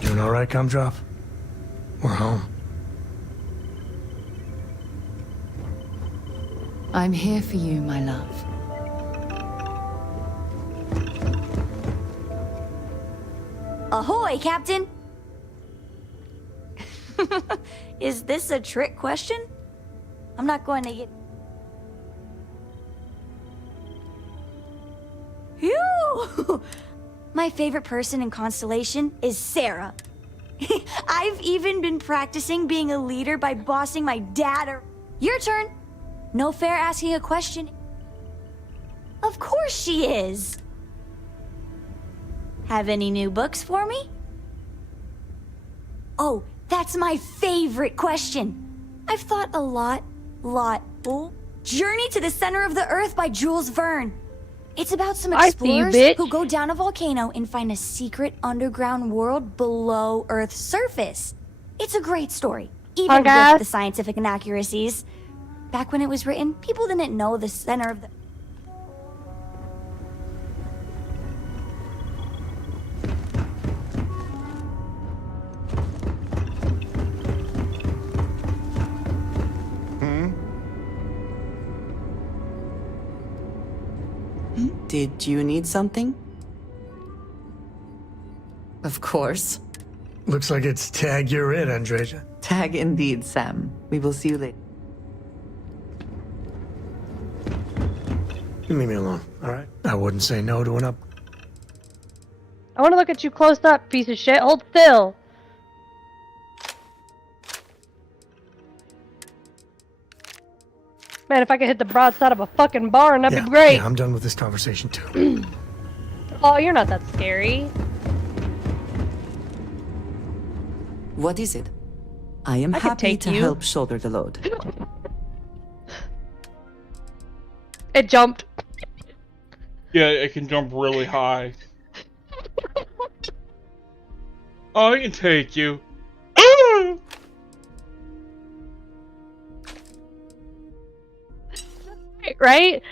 Doing all right, Gumdrop? We're home. I'm here for you, my love. Ahoy, Captain! Is this a trick question? I'm not going to get... Phew! My favorite person in Constellation is Sarah. I've even been practicing being a leader by bossing my dad or... Your turn! No fair asking a question. Of course she is! Have any new books for me? Oh, that's my favorite question. I've thought a lot. Journey to the Center of the Earth by Jules Verne. It's about some I see you, explorers bitch. who go down a volcano and find a secret underground world below Earth's surface. It's a great story, even with the scientific inaccuracies. Back when it was written, people didn't know the center of the... Did you need something? Of course. Looks like it's tag you're it, Andreja. Tag indeed, Sam. We will see you later. You leave me alone, all right? I wouldn't say no to an up. I want to look at you close up, piece of shit. Hold still. Man, if I could hit the broadside of a fucking barn, that'd be great. Yeah, I'm done with this conversation too. Oh, you're not that scary. What is it? I am I could happy take to you. help shoulder the load. It jumped. Yeah, it can jump really high. I can take you. Right?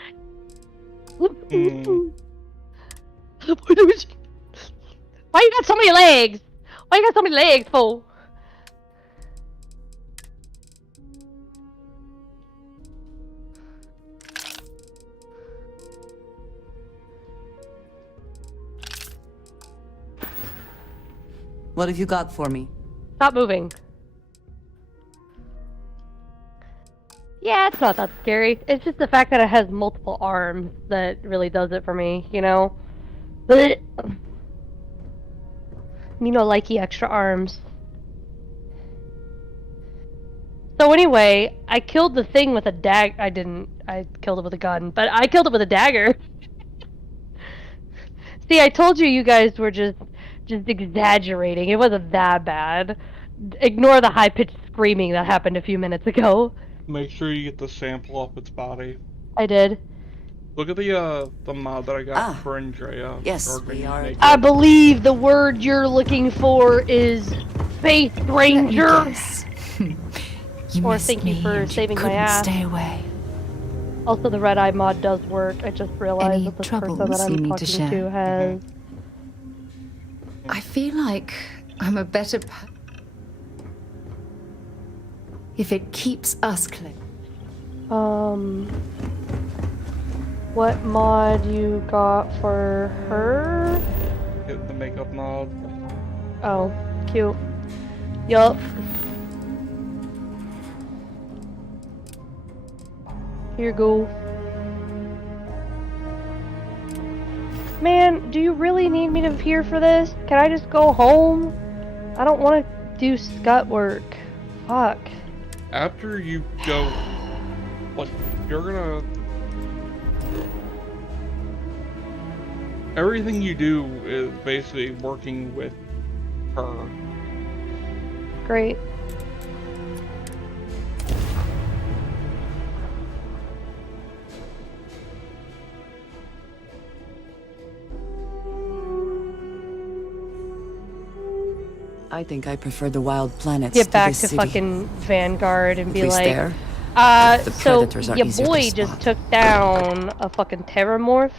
Mm. Why you got so many legs? Why you got so many legs, fool? What have you got for me? Stop moving. Yeah, it's not that scary. It's just the fact that it has multiple arms that really does it for me, you know? But you know, likey extra arms. So anyway, I killed the thing with a I killed it with a gun, but I killed it with a dagger. See, I told you you guys were just exaggerating. It wasn't that bad. Ignore the high-pitched screaming that happened a few minutes ago. Make sure you get the sample off its body. I did. Look at the mod that I got for Andrea. Yes, we are. I believe the word you're looking for is Space Ranger. You Or missed thank you me for and you saving my couldn't ass. Stay away. Also, the Red Eye mod does work. I just realized Any that the troubles person that you I'm need to talking to share? has. I feel like I'm a better if it keeps us close. What mod you got for her? Get the makeup mod. Oh, cute. Yup. Here you go. Man, do you really need me to appear for this? Can I just go home? I don't want to do scut work. Fuck. After you go, like, you're gonna... Everything you do is basically working with her. Great. I think I prefer the wild planets. Get back this to city. fucking Vanguard and be At least like, there, the so predators are your easier to boy just took down a fucking terramorph.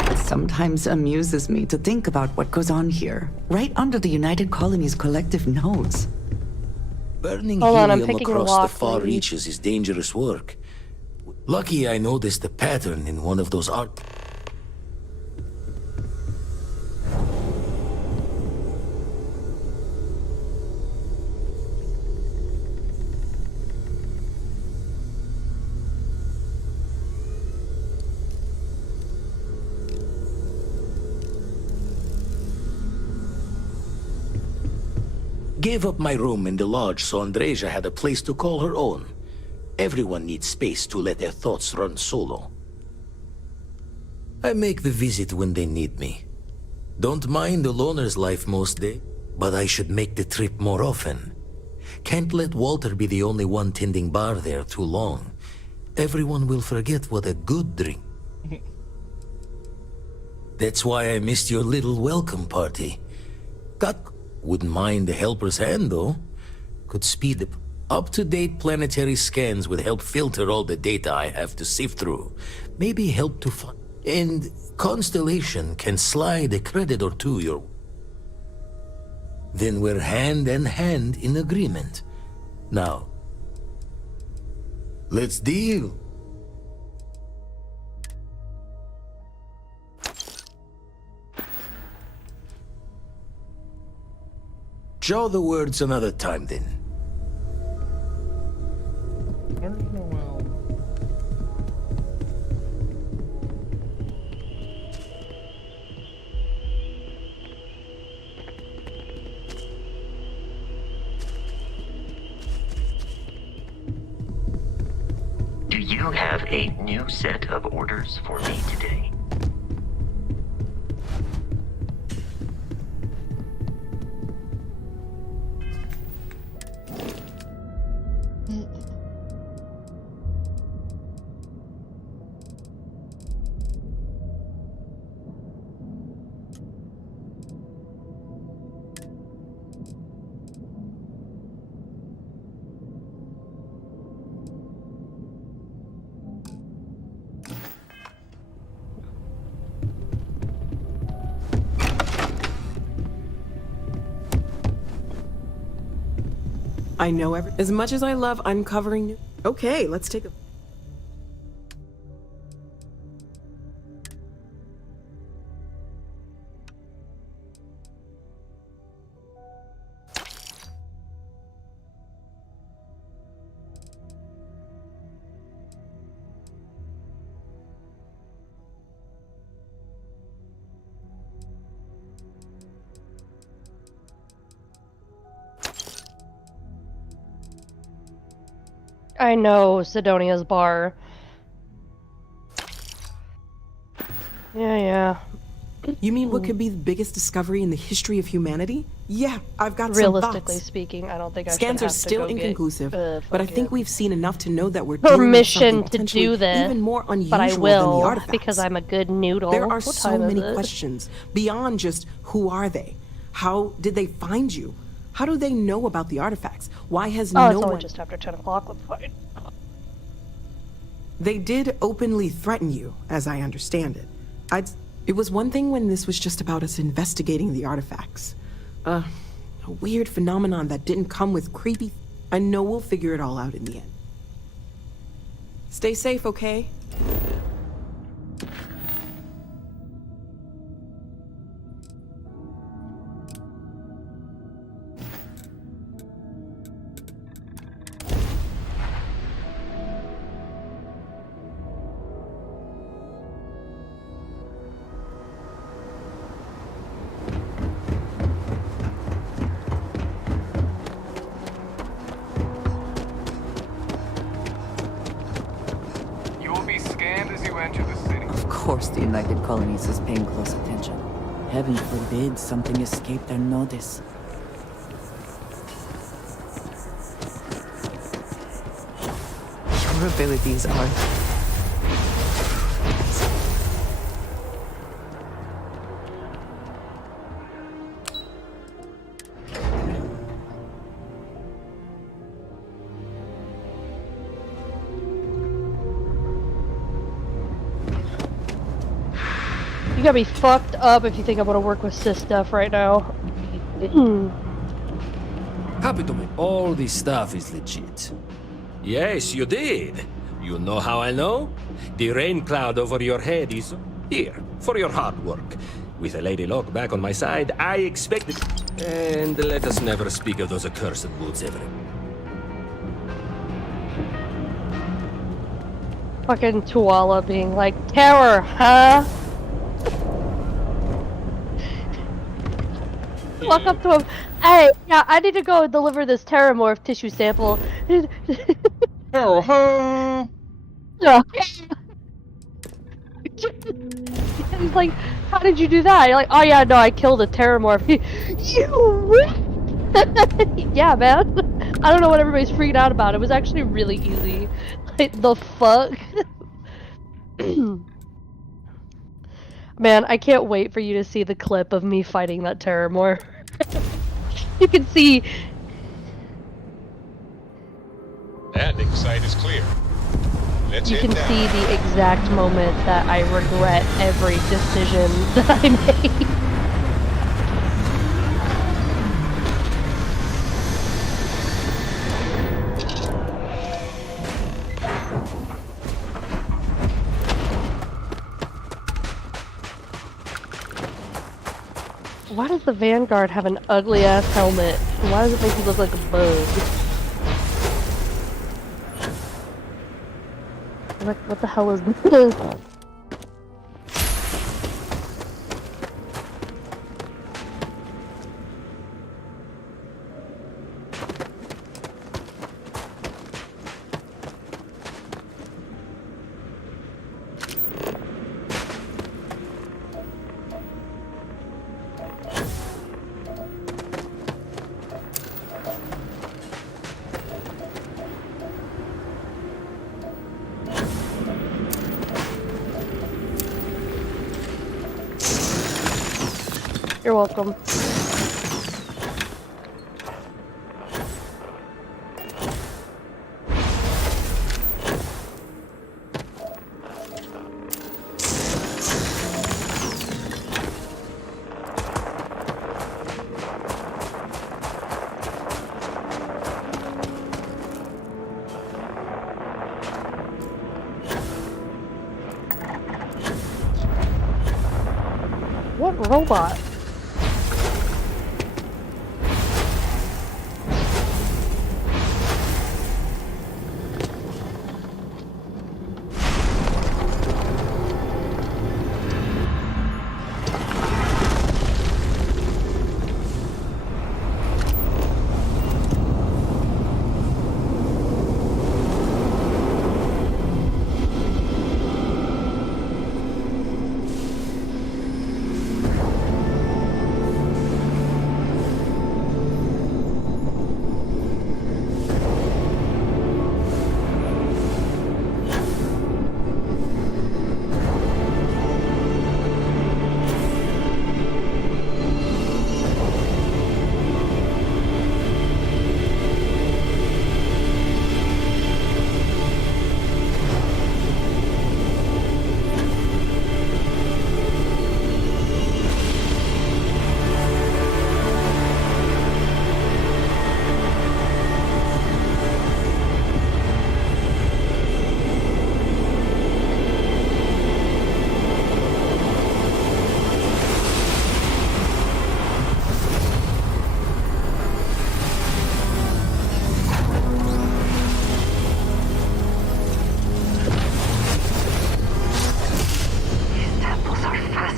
It sometimes amuses me to think about what goes on here, right under the United Colony's collective nose. Burning Hold on, I'm helium picking a across lock, the far please. reaches is dangerous work. Lucky I noticed a pattern in one of those art. Gave up my room in the lodge so Andreja had a place to call her own. Everyone needs space to let their thoughts run solo. I make the visit when they need me. Don't mind the loner's life most days, but I should make the trip more often. Can't let Walter be the only one tending bar there too long. Everyone will forget what a good drink. That's why I missed your little welcome party. Wouldn't mind a helper's hand, though. Could speed up-to-date planetary scans would help filter all the data I have to sift through. Maybe help to find... And Constellation can slide a credit or two your... Then we're hand in hand in agreement. Now, let's deal. Show the words another time, then. Where's Noel? Do you have a new set of orders for me today? I know as much as I love uncovering new... Okay, let's take a... I know Sidonia's bar. Yeah. You mean what could be the biggest discovery in the history of humanity? Yeah, I've got some Realistically thoughts. speaking, I don't think I Scans should are have still to go inconclusive, get, but I think we've seen enough to know that we're dealing with permission something to potentially do this, even more unusual but I than the will artifacts. because I'm a good noodle. There are What so time is many it? questions beyond just who are they? How did they find you? How do they know about the artifacts? Why has Oh, no it's only one... just after 10 o'clock. That's fine. They did openly threaten you, as I understand it. It was one thing when this was just about us investigating the artifacts. A weird phenomenon that didn't come with creepy... I know we'll figure it all out in the end. Stay safe, okay? Of course the United Colonies is paying close attention. Heaven forbid something escaped their notice. Your abilities are... You gotta be fucked up if you think I'm gonna work with cis stuff right now. Happy to me. All this stuff is legit. Yes, you did. You know how I know? The rain cloud over your head is here for your hard work. With a Lady Locke back on my side, I expected... And let us never speak of those accursed woods ever. Fucking Tuala being like, terror, huh? Walk up to him. Hey, yeah, I need to go deliver this Terramorph tissue sample. Oh, huh? Yeah. He's like, how did you do that? You're like, oh yeah, no, I killed a Terramorph. You yeah, man. I don't know what everybody's freaking out about. It was actually really easy. Like, the fuck? Man, I can't wait for you to see the clip of me fighting that Terramorph. You can see... Landing site is clear. Let's You head can down. see the exact moment that I regret every decision that I made. Why does the Vanguard have an ugly ass helmet? Why does it make you look like a bug? Like, what the hell is this? You're welcome. What robot?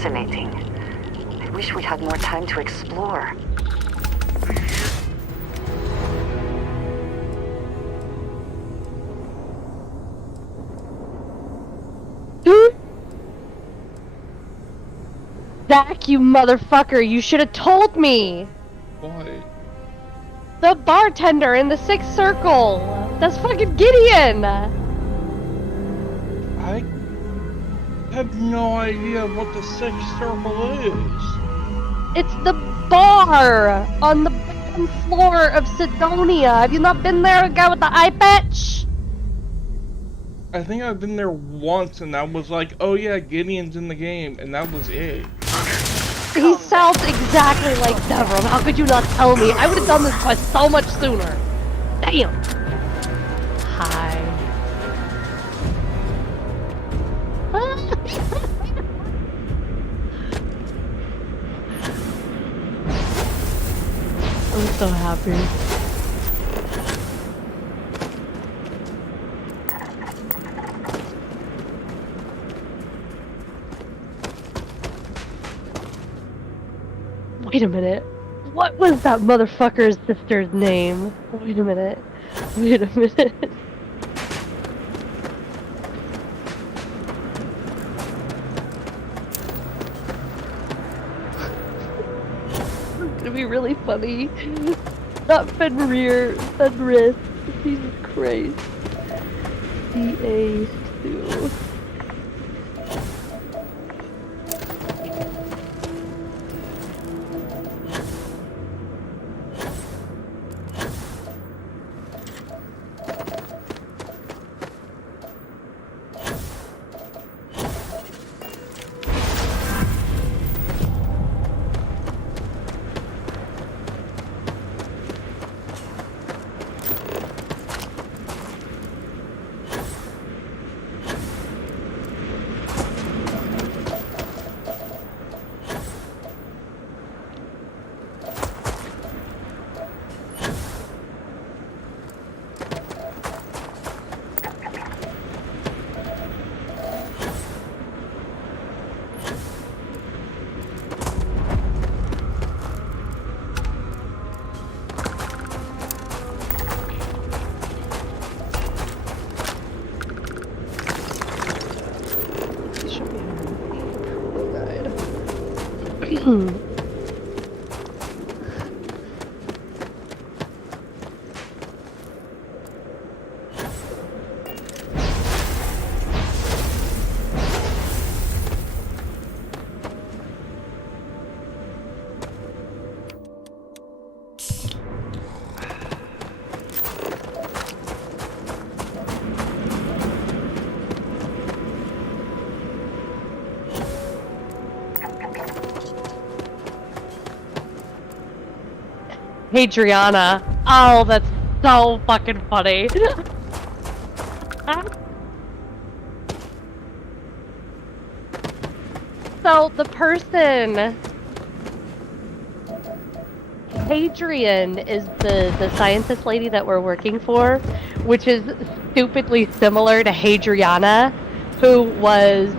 I wish we had more time to explore. Zach, you motherfucker, you should have told me! Why? The bartender in the Sixth Circle! That's fucking Gideon! I have no idea what the Sixth Circle is. It's the bar on the bottom floor of Sidonia. Have you not been there, the guy with the eye patch? I think I've been there once and that was like, oh yeah, Gideon's in the game, and that was it. He sounds exactly like Devram. How could you not tell me? I would have done this quest so much sooner. Damn. Hi. I'm so happy. Wait a minute. What was that motherfucker's sister's name? Wait a minute. Wait a minute. It's gonna be really funny. Not Fenrir, Fenris. Jesus Christ. DA2. Adriana. Oh, that's so fucking funny. So the person, Hadrian, is the scientist lady that we're working for, which is stupidly similar to Hadriana, who was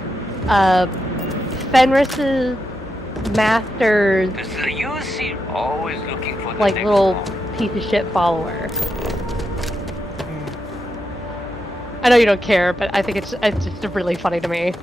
Fenris's master's always looking for the like next little one. piece of shit follower. I know you don't care, but I think it's just really funny to me.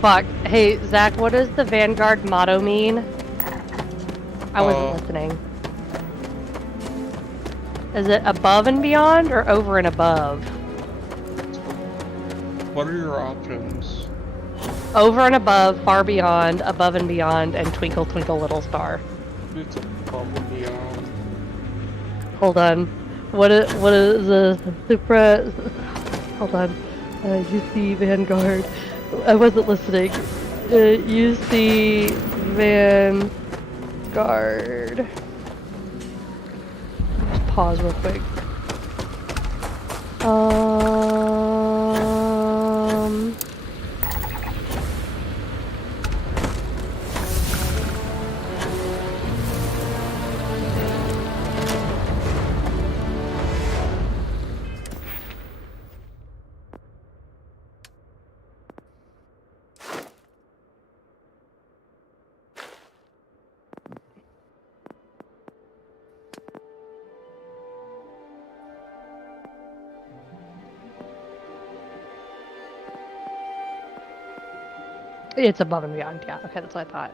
Fuck. Hey, Zach, what does the Vanguard motto mean? I wasn't listening. Is it above and beyond or over and above? What are your options? Over and above, far beyond, above and beyond, and twinkle twinkle little star. It's above and beyond. Hold on. What is the Supra? Hold on. UC Vanguard. I wasn't listening. UC Vanguard. Just pause real quick. It's above and beyond, yeah. Okay, that's what I thought.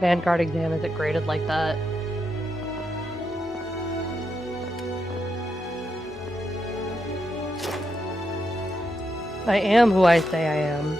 Vanguard exam, is it graded like that? I am who I say I am.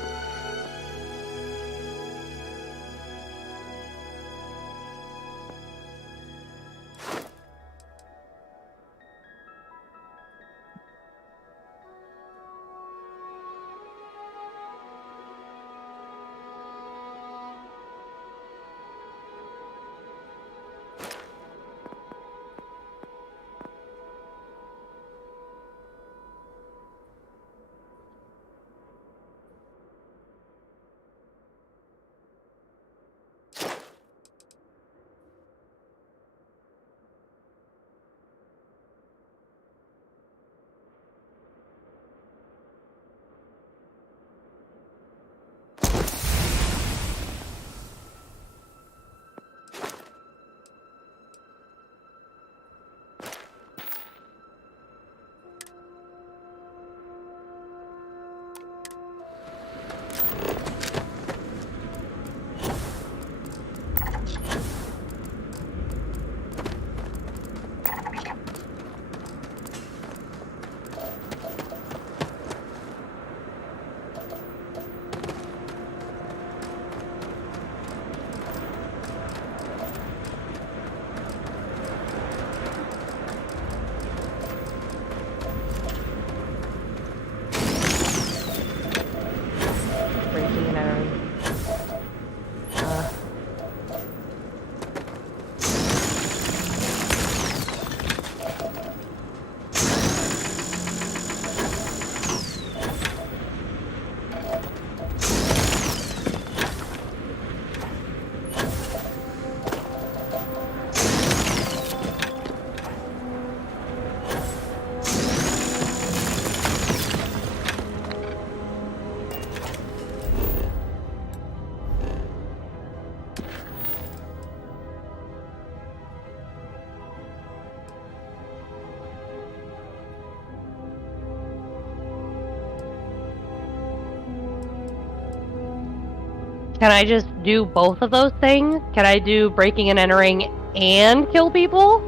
Can I just do both of those things? Can I do breaking and entering and kill people?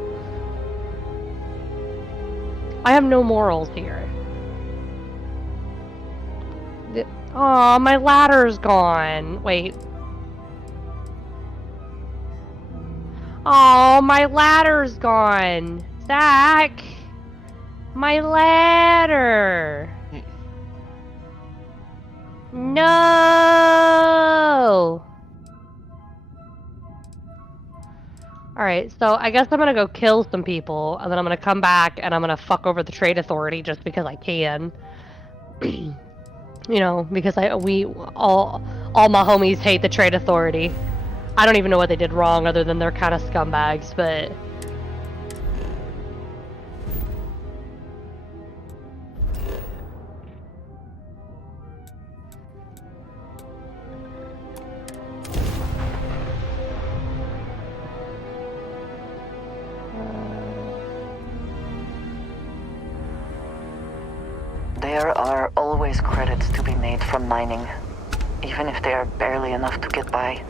I have no morals here. Oh, my ladder's gone. Wait. Oh, my ladder's gone. Zach! My ladder! No! Alright, so I guess I'm gonna go kill some people, and then I'm gonna come back and I'm gonna fuck over the Trade Authority just because I can. You know, because all my homies hate the Trade Authority. I don't even know what they did wrong other than they're kind of scumbags, but... There are always credits to be made from mining, even if they are barely enough to get by.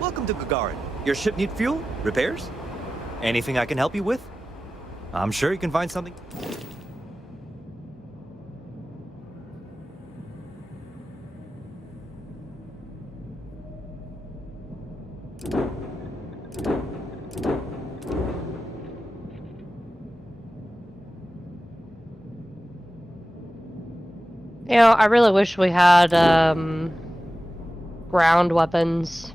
Welcome to Gagarin. Your ship need fuel? Repairs? Anything I can help you with? I'm sure you can find something. You know, I really wish we had, ground weapons.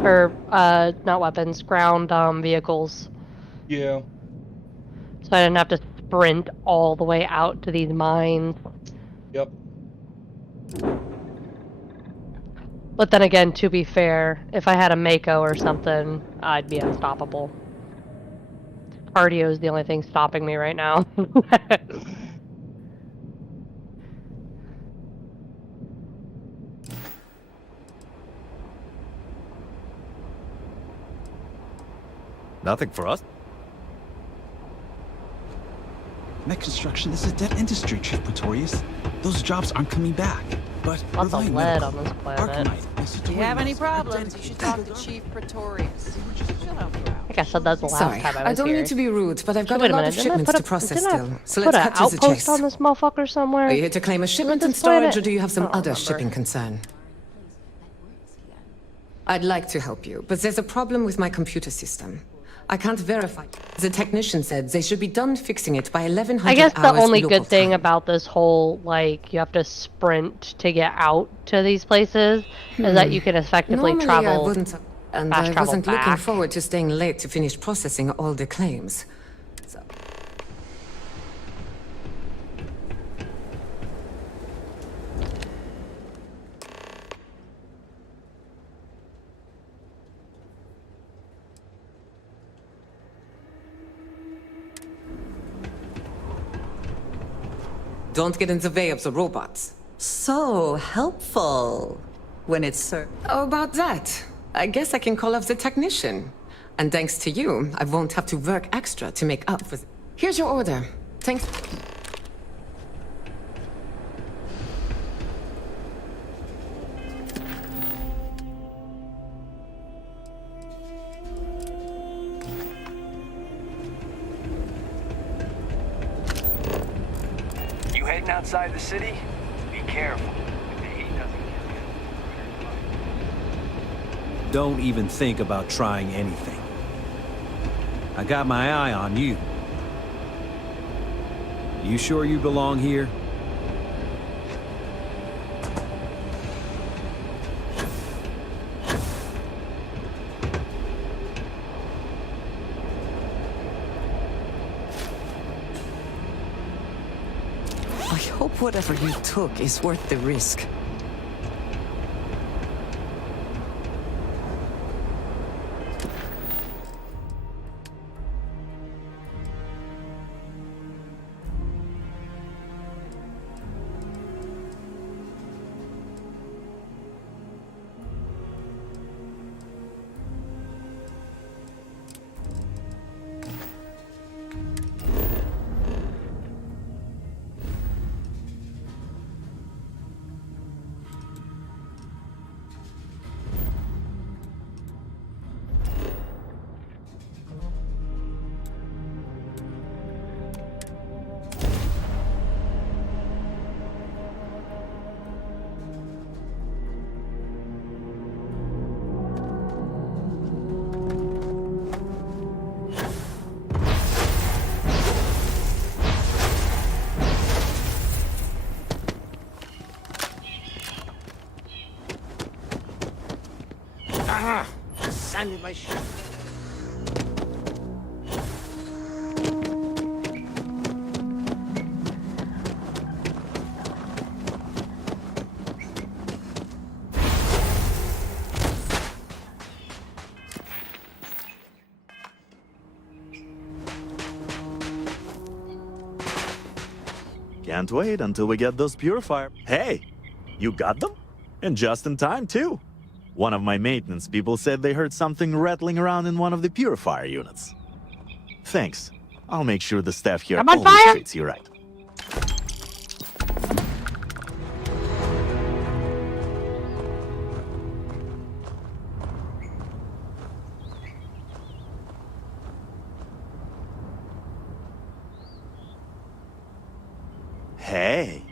Or, not weapons, ground, vehicles. Yeah. So I didn't have to sprint all the way out to these mines. Yep. But then again, to be fair, if I had a Mako or something, I'd be unstoppable. Cardio is the only thing stopping me right now. Nothing for us. Mech construction is a dead industry, Chief Pretorius. Those jobs aren't coming back. But lots of lead on this planet. If you have any problems, you should talk to Chief Pretorius. She'll help you out. I think I said that the last Sorry, time I was don't here. need to be rude, but I've got Wait a lot minute, of shipments to process still. So put let's an cut to the outpost chase. on this motherfucker somewhere? Are you here to claim a shipment This in storage, planet? or do you have some I don't other remember. shipping concern? I'd like to help you, but there's a problem with my computer system. I can't verify. The technician said they should be done fixing it by 1100 I guess the hours only local good thing time. about this whole, like, you have to sprint to get out to these places is that you can effectively Normally travel, I wouldn't, and fast I travel wasn't looking back. forward to staying late to finish processing all the claims. So. Don't get in the way of the robots. So helpful when it's How about that? I guess I can call off the technician. And thanks to you, I won't have to work extra to make up for... Here's your order. Thanks. You heading outside the city? Be careful. If the heat doesn't Don't even think about trying anything. I got my eye on you. You sure you belong here? I hope whatever you took is worth the risk. Ah! Sand in my shoe. Can't wait until we get those purifiers. Hey, you got them? And just in time, too. One of my maintenance people said they heard something rattling around in one of the purifier units. Thanks. I'll make sure the staff here I'm on always fire. treats you right. Hey.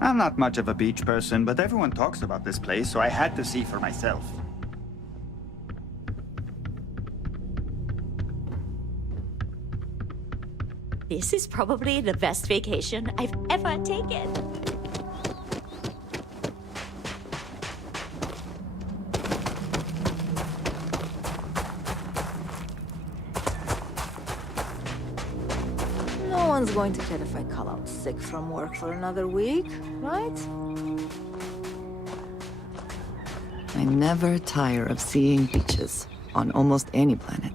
I'm not much of a beach person, but everyone talks about this place, so I had to see for myself. This is probably the best vacation I've ever taken. No one's going to care if I call out sick from work for another week, right? I never tire of seeing beaches on almost any planet.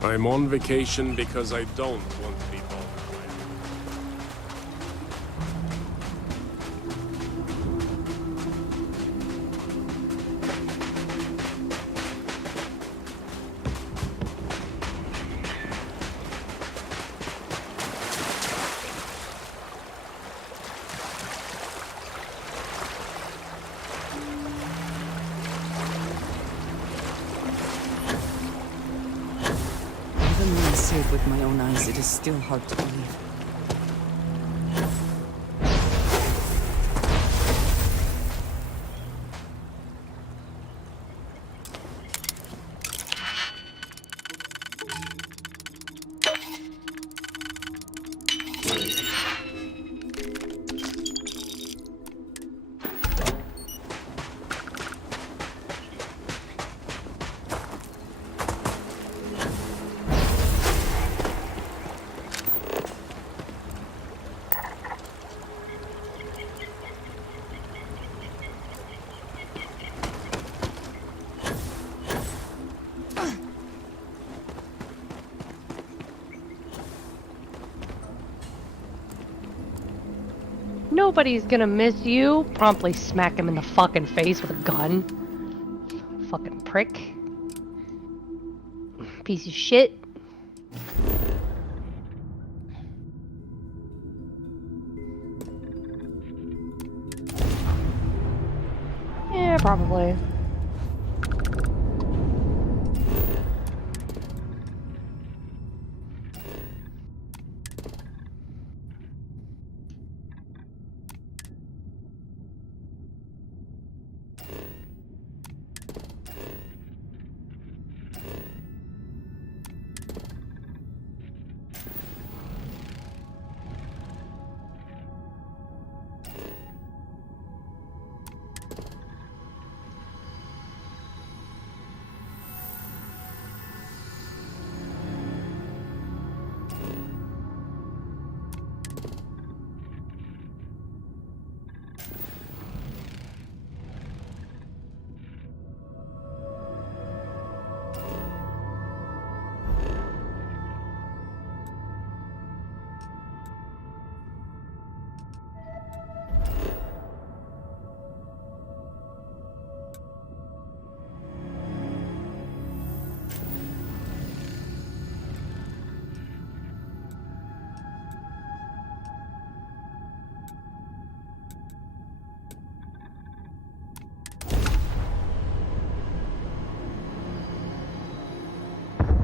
I'm on vacation because I don't want to be bothered. Even when I see it with my own eyes, it is still hard to believe. Nobody's gonna miss you. Promptly smack him in the fucking face with a gun. Fucking prick. Piece of shit. Yeah, probably.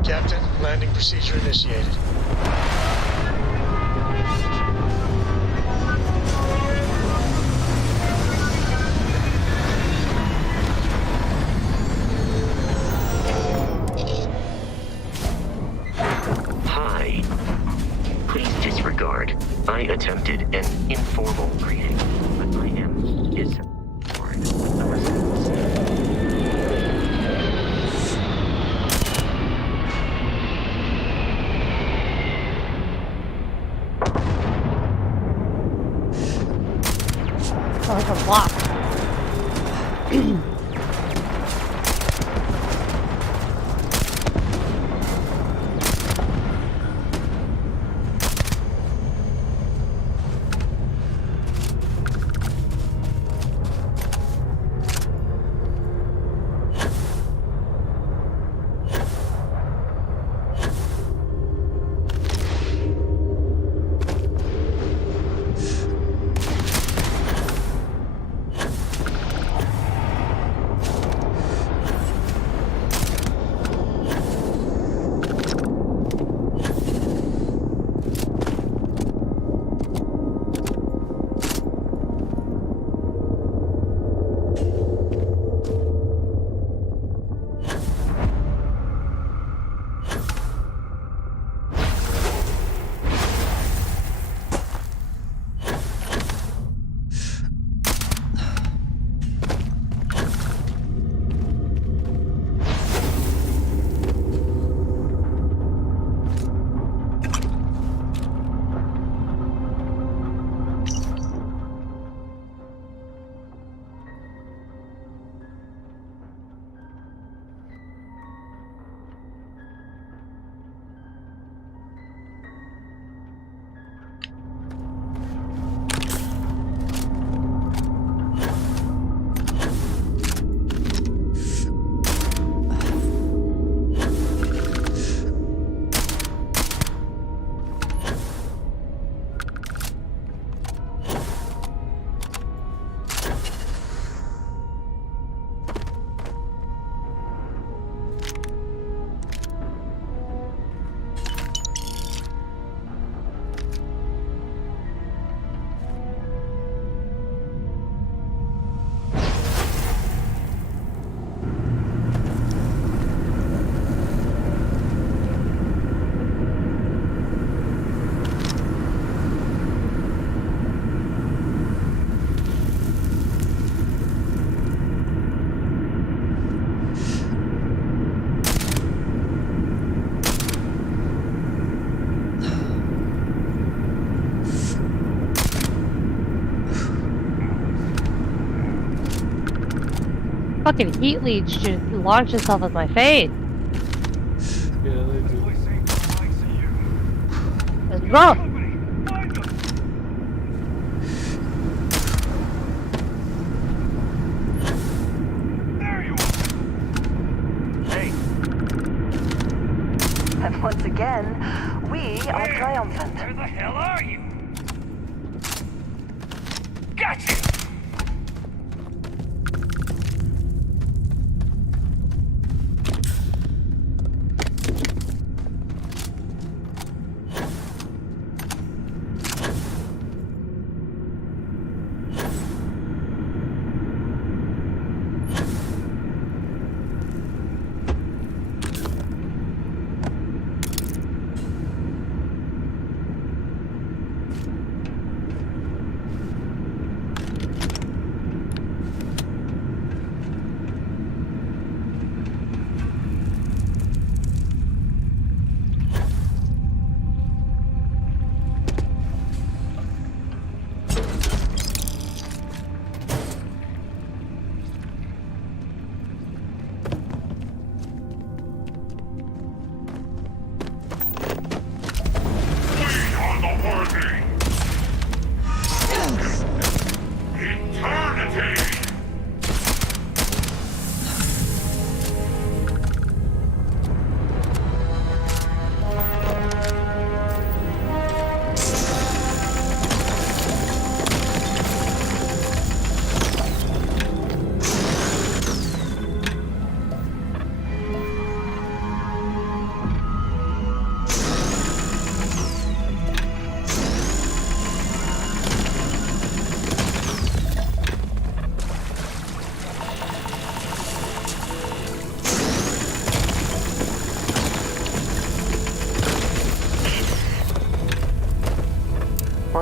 Captain, landing procedure initiated. I attempted an informal greeting, but I am disappointed. Oh, it's a block. Fucking heat leech just launched itself at my face. Yeah, they do. Let's go. And once again, we are triumphant. Where the hell are you? Gotcha!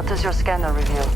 What does your scanner reveal?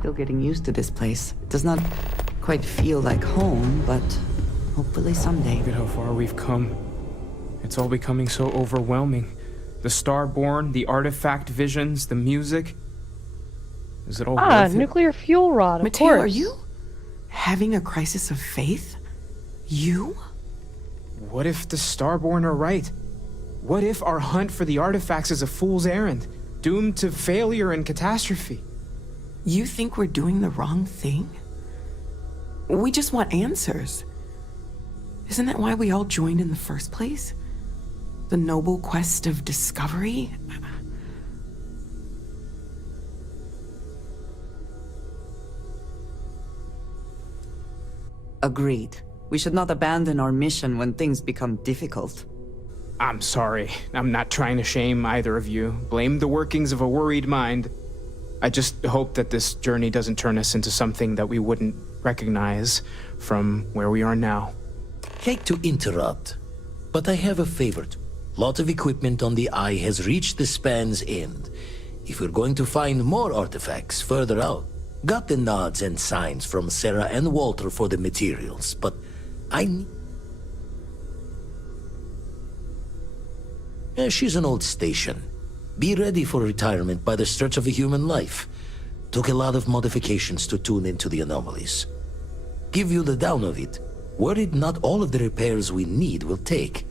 Still getting used to this place. It does not quite feel like home, but hopefully someday. Look at how far we've come. It's all becoming so overwhelming. The Starborn, the artifact visions, the music. Is it all worth it? Nuclear fuel rod, of Mateo, course. are you having a crisis of faith? You? What if the Starborn are right? What if our hunt for the artifacts is a fool's errand, doomed to failure and catastrophe? You think we're doing the wrong thing? We just want answers. Isn't that why we all joined in the first place? The noble quest of discovery? Agreed. We should not abandon our mission when things become difficult. I'm sorry. I'm not trying to shame either of you. Blame the workings of a worried mind. I just hope that this journey doesn't turn us into something that we wouldn't recognize from where we are now. Hate to interrupt, but I have a favor. Lot of equipment on the Eye has reached the span's end. If we're going to find more artifacts further out, got the nods and signs from Sarah and Walter for the materials, but she's an old station. Be ready for retirement by the stretch of a human life. Took a lot of modifications to tune into the anomalies. Give you the down of it. Worried not all of the repairs we need will take.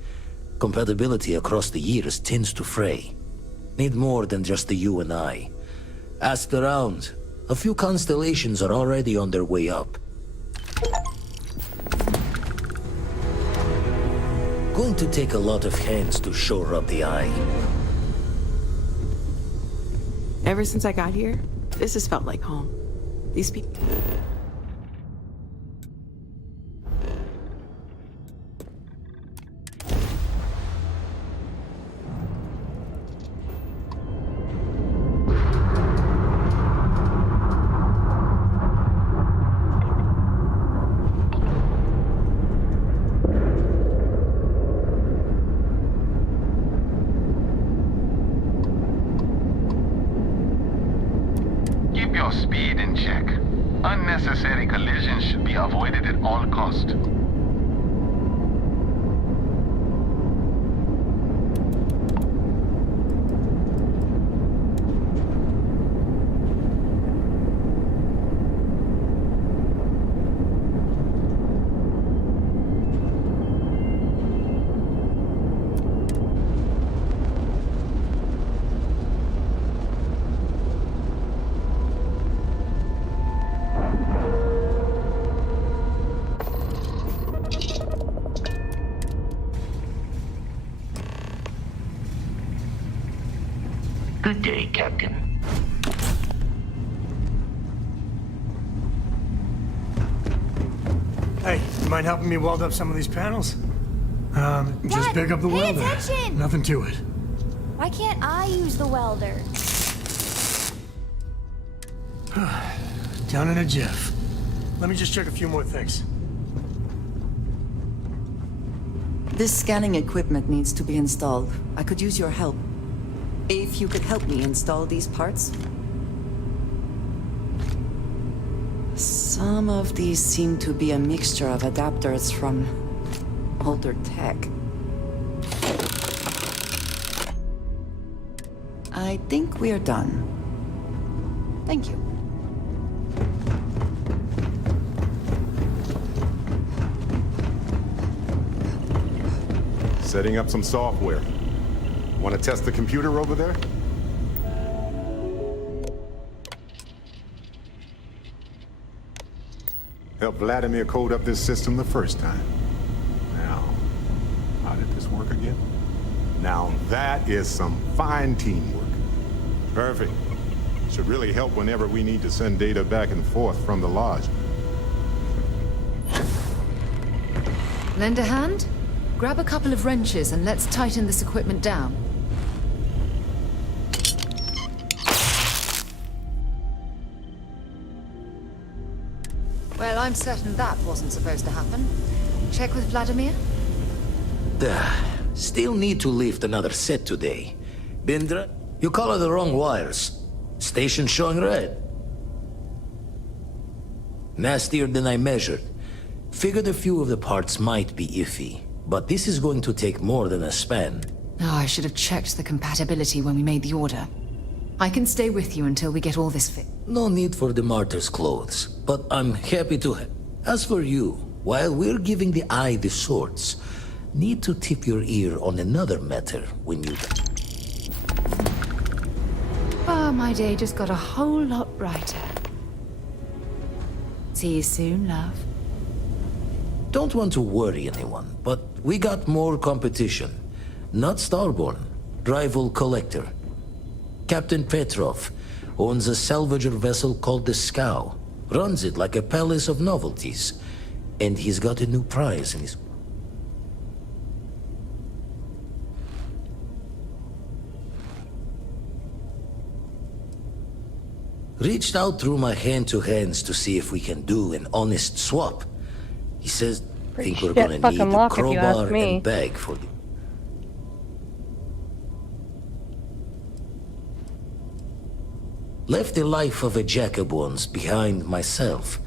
Compatibility across the years tends to fray. Need more than just the you and I. Asked around. A few constellations are already on their way up. Going to take a lot of hands to shore up the Eye. Ever since I got here, this has felt like home. These people... Keep your speed in check. Unnecessary collisions should be avoided at all costs. Good day, Captain. You mind helping me weld up some of these panels? Just Dad, pick up the pay welder. attention! Nothing to it. Why can't I use the welder? Down in a jiff. Let me just check a few more things. This scanning equipment needs to be installed. I could use your help. If you could help me install these parts. Some of these seem to be a mixture of adapters from older tech. I think we're done. Thank you. Setting up some software. Want to test the computer over there? Helped Vladimir code up this system the first time. Now, how did this work again? Now that is some fine teamwork. Perfect. Should really help whenever we need to send data back and forth from the Lodge. Lend a hand? Grab a couple of wrenches and let's tighten this equipment down. Well, I'm certain that wasn't supposed to happen. Check with Vladimir? Still need to lift another set today. Bindra, you color the wrong wires. Station showing red. Nastier than I measured. Figured a few of the parts might be iffy, but this is going to take more than a span. Oh, I should have checked the compatibility when we made the order. I can stay with you until we get all this fit. No need for the martyr's clothes, but I'm happy to As for you, while we're giving the eye the swords, need to tip your ear on another matter when you... Oh, my day just got a whole lot brighter. See you soon, love. Don't want to worry anyone, but we got more competition. Not Starborn, rival collector. Captain Petrov owns a salvager vessel called the Scow. Runs it like a palace of novelties. And he's got a new prize in his... Reached out through my hand-to-hands to see if we can do an honest swap. He says, think we're gonna need a crowbar and bag for the... Left the life of a jackabones behind myself.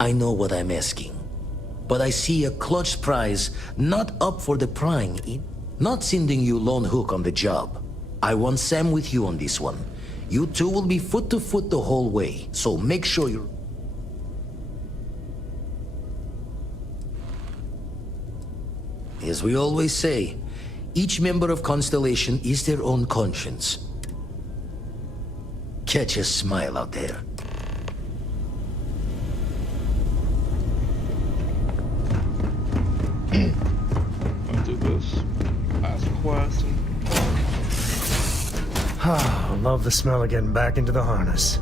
I know what I'm asking. But I see a clutch prize not up for the prying in. Not sending you lone hook on the job. I want Sam with you on this one. You two will be foot to foot the whole way, so make sure you're... As we always say, each member of Constellation is their own conscience. Catch a smile out there. I'll do this. Last quest. Ah, love the smell of getting back into the harness.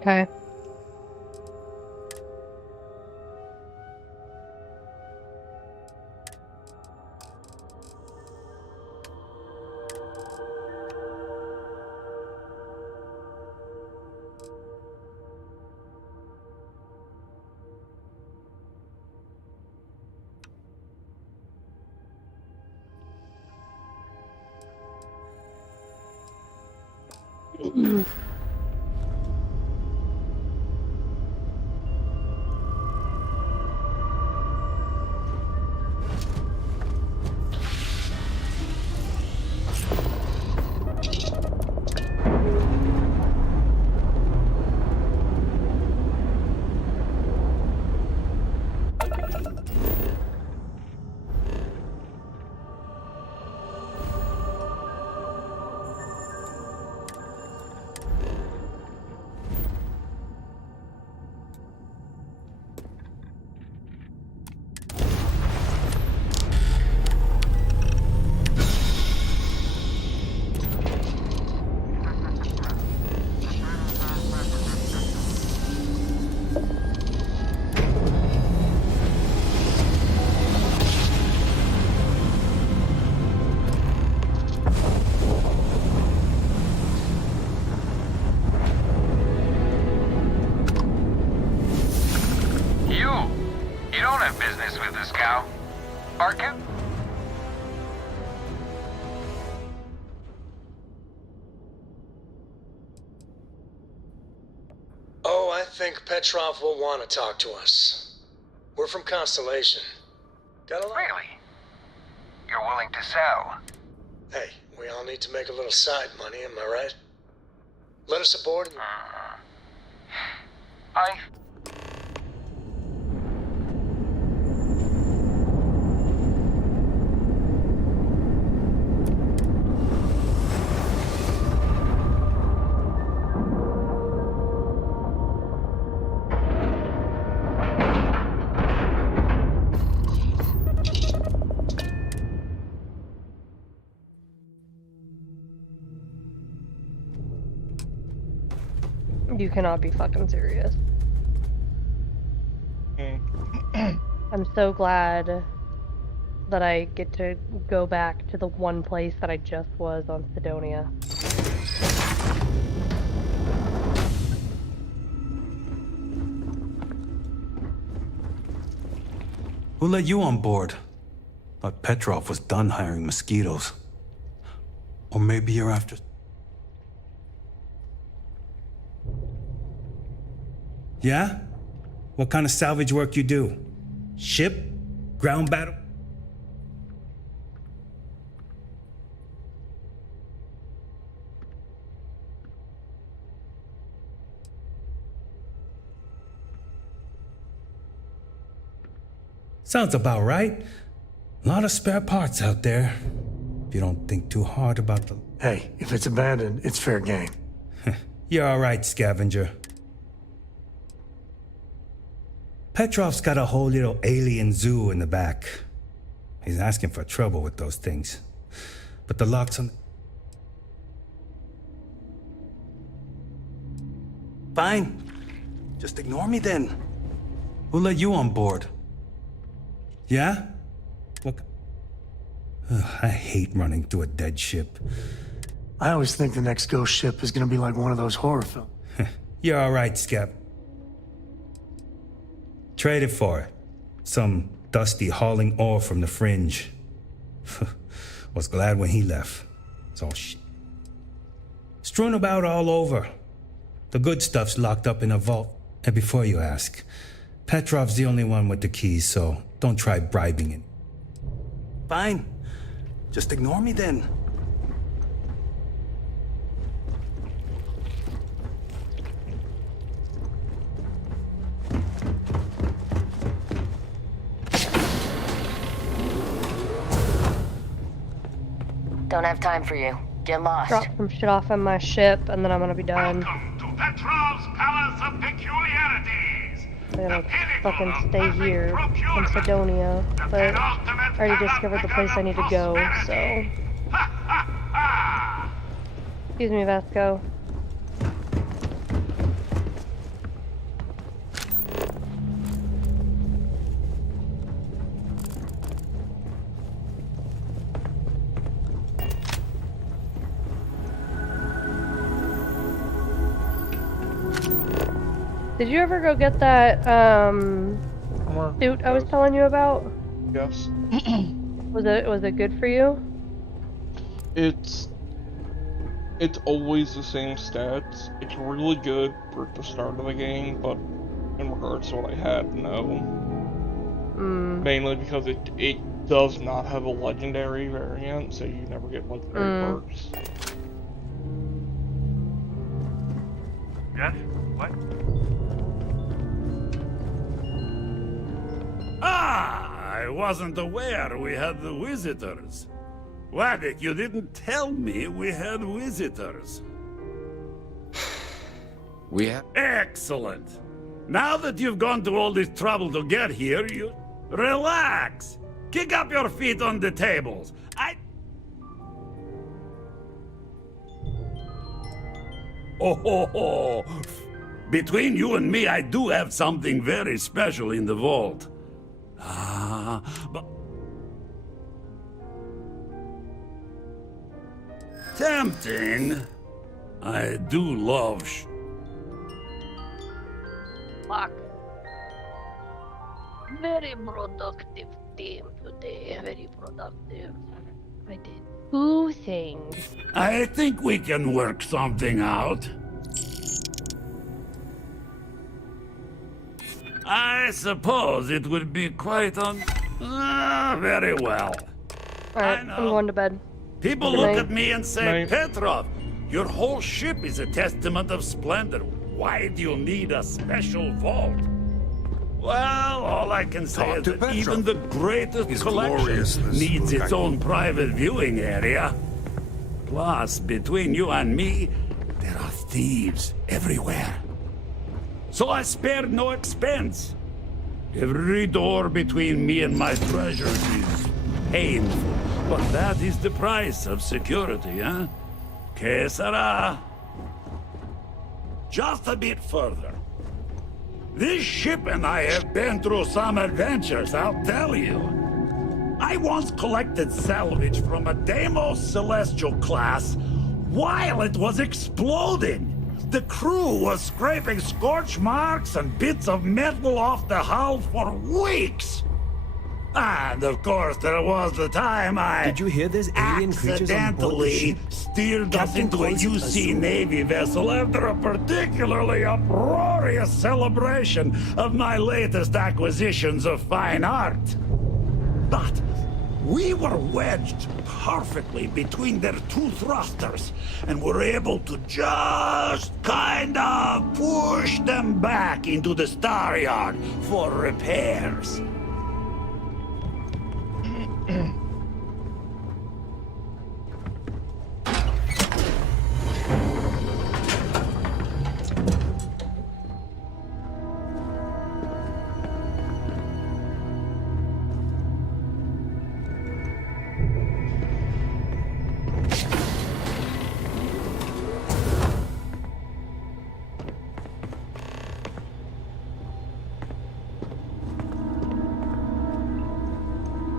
Okay. Arkin? Oh, I think Petrov will want to talk to us. We're from Constellation. Got a lot? Really? You're willing to sell? Hey, we all need to make a little side money, am I right? Let us aboard and... I... You cannot be fucking serious. I'm so glad that I get to go back to the one place that I just was on Sidonia. Who let you on board? Thought Petrov was done hiring mosquitoes. Or maybe you're after... Yeah? What kind of salvage work you do? Ship? Ground battle? Sounds about right. A lot of spare parts out there. If you don't think too hard about the... Hey, if it's abandoned, it's fair game. You're all right, scavenger. Petrov's got a whole little alien zoo in the back. He's asking for trouble with those things. But the lock's on... Fine. Just ignore me then. Who let you on board? Yeah? What? I hate running through a dead ship. I always think the next ghost ship is gonna be like one of those horror films. You're all right, Scap. Traded for it. Some dusty hauling ore from the fringe. Was glad when he left. It's all shit. Strewn about all over. The good stuff's locked up in a vault. And before you ask, Petrov's the only one with the keys, so don't try bribing it. Fine. Just ignore me then. Don't have time for you. Get lost. Drop some shit off on my ship, and then I'm gonna be done. Welcome to Petrov's Palace of Peculiarities. I'm gonna fucking stay here in Sidonia, but I already discovered the place I need to go, so... Excuse me, Vasco. Did you ever go get that, suit I was telling you about? Yes. Was it good for you? It's always the same stats. It's really good for the start of the game, but in regards to what I had, no. Mainly because it does not have a legendary variant, so you never get legendary perks. Yes? What? Ah, I wasn't aware we had the visitors. Waddick, you didn't tell me we had visitors. We have... Excellent. Now that you've gone to all this trouble to get here, you... Relax. Kick up your feet on the tables. Oh, between you and me, I do have something very special in the vault. But... Tempting. I do love Fuck. Very productive. team today. Very productive. I did 2 things. I think we can work something out. I suppose it would be quite very well. Alright, I'm going to bed. People Good look night. at me and say, Night. Petrov, your whole ship is a testament of splendor. Why do you need a special vault? Well, all I can say Talk is to that Petrov. even the greatest His collection gloriousness needs will its guide own you. private viewing area. Plus, between you and me, there are thieves everywhere. So I spared no expense. Every door between me and my treasures is painful. But that is the price of security, huh? Que sera? Just a bit further. This ship and I have been through some adventures, I'll tell you. I once collected salvage from a Deimos Celestial class while it was exploding. The crew was scraping scorch marks and bits of metal off the hull for weeks. And of course, there was the time I Did you hear there's alien creatures on board the accidentally ship? steered us Captain into a calls it a UC zoo. Navy vessel after a particularly uproarious celebration of my latest acquisitions of fine art. But we were wedged perfectly between their 2 thrusters and were able to just kind of push them back into the star yard for repairs.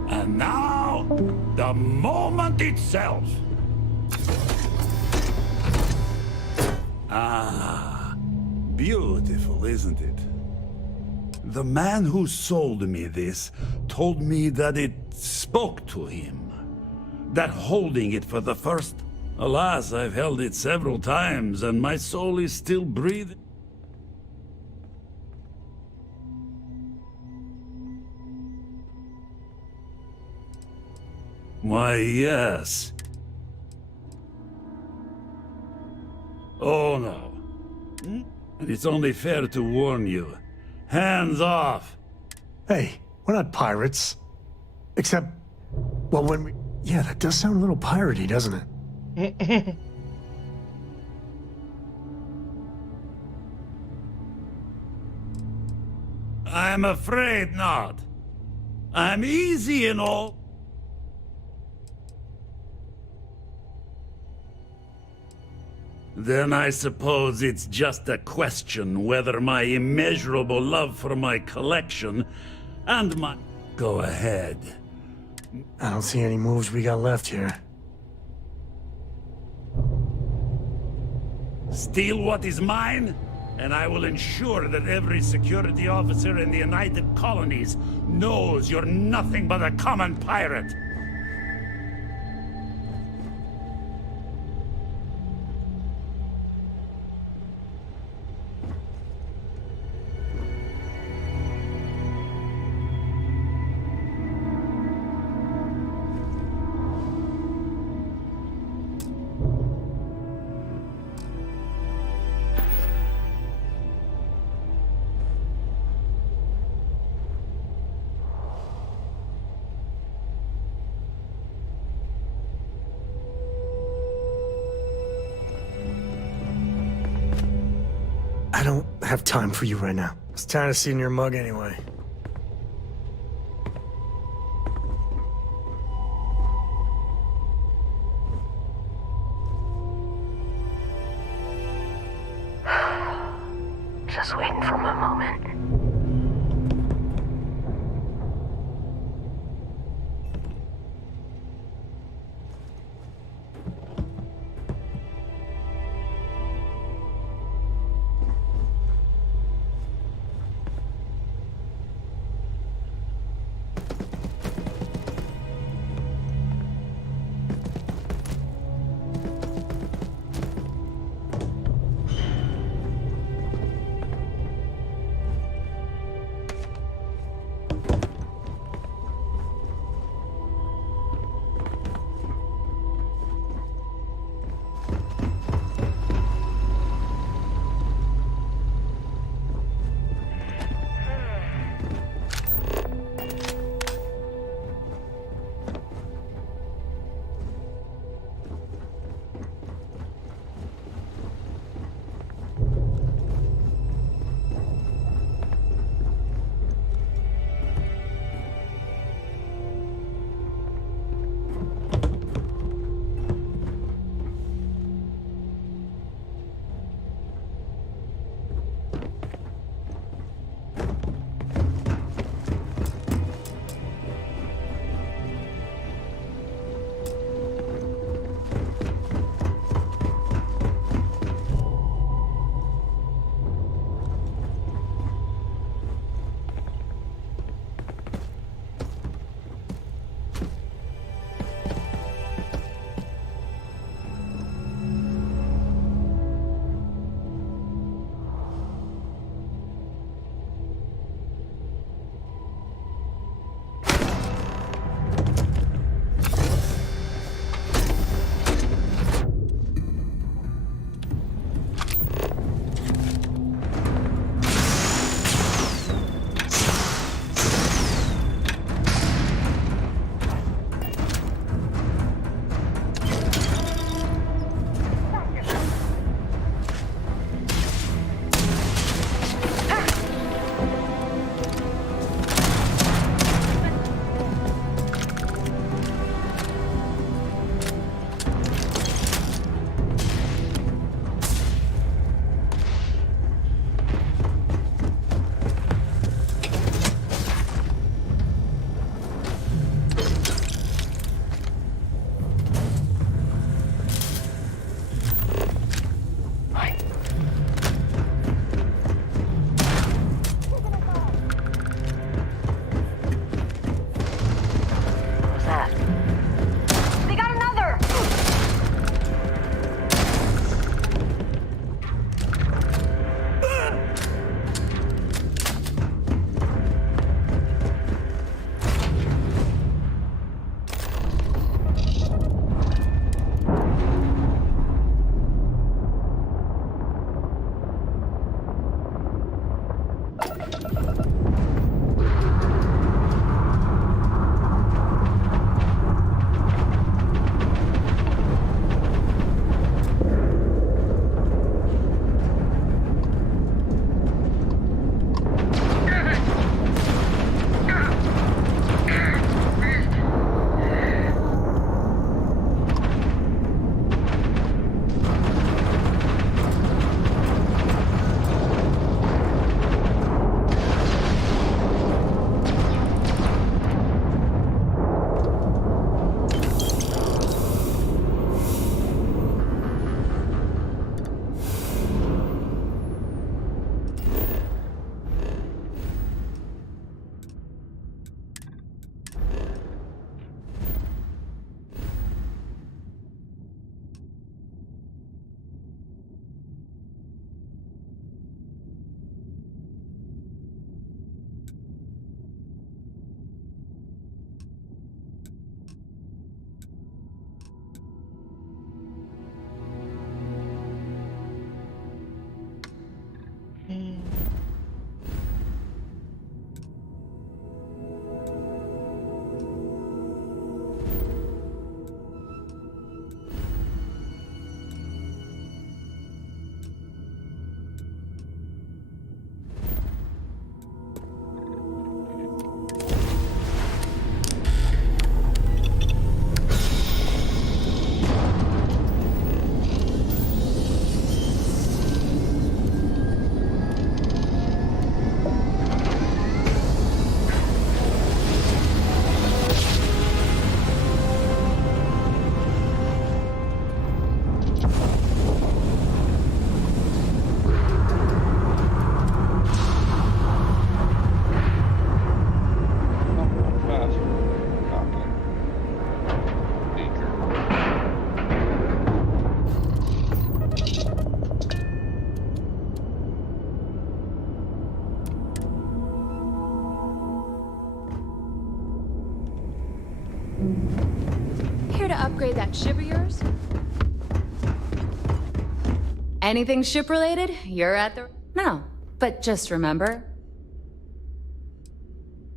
And now, the moment itself. Ah, beautiful, isn't it? The man who sold me this told me that it spoke to him. That holding it for the first... Alas, I've held it several times, and my soul is still breathing. Why, yes. Oh, no. And it's only fair to warn you. Hands off. Hey, we're not pirates. Except, well, when we... Yeah, that does sound a little piratey, doesn't it? I'm afraid not. I'm easy and all. Then I suppose it's just a question whether my immeasurable love for my collection and my... Go ahead. I don't see any moves we got left here. Steal what is mine, and I will ensure that every security officer in the United Colonies knows you're nothing but a common pirate. I don't have time for you right now. It's tired of seeing your mug anyway. Just waiting for my moment. here to upgrade that ship of yours? Anything ship-related, you're at the... No, but just remember...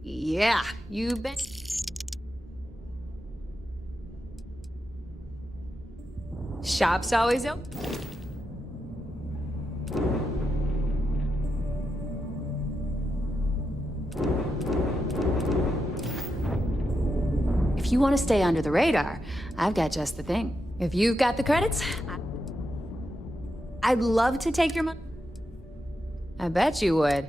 Yeah, you bet... Shop's always open. If you want to stay under the radar, I've got just the thing. If you've got the credits, I'd love to take your money. I bet you would.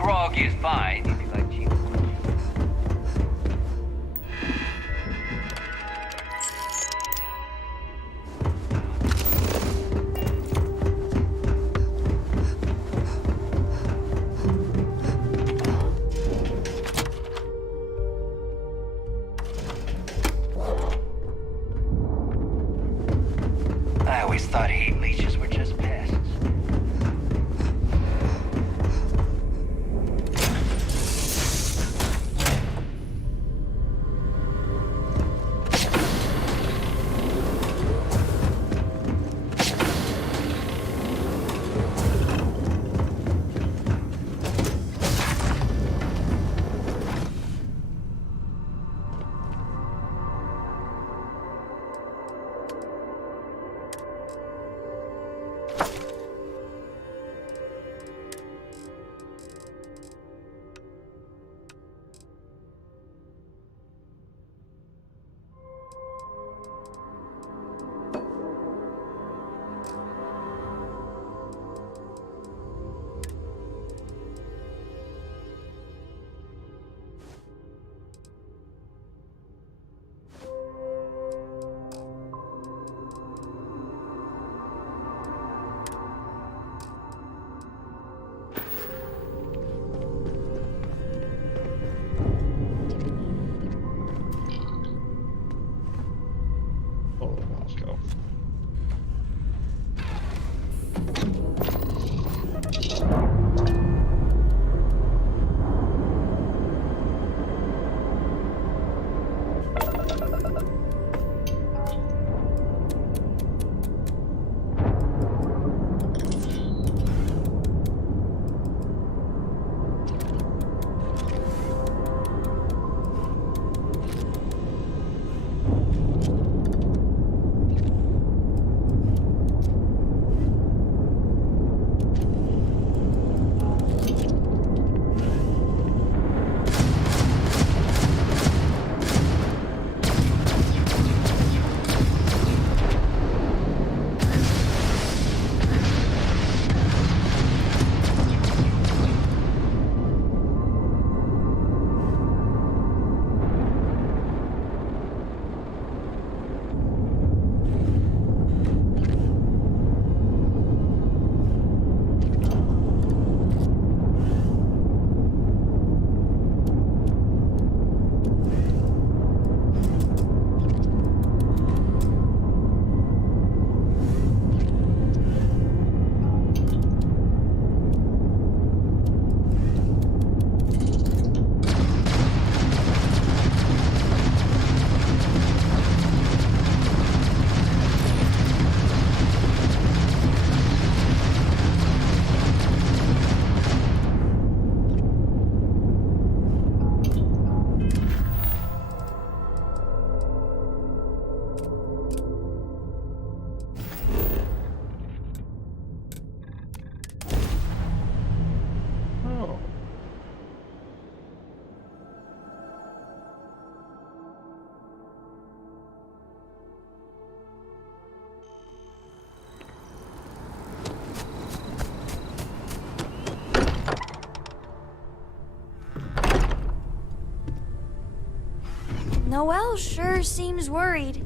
grog is fine if you like cheap. I always thought heat leeches were just pests. Noelle sure seems worried.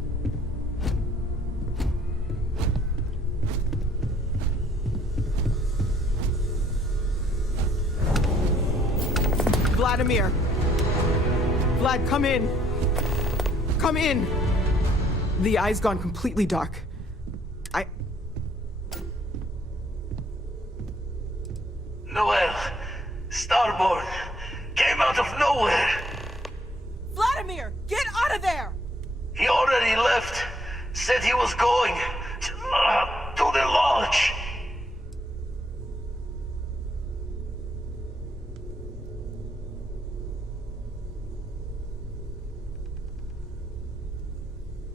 Vladimir! Vlad, come in! Come in! The eye's gone completely dark. Noelle, Starborn, came out of nowhere. Vladimir, get out of there! He already left. Said he was going to the lodge.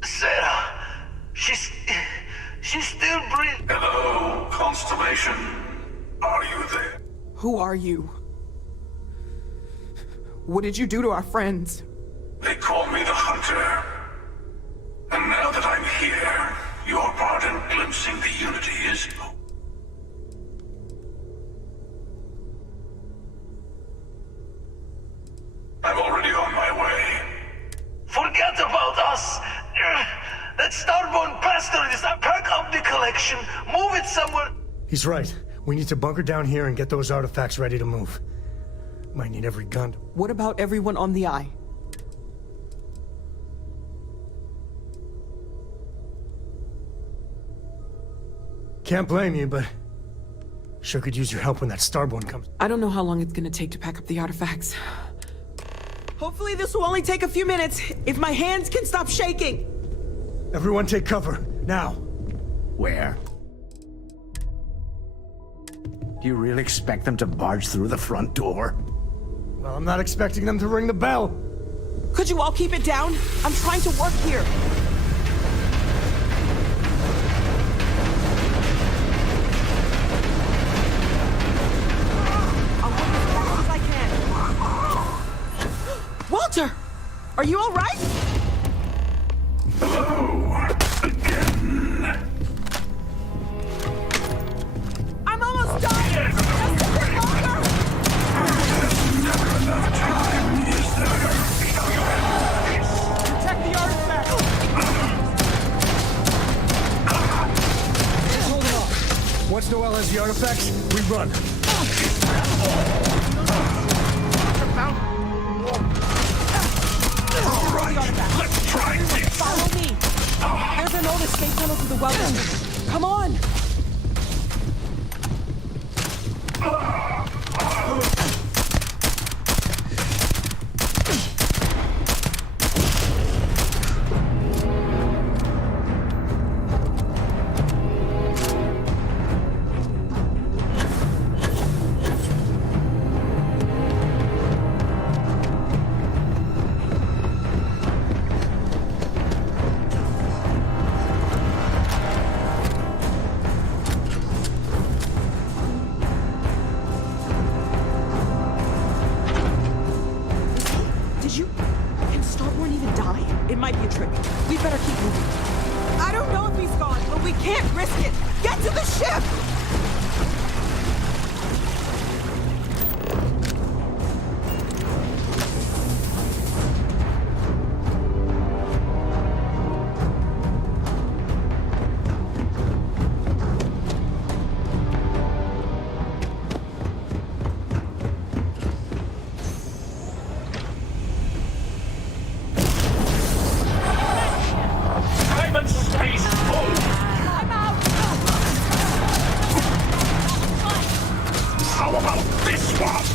Sarah, she's still breathing. Hello, Constellation. Are you there? Who are you? What did you do to our friends? They call me the Hunter. And now that I'm here, your part in glimpsing the Unity is... He's right. We need to bunker down here and get those artifacts ready to move. Might need every gun. What about everyone on the Eye? Can't blame you, but sure could use your help when that Starborn comes. I don't know how long it's gonna take to pack up the artifacts. Hopefully this will only take a few minutes, if my hands can stop shaking! Everyone take cover, now! Where? Do you really expect them to barge through the front door? Well, I'm not expecting them to ring the bell. Could you all keep it down? I'm trying to work here. I'll work as fast as I can. Walter! Are you all right? Hello, again. I'm almost done! Just a bit longer! There's never enough time, is there? Protect the artifact! Hold it off. Once Noel has the artifacts, we run. All right, let's try this. Follow me! There's an old escape tunnel to the well. Come on! Can Starborn even die? It might be a trick. We better keep moving. I don't know if he's gone, but we can't risk it. Get to the ship! How about this one?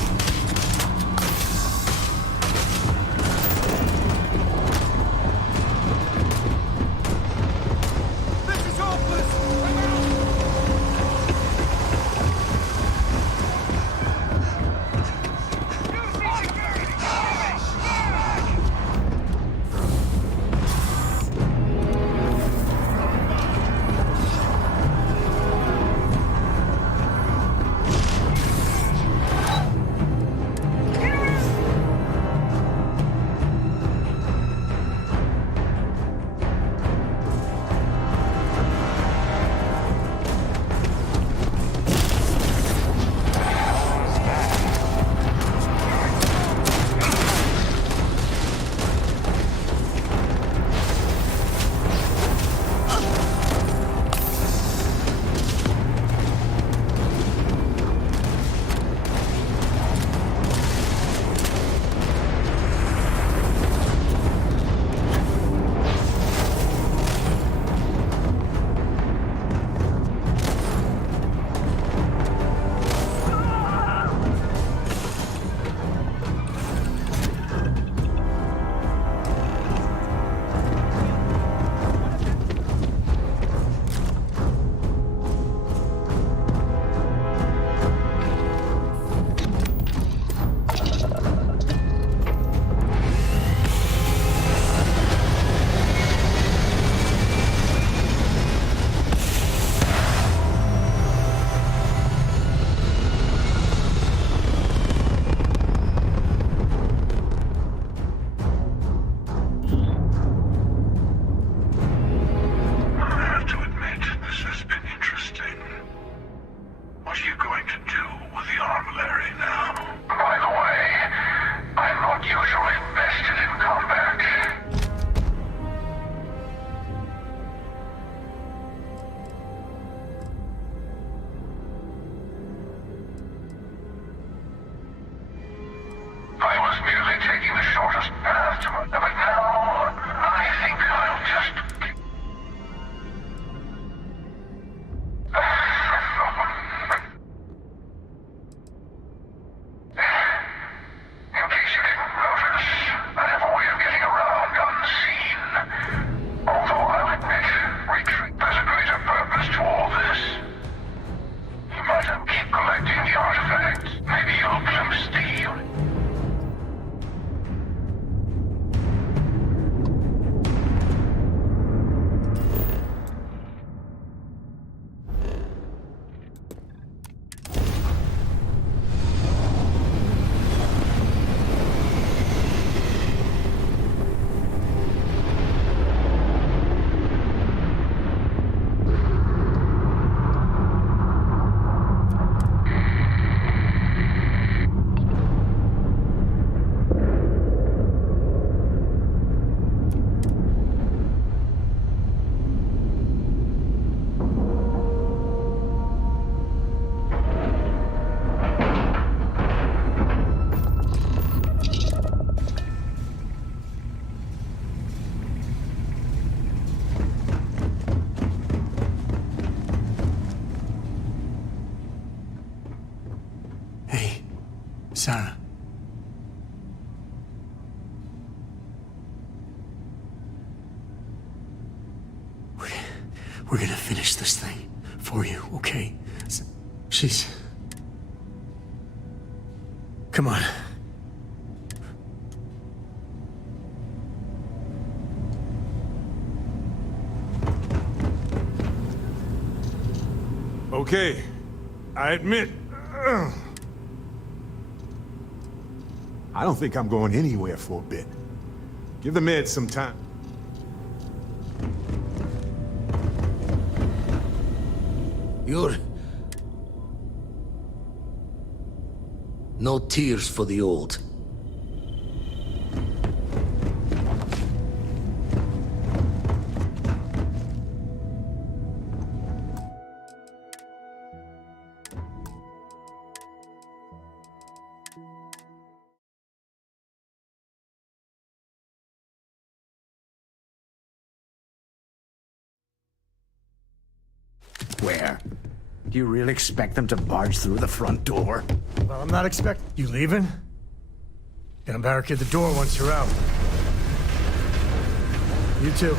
This is hopeless! I'm Collecting the artifact. Maybe you'll glimpse the Sarah. We're gonna finish this thing for you, okay? She's... Come on. Okay, I admit... I don't think I'm going anywhere for a bit. Give the meds some time. You're... No tears for the old. Where? Do you really expect them to barge through the front door? Well, I'm not expecting... You leaving? Gonna barricade the door once you're out. You too.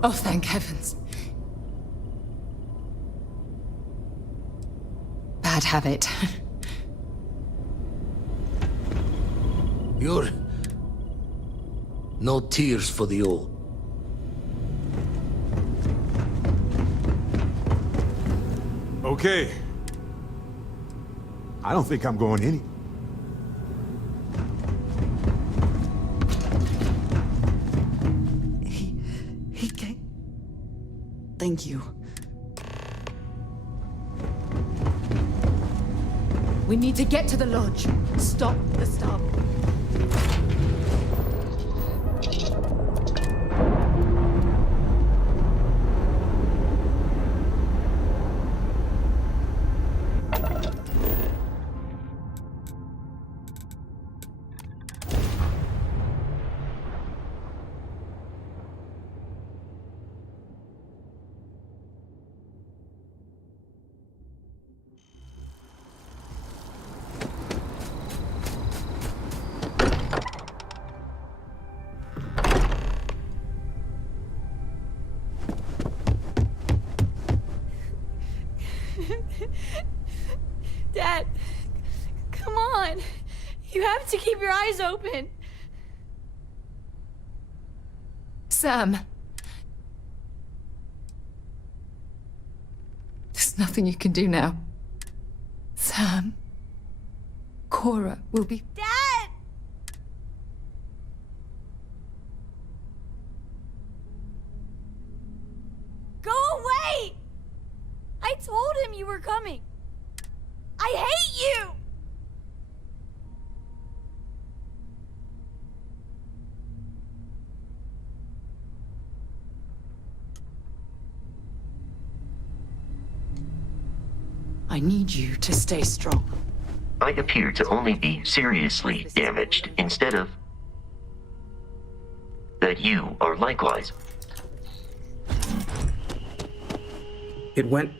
Oh, thank heavens. Bad habit. You're... No tears for the old. Okay. I don't think I'm going any... He can't. Thank you. We need to get to the lodge. Stop the storm. Dad, come on. You have to keep your eyes open. Sam. There's nothing you can do now. Sam. Cora will be... Dad! told him you were coming. I hate you! I need you to stay strong. I appear to only be seriously damaged instead of that you are likewise. It went...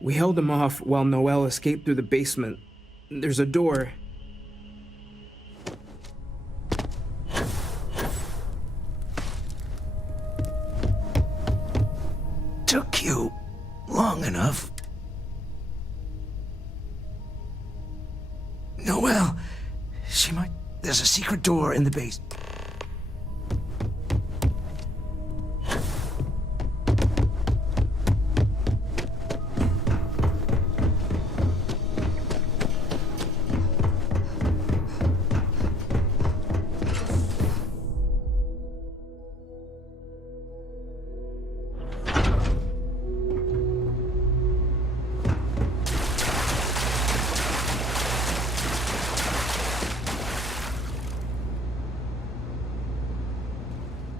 We held him off while Noel escaped through the basement. There's a door. Took you long enough. Noel, she might... There's a secret door in the base.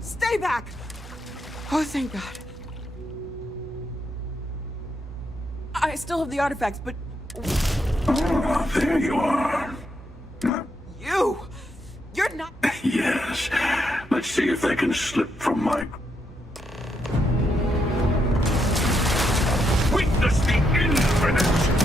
Stay back! Oh, thank God. I still have the artifacts, but... Oh, there you are. You! You're not... Yes. Let's see if they can slip from my... Witness the infinite!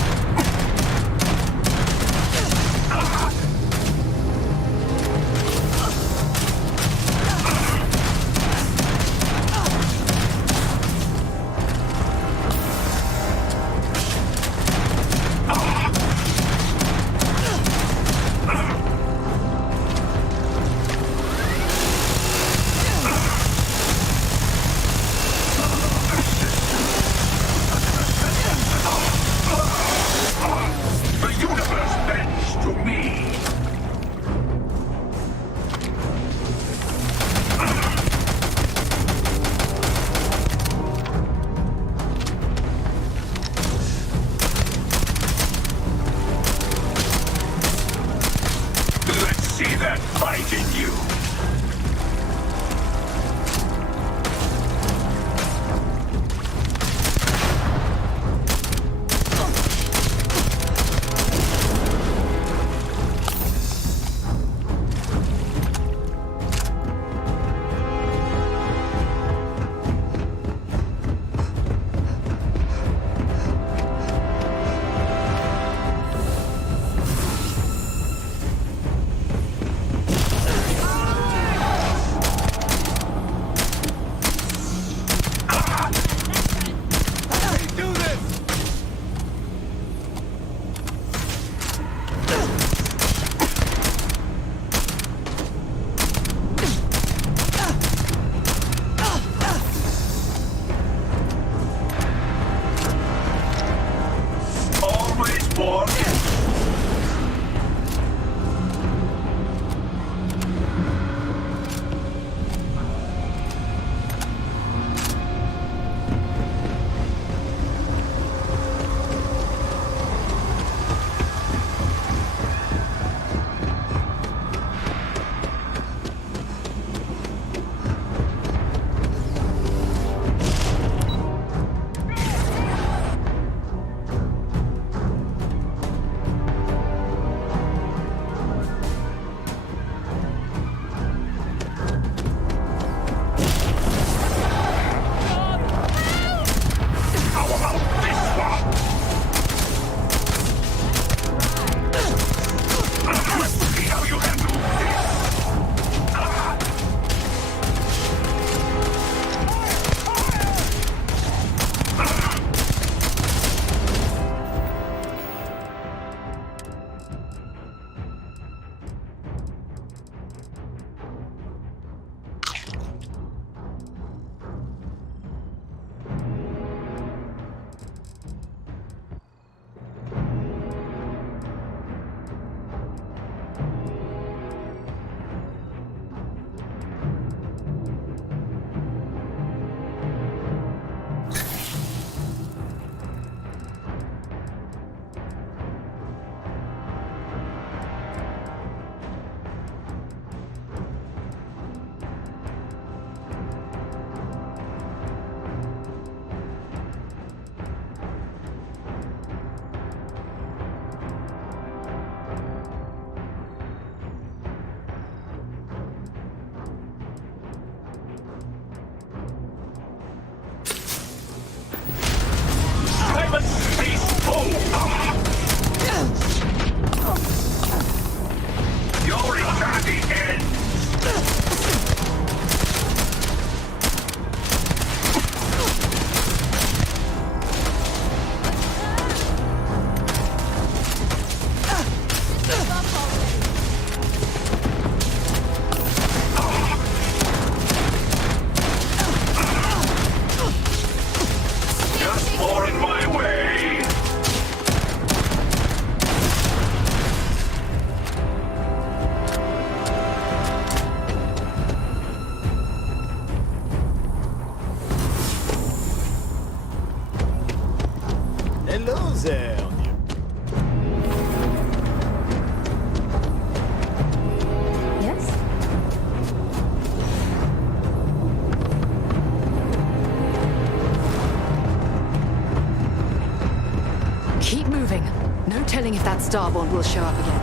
See that fight in you! Just more in my way. Hello there. Yes? Keep moving. No telling if that Starborn will show up again.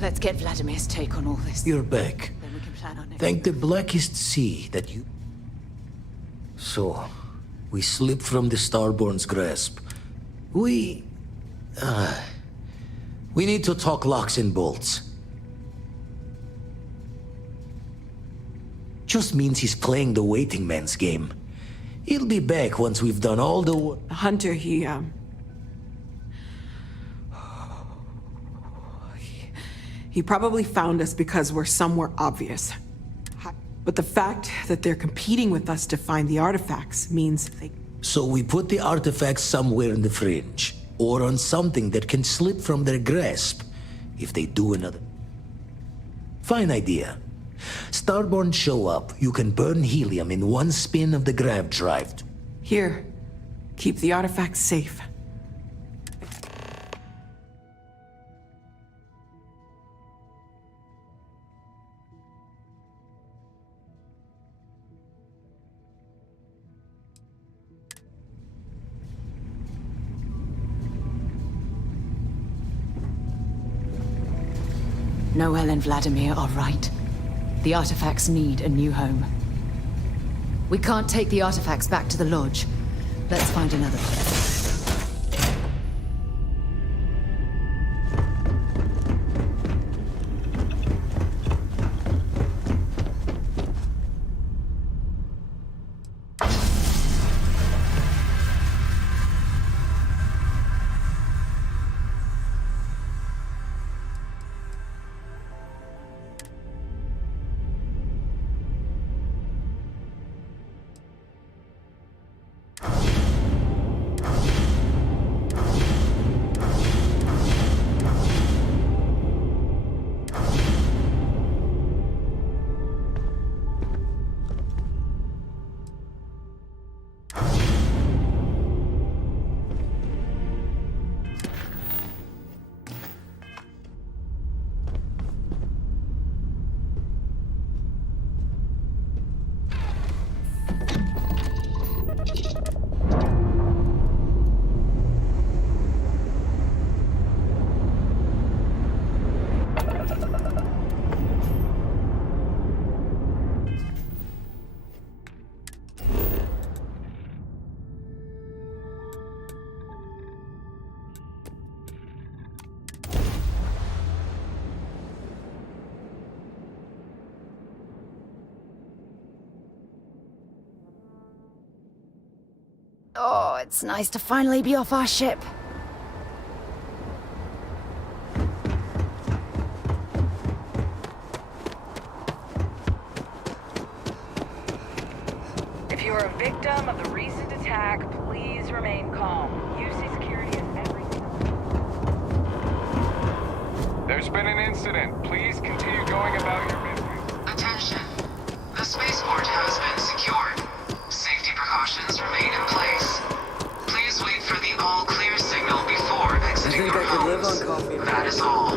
Let's get Vladimir's take on all this. You're back. Then we can plan our next Thank the move. Blackest Sea that you... So, we slipped from the Starborn's grasp. We need to talk locks and bolts. Just means he's playing the waiting man's game. He'll be back once we've done all the work. Hunter, he probably found us because we're somewhere obvious. But the fact that they're competing with us to find the artifacts means they... So we put the artifacts somewhere in the fringe, or on something that can slip from their grasp if they do another. Fine idea. Starborn show up, you can burn helium in one spin of the grav drive. Here, keep the artifacts safe. Noel and Vladimir are right. The artifacts need a new home. We can't take the artifacts back to the lodge. Let's find another place. Oh, it's nice to finally be off our ship. If you are a victim of the recent attack, please remain calm. UC security is everything. There's been an incident. Please continue going about your business. Attention. The spaceport has been secured. Safety precautions remain in place. Please wait for the all-clear signal before exiting your homes. Live on coffee. That is all.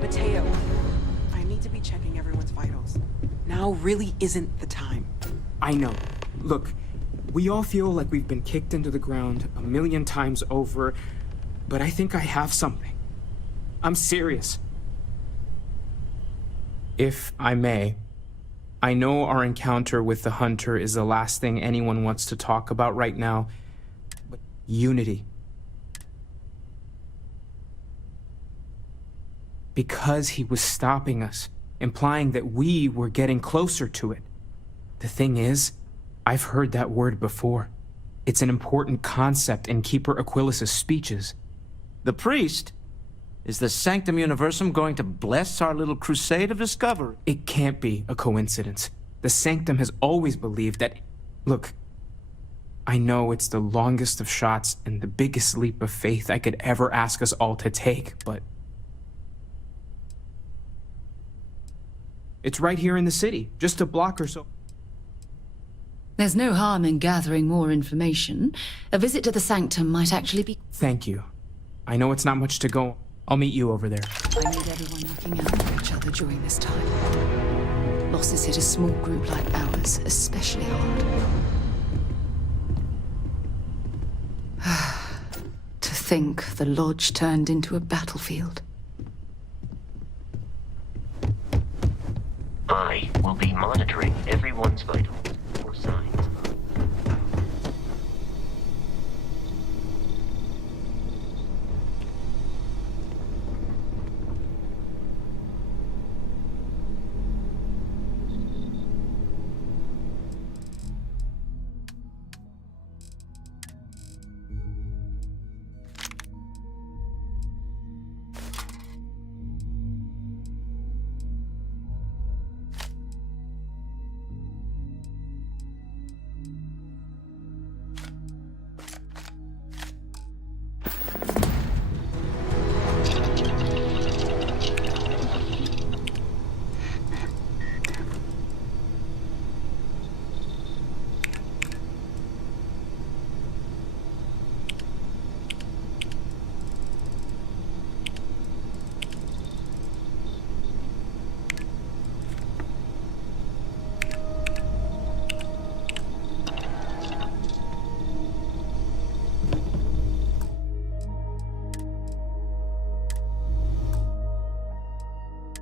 Mateo, I need to be checking everyone's vitals. Now really isn't the time. I know. Look, we all feel like we've been kicked into the ground 1,000,000 times over, but I think I have something. I'm serious. If I may, I know our encounter with the Hunter is the last thing anyone wants to talk about right now, but unity. Because he was stopping us, implying that we were getting closer to it. The thing is, I've heard that word before. It's an important concept in Keeper Aquilas's speeches. The priest? Is the Sanctum Universum going to bless our little crusade of discovery? It can't be a coincidence. The Sanctum has always believed that... Look, I know it's the longest of shots and the biggest leap of faith I could ever ask us all to take, but... It's right here in the city, just a block or so. There's no harm in gathering more information. A visit to the Sanctum might actually be... Thank you. I know it's not much to go. I'll meet you over there. I need everyone looking out for each other during this time. Losses hit a small group like ours especially hard. To think the Lodge turned into a battlefield. I will be monitoring everyone's vitals for signs.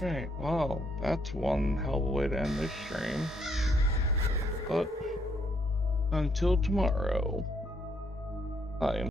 Alright, well, that's one hell of a way to end this stream. But until tomorrow, I am